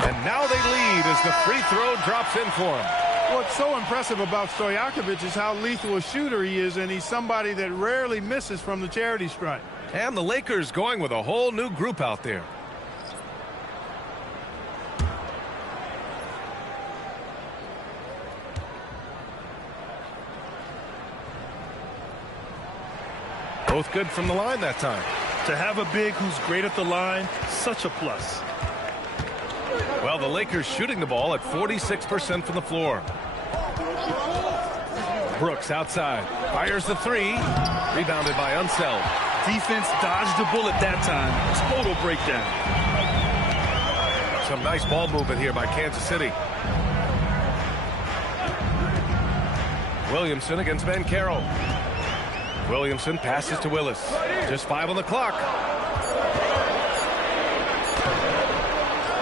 And now they lead as the free throw drops in for him. What's so impressive about Stojakovic is how lethal a shooter he is, and he's somebody that rarely misses from the charity stripe. And the Lakers going with a whole new group out there. Both good from the line that time. To have a big who's great at the line, such a plus. Well, the Lakers shooting the ball at 46% from the floor. Brooks outside. Fires the 3. Rebounded by Unseld. Defense dodged the bullet that time. Total breakdown. Some nice ball movement here by Kansas City. Williamson against Banchero. Williamson passes to Willis. Just 5 on the clock.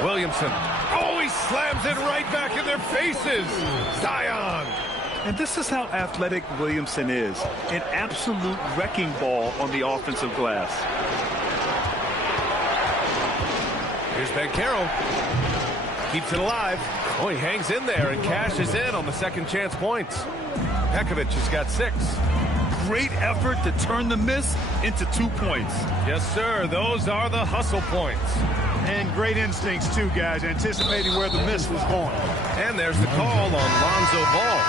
Williamson. Oh, he slams it right back in their faces. Zion. And this is how athletic Williamson is. An absolute wrecking ball on the offensive glass. Here's Banchero. Keeps it alive. Oh, he hangs in there and cashes in on the second chance points. Pekovic has got 6. Great effort to turn the miss into 2 points. Yes, sir. Those are the hustle points. And great instincts, too, guys, anticipating where the miss was going. And there's the call on Lonzo Ball.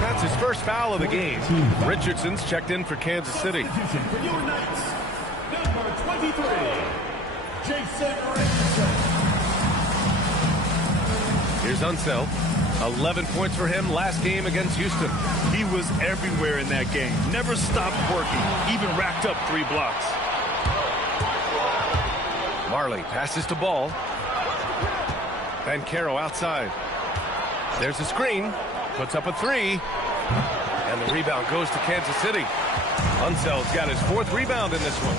That's his first foul of the game. Richardson's checked in for Kansas City. For your Knights, number 23, Jason Richardson. Here's Unseld. 11 points for him last game against Houston. He was everywhere in that game. Never stopped working. Even racked up 3 blocks. Marley passes to Ball. Banchero outside. There's a screen. Puts up a 3. And the rebound goes to Kansas City. Unseld's got his 4th rebound in this one.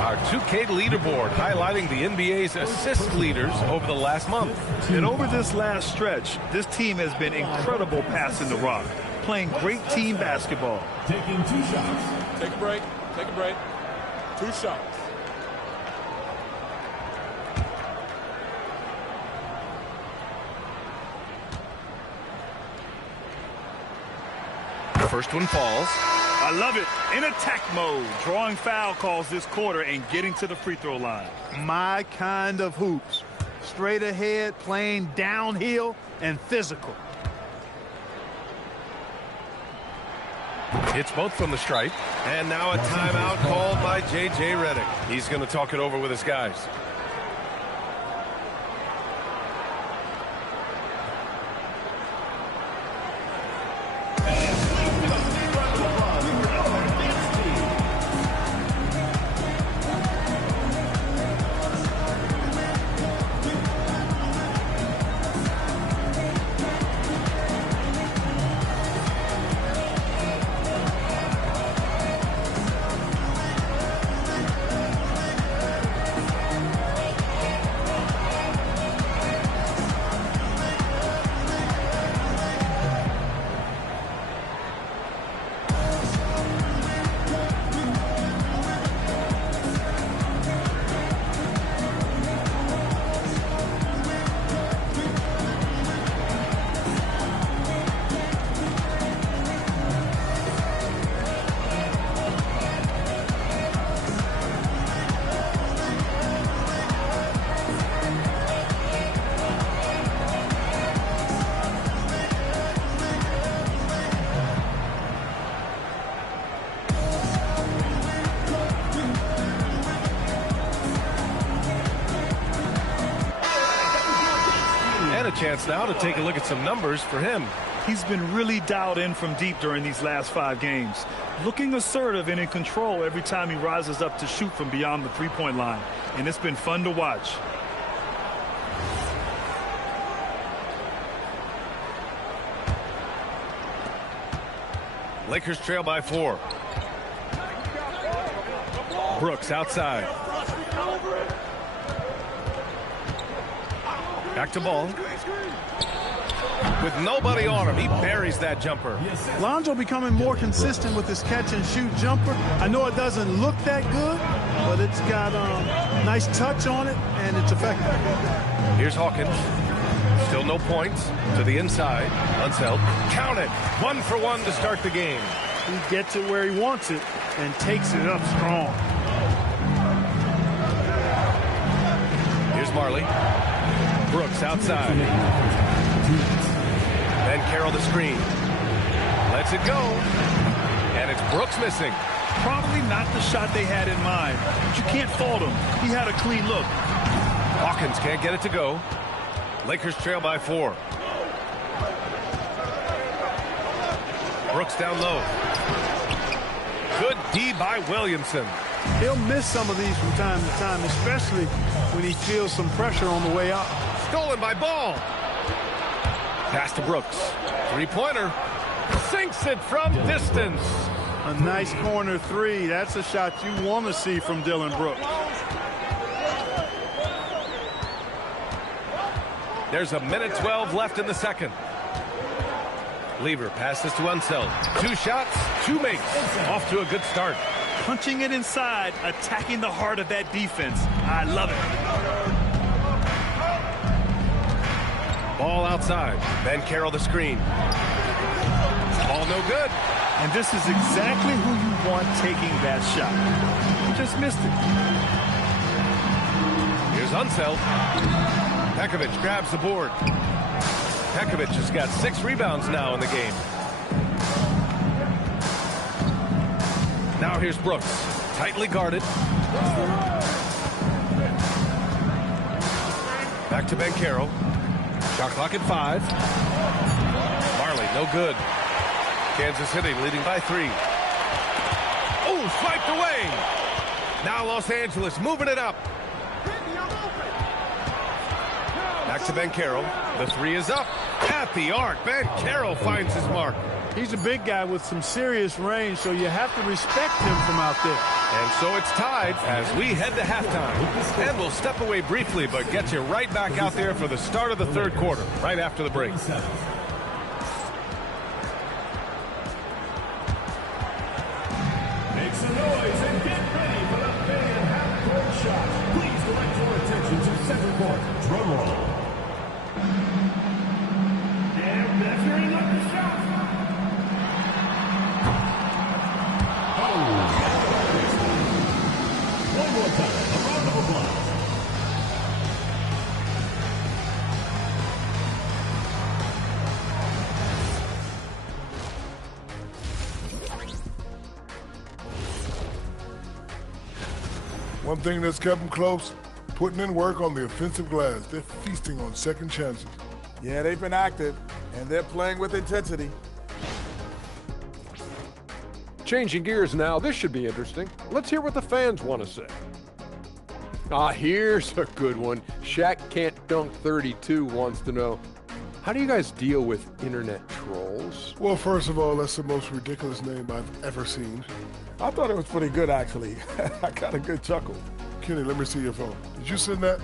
Our 2K leaderboard highlighting the NBA's assist leaders over the last month. And over this last stretch, this team has been incredible passing the rock, playing great team basketball. Taking 2 shots. Take a break. Take a break. 2 shots. The first one falls. I love it. In attack mode, drawing foul calls this quarter and getting to the free throw line. My kind of hoops. Straight ahead, playing downhill, and physical. Hits both from the stripe. And now a timeout called by J.J. Redick. He's going to talk it over with his guys. chance now to take a look at some numbers for him. He's been really dialed in from deep during these last 5 games. Looking assertive and in control every time he rises up to shoot from beyond the three-point line. And it's been fun to watch. Lakers trail by 4. Brooks outside. Back to Ball. With nobody on him, he buries that jumper. Lonzo becoming more consistent with his catch-and-shoot jumper. I know it doesn't look that good, but it's got a nice touch on it, and it's effective. Here's Hawkins. Still no points. To the inside. Unseld. Count it. 1 for 1 to start the game. He gets it where he wants it and takes it up strong. Here's Marley. Brooks outside. Then Carroll the screen. Lets it go. And it's Brooks missing. Probably not the shot they had in mind, but you can't fault him. He had a clean look. Hawkins can't get it to go. Lakers trail by 4. Brooks down low. Good D by Williamson. He'll miss some of these from time to time, especially when he feels some pressure on the way up. Stolen by Ball. Pass to Brooks. Three-pointer. Sinks it from distance. A nice corner 3. That's a shot you want to see from Dillon Brooks. There's a minute 12 left in the second. Lever passes to Unseld. 2 shots, 2 makes. Off to a good start. Punching it inside, attacking the heart of that defense. I love it. Ball outside. Ben Carroll the screen. Ball no good. And this is exactly who you want taking that shot. He just missed it. Here's Unseld. Pekovic grabs the board. Pekovic has got 6 rebounds now in the game. Now here's Brooks. Tightly guarded. Back to Ben Carroll. Shot clock at 5. Marley, no good. Kansas City leading by 3. Oh, swiped away. Now Los Angeles moving it up. Back to Ben Carroll. The 3 is up. At the arc, Ben Carroll finds his mark. He's a big guy with some serious range, so you have to respect him from out there. And so it's tied as we head to halftime. And we'll step away briefly, but get you right back out there for the start of the third quarter, right after the break. Make some noise and get ready for the fan half-court shot. Please direct your attention to center court. Drum roll. And measuring up the shot. One more time. A round of applause. One thing that's kept them close, putting in work on the offensive glass. They're feasting on second chances. Yeah, they've been active, and they're playing with intensity. Changing gears now, this should be interesting. Let's hear what the fans want to say. Here's a good one. Shaq Can't Dunk 32 wants to know, how do you guys deal with internet trolls? Well, first of all, that's the most ridiculous name I've ever seen. I thought it was pretty good, actually. I got a good chuckle. Kenny, let me see your phone. Did you send that?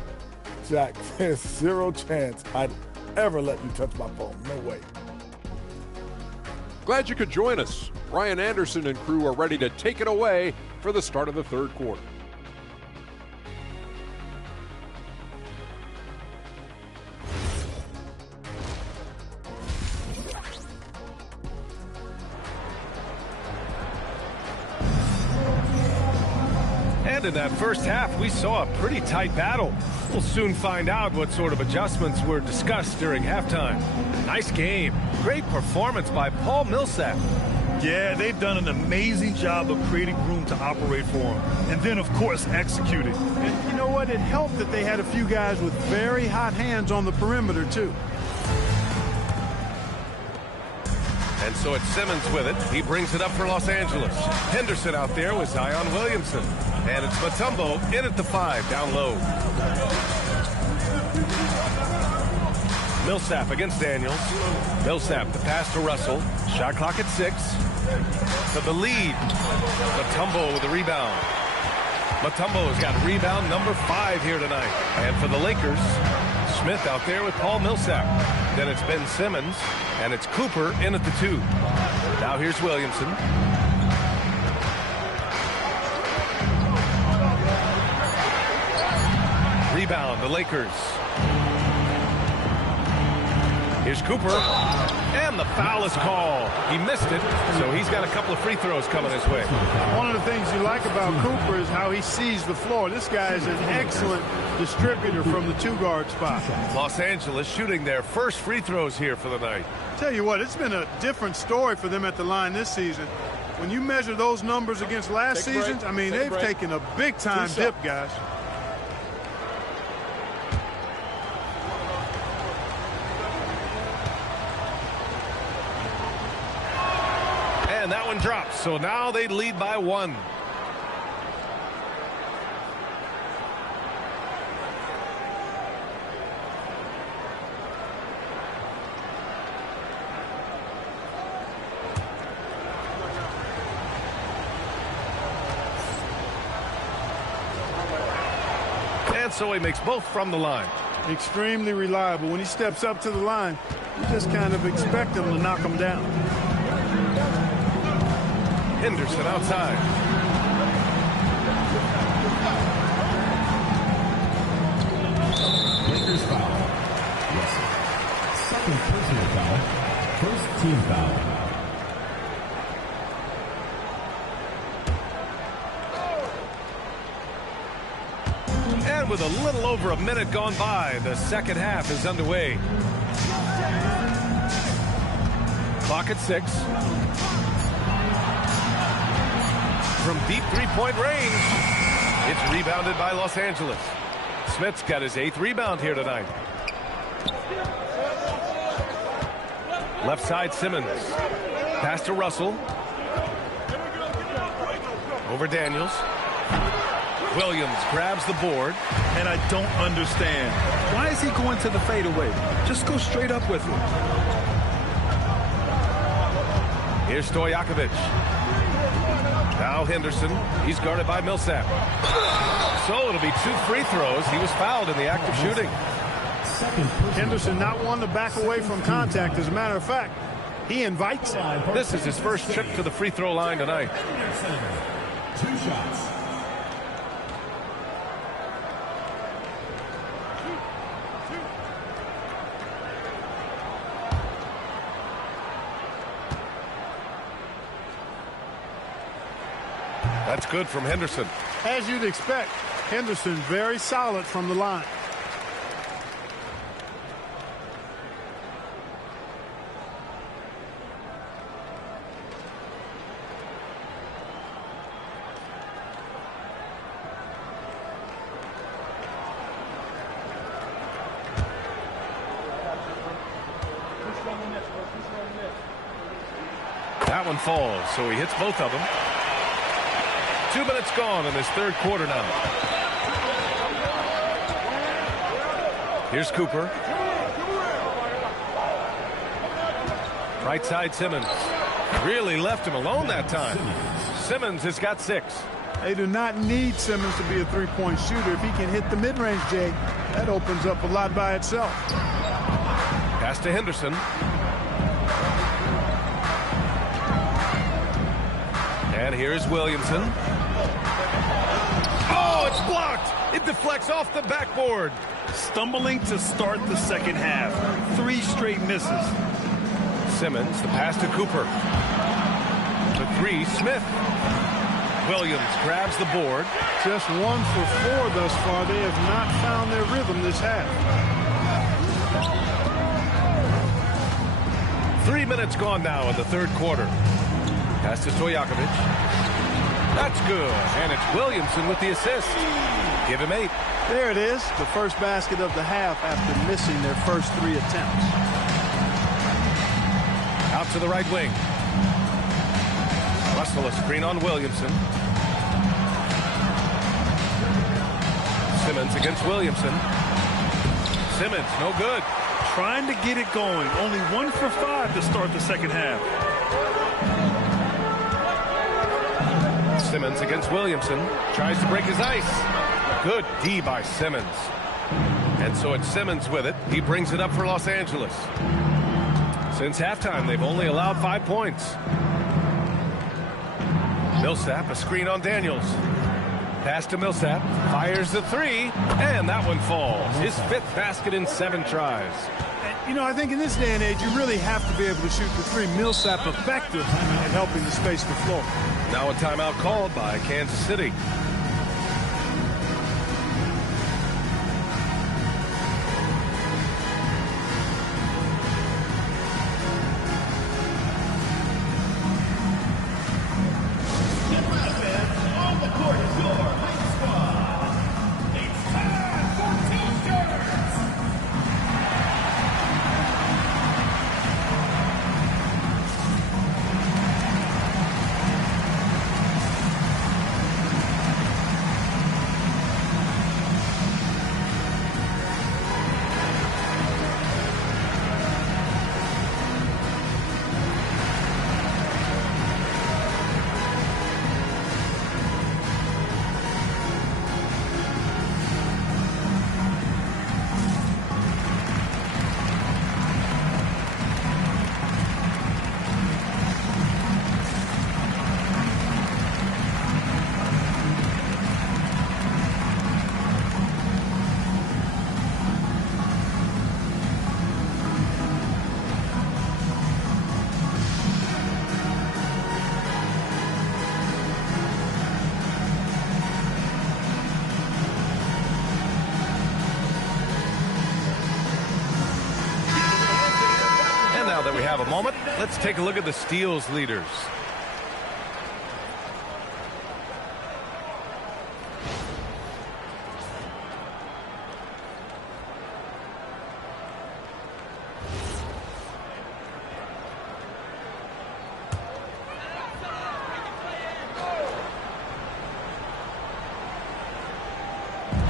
Jack, there's 0 chance I'd ever let you touch my phone. No way. Glad you could join us. Brian Anderson and crew are ready to take it away for the start of the third quarter. And in that first half, we saw a pretty tight battle. We'll soon find out what sort of adjustments were discussed during halftime. Nice game. Great performance by Paul Millsap. Yeah, they've done an amazing job of creating room to operate for him. And then, of course, executing. And you know what? It helped that they had a few guys with very hot hands on the perimeter, too. And so it's Simmons with it. He brings it up for Los Angeles. Henderson out there with Zion Williamson. And it's Mutombo in at the 5, down low. Millsap against Daniels. Millsap, the pass to Russell. Shot clock at 6. For the lead. Mutombo with the rebound. Mutombo's got rebound number 5 here tonight. And for the Lakers, Smith out there with Paul Millsap. Then it's Ben Simmons, and it's Cooper in at the 2. Now here's Williamson. Rebound, the Lakers. Here's Cooper, and the foul is called. He missed it, so he's got a couple of free throws coming his way. One of the things you like about Cooper is how he sees the floor. This guy is an excellent distributor from the 2-guard spot. Los Angeles shooting their first free throws here for the night. Tell you what, it's been a different story for them at the line this season. When you measure those numbers against last season, I mean, they've taken a big-time dip, guys. And that one drops, so now they lead by 1. And so he makes both from the line. Extremely reliable. When he steps up to the line, you just kind of expect him to knock him down. Henderson outside. Lakers foul. Yes. Second personal foul. First team foul. And with a little over a minute gone by, the second half is underway. Clock at 6. From deep three-point range, it's rebounded by Los Angeles. Smith's got his 8th rebound here tonight. Left side, Simmons. Pass to Russell. Over Daniels. Williams grabs the board. And I don't understand. Why is he going to the fadeaway? Just go straight up with it. Here's Stojakovic. Now Henderson. He's guarded by Millsap. So it'll be 2 free throws. He was fouled in the act of shooting. Henderson not one to back away from contact. As a matter of fact, he invites it. This is his first trip to the free throw line tonight. 2 shots. That's good from Henderson. As you'd expect, Henderson very solid from the line. That one falls, so he hits both of them. 2 minutes gone in this third quarter now. Here's Cooper. Right side, Simmons. Really left him alone that time. Simmons has got 6. They do not need Simmons to be a three-point shooter. If he can hit the mid-range, Jay, that opens up a lot by itself. Pass to Henderson. And here's Williamson. Oh, it's blocked. It deflects off the backboard. Stumbling to start the second half. 3 straight misses. Simmons, the pass to Cooper. The 3, Smith. Williams grabs the board. Just 1 for 4 thus far. They have not found their rhythm this half. 3 minutes gone now in the third quarter. Pass to Stojakovic. That's good. And it's Williamson with the assist. Give him 8. There it is. The first basket of the half after missing their first 3 attempts. Out to the right wing. Russell a screen on Williamson. Simmons against Williamson. Simmons, no good. Trying to get it going. Only 1 for 5 to start the second half. Simmons against Williamson. Tries to break his ice. Good D by Simmons. And so it's Simmons with it. He brings it up for Los Angeles. Since halftime, they've only allowed 5 points. Millsap, a screen on Daniels. Pass to Millsap. Fires the 3. And that one falls. His 5th basket in 7 tries. You know, I think in this day and age, you really have to be able to shoot the 3. Millsap effective at helping to space the floor. Now a timeout called by Kansas City. That we have a moment, let's take a look at the steals leaders.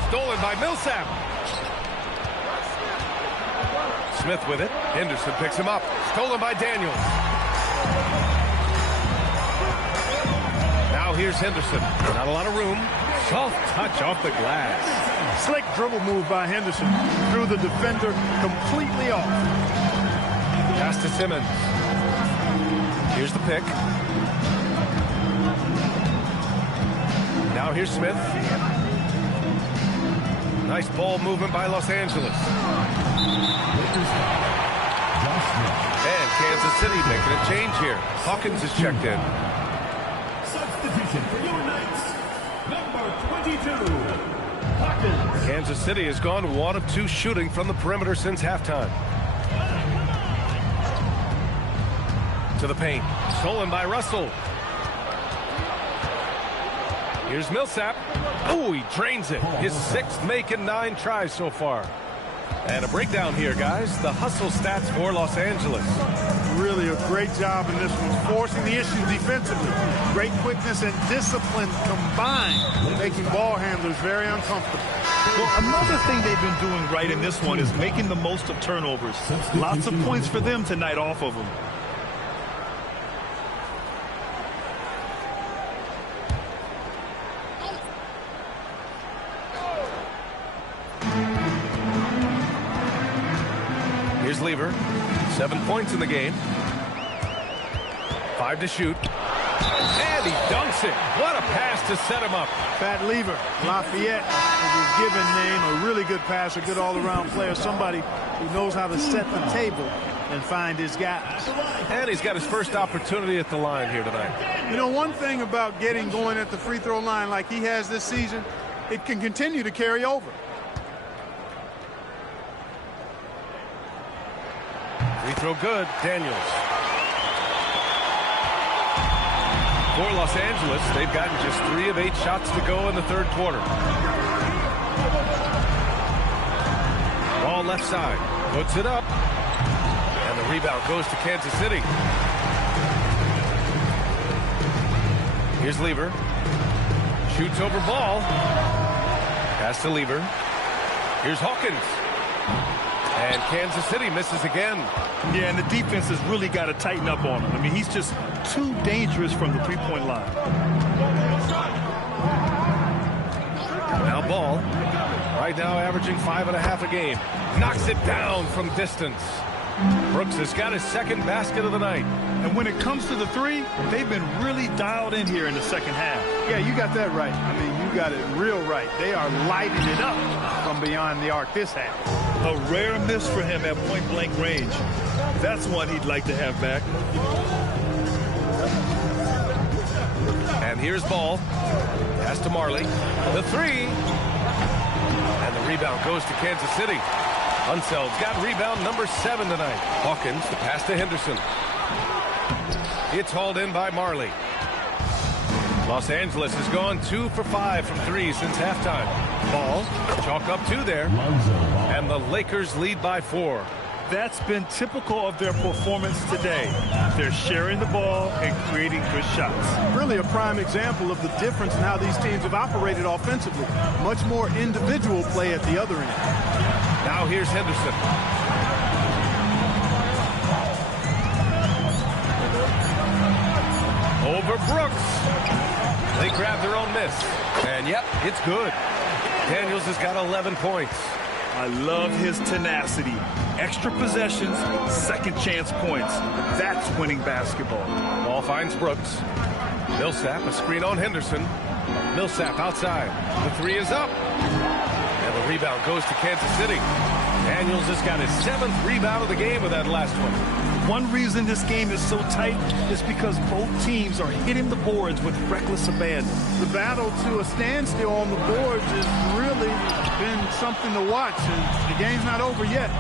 Stolen by Millsap. Smith with it. Henderson picks him up. Stolen by Daniels. Now here's Henderson. Not a lot of room. Soft touch off the glass. Slick dribble move by Henderson. Threw the defender completely off. Pass to Simmons. Here's the pick. Now here's Smith. Nice ball movement by Los Angeles. And Kansas City making a change here. Hawkins is checked in. Substitution for your Knights, number 22, Hawkins. Kansas City has gone 1 of 2 shooting from the perimeter since halftime. To the paint. Stolen by Russell. Here's Millsap. Oh, he drains it. His 6th make in 9 tries so far. And a breakdown here, guys. The hustle stats for Los Angeles. Really a great job in this one, forcing the issue defensively. Great quickness and discipline combined, making ball handlers very uncomfortable. Well, another thing they've been doing right in this one is making the most of turnovers. Lots of points for them tonight off of them. Lever, 7 points in the game. 5 to shoot. And he dunks it. What a pass to set him up. Pat Lever, Lafayette, is his given name. A really good passer, good all-around player. Somebody who knows how to set the table and find his guys. And he's got his first opportunity at the line here tonight. You know, one thing about getting going at the free throw line like he has this season, it can continue to carry over. Free throw good. Daniels. For Los Angeles, they've gotten just 3 of 8 shots to go in the 3rd quarter. Ball left side. Puts it up. And the Rebound goes to Kansas City. Here's Lever. Shoots over ball. Pass to Lever. Here's Hawkins. And Kansas City misses again. Yeah, and the defense has really got to tighten up on him. I mean, he's just too dangerous from the three-point line. Now Ball. Right now averaging 5.5 a game. Knocks it down from distance. Brooks has got his second basket of the night. And when it comes to the three, they've been really dialed in here in the second half. Yeah, you got that right. I mean, you got it real right. They are lighting it up from beyond the arc this half. A rare miss for him at point-blank range. That's one he'd like to have back. And here's Ball. Pass to Marley. The three. And the rebound goes to Kansas City. Unseld's got rebound number 7 tonight. Hawkins, the pass to Henderson. It's hauled in by Marley. Los Angeles has gone 2 for 5 from 3 since halftime. Ball, chalk up 2 there. And the Lakers lead by 4. That's been typical of their performance today. They're sharing the ball and creating good shots. Really a prime example of the difference in how these teams have operated offensively. Much more individual play at the other end. Now here's Henderson. Over Brooks. They grab their own miss. And yep, it's good. Daniels has got 11 points. I love his tenacity. Extra possessions, second chance points. That's winning basketball. Ball finds Brooks. Millsap, a screen on Henderson. Millsap outside. The three is up. And the rebound goes to Kansas City. Daniels has got his 7th rebound of the game with that last one. One reason this game is so tight is because both teams are hitting the boards with reckless abandon. The battle to a standstill on the boards has really been something to watch, and the game's not over yet.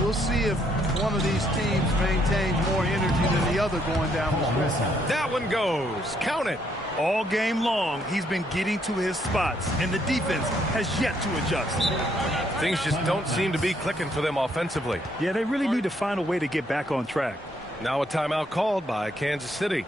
We'll see if one of these teams maintains more energy than the other going down the stretch. That one goes. Count it. All game long, he's been getting to his spots, and the defense has yet to adjust. Things just don't seem to be clicking for them offensively. Yeah, they really need to find a way to get back on track. Now a timeout called by Kansas City.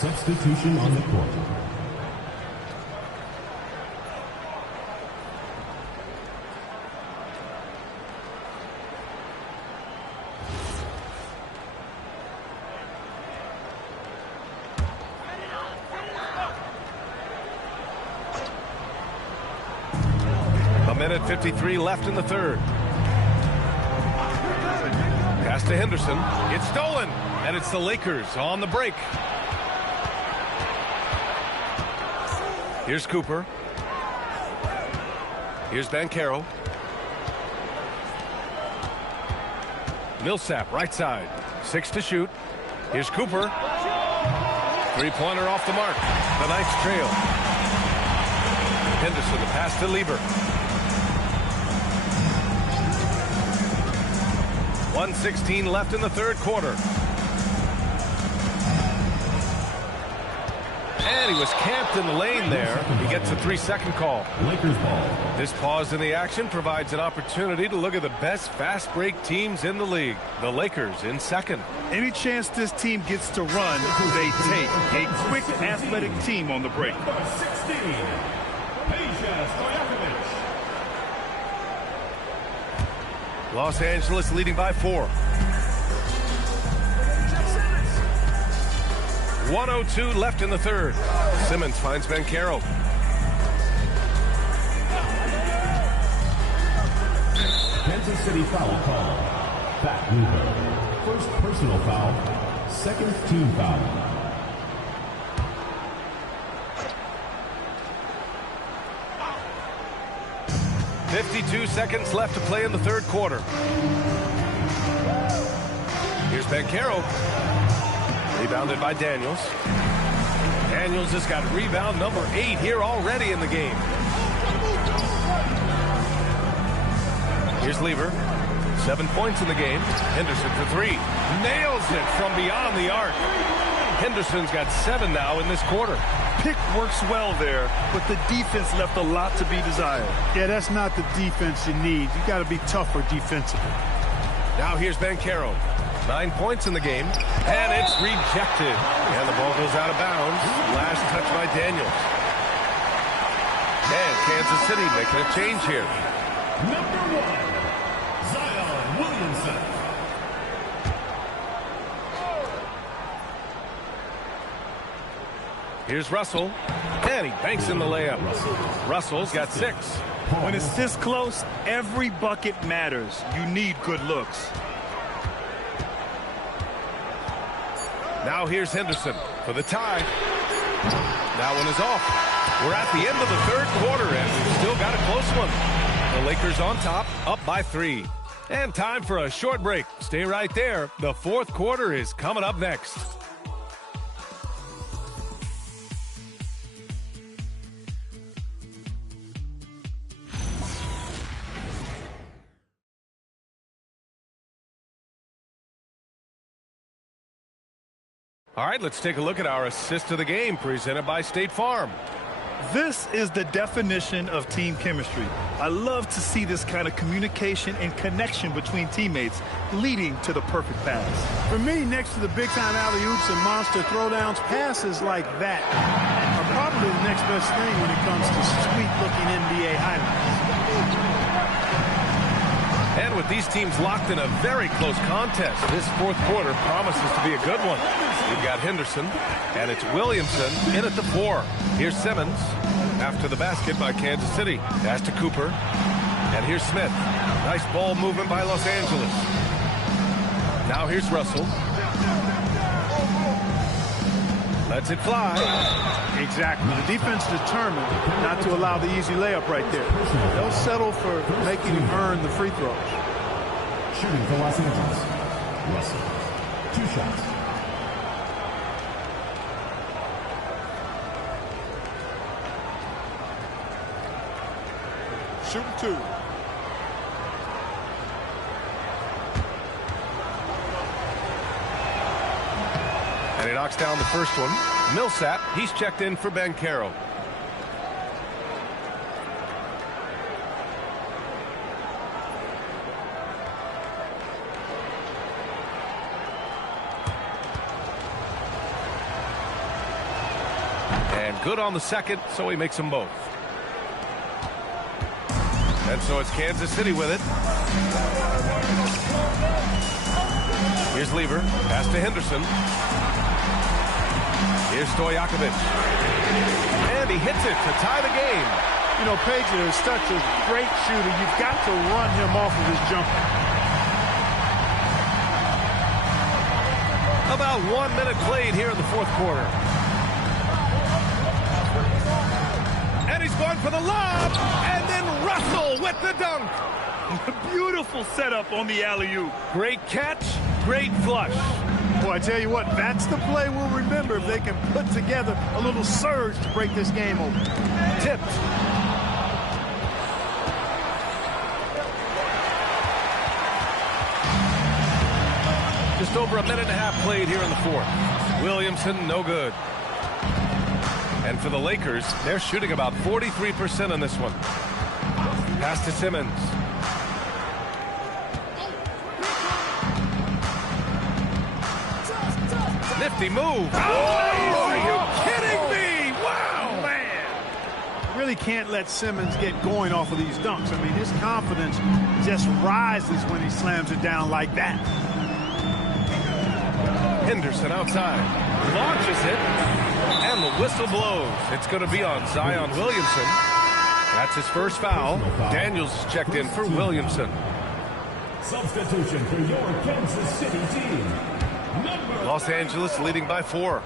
Substitution on the court. A minute 53 left in the third. Pass to Henderson. It's stolen, and it's the Lakers on the break. Here's Cooper. Here's Banchero. Millsap, right side. 6 to shoot. Here's Cooper. Three-pointer off the mark. The Knights trail. Henderson, the pass to Lieber. 1:16 left in the third quarter. And And he was camped in the lane there. He gets a 3-second call. Lakers ball. This pause in the action provides an opportunity to look at the best fast break teams in the league. The Lakers in second. Any chance this team gets to run, they take. A quick, athletic team on the break. Number 16, Peja Stojakovic. Los Angeles leading by 4. 1:02 left in the third. Simmons finds Banchero. Kansas City foul call. Back mover. First personal foul. Second team foul. .52 seconds left to play in the third quarter. Here's Banchero. Rebounded by Daniels. Daniels has got rebound number 8 here already in the game. Here's Lever. 7 points in the game. Henderson for 3. Nails it from beyond the arc. Henderson's got 7 now in this quarter. Pick works well there, but the defense left a lot to be desired. Yeah, that's not the defense you need. You got to be tougher defensively. Now here's Banchero. 9 points in the game, and it's rejected. And the ball goes out of bounds. Last touch by Daniels. And Kansas City making a change here. Number 1, Zion Williamson. Here's Russell, and he banks in the layup. Russell's got 6. When it's this close, every bucket matters. You need good looks. Now here's Henderson for the tie. That one is off. We're at the end of the third quarter, and we've still got a close one. The Lakers on top, up by 3. And time for a short break. Stay right there. The fourth quarter is coming up next. All right, let's take a look at our assist of the game presented by State Farm. This is the definition of team chemistry. I love to see this kind of communication and connection between teammates leading to the perfect pass. For me, next to the big-time alley-oops and monster throwdowns, passes like that are probably the next best thing when it comes to sweet-looking NBA highlights. And with these teams locked in a very close contest, this fourth quarter promises to be a good one. We've got Henderson, and it's Williamson in at the 4. Here's Simmons after the basket by Kansas City. Pass to Cooper. And here's Smith. Nice ball movement by Los Angeles. Now here's Russell. Lets it fly. Exactly. The defense determined not to allow the easy layup right there. They'll settle for making him earn the free throws. Shooting for Los Angeles. Russell. 2 shots. Shooting 2. And he knocks down the first one. Millsap, he's checked in for Banchero. And good on the second, so he makes them both. And so it's Kansas City with it. Here's Lever. Pass to Henderson. Here's Stojakovic. And he hits it to tie the game. You know, Peja is such a great shooter. You've got to run him off of his jumper. About 1 minute played here in the fourth quarter. And he's going for the lob. And then Russell with the dunk. Beautiful setup on the alley-oop. Great catch, great flush. Boy, I tell you what, that's the play we'll remember if they can put together a little surge to break this game open. Tipped. Just over a minute and a half played here in the fourth. Williamson, no good. And for the Lakers, they're shooting about 43% on this one. Pass to Simmons. Nifty move. Oh, are you kidding me? Wow, man. Really can't let Simmons get going off of these dunks. I mean, his confidence just rises when he slams it down like that. Henderson outside. Launches it. And the whistle blows. It's going to be on Zion Williamson. That's his first foul. Daniels checked in for Williamson. Substitution for your Kansas City team. Los Angeles leading by 4.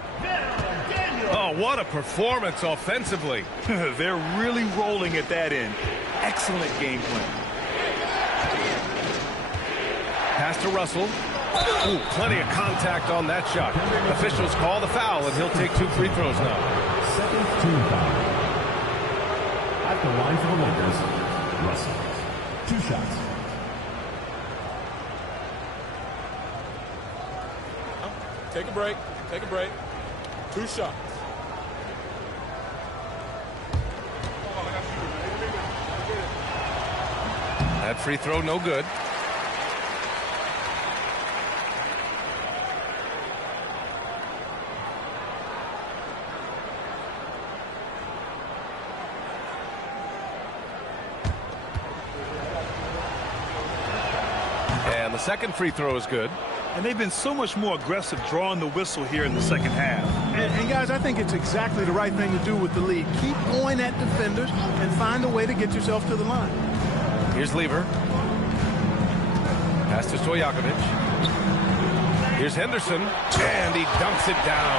Oh, what a performance offensively. They're really rolling at that end. Excellent game plan. Pass to Russell. Ooh, plenty of contact on that shot. Officials call the foul, and he'll take 2 free throws now. Second team foul. At the line for the Lakers, Russell. 2 shots. Take a break. Take a break. 2 shots. That free throw no good. And the second free throw is good. And they've been so much more aggressive drawing the whistle here in the second half. And guys, I think it's exactly the right thing to do with the lead. Keep going at defenders and find a way to get yourself to the line. Here's Lever. Pass to Stojakovic. Here's Henderson, and he dunks it down.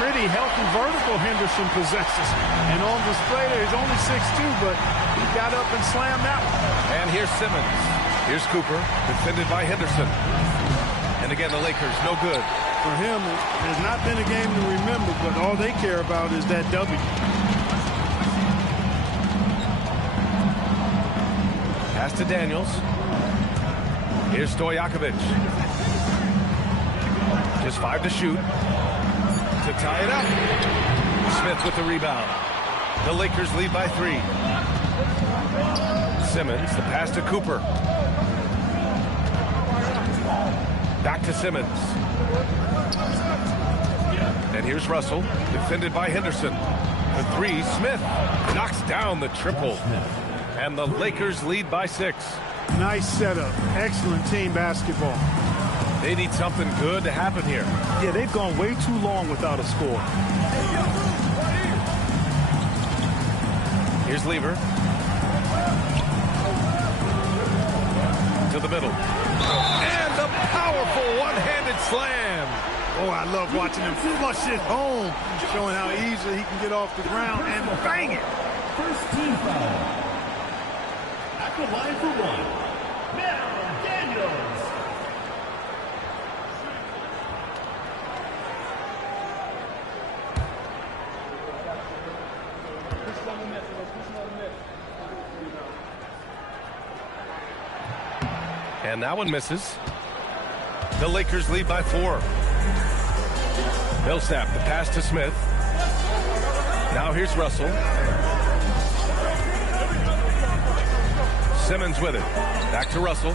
Pretty healthy vertical Henderson possesses. And on display there, he's only 6'2", but he got up and slammed that one. And here's Simmons. Here's Cooper, defended by Henderson. And again, the Lakers, no good. For him, it has not been a game to remember, but all they care about is that W. Pass to Daniels. Here's Stojakovic. Just 5 to shoot. To tie it up. Smith with the rebound. The Lakers lead by 3. Simmons, the pass to Cooper. Back to Simmons. And here's Russell, defended by Henderson. The 3, Smith knocks down the triple. And the Lakers lead by 6. Nice setup. Excellent team basketball. They need something good to happen here. Yeah, they've gone way too long without a score. Here's Lever. To the middle. And a powerful one-handed slam. Oh, I love watching him flush it home, showing how easily he can get off the ground and bang it. First team foul. At the line for 1. Now, Daniels. And that one misses. The Lakers lead by 4. Millsap, the pass to Smith. Now here's Russell. Simmons with it. Back to Russell.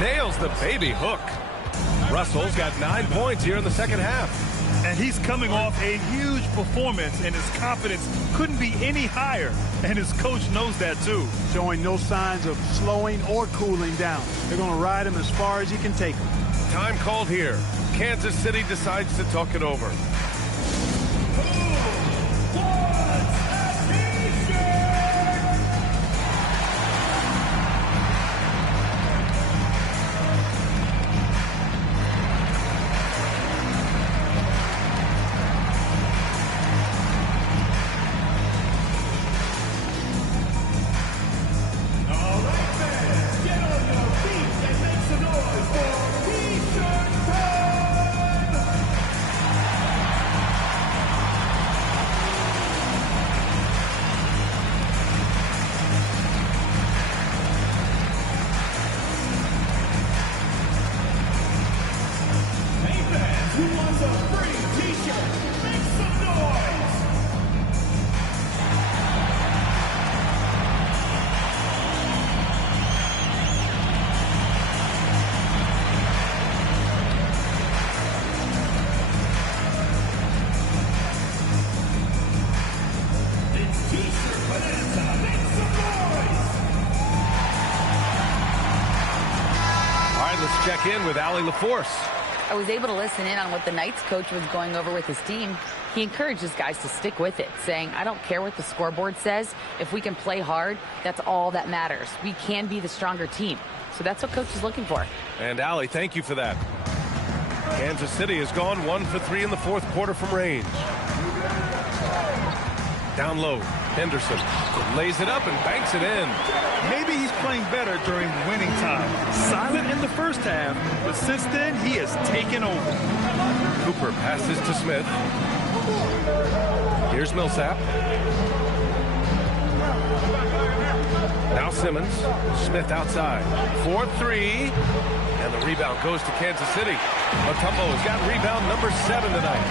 Nails the baby hook. Russell's got 9 points here in the second half. And he's coming off a huge performance, and his confidence couldn't be any higher. And his coach knows that, too. Showing no signs of slowing or cooling down. They're going to ride him as far as he can take him. Time called here. Kansas City decides to talk it over. Let's check in with Allie LaForce. I was able to listen in on what the Knights coach was going over with his team. He encouraged his guys to stick with it, saying, I don't care what the scoreboard says. If we can play hard, that's all that matters. We can be the stronger team. So that's what coach is looking for. And Allie, thank you for that. Kansas City has gone 1 for 3 in the fourth quarter from range. Down low, Henderson lays it up and banks it in. Maybe he's playing better during winning time. Silent in the first half, but since then, he has taken over. Cooper passes to Smith. Here's Millsap. Now Simmons. Smith outside. 4-3. And the rebound goes to Kansas City. Mutombo has got rebound number 7 tonight.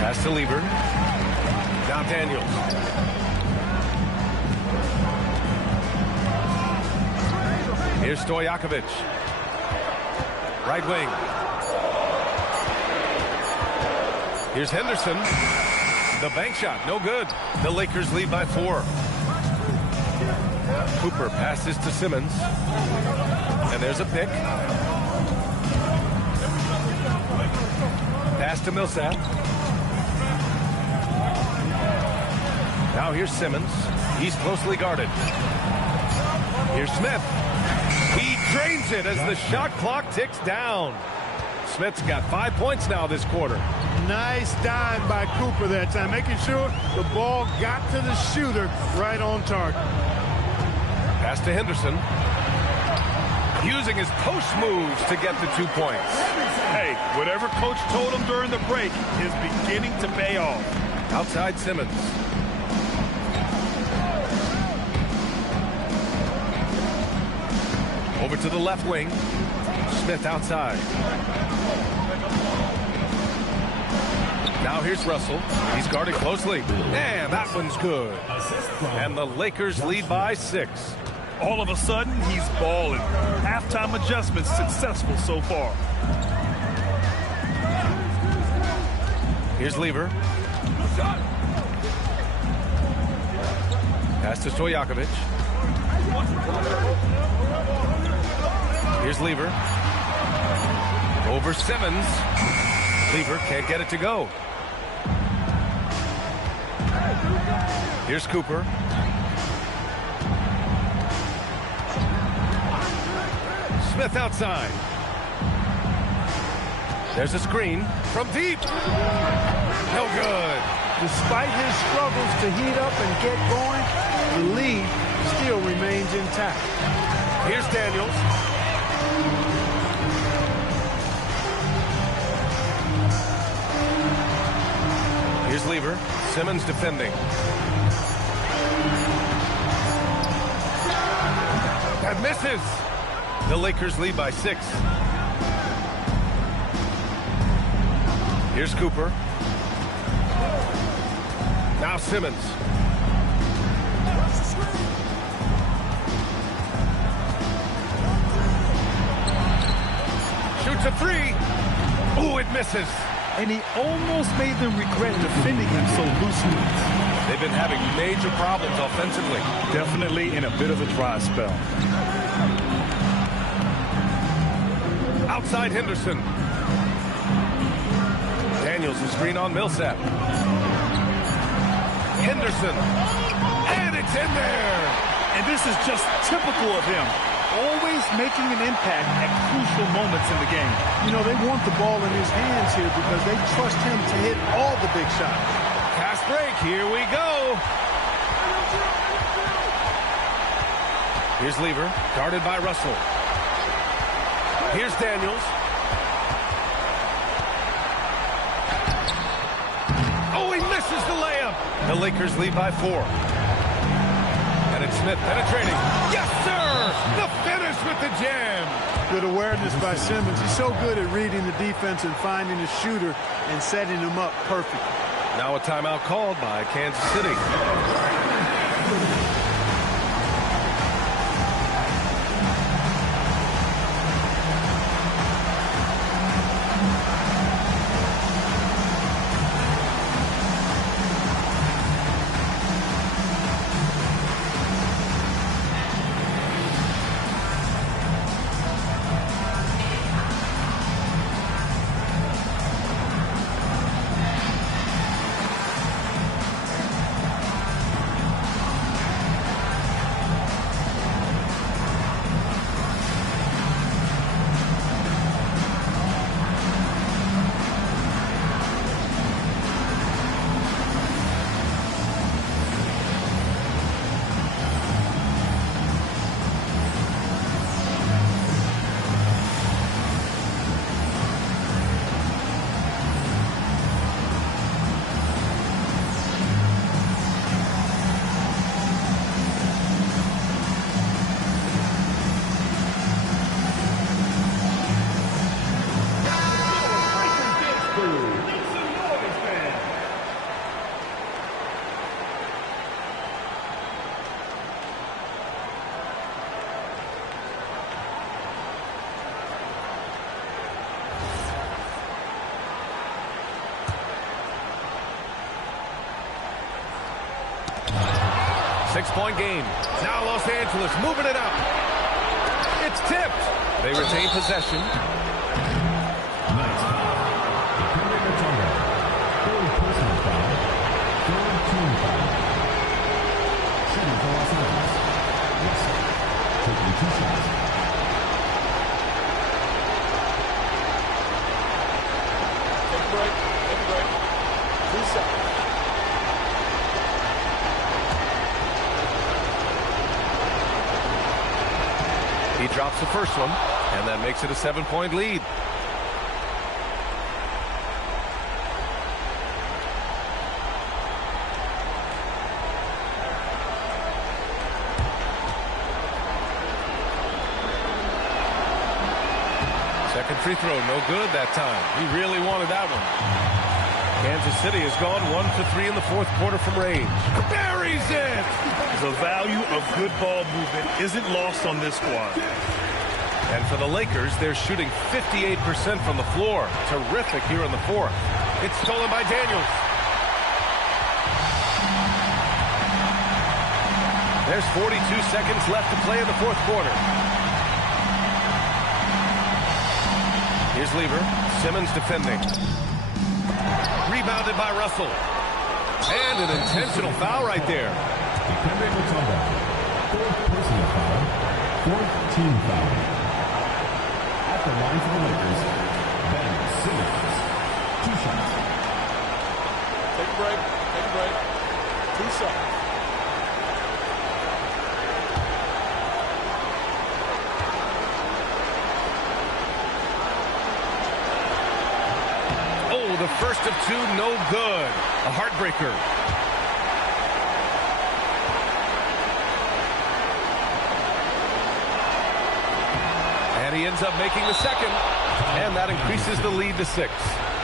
Pass to Lieber. Now Daniels. Here's Stojakovic. Right wing. Here's Henderson. The bank shot, no good. The Lakers lead by 4. Cooper passes to Simmons. And there's a pick. Pass to Millsap. Now here's Simmons. He's closely guarded. Here's Smith. He drains it as the shot clock ticks down. Smith's got 5 points now this quarter. Nice dive by Cooper that time, making sure the ball got to the shooter right on target. Pass to Henderson. Using his post moves to get the 2 points. Hey, whatever coach told him during the break is beginning to pay off. Outside Simmons. Over to the left wing. Smith outside. Now here's Russell. He's guarded closely. And that one's good. And the Lakers lead by 6. All of a sudden, he's balling. Halftime adjustments successful so far. Here's Lieber. Pass to Stojakovic. Here's Lieber. Over Simmons. Lieber can't get it to go. Here's Cooper. Smith outside. There's a screen from deep. No good. Despite his struggles to heat up and get going, the lead still remains intact. Here's Daniels. Here's Lieber. Simmons defending. That misses. The Lakers lead by 6. Here's Cooper. Now Simmons. Shoots a 3. Ooh, it misses. And he almost made them regret defending him so loosely. They've been having major problems offensively. Definitely in a bit of a dry spell. Outside Henderson. Daniels the screen on Millsap. Henderson. And it's in there. And this is just typical of him. Always making an impact at crucial moments in the game. You know, they want the ball in his hands here because they trust him to hit all the big shots. Fast break. Here we go. Here's Lieber, guarded by Russell. Here's Daniels. Oh, he misses the layup. The Lakers lead by 4. And it's Smith penetrating. Yes, sir! The finish with the jam. Good awareness by Simmons. He's so good at reading the defense and finding a shooter and setting him up perfectly. Now a timeout called by Kansas City. 6-point game. Now Los Angeles moving it up. It's tipped. They retain possession. He drops the first one, and that makes it a 7-point lead. Second free throw, no good that time. He really wanted that one. Kansas City has gone 1 for 3 in the fourth quarter from range. Buries it! The value of good ball movement isn't lost on this squad. And for the Lakers, they're shooting 58% from the floor. Terrific here in the fourth. It's stolen by Daniels. There's 42 seconds left to play in the fourth quarter. Here's Lever. Simmons defending. Rebounded by Russell. And an intentional foul right there. Fourth personal foul. Fourth team foul. At the line for the Lakers, Ben Simmons. 2 shots. Take a break. Take a break. 2 shots. The first of 2, no good. A heartbreaker. And he ends up making the second. And that increases the lead to 6.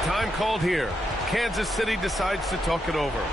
Time called here. Kansas City decides to talk it over.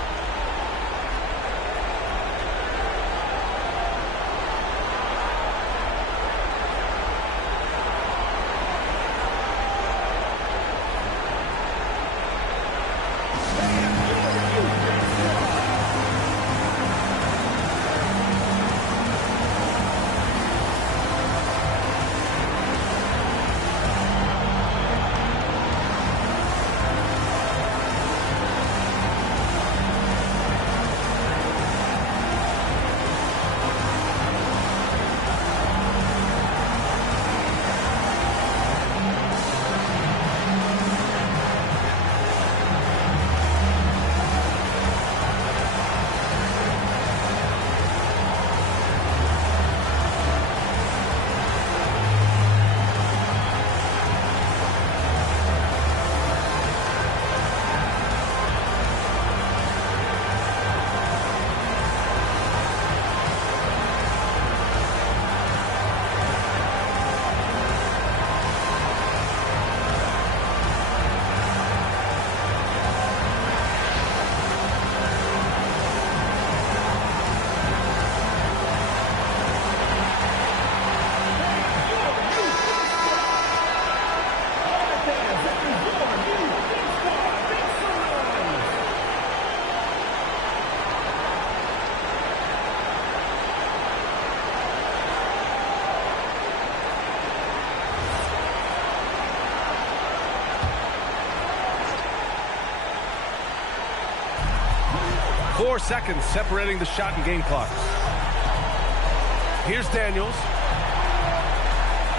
Four seconds separating the shot and game clocks. Here's Daniels.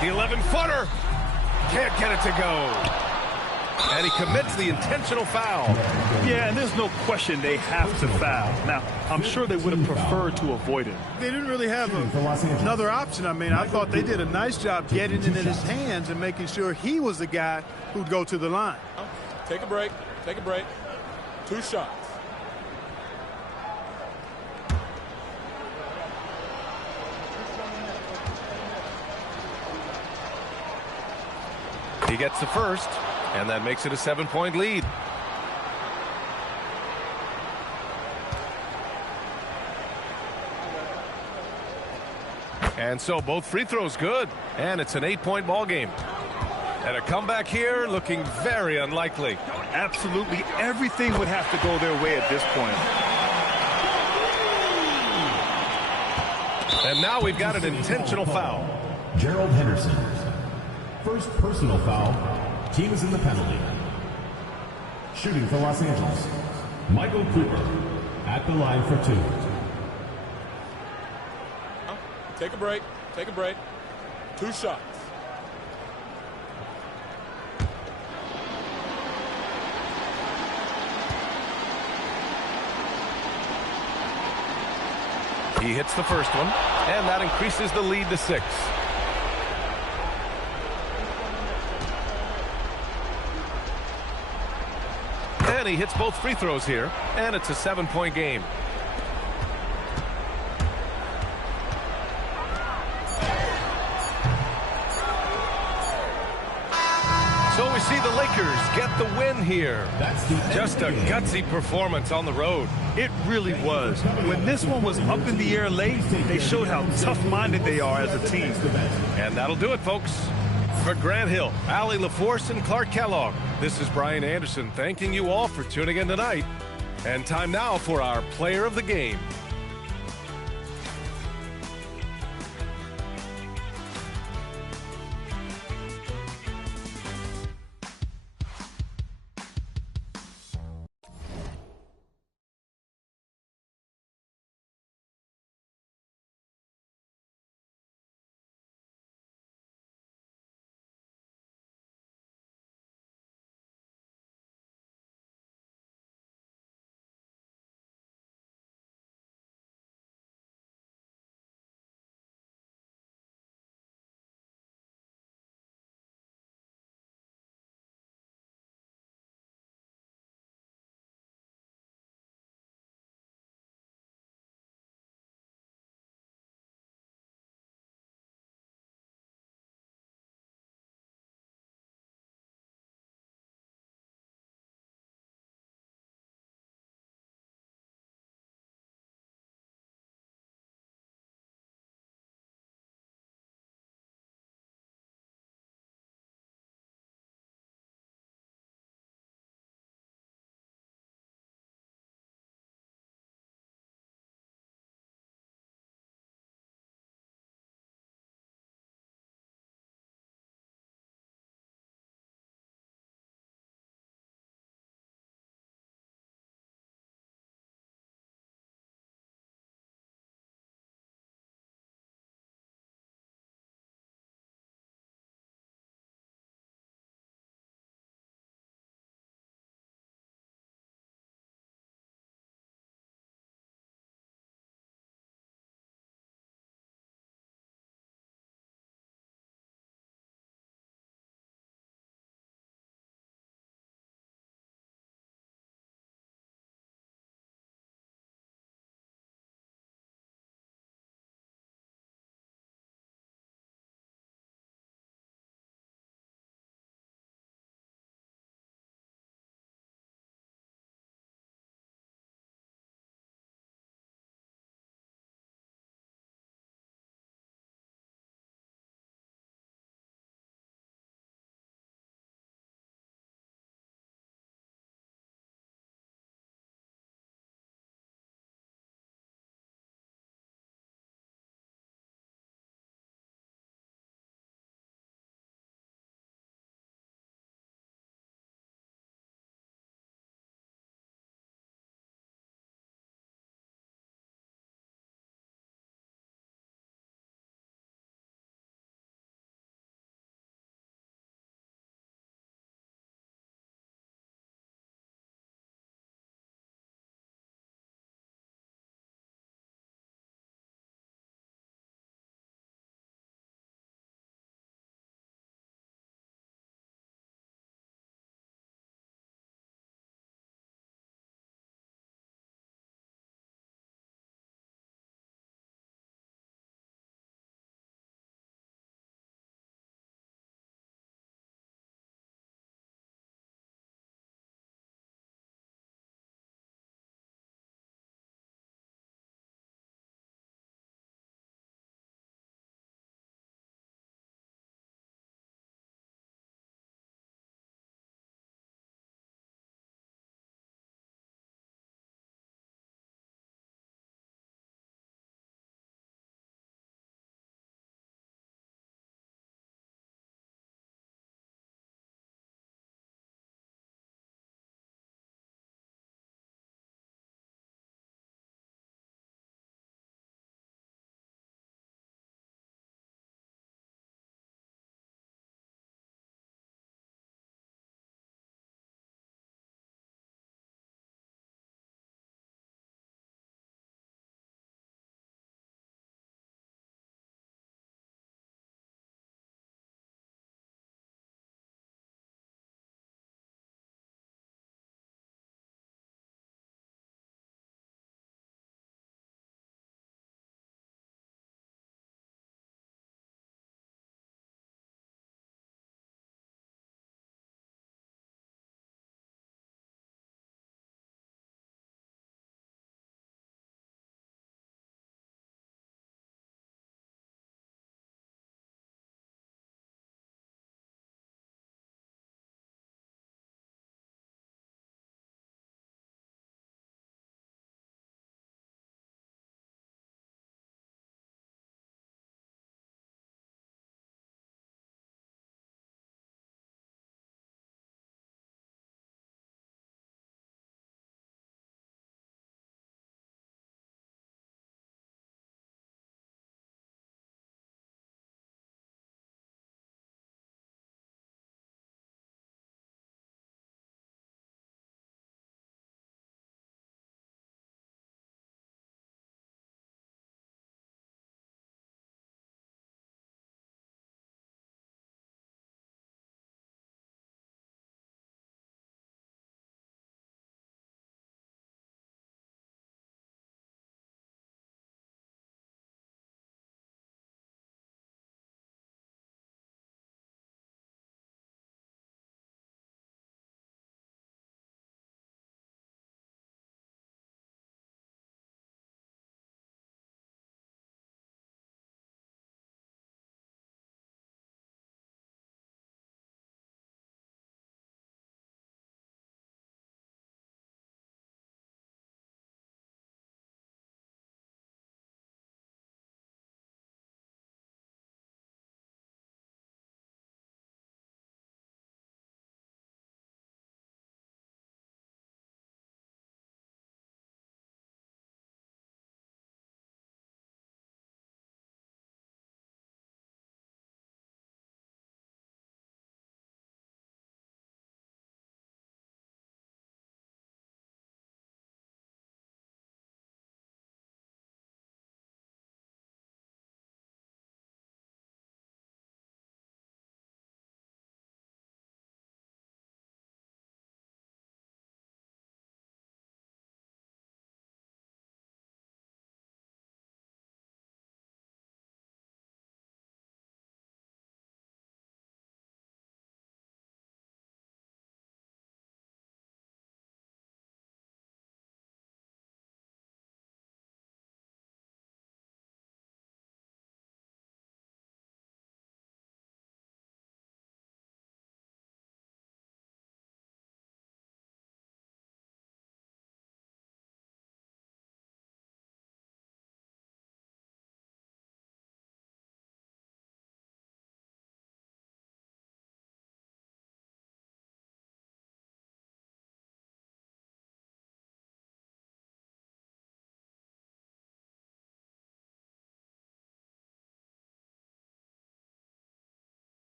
The 11-footer. Can't get it to go. And he commits the intentional foul. Yeah, and there's no question they have to foul. Now, I'm sure they would have preferred to avoid it. They didn't really have another option. I mean, I thought they did a nice job getting it in his hands and making sure he was the guy who'd go to the line. Take a break. Take a break. 2 shots. He gets the first, and that makes it a 7-point lead. And so both free throws good, and it's an 8-point ball game. And a comeback here looking very unlikely. Absolutely everything would have to go their way at this point. And now we've got an intentional foul. Gerald Henderson. First personal foul. Team is in the penalty. Shooting for Los Angeles. Michael Cooper at the line for 2. Take a break. Take a break. 2 shots. He hits the first one, and that increases the lead to 6. And he hits both free throws here, and it's a 7-point game. So we see the Lakers get the win here. Just a gutsy performance on the road. It really was. When this one was up in the air late, they showed how tough-minded they are as a team. And that'll do it, folks. For Grant Hill, Allie LaForce, and Clark Kellogg, this is Brian Anderson thanking you all for tuning in tonight. And time now for our player of the game.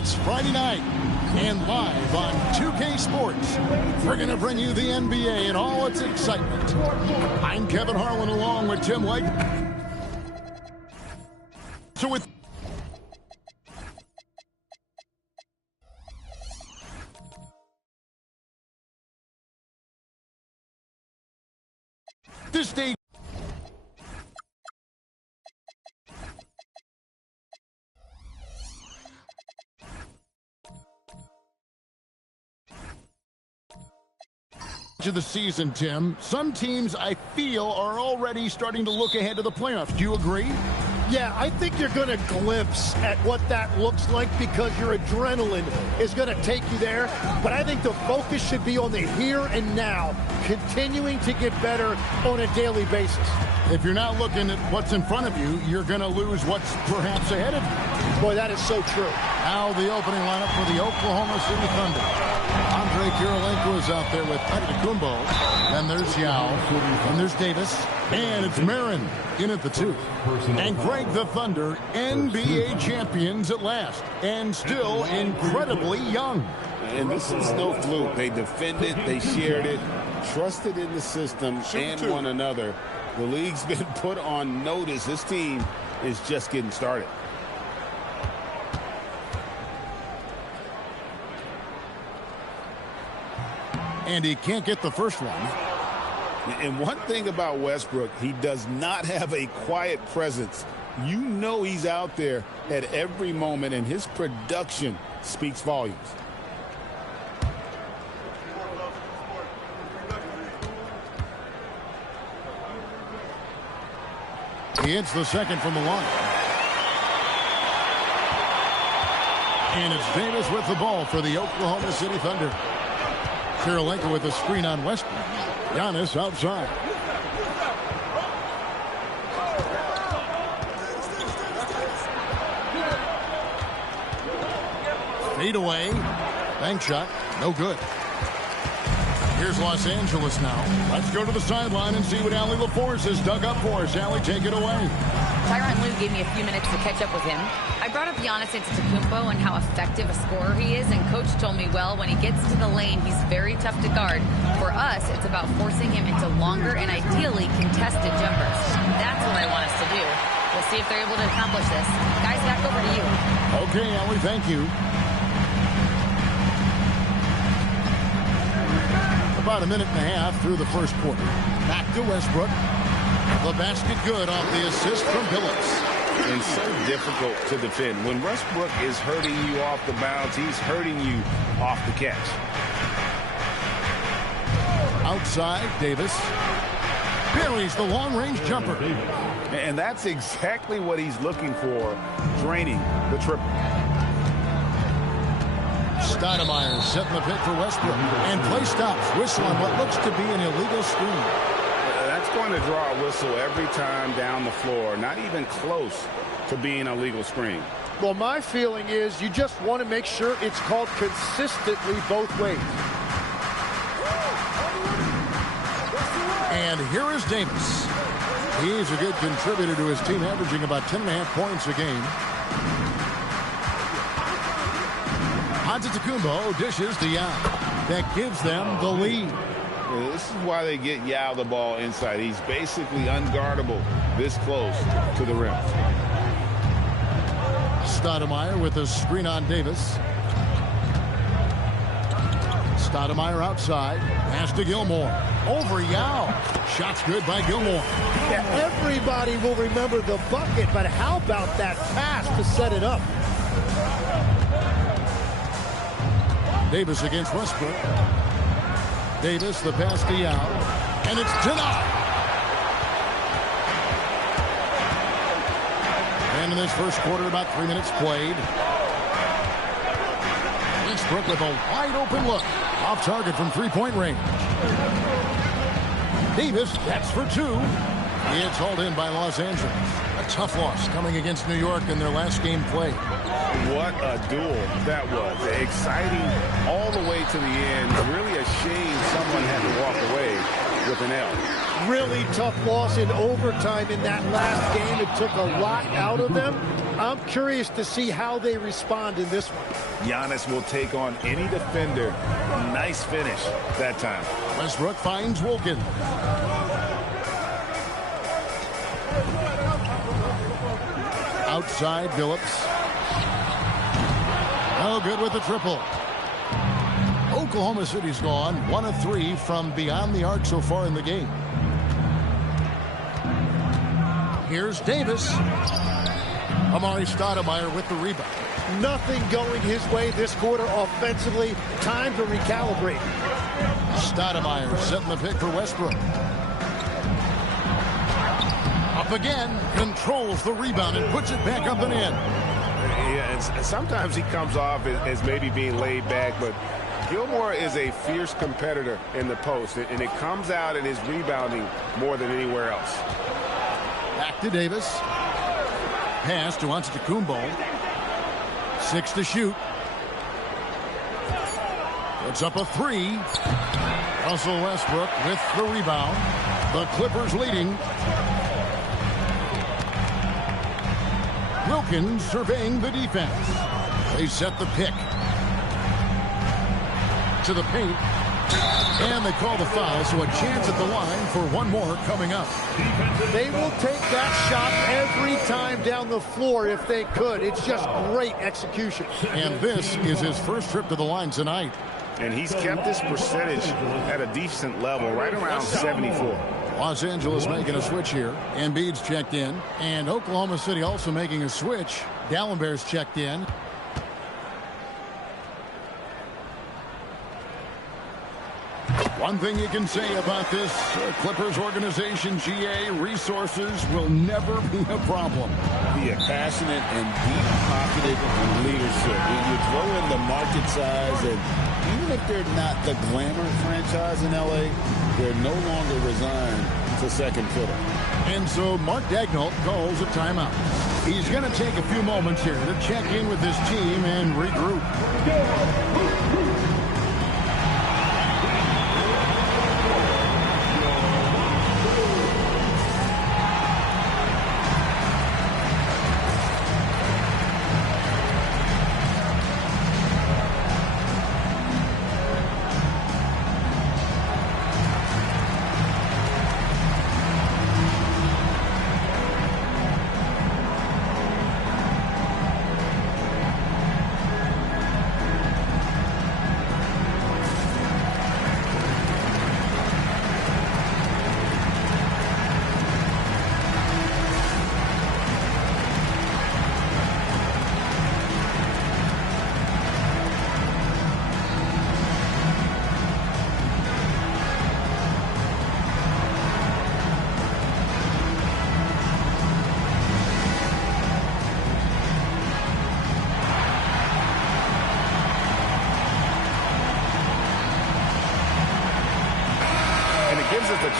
It's Friday night, and live on 2K Sports, we're going to bring you the NBA and all its excitement. I'm Kevin Harlan along with Tim Lake. So with this day of the season, Tim, some teams I feel are already starting to look ahead to the playoffs. Do you agree? Yeah, I think you're going to glimpse at what that looks like because your adrenaline is going to take you there. But I think the focus should be on the here and now, continuing to get better on a daily basis. If you're not looking at what's in front of you, you're going to lose what's perhaps ahead of you. Boy, that is so true. Now the opening lineup for the Oklahoma City Thunder. Andre Kirilenko is out there with Antetokounmpo. Then there's Yao. And there's Davis. And it's Marin in at the 2. And Greg the Thunder, NBA champions at last. And still incredibly young. And this is no fluke. They defended, they shared it, trusted in the system and one another. The league's been put on notice. This team is just getting started. And he can't get the first one. And one thing about Westbrook, he does not have a quiet presence. You know he's out there at every moment, and his production speaks volumes. He hits the second from the line. And it's Davis with the ball for the Oklahoma City Thunder. Kirilenko with a screen on Westbrook. Giannis outside. Fade away. Bank shot. No good. Here's Los Angeles now. Let's go to the sideline and see what Allie LaForce has dug up for us. Allie, take it away. Tyronn Lue gave me a few minutes to catch up with him. I brought up Giannis Antetokounmpo and how effective a scorer he is, and Coach told me, well, when he gets to the lane, he's very tough to guard. For us, it's about forcing him into longer and ideally contested jumpers. That's what I want us to do. We'll see if they're able to accomplish this. Guys, back over to you. Okay, Allie, thank you. About a minute and a half through the first quarter. Back to Westbrook. The basket good off the assist from Billups. And so difficult to defend. When Westbrook is hurting you off the bounce, he's hurting you off the catch. Outside, Davis. Buries the long-range jumper. And that's exactly what he's looking for, draining the triple. Stoudemire setting the pick for Westbrook. And play stops. Whistle on what looks to be an illegal screen. That's going to draw a whistle every time down the floor. Not even close to being a legal screen. Well, my feeling is you just want to make sure it's called consistently both ways. And here is Davis. He's a good contributor to his team, averaging about 10.5 points a game. Antetokounmpo dishes to Yao. That gives them the lead. This is why they get Yao the ball inside. He's basically unguardable this close to the rim. Stoudemire with a screen on Davis. Stoudemire outside. Pass to Gilmore. Over Yao. Shot's good by Gilmore. Yeah, everybody will remember the bucket, but how about that pass to set it up? Davis against Westbrook. Davis, the pass to Yao. And it's denied. And in this first quarter, about 3 minutes played. Westbrook with a wide open look. Off target from three-point range. Davis, that's for two. It's hauled in by Los Angeles. A tough loss coming against New York in their last game played. What a duel that was. Exciting all the way to the end. Really a shame someone had to walk away with an L. Really tough loss in overtime in that last game. It took a lot out of them. I'm curious to see how they respond in this one. Giannis will take on any defender. Nice finish that time. Westbrook finds Wilkins. Outside, Billups. No good with the triple. Oklahoma City's gone 1 of 3 from beyond the arc so far in the game. Here's Davis. Amari Stoudemire with the rebound. Nothing going his way this quarter offensively. Time to recalibrate. Stoudemire setting the pick for Westbrook. Up again, controls the rebound and puts it back up and in. Yeah, and sometimes he comes off as maybe being laid back, but Gilmore is a fierce competitor in the post, and it comes out in his rebounding more than anywhere else. Back to Davis. Pass to Antetokounmpo. 6 to shoot. Puts up a 3. Russell Westbrook with the rebound. The Clippers leading. Wilkins surveying the defense. They set the pick. To the paint. And they call the foul, so a chance at the line for one more coming up. They will take that shot every time down the floor if they could. It's just great execution. And this is his first trip to the line tonight. And he's kept this percentage at a decent level, right around 74. Los Angeles making a switch here. Embiid's checked in. And Oklahoma City also making a switch. Dallenberg's checked in. One thing you can say about this Clippers organization, GA, resources will never be a problem. Be a passionate and deep-pocketed leadership. You throw in the market size, and even if they're not the glamour franchise in L.A., they're no longer resigned to second fiddle. And so Mark Daigneault calls a timeout. He's going to take a few moments here to check in with his team and regroup.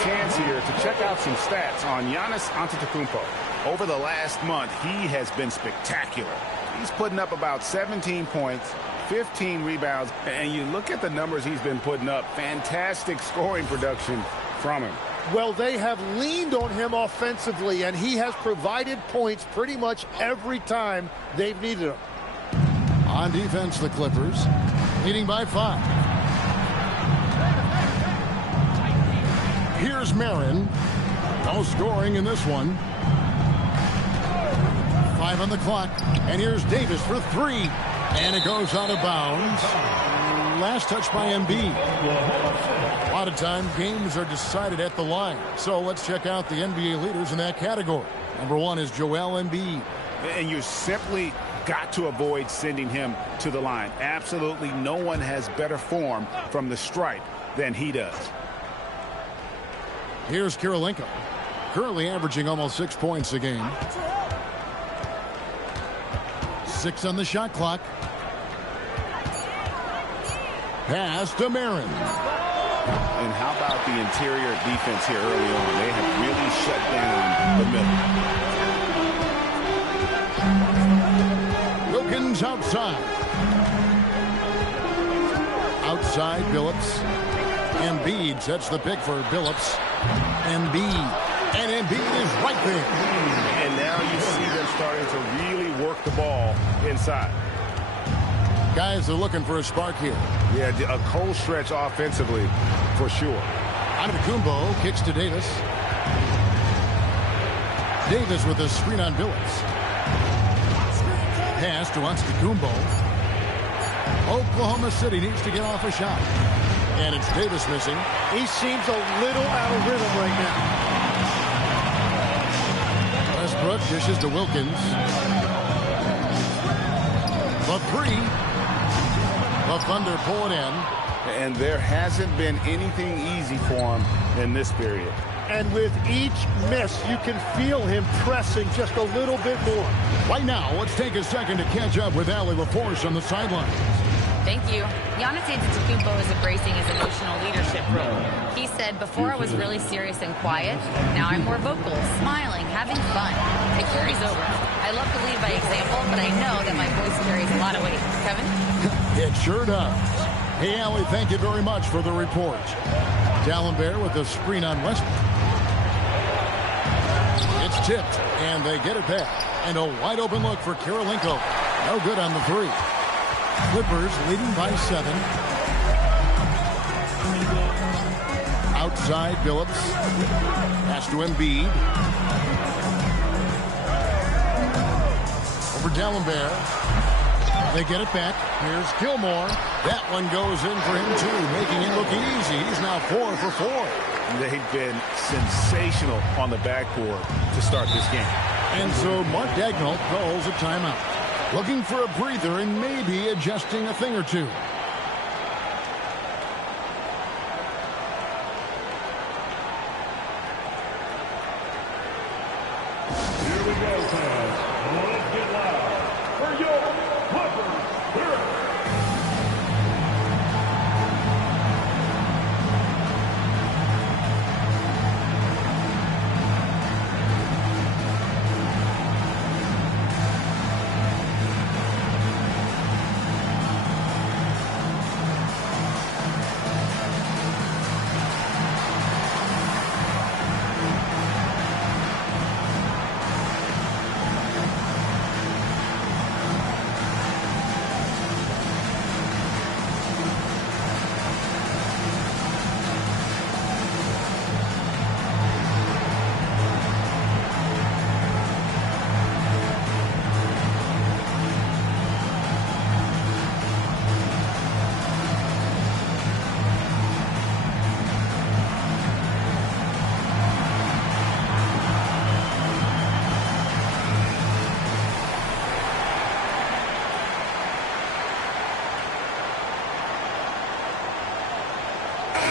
Chance here to check out some stats on Giannis Antetokounmpo. Over the last month, he has been spectacular. He's putting up about 17 points, 15 rebounds, and you look at the numbers he's been putting up, fantastic scoring production from him. Well, they have leaned on him offensively, and he has provided points pretty much every time they've needed him. On defense, the Clippers leading by 5. Here's Marin. No scoring in this one. 5 on the clock. And here's Davis for 3. And it goes out of bounds. Last touch by Embiid. A lot of time, games are decided at the line. So let's check out the NBA leaders in that category. Number 1 is Joel Embiid. And you simply got to avoid sending him to the line. Absolutely no one has better form from the stripe than he does. Here's Kirilenko, currently averaging almost 6 points a game. 6 on the shot clock. Pass to Marin. And how about the interior defense here early on? They have really shut down the middle. Wilkins outside. Outside, Billups. Embiid sets the pick for Billups. Embiid. And Embiid is right there. And now you see them starting to really work the ball inside. Guys are looking for a spark here. Yeah, a cold stretch offensively for sure. Antetokounmpo kicks to Davis. Davis with a screen on Billups. Pass to Antetokounmpo. Oklahoma City needs to get off a shot. And it's Davis missing. He seems a little out of rhythm right now. Westbrook dishes to Wilkins. The three. The Thunder pull it in. And there hasn't been anything easy for him in this period. And with each miss, you can feel him pressing just a little bit more. Right now, let's take a second to catch up with Allie LaForce on the sideline. Thank you. Giannis Antetokounmpo is embracing his emotional leadership role. He said, before I was really serious and quiet, now I'm more vocal, smiling, having fun. It carries over. I love to lead by example, but I know that my voice carries a lot of weight. Kevin? It sure does. Hey, Allie, thank you very much for the report. D'Alembert with the screen on Westbrook. It's tipped, and they get it back. And a wide open look for Karolinko. No good on the three. Clippers leading by 7. Outside Billups. Pass to Embiid. Over D'Alembert. They get it back. Here's Gilmore. That one goes in for him, too, making it look easy. He's now 4 for 4. They've been sensational on the backboard to start this game. And so Mark Daigneault calls a timeout. Looking for a breather and maybe adjusting a thing or two. Here we go, fans. Let's get loud for your Clippers.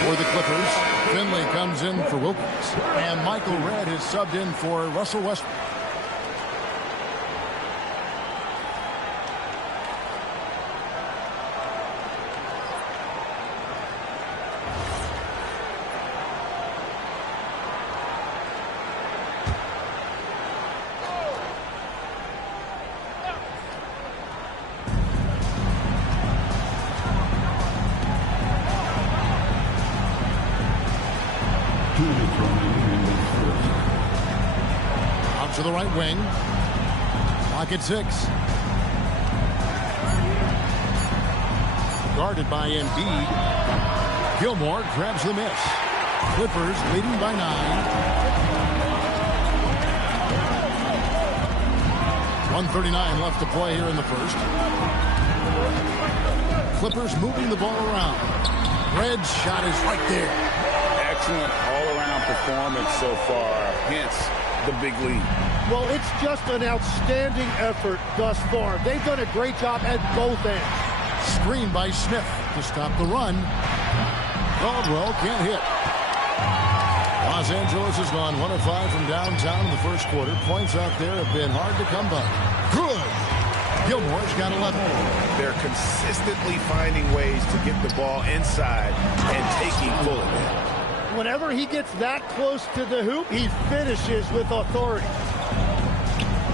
For the Clippers, Finley comes in for Wilkins. And Michael Redd is subbed in for Russell Westbrook. Out to the right wing. Clock at 6. Guarded by Embiid. Gilmore grabs the miss. Clippers leading by 9. 1:39 left to play here in the first. Clippers moving the ball around. Red's shot is right there. Excellent all-around performance so far, hence the big lead. Well, it's just an outstanding effort thus far. They've done a great job at both ends. Screen by Smith to stop the run. Caldwell can't hit. Los Angeles has gone 1 of 5 from downtown in the first quarter. Points out there have been hard to come by. Good. Gilmore's got 11. They're consistently finding ways to get the ball inside and taking full advantage. Whenever he gets that close to the hoop, he finishes with authority.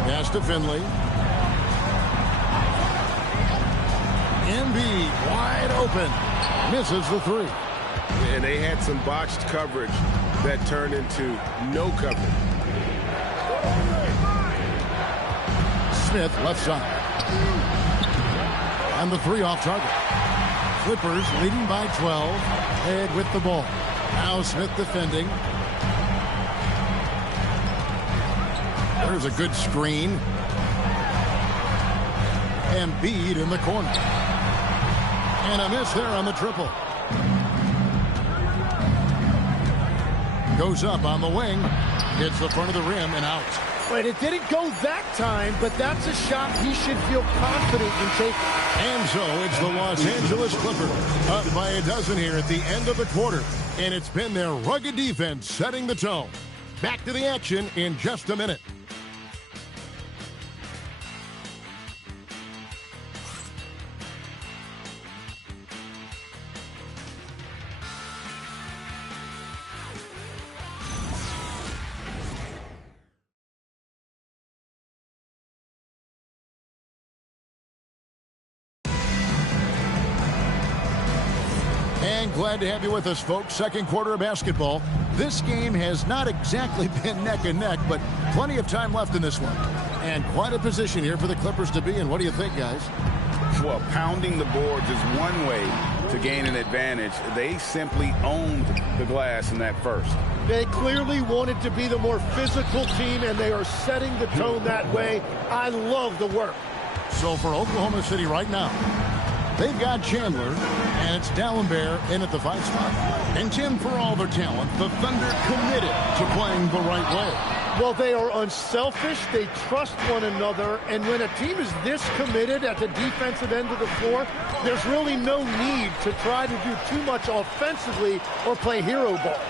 Pass to Finley. Embiid wide open. Misses the 3. and they had some botched coverage that turned into no coverage. Smith, left side. And the 3 off target. Clippers leading by 12. Head with the ball. Now Smith defending. There's a good screen. Embiid in the corner. And a miss there on the triple. Goes up on the wing. Hits the front of the rim and out. Wait, it didn't go that time, but that's a shot he should feel confident in taking. And so it's the Los Angeles Clippers up by a dozen here at the end of the quarter. And it's been their rugged defense setting the tone. Back to the action in just a minute. Glad to have you with us, folks. Second quarter of basketball. This game has not exactly been neck and neck, but plenty of time left in this one. And quite a position here for the Clippers to be in. What do you think, guys? Well, pounding the boards is one way to gain an advantage. They simply owned the glass in that first. They clearly wanted to be the more physical team, and they are setting the tone that way. I love the work. So for Oklahoma City right now, they've got Chandler, and it's Dallenberg in at the 5 spot. And Tim, for all their talent, the Thunder committed to playing the right way. Well, they are unselfish. They trust one another. And when a team is this committed at the defensive end of the floor, there's really no need to try to do too much offensively or play hero ball.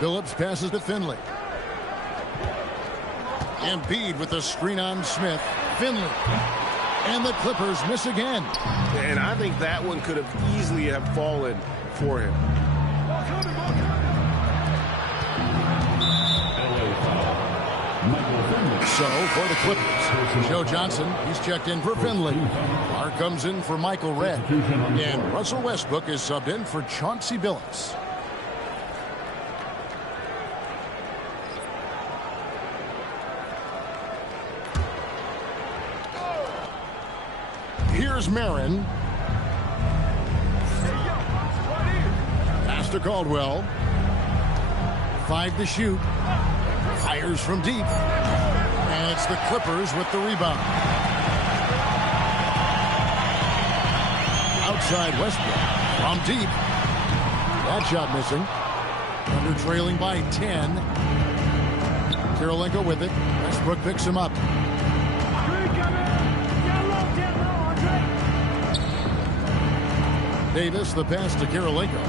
Phillips passes to Finley. Embiid with the screen on Smith. Finley. And the Clippers miss again. And I think that one could have easily have fallen for him. So for the Clippers, Joe Johnson, he's checked in for Finley. Carr comes in for Michael Redd. And Russell Westbrook is subbed in for Chauncey Billups. Here's Marin. Pass to Caldwell. 5 to shoot. Fires from deep. And it's the Clippers with the rebound. Outside Westbrook. From deep. That shot missing. Under trailing by 10. Kirilenko with it. Westbrook picks him up. Davis, the pass to Kirilenko.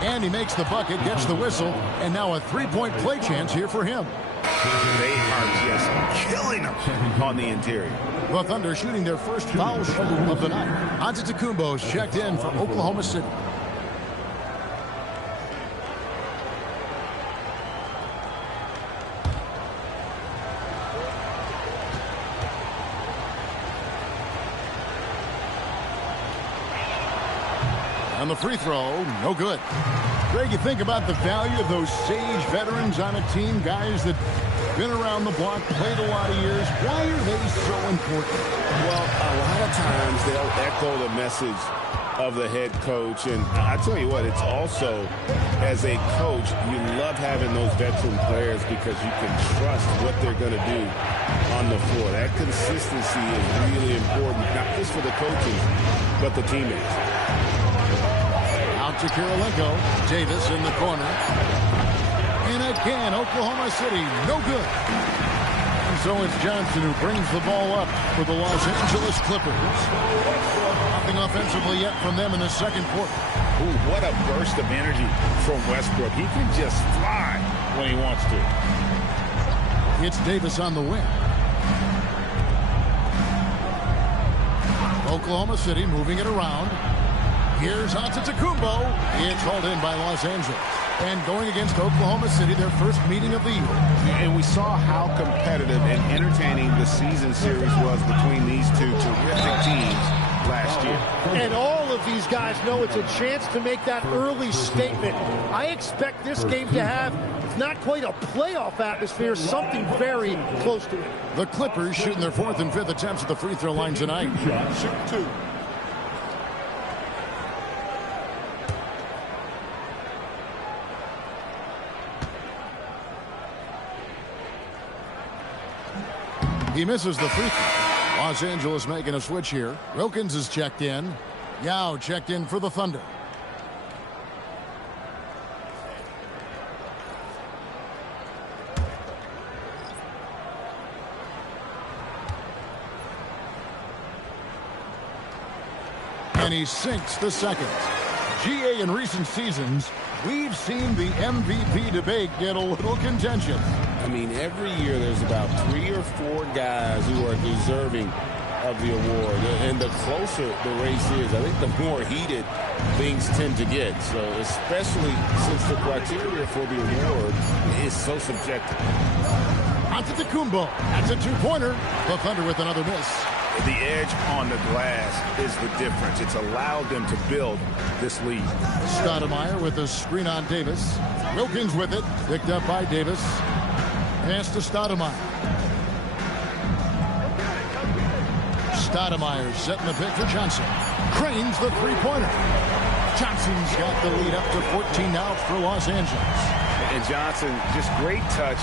And he makes the bucket, gets the whistle, and now a three-point play chance here for him. They are just killing him on the interior. The Thunder shooting their first foul shot of the night. Antetokounmpo's checked in for Oklahoma City. And the free throw, no good. Greg, you think about the value of those sage veterans on a team, guys that been around the block, played a lot of years. Why are they so important? Well, a lot of times they'll echo the message of the head coach. And I tell you what, it's also, as a coach, you love having those veteran players because you can trust what they're going to do on the floor. That consistency is really important, not just for the coaches, but the teammates. Out to Kirilenko. Davis in the corner. And again, Oklahoma City, no good. And so it's Johnson who brings the ball up for the Los Angeles Clippers. Nothing offensively yet from them in the second quarter. Ooh, what a burst of energy from Westbrook. He can just fly when he wants to. It's Davis on the wing. Oklahoma City moving it around. Here's Antetokounmpo. It's hauled in by Los Angeles. And going against Oklahoma City, their first meeting of the year. And we saw how competitive and entertaining the season series was between these two terrific teams last year. And all of these guys know it's a chance to make that early statement. I expect this game to have, if not quite a playoff atmosphere, something very close to it. The Clippers shooting their 4th and 5th attempts at the free throw line tonight. Shoot 2. He misses the free throw. Los Angeles making a switch here. Wilkins is checked in. Yao checked in for the Thunder. And he sinks the second. GA, in recent seasons, we've seen the MVP debate get a little contentious. I mean, every year there's about 3 or 4 guys who are deserving of the award. And the closer the race is, I think the more heated things tend to get. So especially since the criteria for the award is so subjective. Antetokounmpo. That's a 2-pointer. The Thunder with another miss. The edge on the glass is the difference. It's allowed them to build this lead. Stoudemire with a screen on Davis. Wilkins with it. Picked up by Davis. Pass to Stoudemire. Stoudemire setting the pick for Johnson. Cranes the 3-pointer. Johnson's got the lead up to 14 now for Los Angeles. And Johnson, just great touch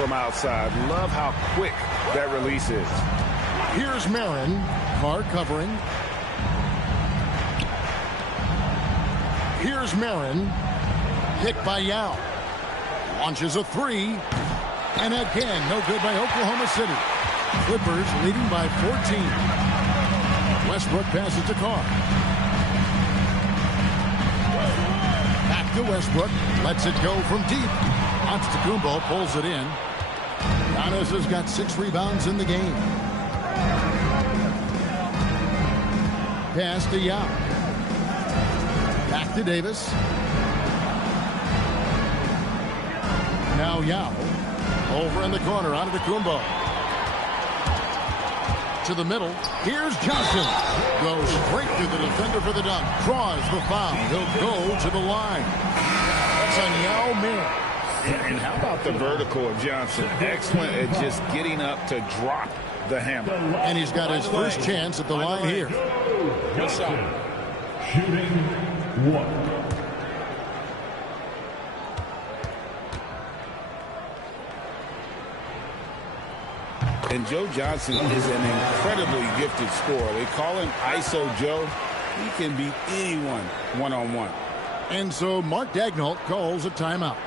from outside. Love how quick that release is. Here's Marin. Carr covering. Here's Marin. Picked by Yao. Launches a 3. And again, no good by Oklahoma City. Clippers leading by 14. Westbrook passes to Carr. Back to Westbrook. Lets it go from deep. Antetokounmpo pulls it in. Giannis has got 6 rebounds in the game. Pass to Yao. Back to Davis. Now Yao. Over in the corner, Antetokounmpo. To the middle. Here's Johnson. Goes straight to the defender for the dunk. Draws the foul. He'll go to the line. That's a Yao man. And how about the vertical of Johnson? Excellent at just getting up to drop the hammer. And he's got his first chance at the line here. Good shot. Shooting 1. And Joe Johnson is an incredibly gifted scorer. They call him ISO Joe. He can beat anyone one-on-one. And so Mark Daigneault calls a timeout.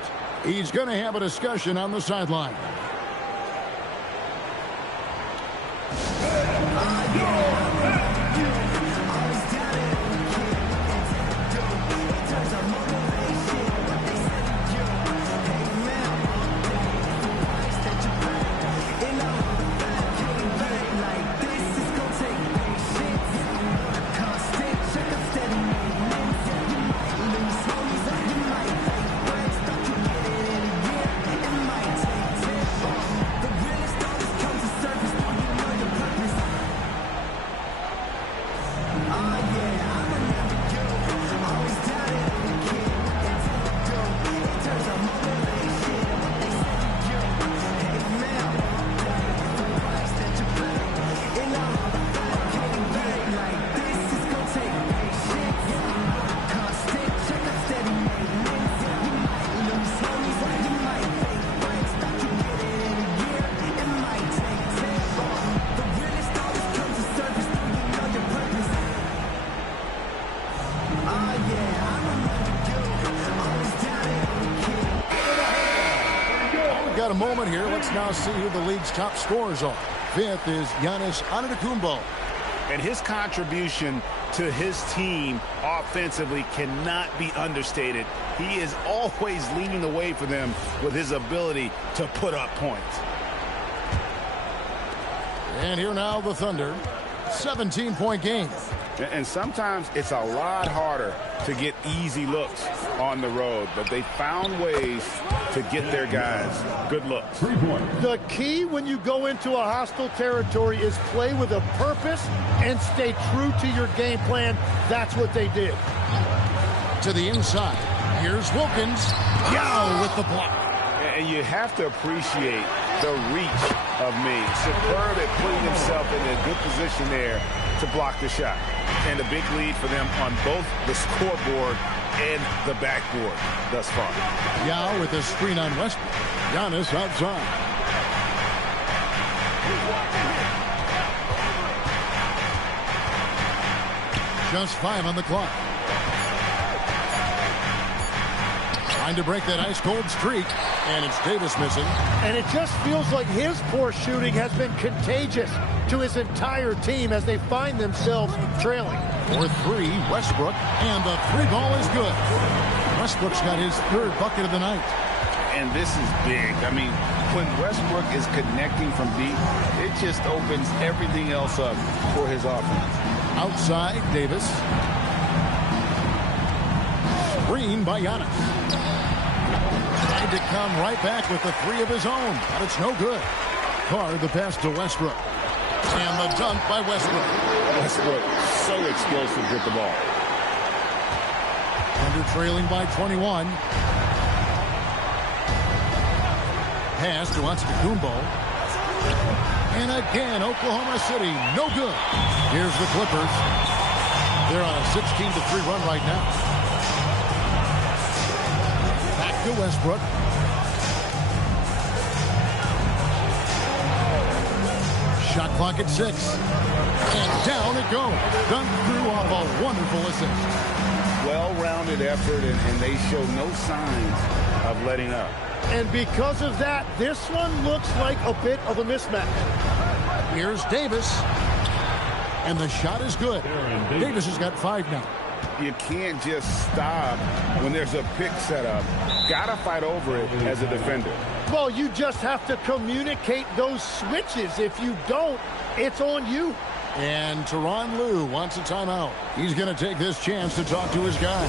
He's going to have a discussion on the sideline. Got a moment here. Let's now see who the league's top scorers are. 5th is Giannis Antetokounmpo. And his contribution to his team offensively cannot be understated. He is always leading the way for them with his ability to put up points. And here now the Thunder. 17-point game. And sometimes it's a lot harder to get easy looks on the road, but they found ways to get their guys good looks. The key when you go into a hostile territory is play with a purpose and stay true to your game plan. That's what they did. To the inside. Here's Wilkins. Yao with the block. And you have to appreciate the reach of Means. Superb at putting himself in a good position there to block the shot. And a big lead for them on both the scoreboard and the backboard thus far. Yao with a screen on Westbrook. Giannis outside. Just 5 on the clock. Trying to break that ice-cold streak, and it's Davis missing. And it just feels like his poor shooting has been contagious to his entire team as they find themselves trailing. For 3, Westbrook, and the 3 ball is good. Westbrook's got his 3rd bucket of the night. And this is big. I mean, when Westbrook is connecting from deep, it just opens everything else up for his offense. Outside, Davis. Screen by Giannis. Tried to come right back with the 3 of his own, but it's no good. Carr the pass to Westbrook. And the dunk by Westbrook. Westbrook, so explosive with the ball. Under trailing by 21. Pass to Antetokounmpo. And again, Oklahoma City, no good. Here's the Clippers. They're on a 16-3 run right now. Back to Westbrook. Shot clock at 6. And down it goes. Dunk through off a wonderful assist. Well-rounded effort, and they show no signs of letting up. And because of that, this one looks like a bit of a mismatch. Here's Davis. And the shot is good. Davis has got 5 now. You can't just stop when there's a pick set up. Gotta fight over it as a defender. Well, you just have to communicate those switches. If you don't, it's on you. And Tyronn Lue wants a timeout. He's going to take this chance to talk to his guy.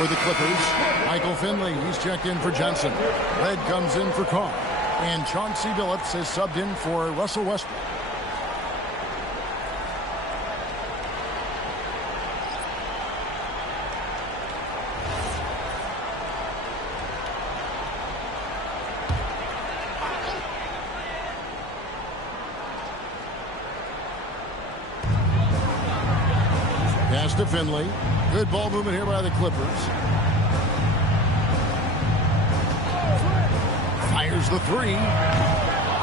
For the Clippers, Michael Finley, he's checked in for Johnson. Red comes in for Carr. And Chauncey Billups has subbed in for Russell Westbrook. Pass to Finley. Good ball movement here by the Clippers. Fires the 3.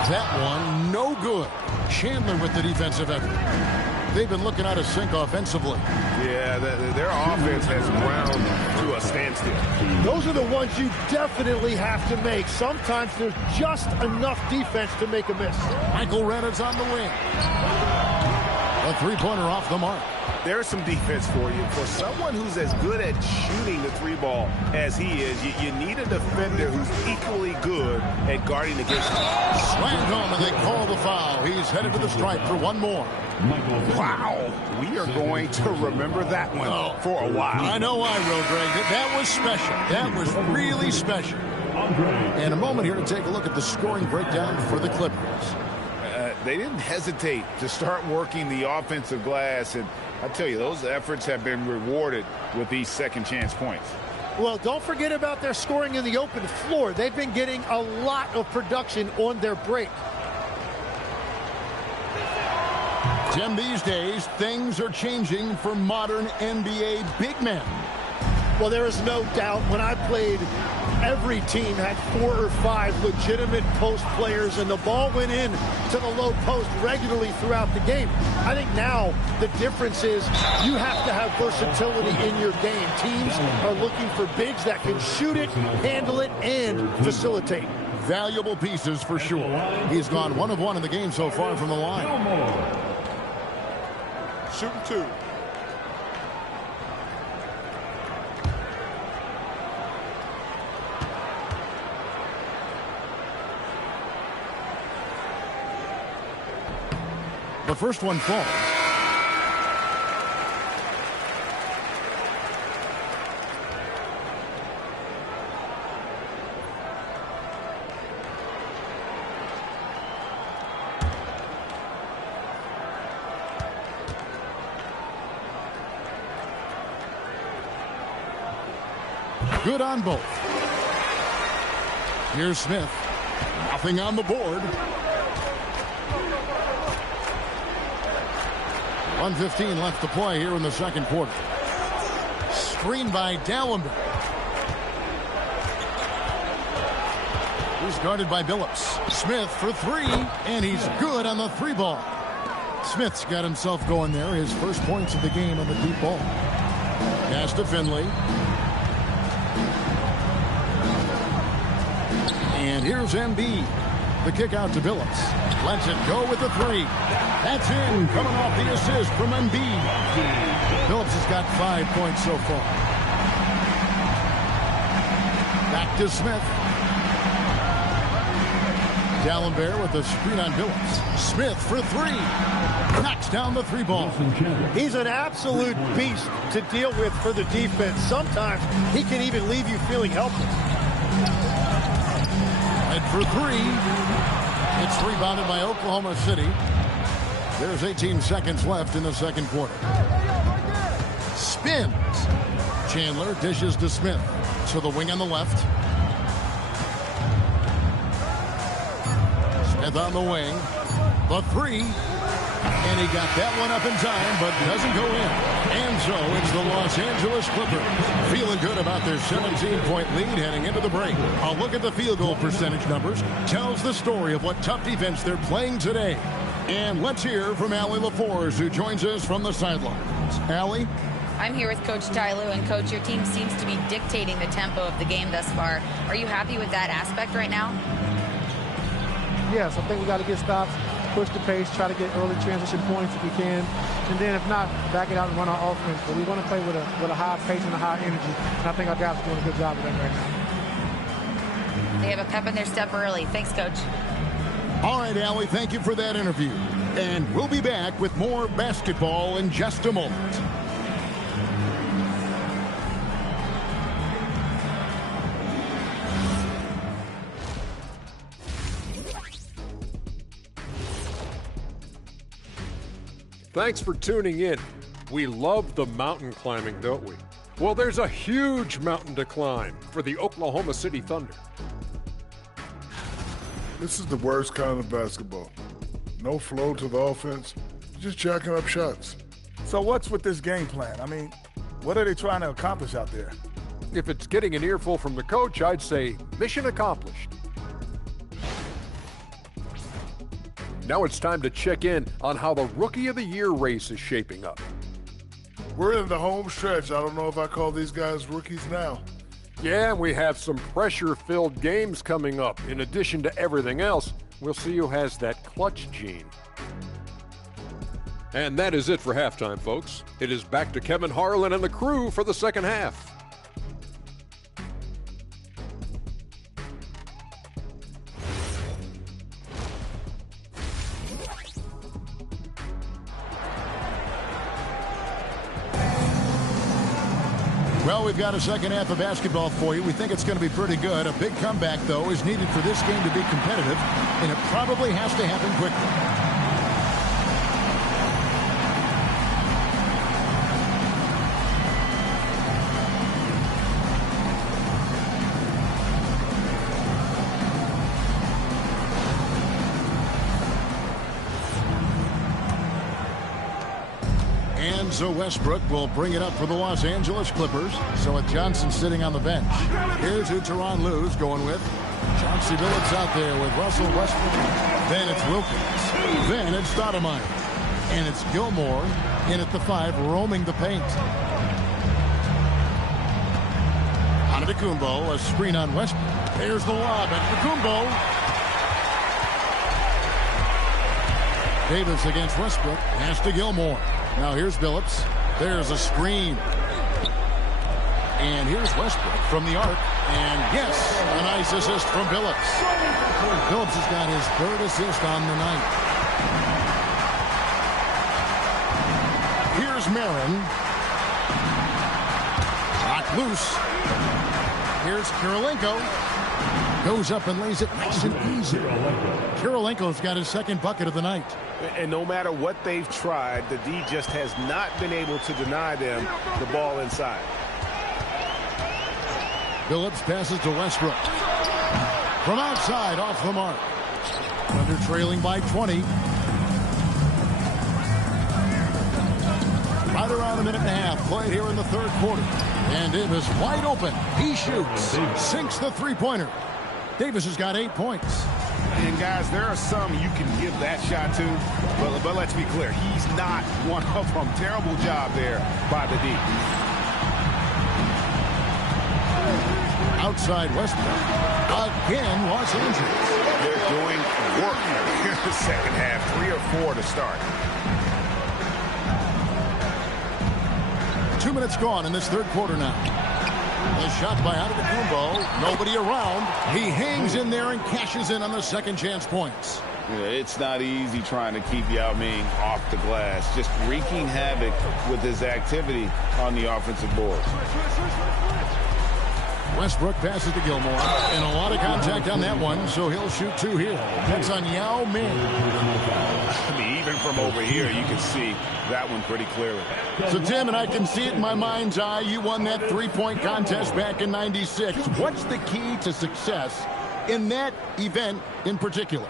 That one, no good. Chandler with the defensive effort. They've been looking out of sync offensively. Yeah, their offense has ground to a standstill. Those are the ones you definitely have to make. Sometimes there's just enough defense to make a miss. Michael Reddit's on the wing. A 3-pointer off the mark. There's some defense for you. For someone who's as good at shooting the 3-ball as he is, you need a defender who's equally good at guarding against him. Slammed home, and they call the foul. He's headed to the stripe for one more. Wow. We are going to remember that one for a while. I know I will, Greg. That was special. That was really special. And a moment here to take a look at the scoring breakdown for the Clippers. They didn't hesitate to start working the offensive glass, and I tell you, those efforts have been rewarded with these second chance points. Well, don't forget about their scoring in the open floor. They've been getting a lot of production on their break. Tim, these days, things are changing for modern NBA big men. Well, there is no doubt when I played, every team had 4 or 5 legitimate post players, and the ball went in to the low post regularly throughout the game. I think now the difference is you have to have versatility in your game. Teams are looking for bigs that can shoot it, handle it, and facilitate. Valuable pieces for sure. He's gone 1 of 1 in the game so far from the line. Shooting 2. The first one falls. Good on both. Here's Smith. Nothing on the board. 1:15 left to play here in the second quarter. Screen by Dallenberg. He's guarded by Billups. Smith for 3, and he's good on the 3 ball. Smith's got himself going there. His first points of the game on the deep ball. Pass to Finley. And here's Embiid. The kick out to Billups. Lets it go with the 3. That's in, coming off the assist from Embiid. Billups has got 5 points so far. Back to Smith. Dallenberg with the screen on Billups. Smith for 3. Knocks down the 3 ball. He's an absolute beast to deal with for the defense. Sometimes he can even leave you feeling helpless. And for 3. It's rebounded by Oklahoma City. There's 18 seconds left in the second quarter. Spins. Chandler dishes to Smith. To the wing on the left. Smith on the wing. The 3. And he got that one up in time, but doesn't go in. And so it's the Los Angeles Clippers feeling good about their 17-point lead heading into the break. A look at the field goal percentage numbers tells the story of what tough defense they're playing today. And let's hear from Allie LaForce, who joins us from the sidelines. Allie? I'm here with Coach Ty Lue, and Coach, your team seems to be dictating the tempo of the game thus far. Are you happy with that aspect right now? Yes, I think we got to get stops, push the pace, try to get early transition points if we can, and then if not, back it out and run our offense. But we want to play with a high pace and a high energy, and I think our guys are doing a good job of that right now. They have a pep in their step early. Thanks, Coach. All right, Allie, thank you for that interview. And we'll be back with more basketball in just a moment. Thanks for tuning in. We love the mountain climbing, don't we? Well, there's a huge mountain to climb for the Oklahoma City Thunder. This is the worst kind of basketball. No flow to the offense, just jacking up shots. So what's with this game plan? I mean, what are they trying to accomplish out there? If it's getting an earful from the coach, I'd say mission accomplished. Now it's time to check in on how the Rookie of the Year race is shaping up. We're in the home stretch. I don't know if I call these guys rookies now. Yeah, and we have some pressure-filled games coming up. In addition to everything else, we'll see who has that clutch gene. And that is it for halftime, folks. It is back to Kevin Harlan and the crew for the second half. Well, we've got a second half of basketball for you. We think it's going to be pretty good. A big comeback, though, is needed for this game to be competitive, and it probably has to happen quickly. So Westbrook will bring it up for the Los Angeles Clippers. So with Johnson sitting on the bench, here's who Tyronn Lue's going with. Chauncey Billups out there with Russell Westbrook. Then it's Wilkins. Then it's Stoudemire. And it's Gilmore in at the 5, roaming the paint. Antetokounmpo, a screen on Westbrook. There's the lob. Antetokounmpo. Davis against Westbrook. Pass to Gilmore. Now here's Billups. There's a screen. And here's Westbrook from the arc. And yes, a nice assist from Billups. Billups has got his 3rd assist on the night. Here's Marin. Shot loose. Here's Kirilenko. Goes up and lays it nice and easy. Kirilenko's got his 2nd bucket of the night. And no matter what they've tried, the D just has not been able to deny them the ball inside. Billups passes to Westbrook. From outside, off the mark. Thunder trailing by 20. Right around a minute and a half played here in the 3rd quarter. And Davis wide open. He shoots. Sinks the 3-pointer. Davis has got 8 points. And guys, there are some you can give that shot to, but let's be clear, he's not one of them. Terrible job there by the D. Outside Westbrook. Again, Los Angeles. They're doing work here in the second half. 3 or 4 to start. 2 minutes gone in this 3rd quarter now. The shot by Antetokounmpo. Nobody around. He hangs in there and cashes in on the second chance points. Yeah, it's not easy trying to keep Yao Ming off the glass. Just wreaking havoc with his activity on the offensive boards. Westbrook passes to Gilmore. And a lot of contact on that one, so he'll shoot 2 here. That's on Yao Ming. I mean, even from over here, you can see that one pretty clearly. So, Tim, and I can see it in my mind's eye, you won that 3-point contest back in '96. What's the key to success in that event in particular?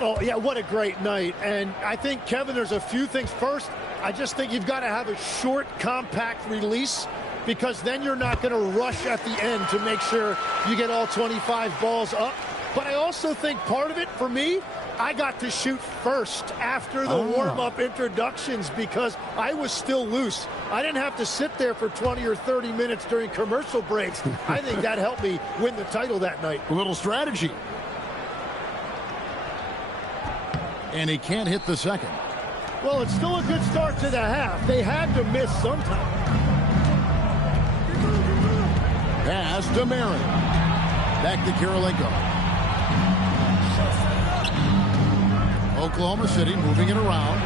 Oh, yeah, what a great night. And I think, Kevin, there's a few things. First, I just think you've got to have a short, compact release, because then you're not going to rush at the end to make sure you get all 25 balls up. But I also think part of it, for me, I got to shoot first after the warm-up introductions because I was still loose. I didn't have to sit there for 20 or 30 minutes during commercial breaks. I think that helped me win the title that night. A little strategy. And he can't hit the second. Well, it's still a good start to the half. They had to miss sometime. Pass to Marin. Back to Kirilenko. Oklahoma City moving it around.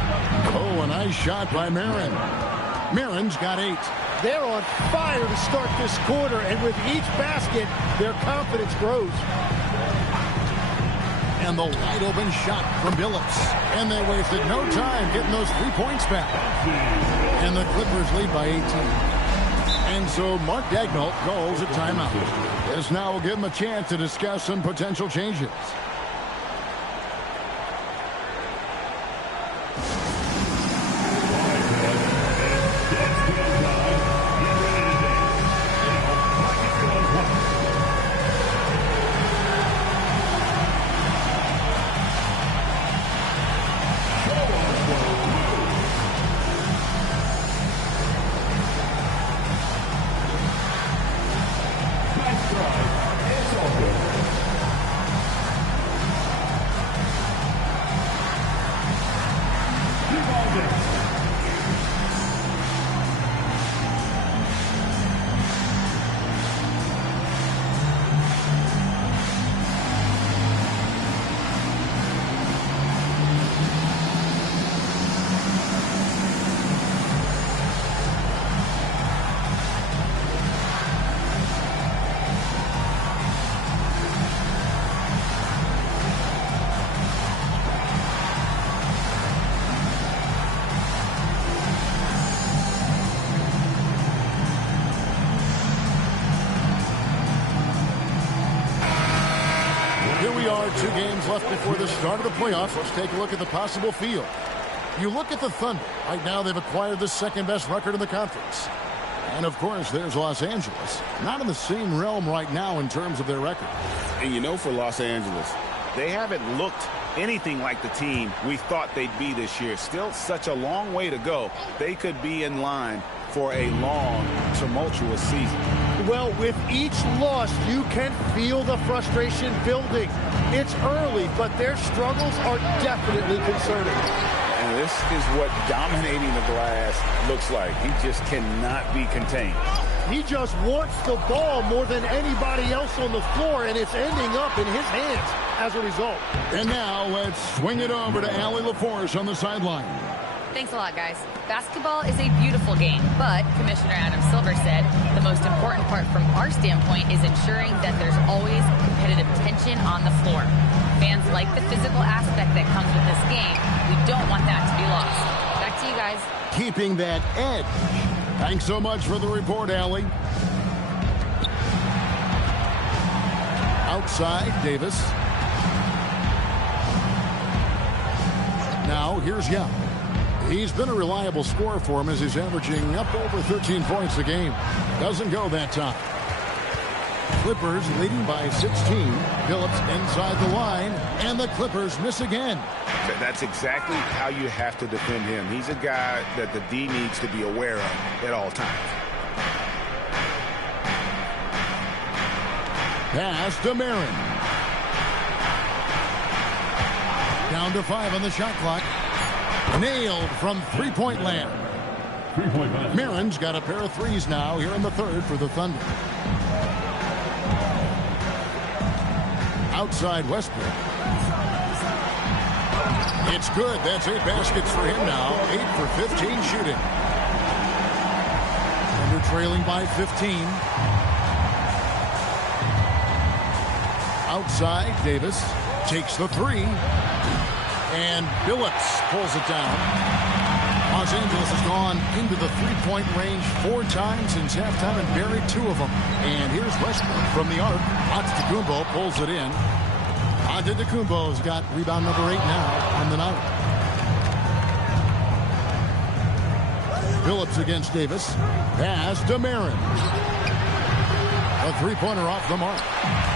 Oh, a nice shot by Marin. Marin's got 8. They're on fire to start this quarter, and with each basket, their confidence grows. And the wide open shot from Billups. And they wasted no time getting those 3 points back. And the Clippers lead by 18. And so Mark Daigneault calls a timeout. This now will give him a chance to discuss some potential changes. 2 games left before the start of the playoffs. Let's take a look at the possible field. You look at the Thunder. Right now, they've acquired the second-best record in the conference. And, of course, there's Los Angeles. Not in the same realm right now in terms of their record. And you know, for Los Angeles, they haven't looked anything like the team we thought they'd be this year. Still such a long way to go. They could be in line for a long, tumultuous season. Well, with each loss, you can feel the frustration building. It's early, but their struggles are definitely concerning. And this is what dominating the glass looks like. He just cannot be contained. He just wants the ball more than anybody else on the floor, and it's ending up in his hands as a result. And now let's swing it over to Allie LaForce on the sideline. Thanks a lot, guys. Basketball is a beautiful game, but Commissioner Adam Silver said the most important part from our standpoint is ensuring that there's always competitive tension on the floor. Fans like the physical aspect that comes with this game. We don't want that to be lost. Back to you guys. Keeping that edge. Thanks so much for the report, Allie. Outside, Davis. Now, here's Yao. He's been a reliable scorer for him as he's averaging up over 13 points a game. Doesn't go that time. Clippers leading by 16. Phillips inside the line, and the Clippers miss again. That's exactly how you have to defend him. He's a guy that the D needs to be aware of at all times. Pass to Marin. Down to 5 on the shot clock. Nailed from three-point land. Marin's got a pair of threes now here in the third for the Thunder. Outside Westbrook. It's good. That's 8 baskets for him now. 8 for 15 shooting. Thunder trailing by 15. Outside, Davis takes the 3. And Phillips pulls it down. Los Angeles has gone into the three-point range 4 times since halftime and buried 2 of them. And here's Westbrook from the arc. Antetokounmpo pulls it in. Antetokounmpo's got rebound number 8 now on the night. Phillips against Davis. Pass to Marin. A three-pointer off the mark.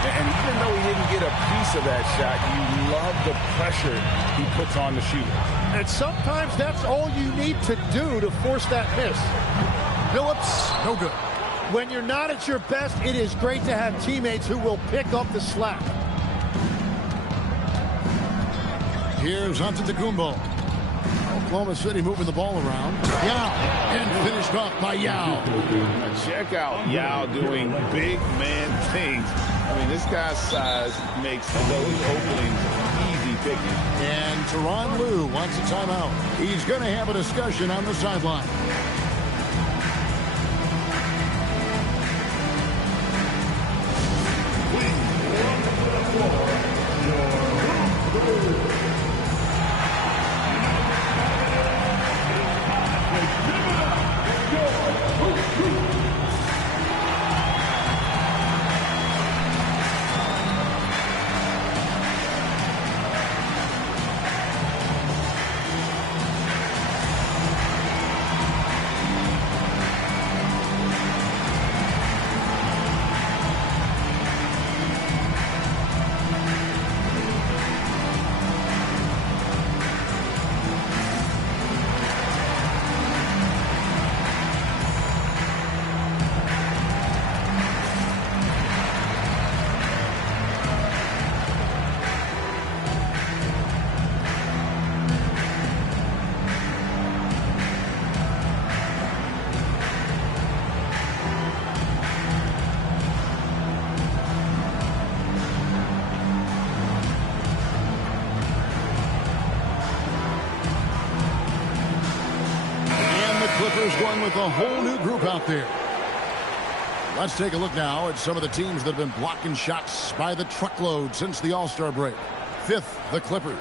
And even though he didn't get a piece of that shot, you love the pressure he puts on the shooter. And sometimes that's all you need to do to force that miss. Phillips, no good. When you're not at your best, it is great to have teammates who will pick up the slack. Here's Antetokounmpo. Oklahoma City moving the ball around. Yao, and finished off by Yao. Check out Yao doing big man things. I mean, this guy's size makes those openings easy picking. And Tyronn Lue wants a timeout. He's going to have a discussion on the sideline. Going with a whole new group out there. Let's take a look now at some of the teams that have been blocking shots by the truckload since the All-Star break. 5th, the Clippers.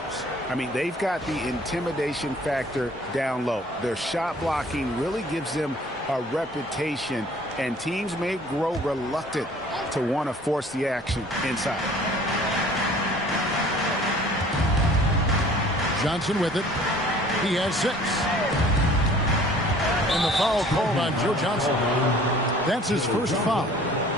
I mean, they've got the intimidation factor down low. Their shot blocking really gives them a reputation, and teams may grow reluctant to want to force the action inside. Johnson with it. He has 6. And the foul called on Joe Johnson. That's his first foul.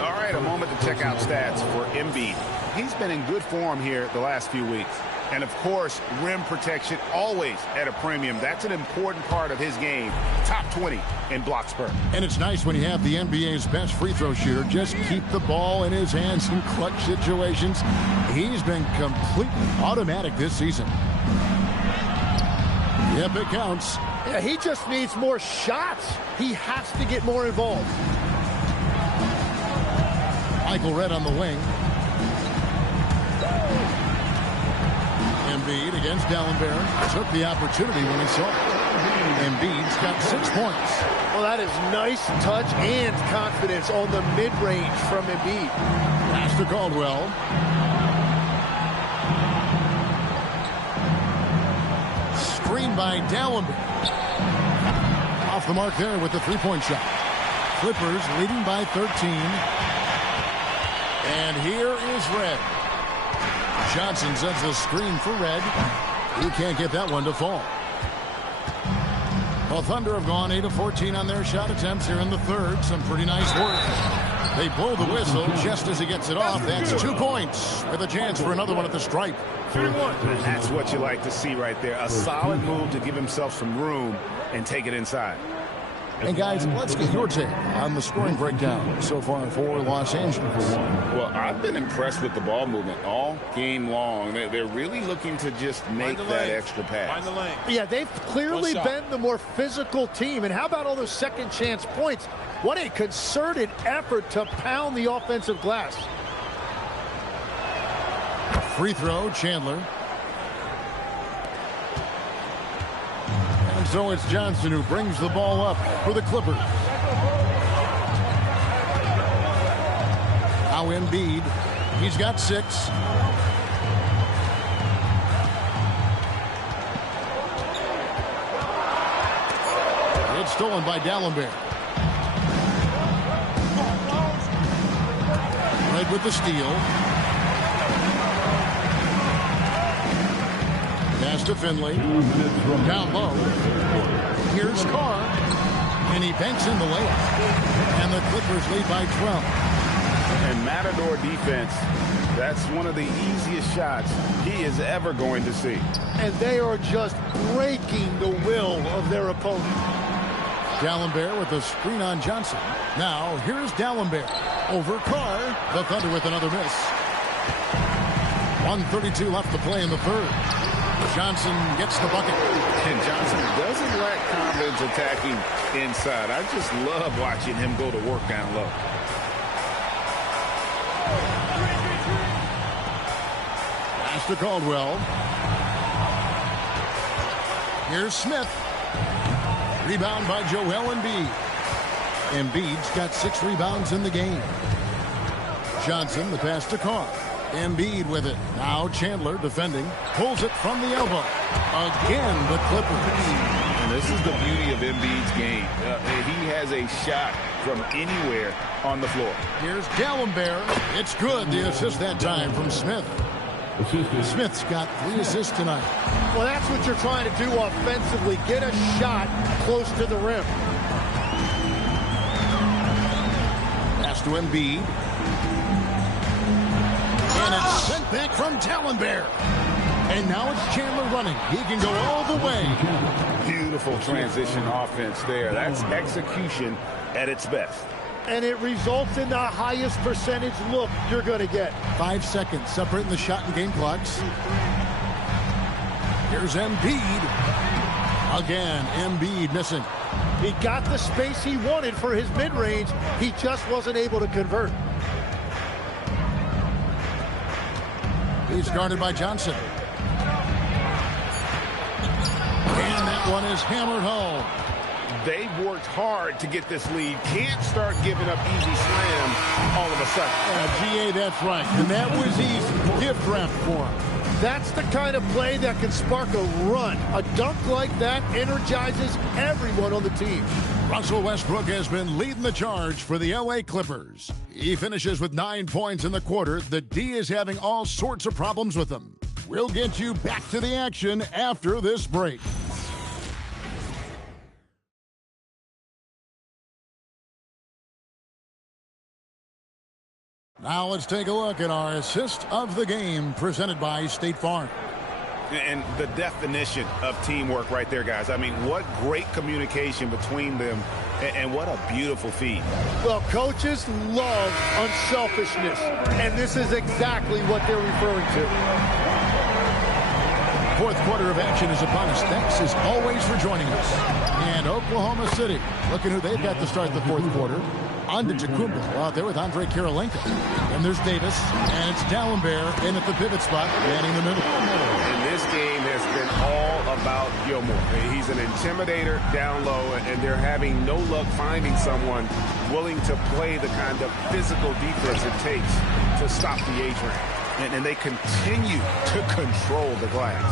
All right, a moment to check out stats for Embiid. He's been in good form here the last few weeks. And, of course, rim protection always at a premium. That's an important part of his game. Top 20 in block spurt. And it's nice when you have the NBA's best free throw shooter just keep the ball in his hands in clutch situations. He's been completely automatic this season. Yep, it counts. Yeah, he just needs more shots. He has to get more involved. Michael Redd on the wing. Embiid against Dallenberg. Took the opportunity when he saw it. Embiid's got 6 points. Well, that is nice touch and confidence on the mid-range from Embiid. Pass to Caldwell. Screen by Dallenberg. Off the mark there with the three-point shot. Clippers leading by 13. And here is Redd. Johnson sends the screen for Redd. He can't get that one to fall. Well, Thunder have gone 8 of 14 on their shot attempts here in the third. Some pretty nice work. They blow the whistle just as he gets it off. That's 2 points with a chance for another one at the stripe. 3-1. That's what you like to see right there. A solid move to give himself some room and take it inside. And guys, let's get your take on the scoring breakdown so far for Los Angeles. Well, I've been impressed with the ball movement all game long. They're really looking to just make that extra pass. Find the lane. Yeah, they've clearly been the more physical team. And how about all those second chance points? What a concerted effort to pound the offensive glass. Free throw, Chandler. And so it's Johnson who brings the ball up for the Clippers. Now Embiid. He's got 6. It's stolen by Dallenberg. Right with the steal. Pass to Finley. Down low. Here's Carr. And he banks in the layup. And the Clippers lead by 12. And Matador defense, that's one of the easiest shots he is ever going to see. And they are just breaking the will of their opponent. Dallenberg with a screen on Johnson. Now here's Dallenberg. Over Carr. The Thunder with another miss. 1:32 left to play in the third. Johnson gets the bucket. And Johnson doesn't lack confidence attacking inside. I just love watching him go to work down low. Pass to Caldwell. Here's Smith. Rebound by Joel Embiid. Embiid's got 6 rebounds in the game. Johnson, the pass to Carr. Embiid with it. Now Chandler defending. Pulls it from the elbow. Again, the Clippers. And this is the beauty of Embiid's game. He has a shot from anywhere on the floor. Here's Dallenberg. It's good. The assist that time from Smith. Smith's got 3 assists tonight. Well, that's what you're trying to do offensively. Get a shot close to the rim. Pass to Embiid. And it's sent back from Dallenberg. And now it's Chandler running. He can go all the way. Beautiful transition offense there. That's execution at its best. And it results in the highest percentage look you're going to get. 5 seconds separating the shot and game clocks. Here's Embiid. Again, Embiid missing. He got the space he wanted for his mid-range. He just wasn't able to convert. He's guarded by Johnson. And that one is hammered home. They've worked hard to get this lead. Can't start giving up easy slam all of a sudden. GA, that's right. And that was easy. Gift wrap for him. That's the kind of play that can spark a run. A dunk like that energizes everyone on the team. Russell Westbrook has been leading the charge for the LA Clippers. He finishes with 9 points in the quarter. The D is having all sorts of problems with him. We'll get you back to the action after this break. Now let's take a look at our assist of the game presented by State Farm. And the definition of teamwork right there, guys. I mean, what great communication between them, and what a beautiful feed. Well, coaches love unselfishness, and this is exactly what they're referring to. Fourth quarter of action is upon us. Thanks as always for joining us. And Oklahoma City, looking who they've got to start the fourth quarter. On to Tacumba out there with Andre Kirilenko. And there's Davis, and it's Dallenberg in at the pivot spot, manning the middle. And this game has been all about Gilmore. He's an intimidator down low, and they're having no luck finding someone willing to play the kind of physical defense it takes to stop the A-train. And they continue to control the glass.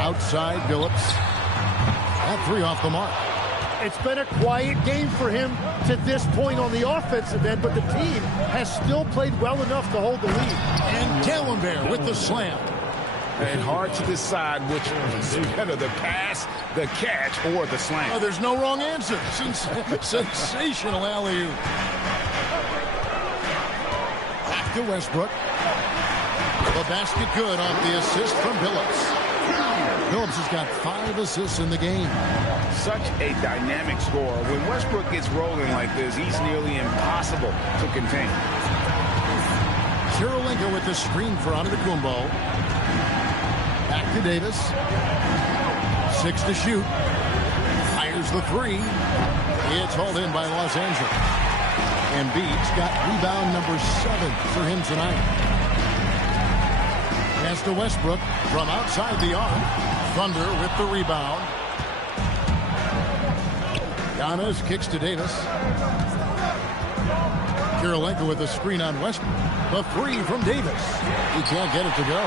Outside, Billups. That three off the mark. It's been a quiet game for him to this point on the offensive end, but the team has still played well enough to hold the lead. And Dallenberg with the slam. And hard to decide which is better, the pass, the catch, or the slam. Oh, there's no wrong answer. Sensational alley-oop. Back to Westbrook. The basket good off the assist from Billups. Billups has got 5 assists in the game. Such a dynamic scorer. When Westbrook gets rolling like this, he's nearly impossible to contain. Kirilenko with the screen for Antetokounmpo. Back to Davis. 6 to shoot. Fires the 3. It's hauled in by Los Angeles. Embiid's got rebound number 7 for him tonight. Pass to Westbrook from outside the arc. Thunder with the rebound. Giannis kicks to Davis. Kirilenko with a screen on Westbrook. The 3 from Davis. He can't get it to go.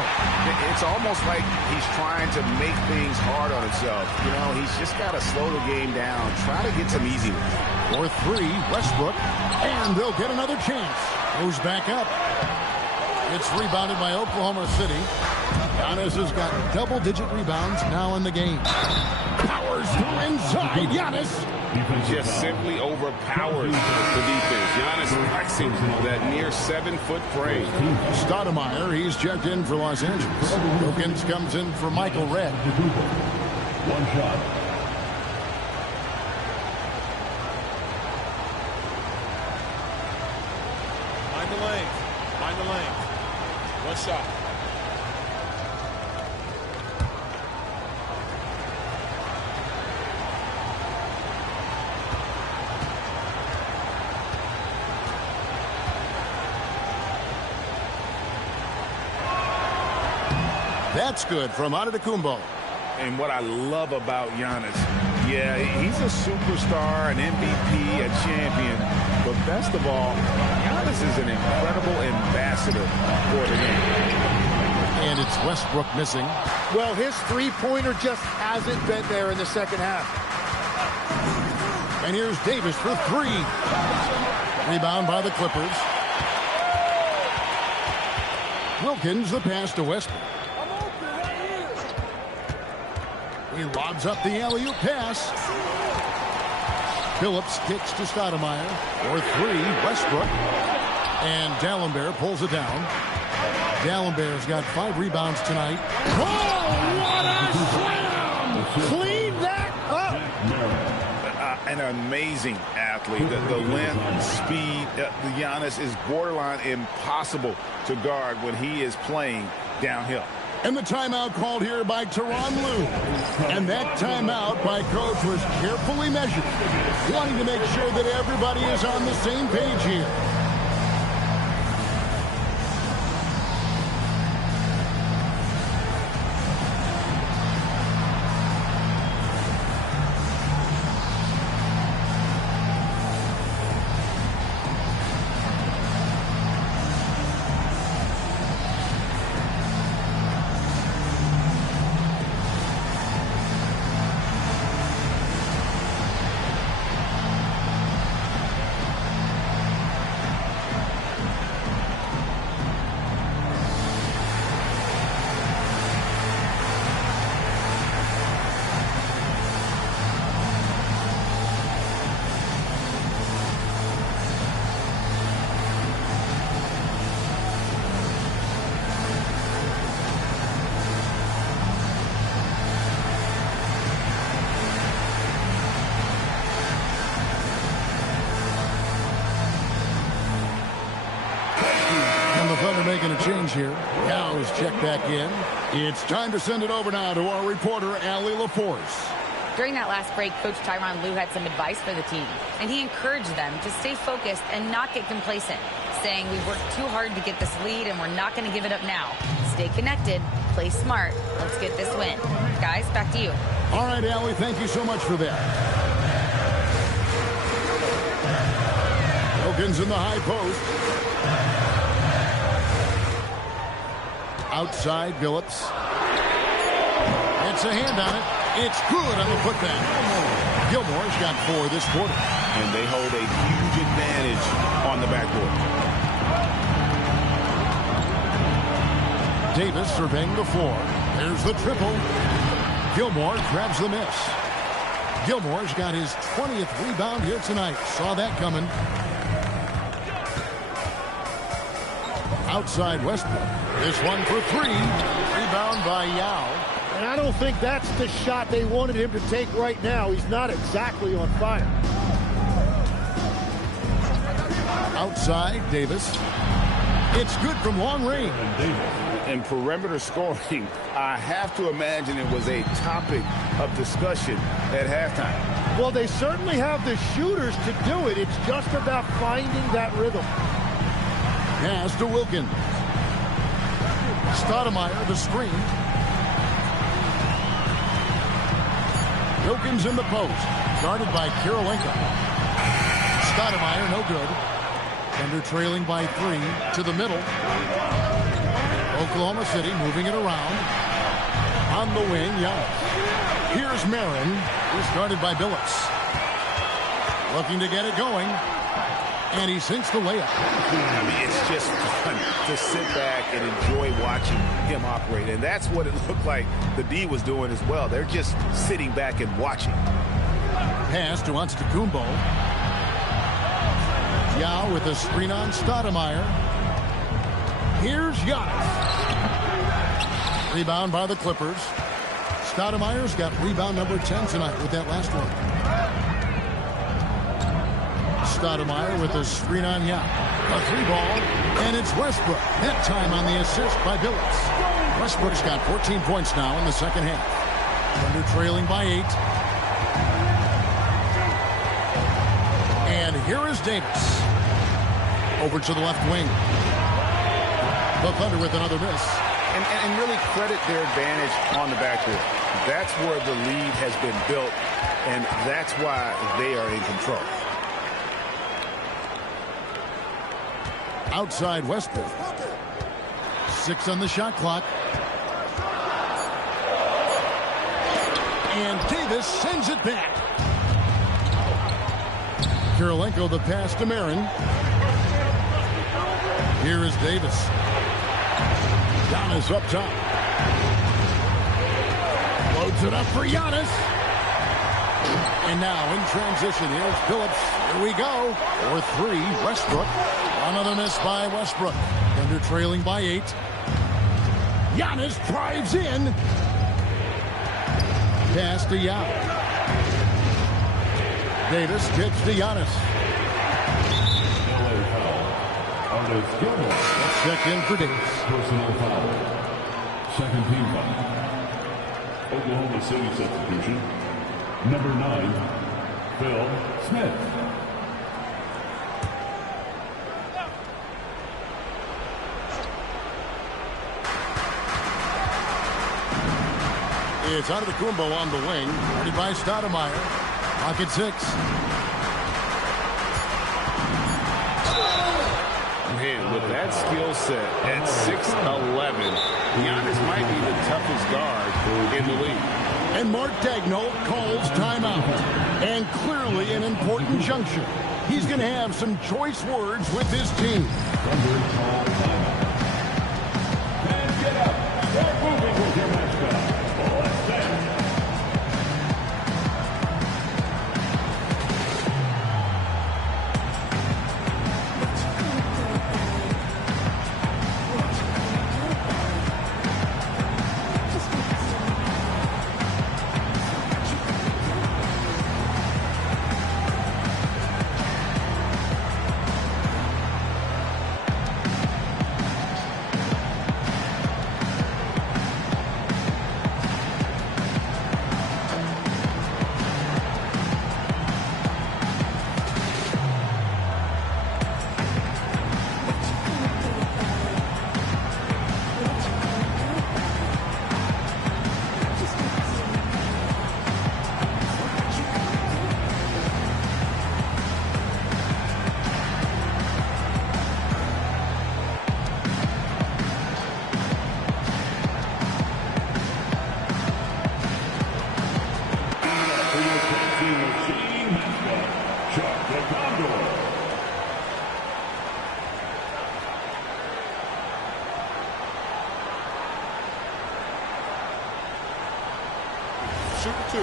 It's almost like he's trying to make things hard on himself. You know, he's just got to slow the game down. Try to get some easy ones. For 3, Westbrook. And they'll get another chance. Goes back up. It's rebounded by Oklahoma City. Giannis has got double-digit rebounds now in the game. Powers to inside. Giannis. Just simply overpowers the defense. Giannis flexing that near 7-foot frame. Stoudemire, he's checked in for Los Angeles. Wilkins comes in for Michael Redd. One shot. Find the lane. Find the lane. One shot. That's good from Antetokounmpo. And what I love about Giannis, yeah, he's a superstar, an MVP, a champion. But best of all, Giannis is an incredible ambassador for the game. And it's Westbrook missing. Well, his three-pointer just hasn't been there in the second half. And here's Davis for 3. Rebound by the Clippers. Wilkins, the pass to Westbrook. He lobs up the alley-oop pass. Billups kicks to Stoudemire. For 3, Westbrook. And Dallenberg pulls it down. Dallenberg's got 5 rebounds tonight. Oh, what a slam! Clean that up! An amazing athlete. The length, speed, the Giannis is borderline impossible to guard when he is playing downhill. And the timeout called here by Tyronn Lue. And that timeout by coach was carefully measured, wanting to make sure that everybody is on the same page here. making a change here. Now is checked back in. It's time to send it over now to our reporter, Allie LaForce. During that last break, Coach Tyronn Lue had some advice for the team, and he encouraged them to stay focused and not get complacent, saying we've worked too hard to get this lead and we're not going to give it up now. Stay connected, play smart, let's get this win. Guys, back to you. All right, Allie, thank you so much for that. Wilkins in the high post. Outside, Billups. It's a hand on it. It's good on the putback. Gilmore's got 4 this quarter. And they hold a huge advantage on the backboard. Davis surveying the floor. There's the triple. Gilmore grabs the miss. Gilmore's got his 20th rebound here tonight. Saw that coming. Outside Westbrook. This one for 3. Rebound by Yao. And I don't think that's the shot they wanted him to take right now. He's not exactly on fire. Outside, Davis. It's good from long range. And perimeter scoring, I have to imagine it was a topic of discussion at halftime. Well, they certainly have the shooters to do it. It's just about finding that rhythm. Pass to Wilkins. Stoudemire, the screen. Wilkins in the post. Guarded by Kirilenko. Stoudemire, no good. Thunder trailing by 3 to the middle. Oklahoma City moving it around. On the wing, Giannis. Here's Marin, who's guarded by Billups. Looking to get it going. And he sinks the layup. I mean, it's just fun to sit back and enjoy watching him operate. And that's what it looked like the D was doing as well. They're just sitting back and watching. Pass to Antetokounmpo. Yao with a screen on Stoudemire. Here's Giannis. Rebound by the Clippers. Stoudemire's got rebound number 10 tonight with that last one. Stoudemire with a screen on Yao. A 3-ball, and it's Westbrook. That time on the assist by Billups. Westbrook's got 14 points now in the second half. Thunder trailing by 8. And here is Davis. Over to the left wing. The Thunder with another miss. And really credit their advantage on the backboard. That's where the lead has been built, and that's why they are in control. Outside Westbrook. 6 on the shot clock. And Davis sends it back. Kirilenko the pass to Marin. Here is Davis. Giannis up top. Loads it up for Giannis. And now in transition, here's Billups. Here we go. For 3, Westbrook. Another miss by Westbrook. Thunder trailing by 8. Giannis drives in. Pass to Yao. Davis gets to Giannis. Check in for Davis. Personal foul. Second team foul. Oklahoma City substitution. Number 9, Phil Smith. It's Antetokounmpo on the wing. Guarded by Stoudemire. Pocket 6. Man, with that skill set at 6'11", Giannis might be the toughest guard in the league. And Mark Daigneault calls timeout. And clearly an important juncture. He's going to have some choice words with his team. And get up. Start moving with your mascot. Shooting 2.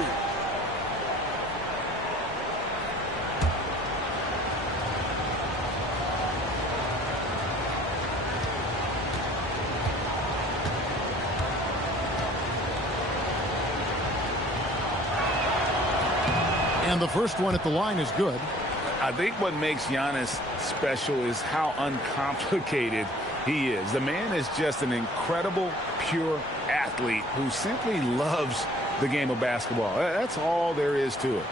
And the first one at the line is good. I think what makes Giannis special is how uncomplicated he is. The man is just an incredible, pure athlete who simply loves the game of basketball. That's all there is to it.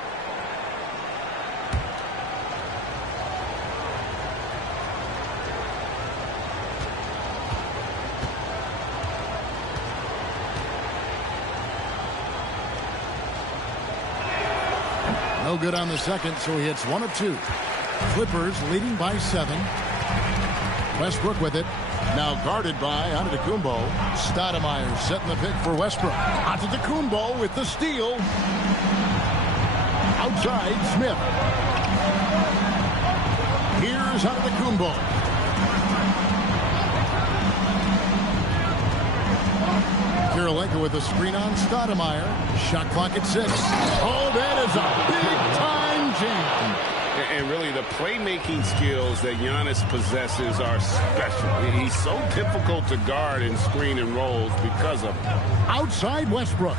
No good on the second, so he hits 1 of 2. Clippers leading by 7. Westbrook with it. Now guarded by Antetokounmpo. Stoudemire setting the pick for Westbrook. Antetokounmpo with the steal. Outside, Smith. Here's Antetokounmpo. Kirilenko with the screen on Stoudemire. Shot clock at 6. Oh, that is a big-time jam. And really, the playmaking skills that Giannis possesses are special. He's so difficult to guard and screen and rolls because of it. Outside Westbrook.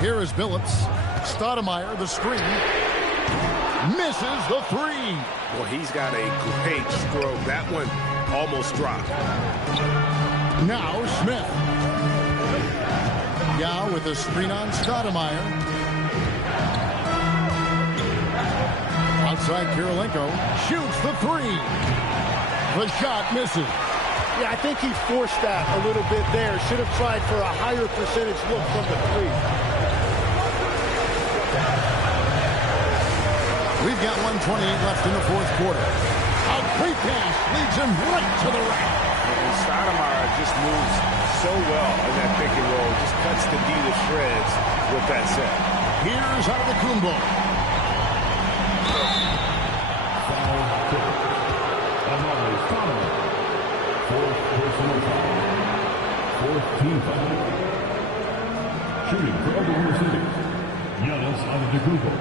Here is Billups. Stoudemire, the screen. Misses the 3. Well, he's got a great stroke. That one almost dropped. Now Smith. Yao with the screen on Stoudemire. Outside Kirilenko. Shoots the 3. The shot misses. Yeah, I think he forced that a little bit there. Should have tried for a higher percentage look from the 3. We've got 1:28 left in the fourth quarter. A quick pass leads him right to the rack. And Stoudemire just moves so well in that pick and roll. Just cuts the D to shreds with that set. Here's Antetokounmpo. Fourth personal foul. Fourth team foul. Shooting for Oklahoma City, Giannis Antetokounmpo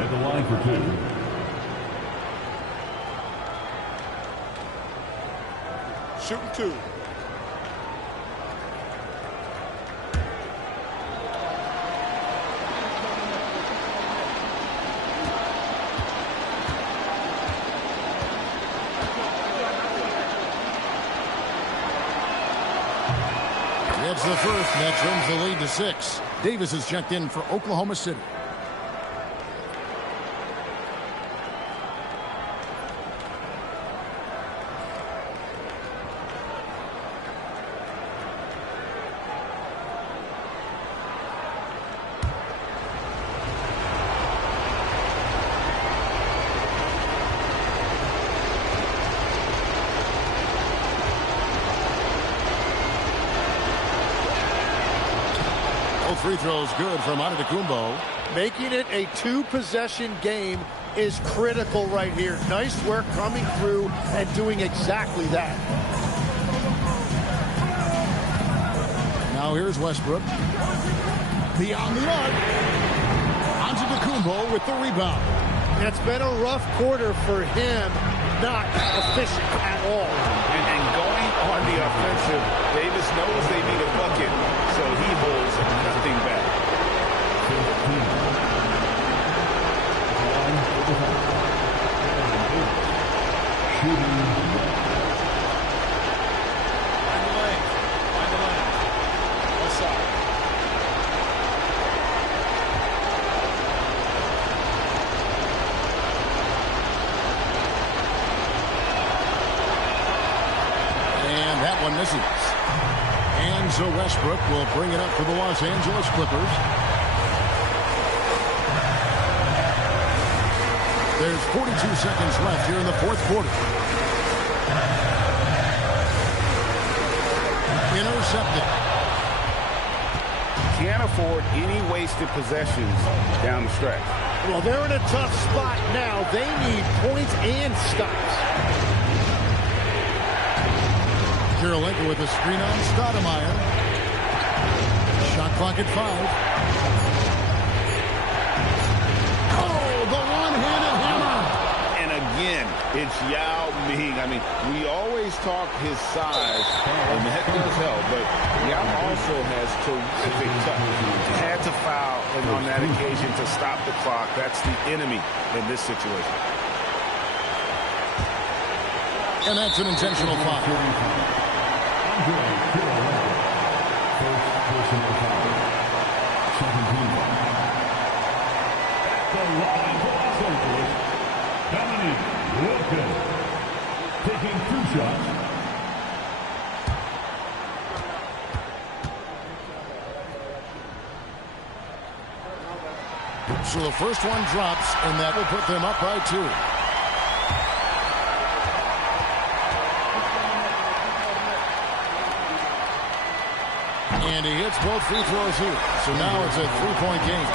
at the line for 2. Shooting 2. It's the first. That trims the lead to 6. Davis is checked in for Oklahoma City. Free throws good from Antetokounmpo. Making it a 2-possession game is critical right here. Nice work coming through and doing exactly that. Now here's Westbrook. Beyond the arc. Antetokounmpo with the rebound. It's been a rough quarter for him. Not efficient at all. And going on the offensive, Davis knows they need a bucket, so he holds nothing back. Misses. And so Westbrook will bring it up for the Los Angeles Clippers. There's 42 seconds left here in the fourth quarter. Intercepted. Can't afford any wasted possessions down the stretch. Well, they're in a tough spot now. They need points and stops. Kirilenko with a screen on Stoudemire. Shot clock at 5. The one-handed hammer. And again, it's Yao Ming. I mean, we always talk his size, and that does help, but Yao also has terrific touch. Had to foul, and on that occasion to stop the clock. That's the enemy in this situation. And that's an intentional foul. Taking 2 shots. So the first one drops, and that will put them up by 2. And he hits both free throws here. So now it's a 3-point game.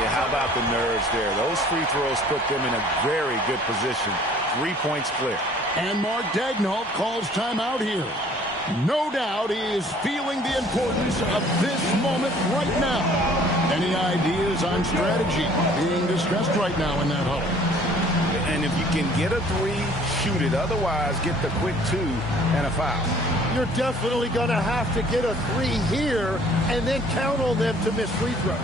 Yeah, how about the nerves there? Those free throws put them in a very good position. 3 points clear. And Mark Daigneault calls timeout here. No doubt he is feeling the importance of this moment right now. Any ideas on strategy being discussed right now in that huddle? And if you can get a 3, shoot it. Otherwise, get the quick 2 and a foul. You're definitely going to have to get a 3 here and then count on them to miss free throws.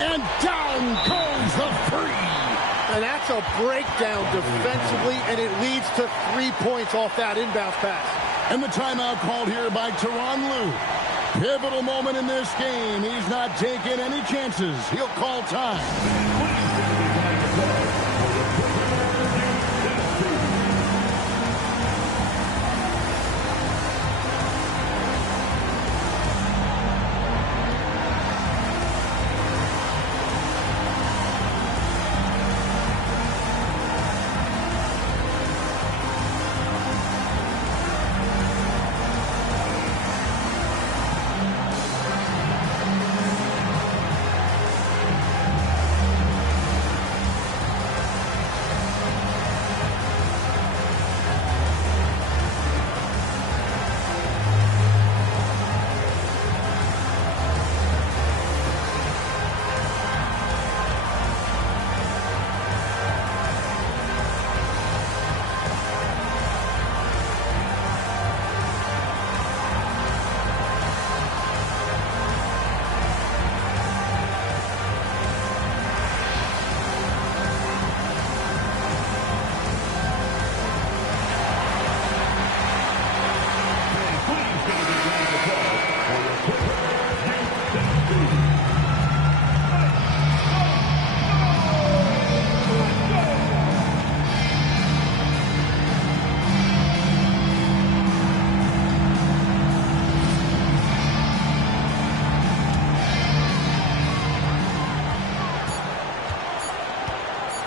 And down goes the 3. And that's a breakdown defensively, and it leads to 3 points off that inbound pass. And the timeout called here by Tyronn Lue. Pivotal moment in this game. He's not taking any chances. He'll call time.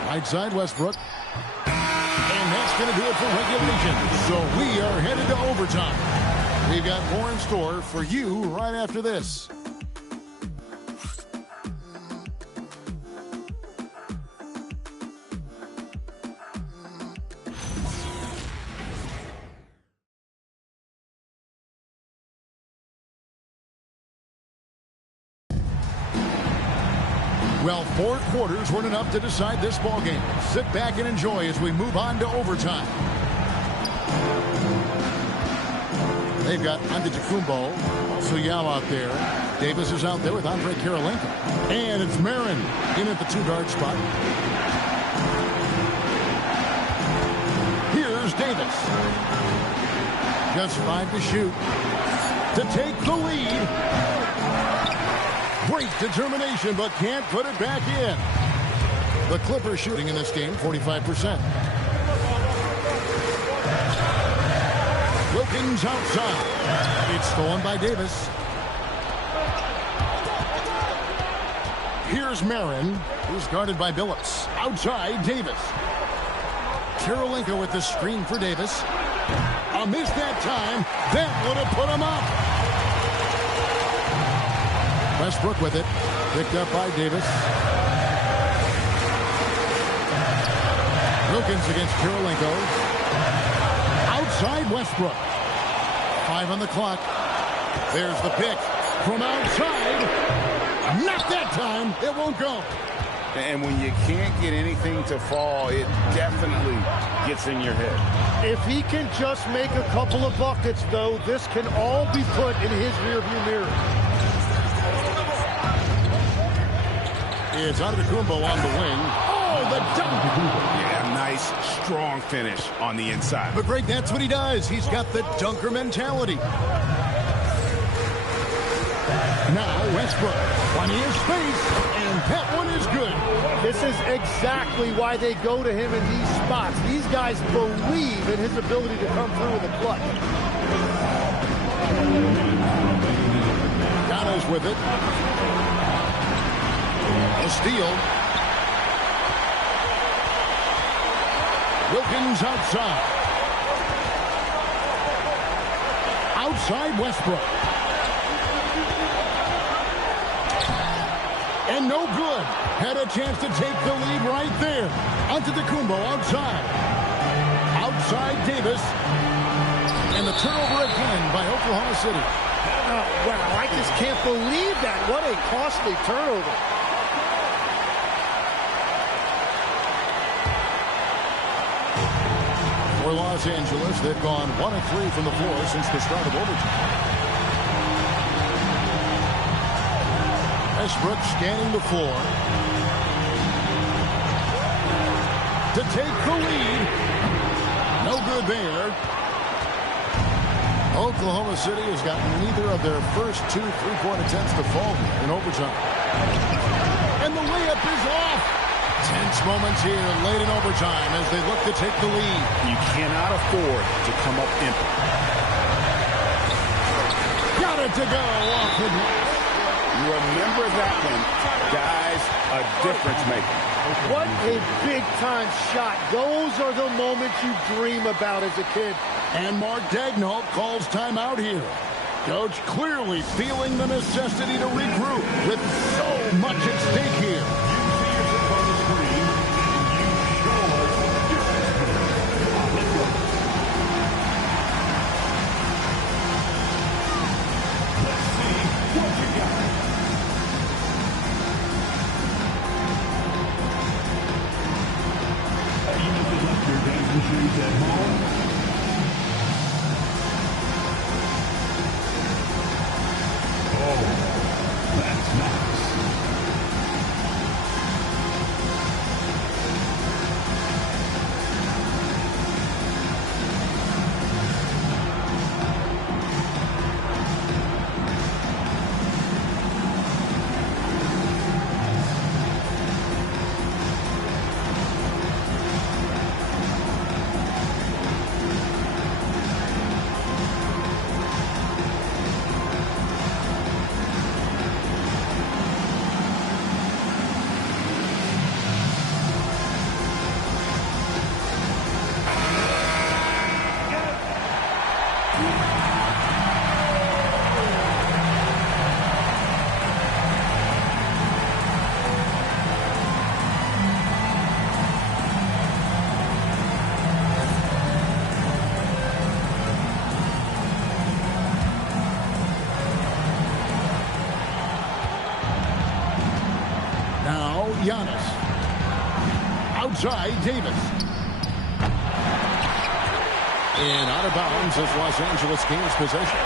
Right side, Westbrook. And that's going to do it for regulation. So we are headed to overtime. We've got more in store for you right after this. Well, 4 quarters weren't enough to decide this ball game. Sit back and enjoy as we move on to overtime. They've got Antetokounmpo, also Yao out there. Davis is out there with Andre Karolinko. And it's Marin in at the 2-guard spot. Here's Davis. Just 5 to shoot to take the lead. Great determination, but can't put it back in. The Clippers shooting in this game, 45%. Wilkins outside. It's stolen by Davis. Here's Marin, who's guarded by Billups. Outside, Davis. Karolinko with the screen for Davis. A miss that time. That would have put him up. Westbrook with it. Picked up by Davis. Wilkins against Karolinko. Outside Westbrook. 5 on the clock. There's the pick from outside. Not that time. It won't go. And when you can't get anything to fall, it definitely gets in your head. If he can just make a couple of buckets, though, this can all be put in his rearview mirror. It's Antetokounmpo on the wing. Oh, the dunk! Yeah, nice, strong finish on the inside. But Greg, that's what he does. He's got the dunker mentality. Now Westbrook, plenty of space, and that one is good. This is exactly why they go to him in these spots. These guys believe in his ability to come through with a clutch. Donna's with it. A steal. Wilkins outside. Outside Westbrook. And no good. Had a chance to take the lead right there. Antetokounmpo outside. Outside Davis. And the turnover again by Oklahoma City. Oh, wow, I just can't believe that. What a costly turnover. For Los Angeles, they've gone 1 of 3 from the floor since the start of overtime. Westbrook scanning the floor to take the lead. No good there. Oklahoma City has gotten neither of their first 2 3-point attempts to fall in overtime. And the layup is off. Tense moments here late in overtime as they look to take the lead. You cannot afford to come up empty. Got it to go off the glass. Remember that one, guys, a difference maker. What a big-time shot. Those are the moments you dream about as a kid. And Mark Daigneault calls timeout here. Coach clearly feeling the necessity to regroup with so much at stake here. Giannis. Outside, Davis. And out of bounds as Los Angeles gains possession.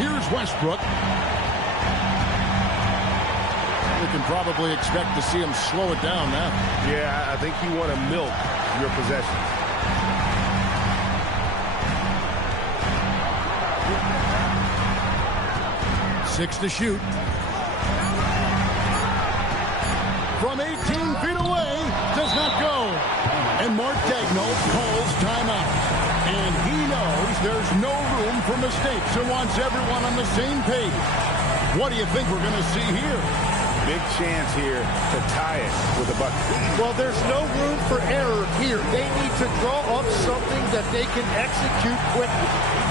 Here's Westbrook. We can probably expect to see him slow it down now. Yeah, I think you want to milk your possessions. 6 to shoot. From 18 feet away, does not go. And Mark Daigneault calls timeout. And he knows there's no room for mistakes and wants everyone on the same page. What do you think we're going to see here? Big chance here to tie it with a bucket. Well, there's no room for error here. They need to draw up something that they can execute quickly.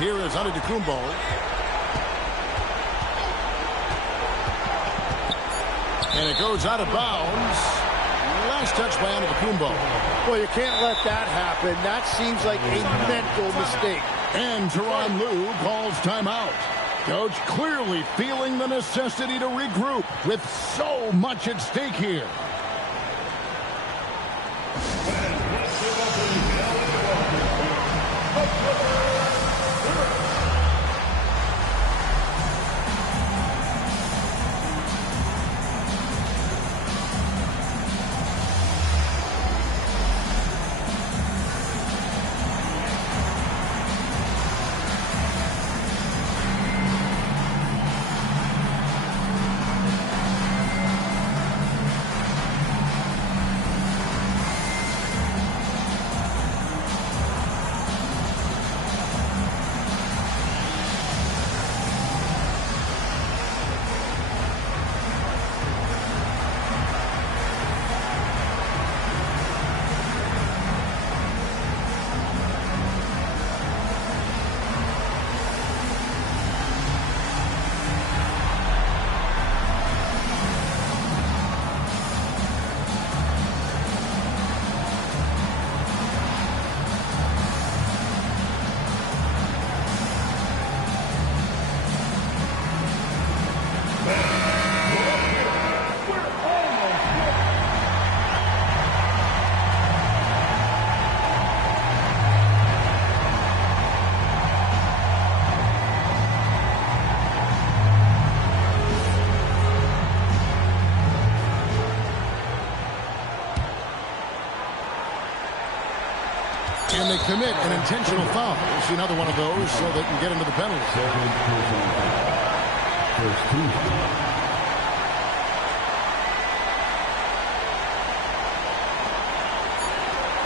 Here is Antetokounmpo. And it goes out of bounds. Last touch by Antetokounmpo. Well, you can't let that happen. That seems like a mental mistake. And Tyronn Lue calls timeout. Coach clearly feeling the necessity to regroup with so much at stake here. And they commit an intentional foul. We'll see another one of those so they can get into the penalty.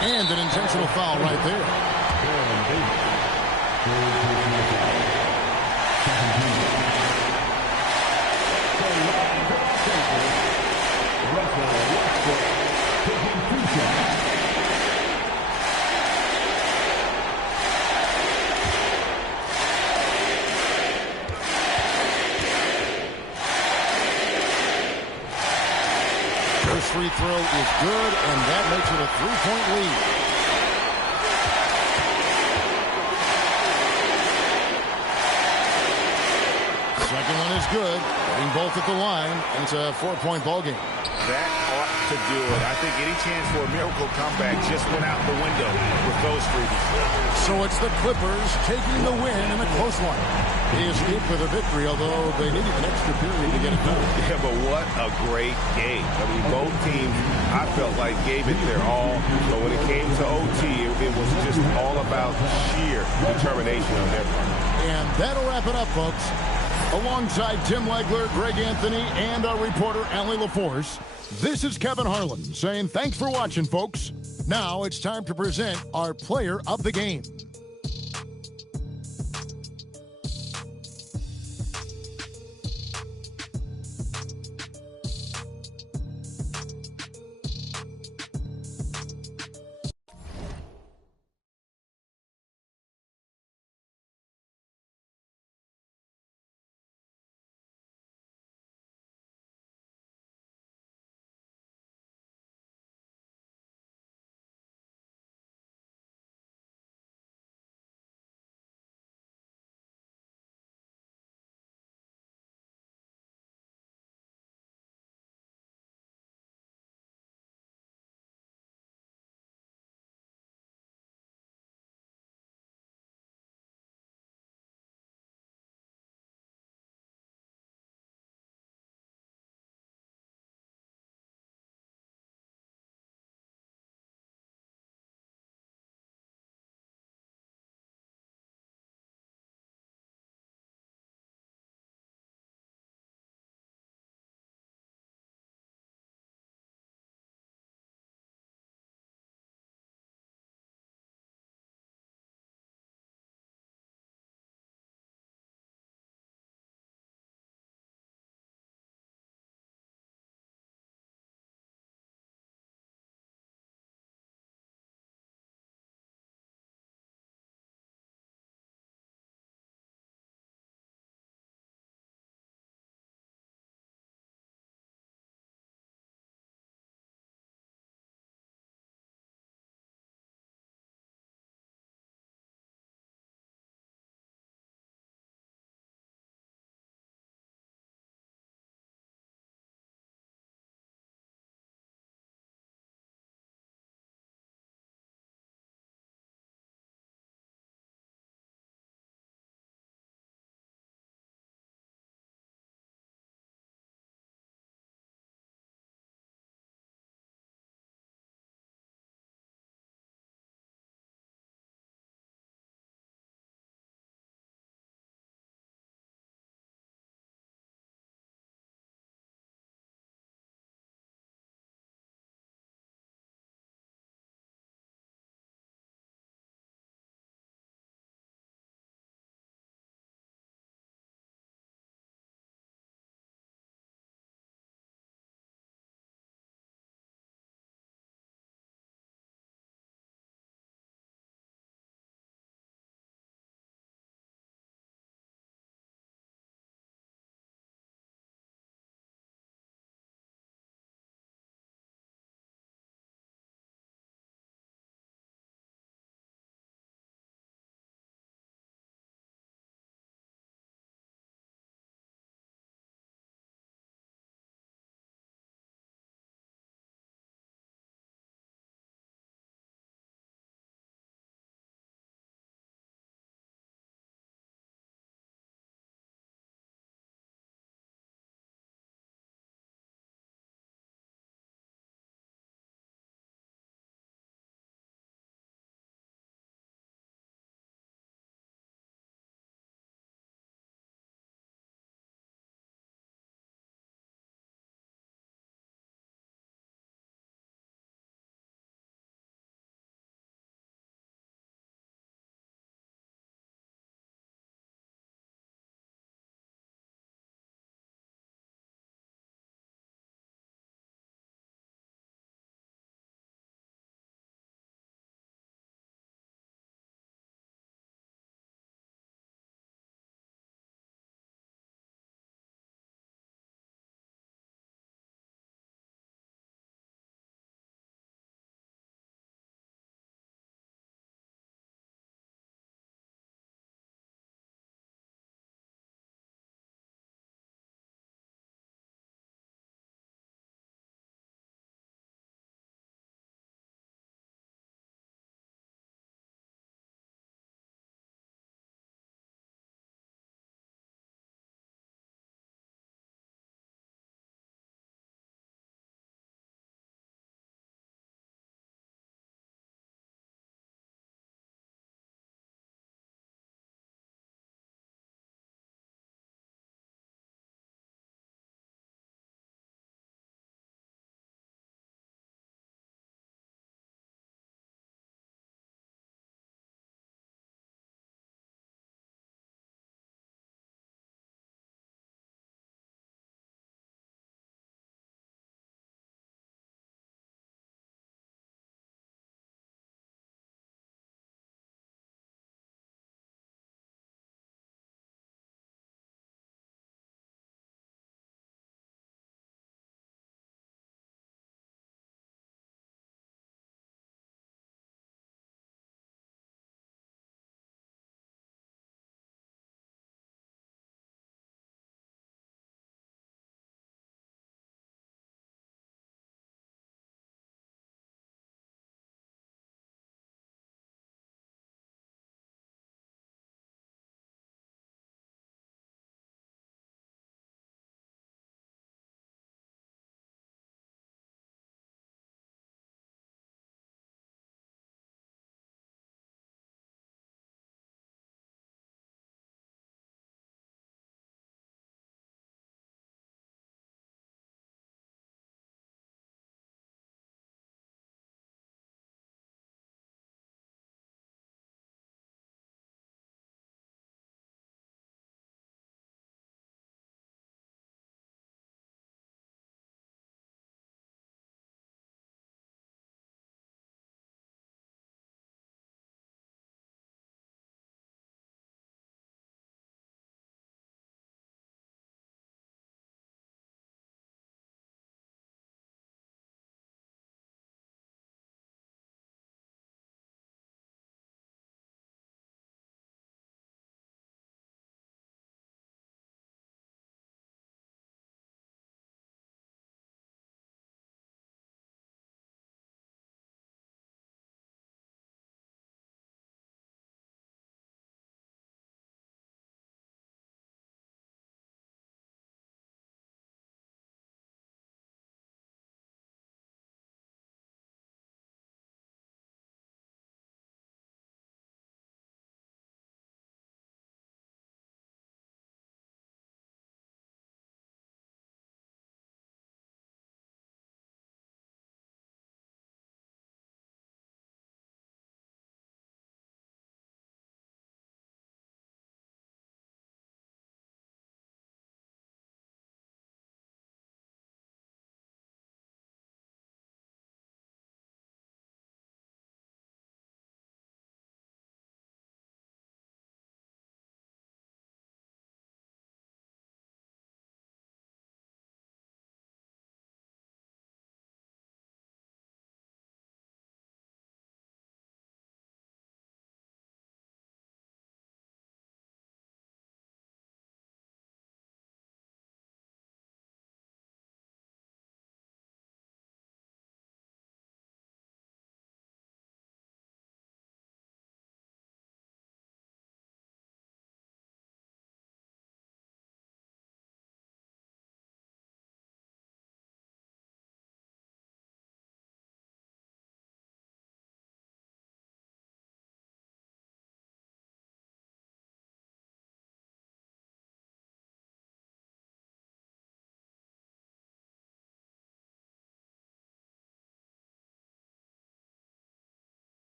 And an intentional foul right there. First free throw is good, and that makes it a 3-point lead. Second one is good. Getting both at the line, and it's a 4-point ball game. That ought to do it. I think any chance for a miracle comeback just went out the window with those freebies. So it's the Clippers taking the win in a close one. They escaped with a victory, although they needed an extra period to get it done. Yeah, but what a great game. I mean, both teams, I felt like, gave it their all. But when it came to OT, it was just all about sheer determination on their part. And that'll wrap it up, folks. Alongside Tim Legler, Greg Anthony, and our reporter, Allie LaForce, this is Kevin Harlan saying thanks for watching, folks. Now it's time to present our player of the game.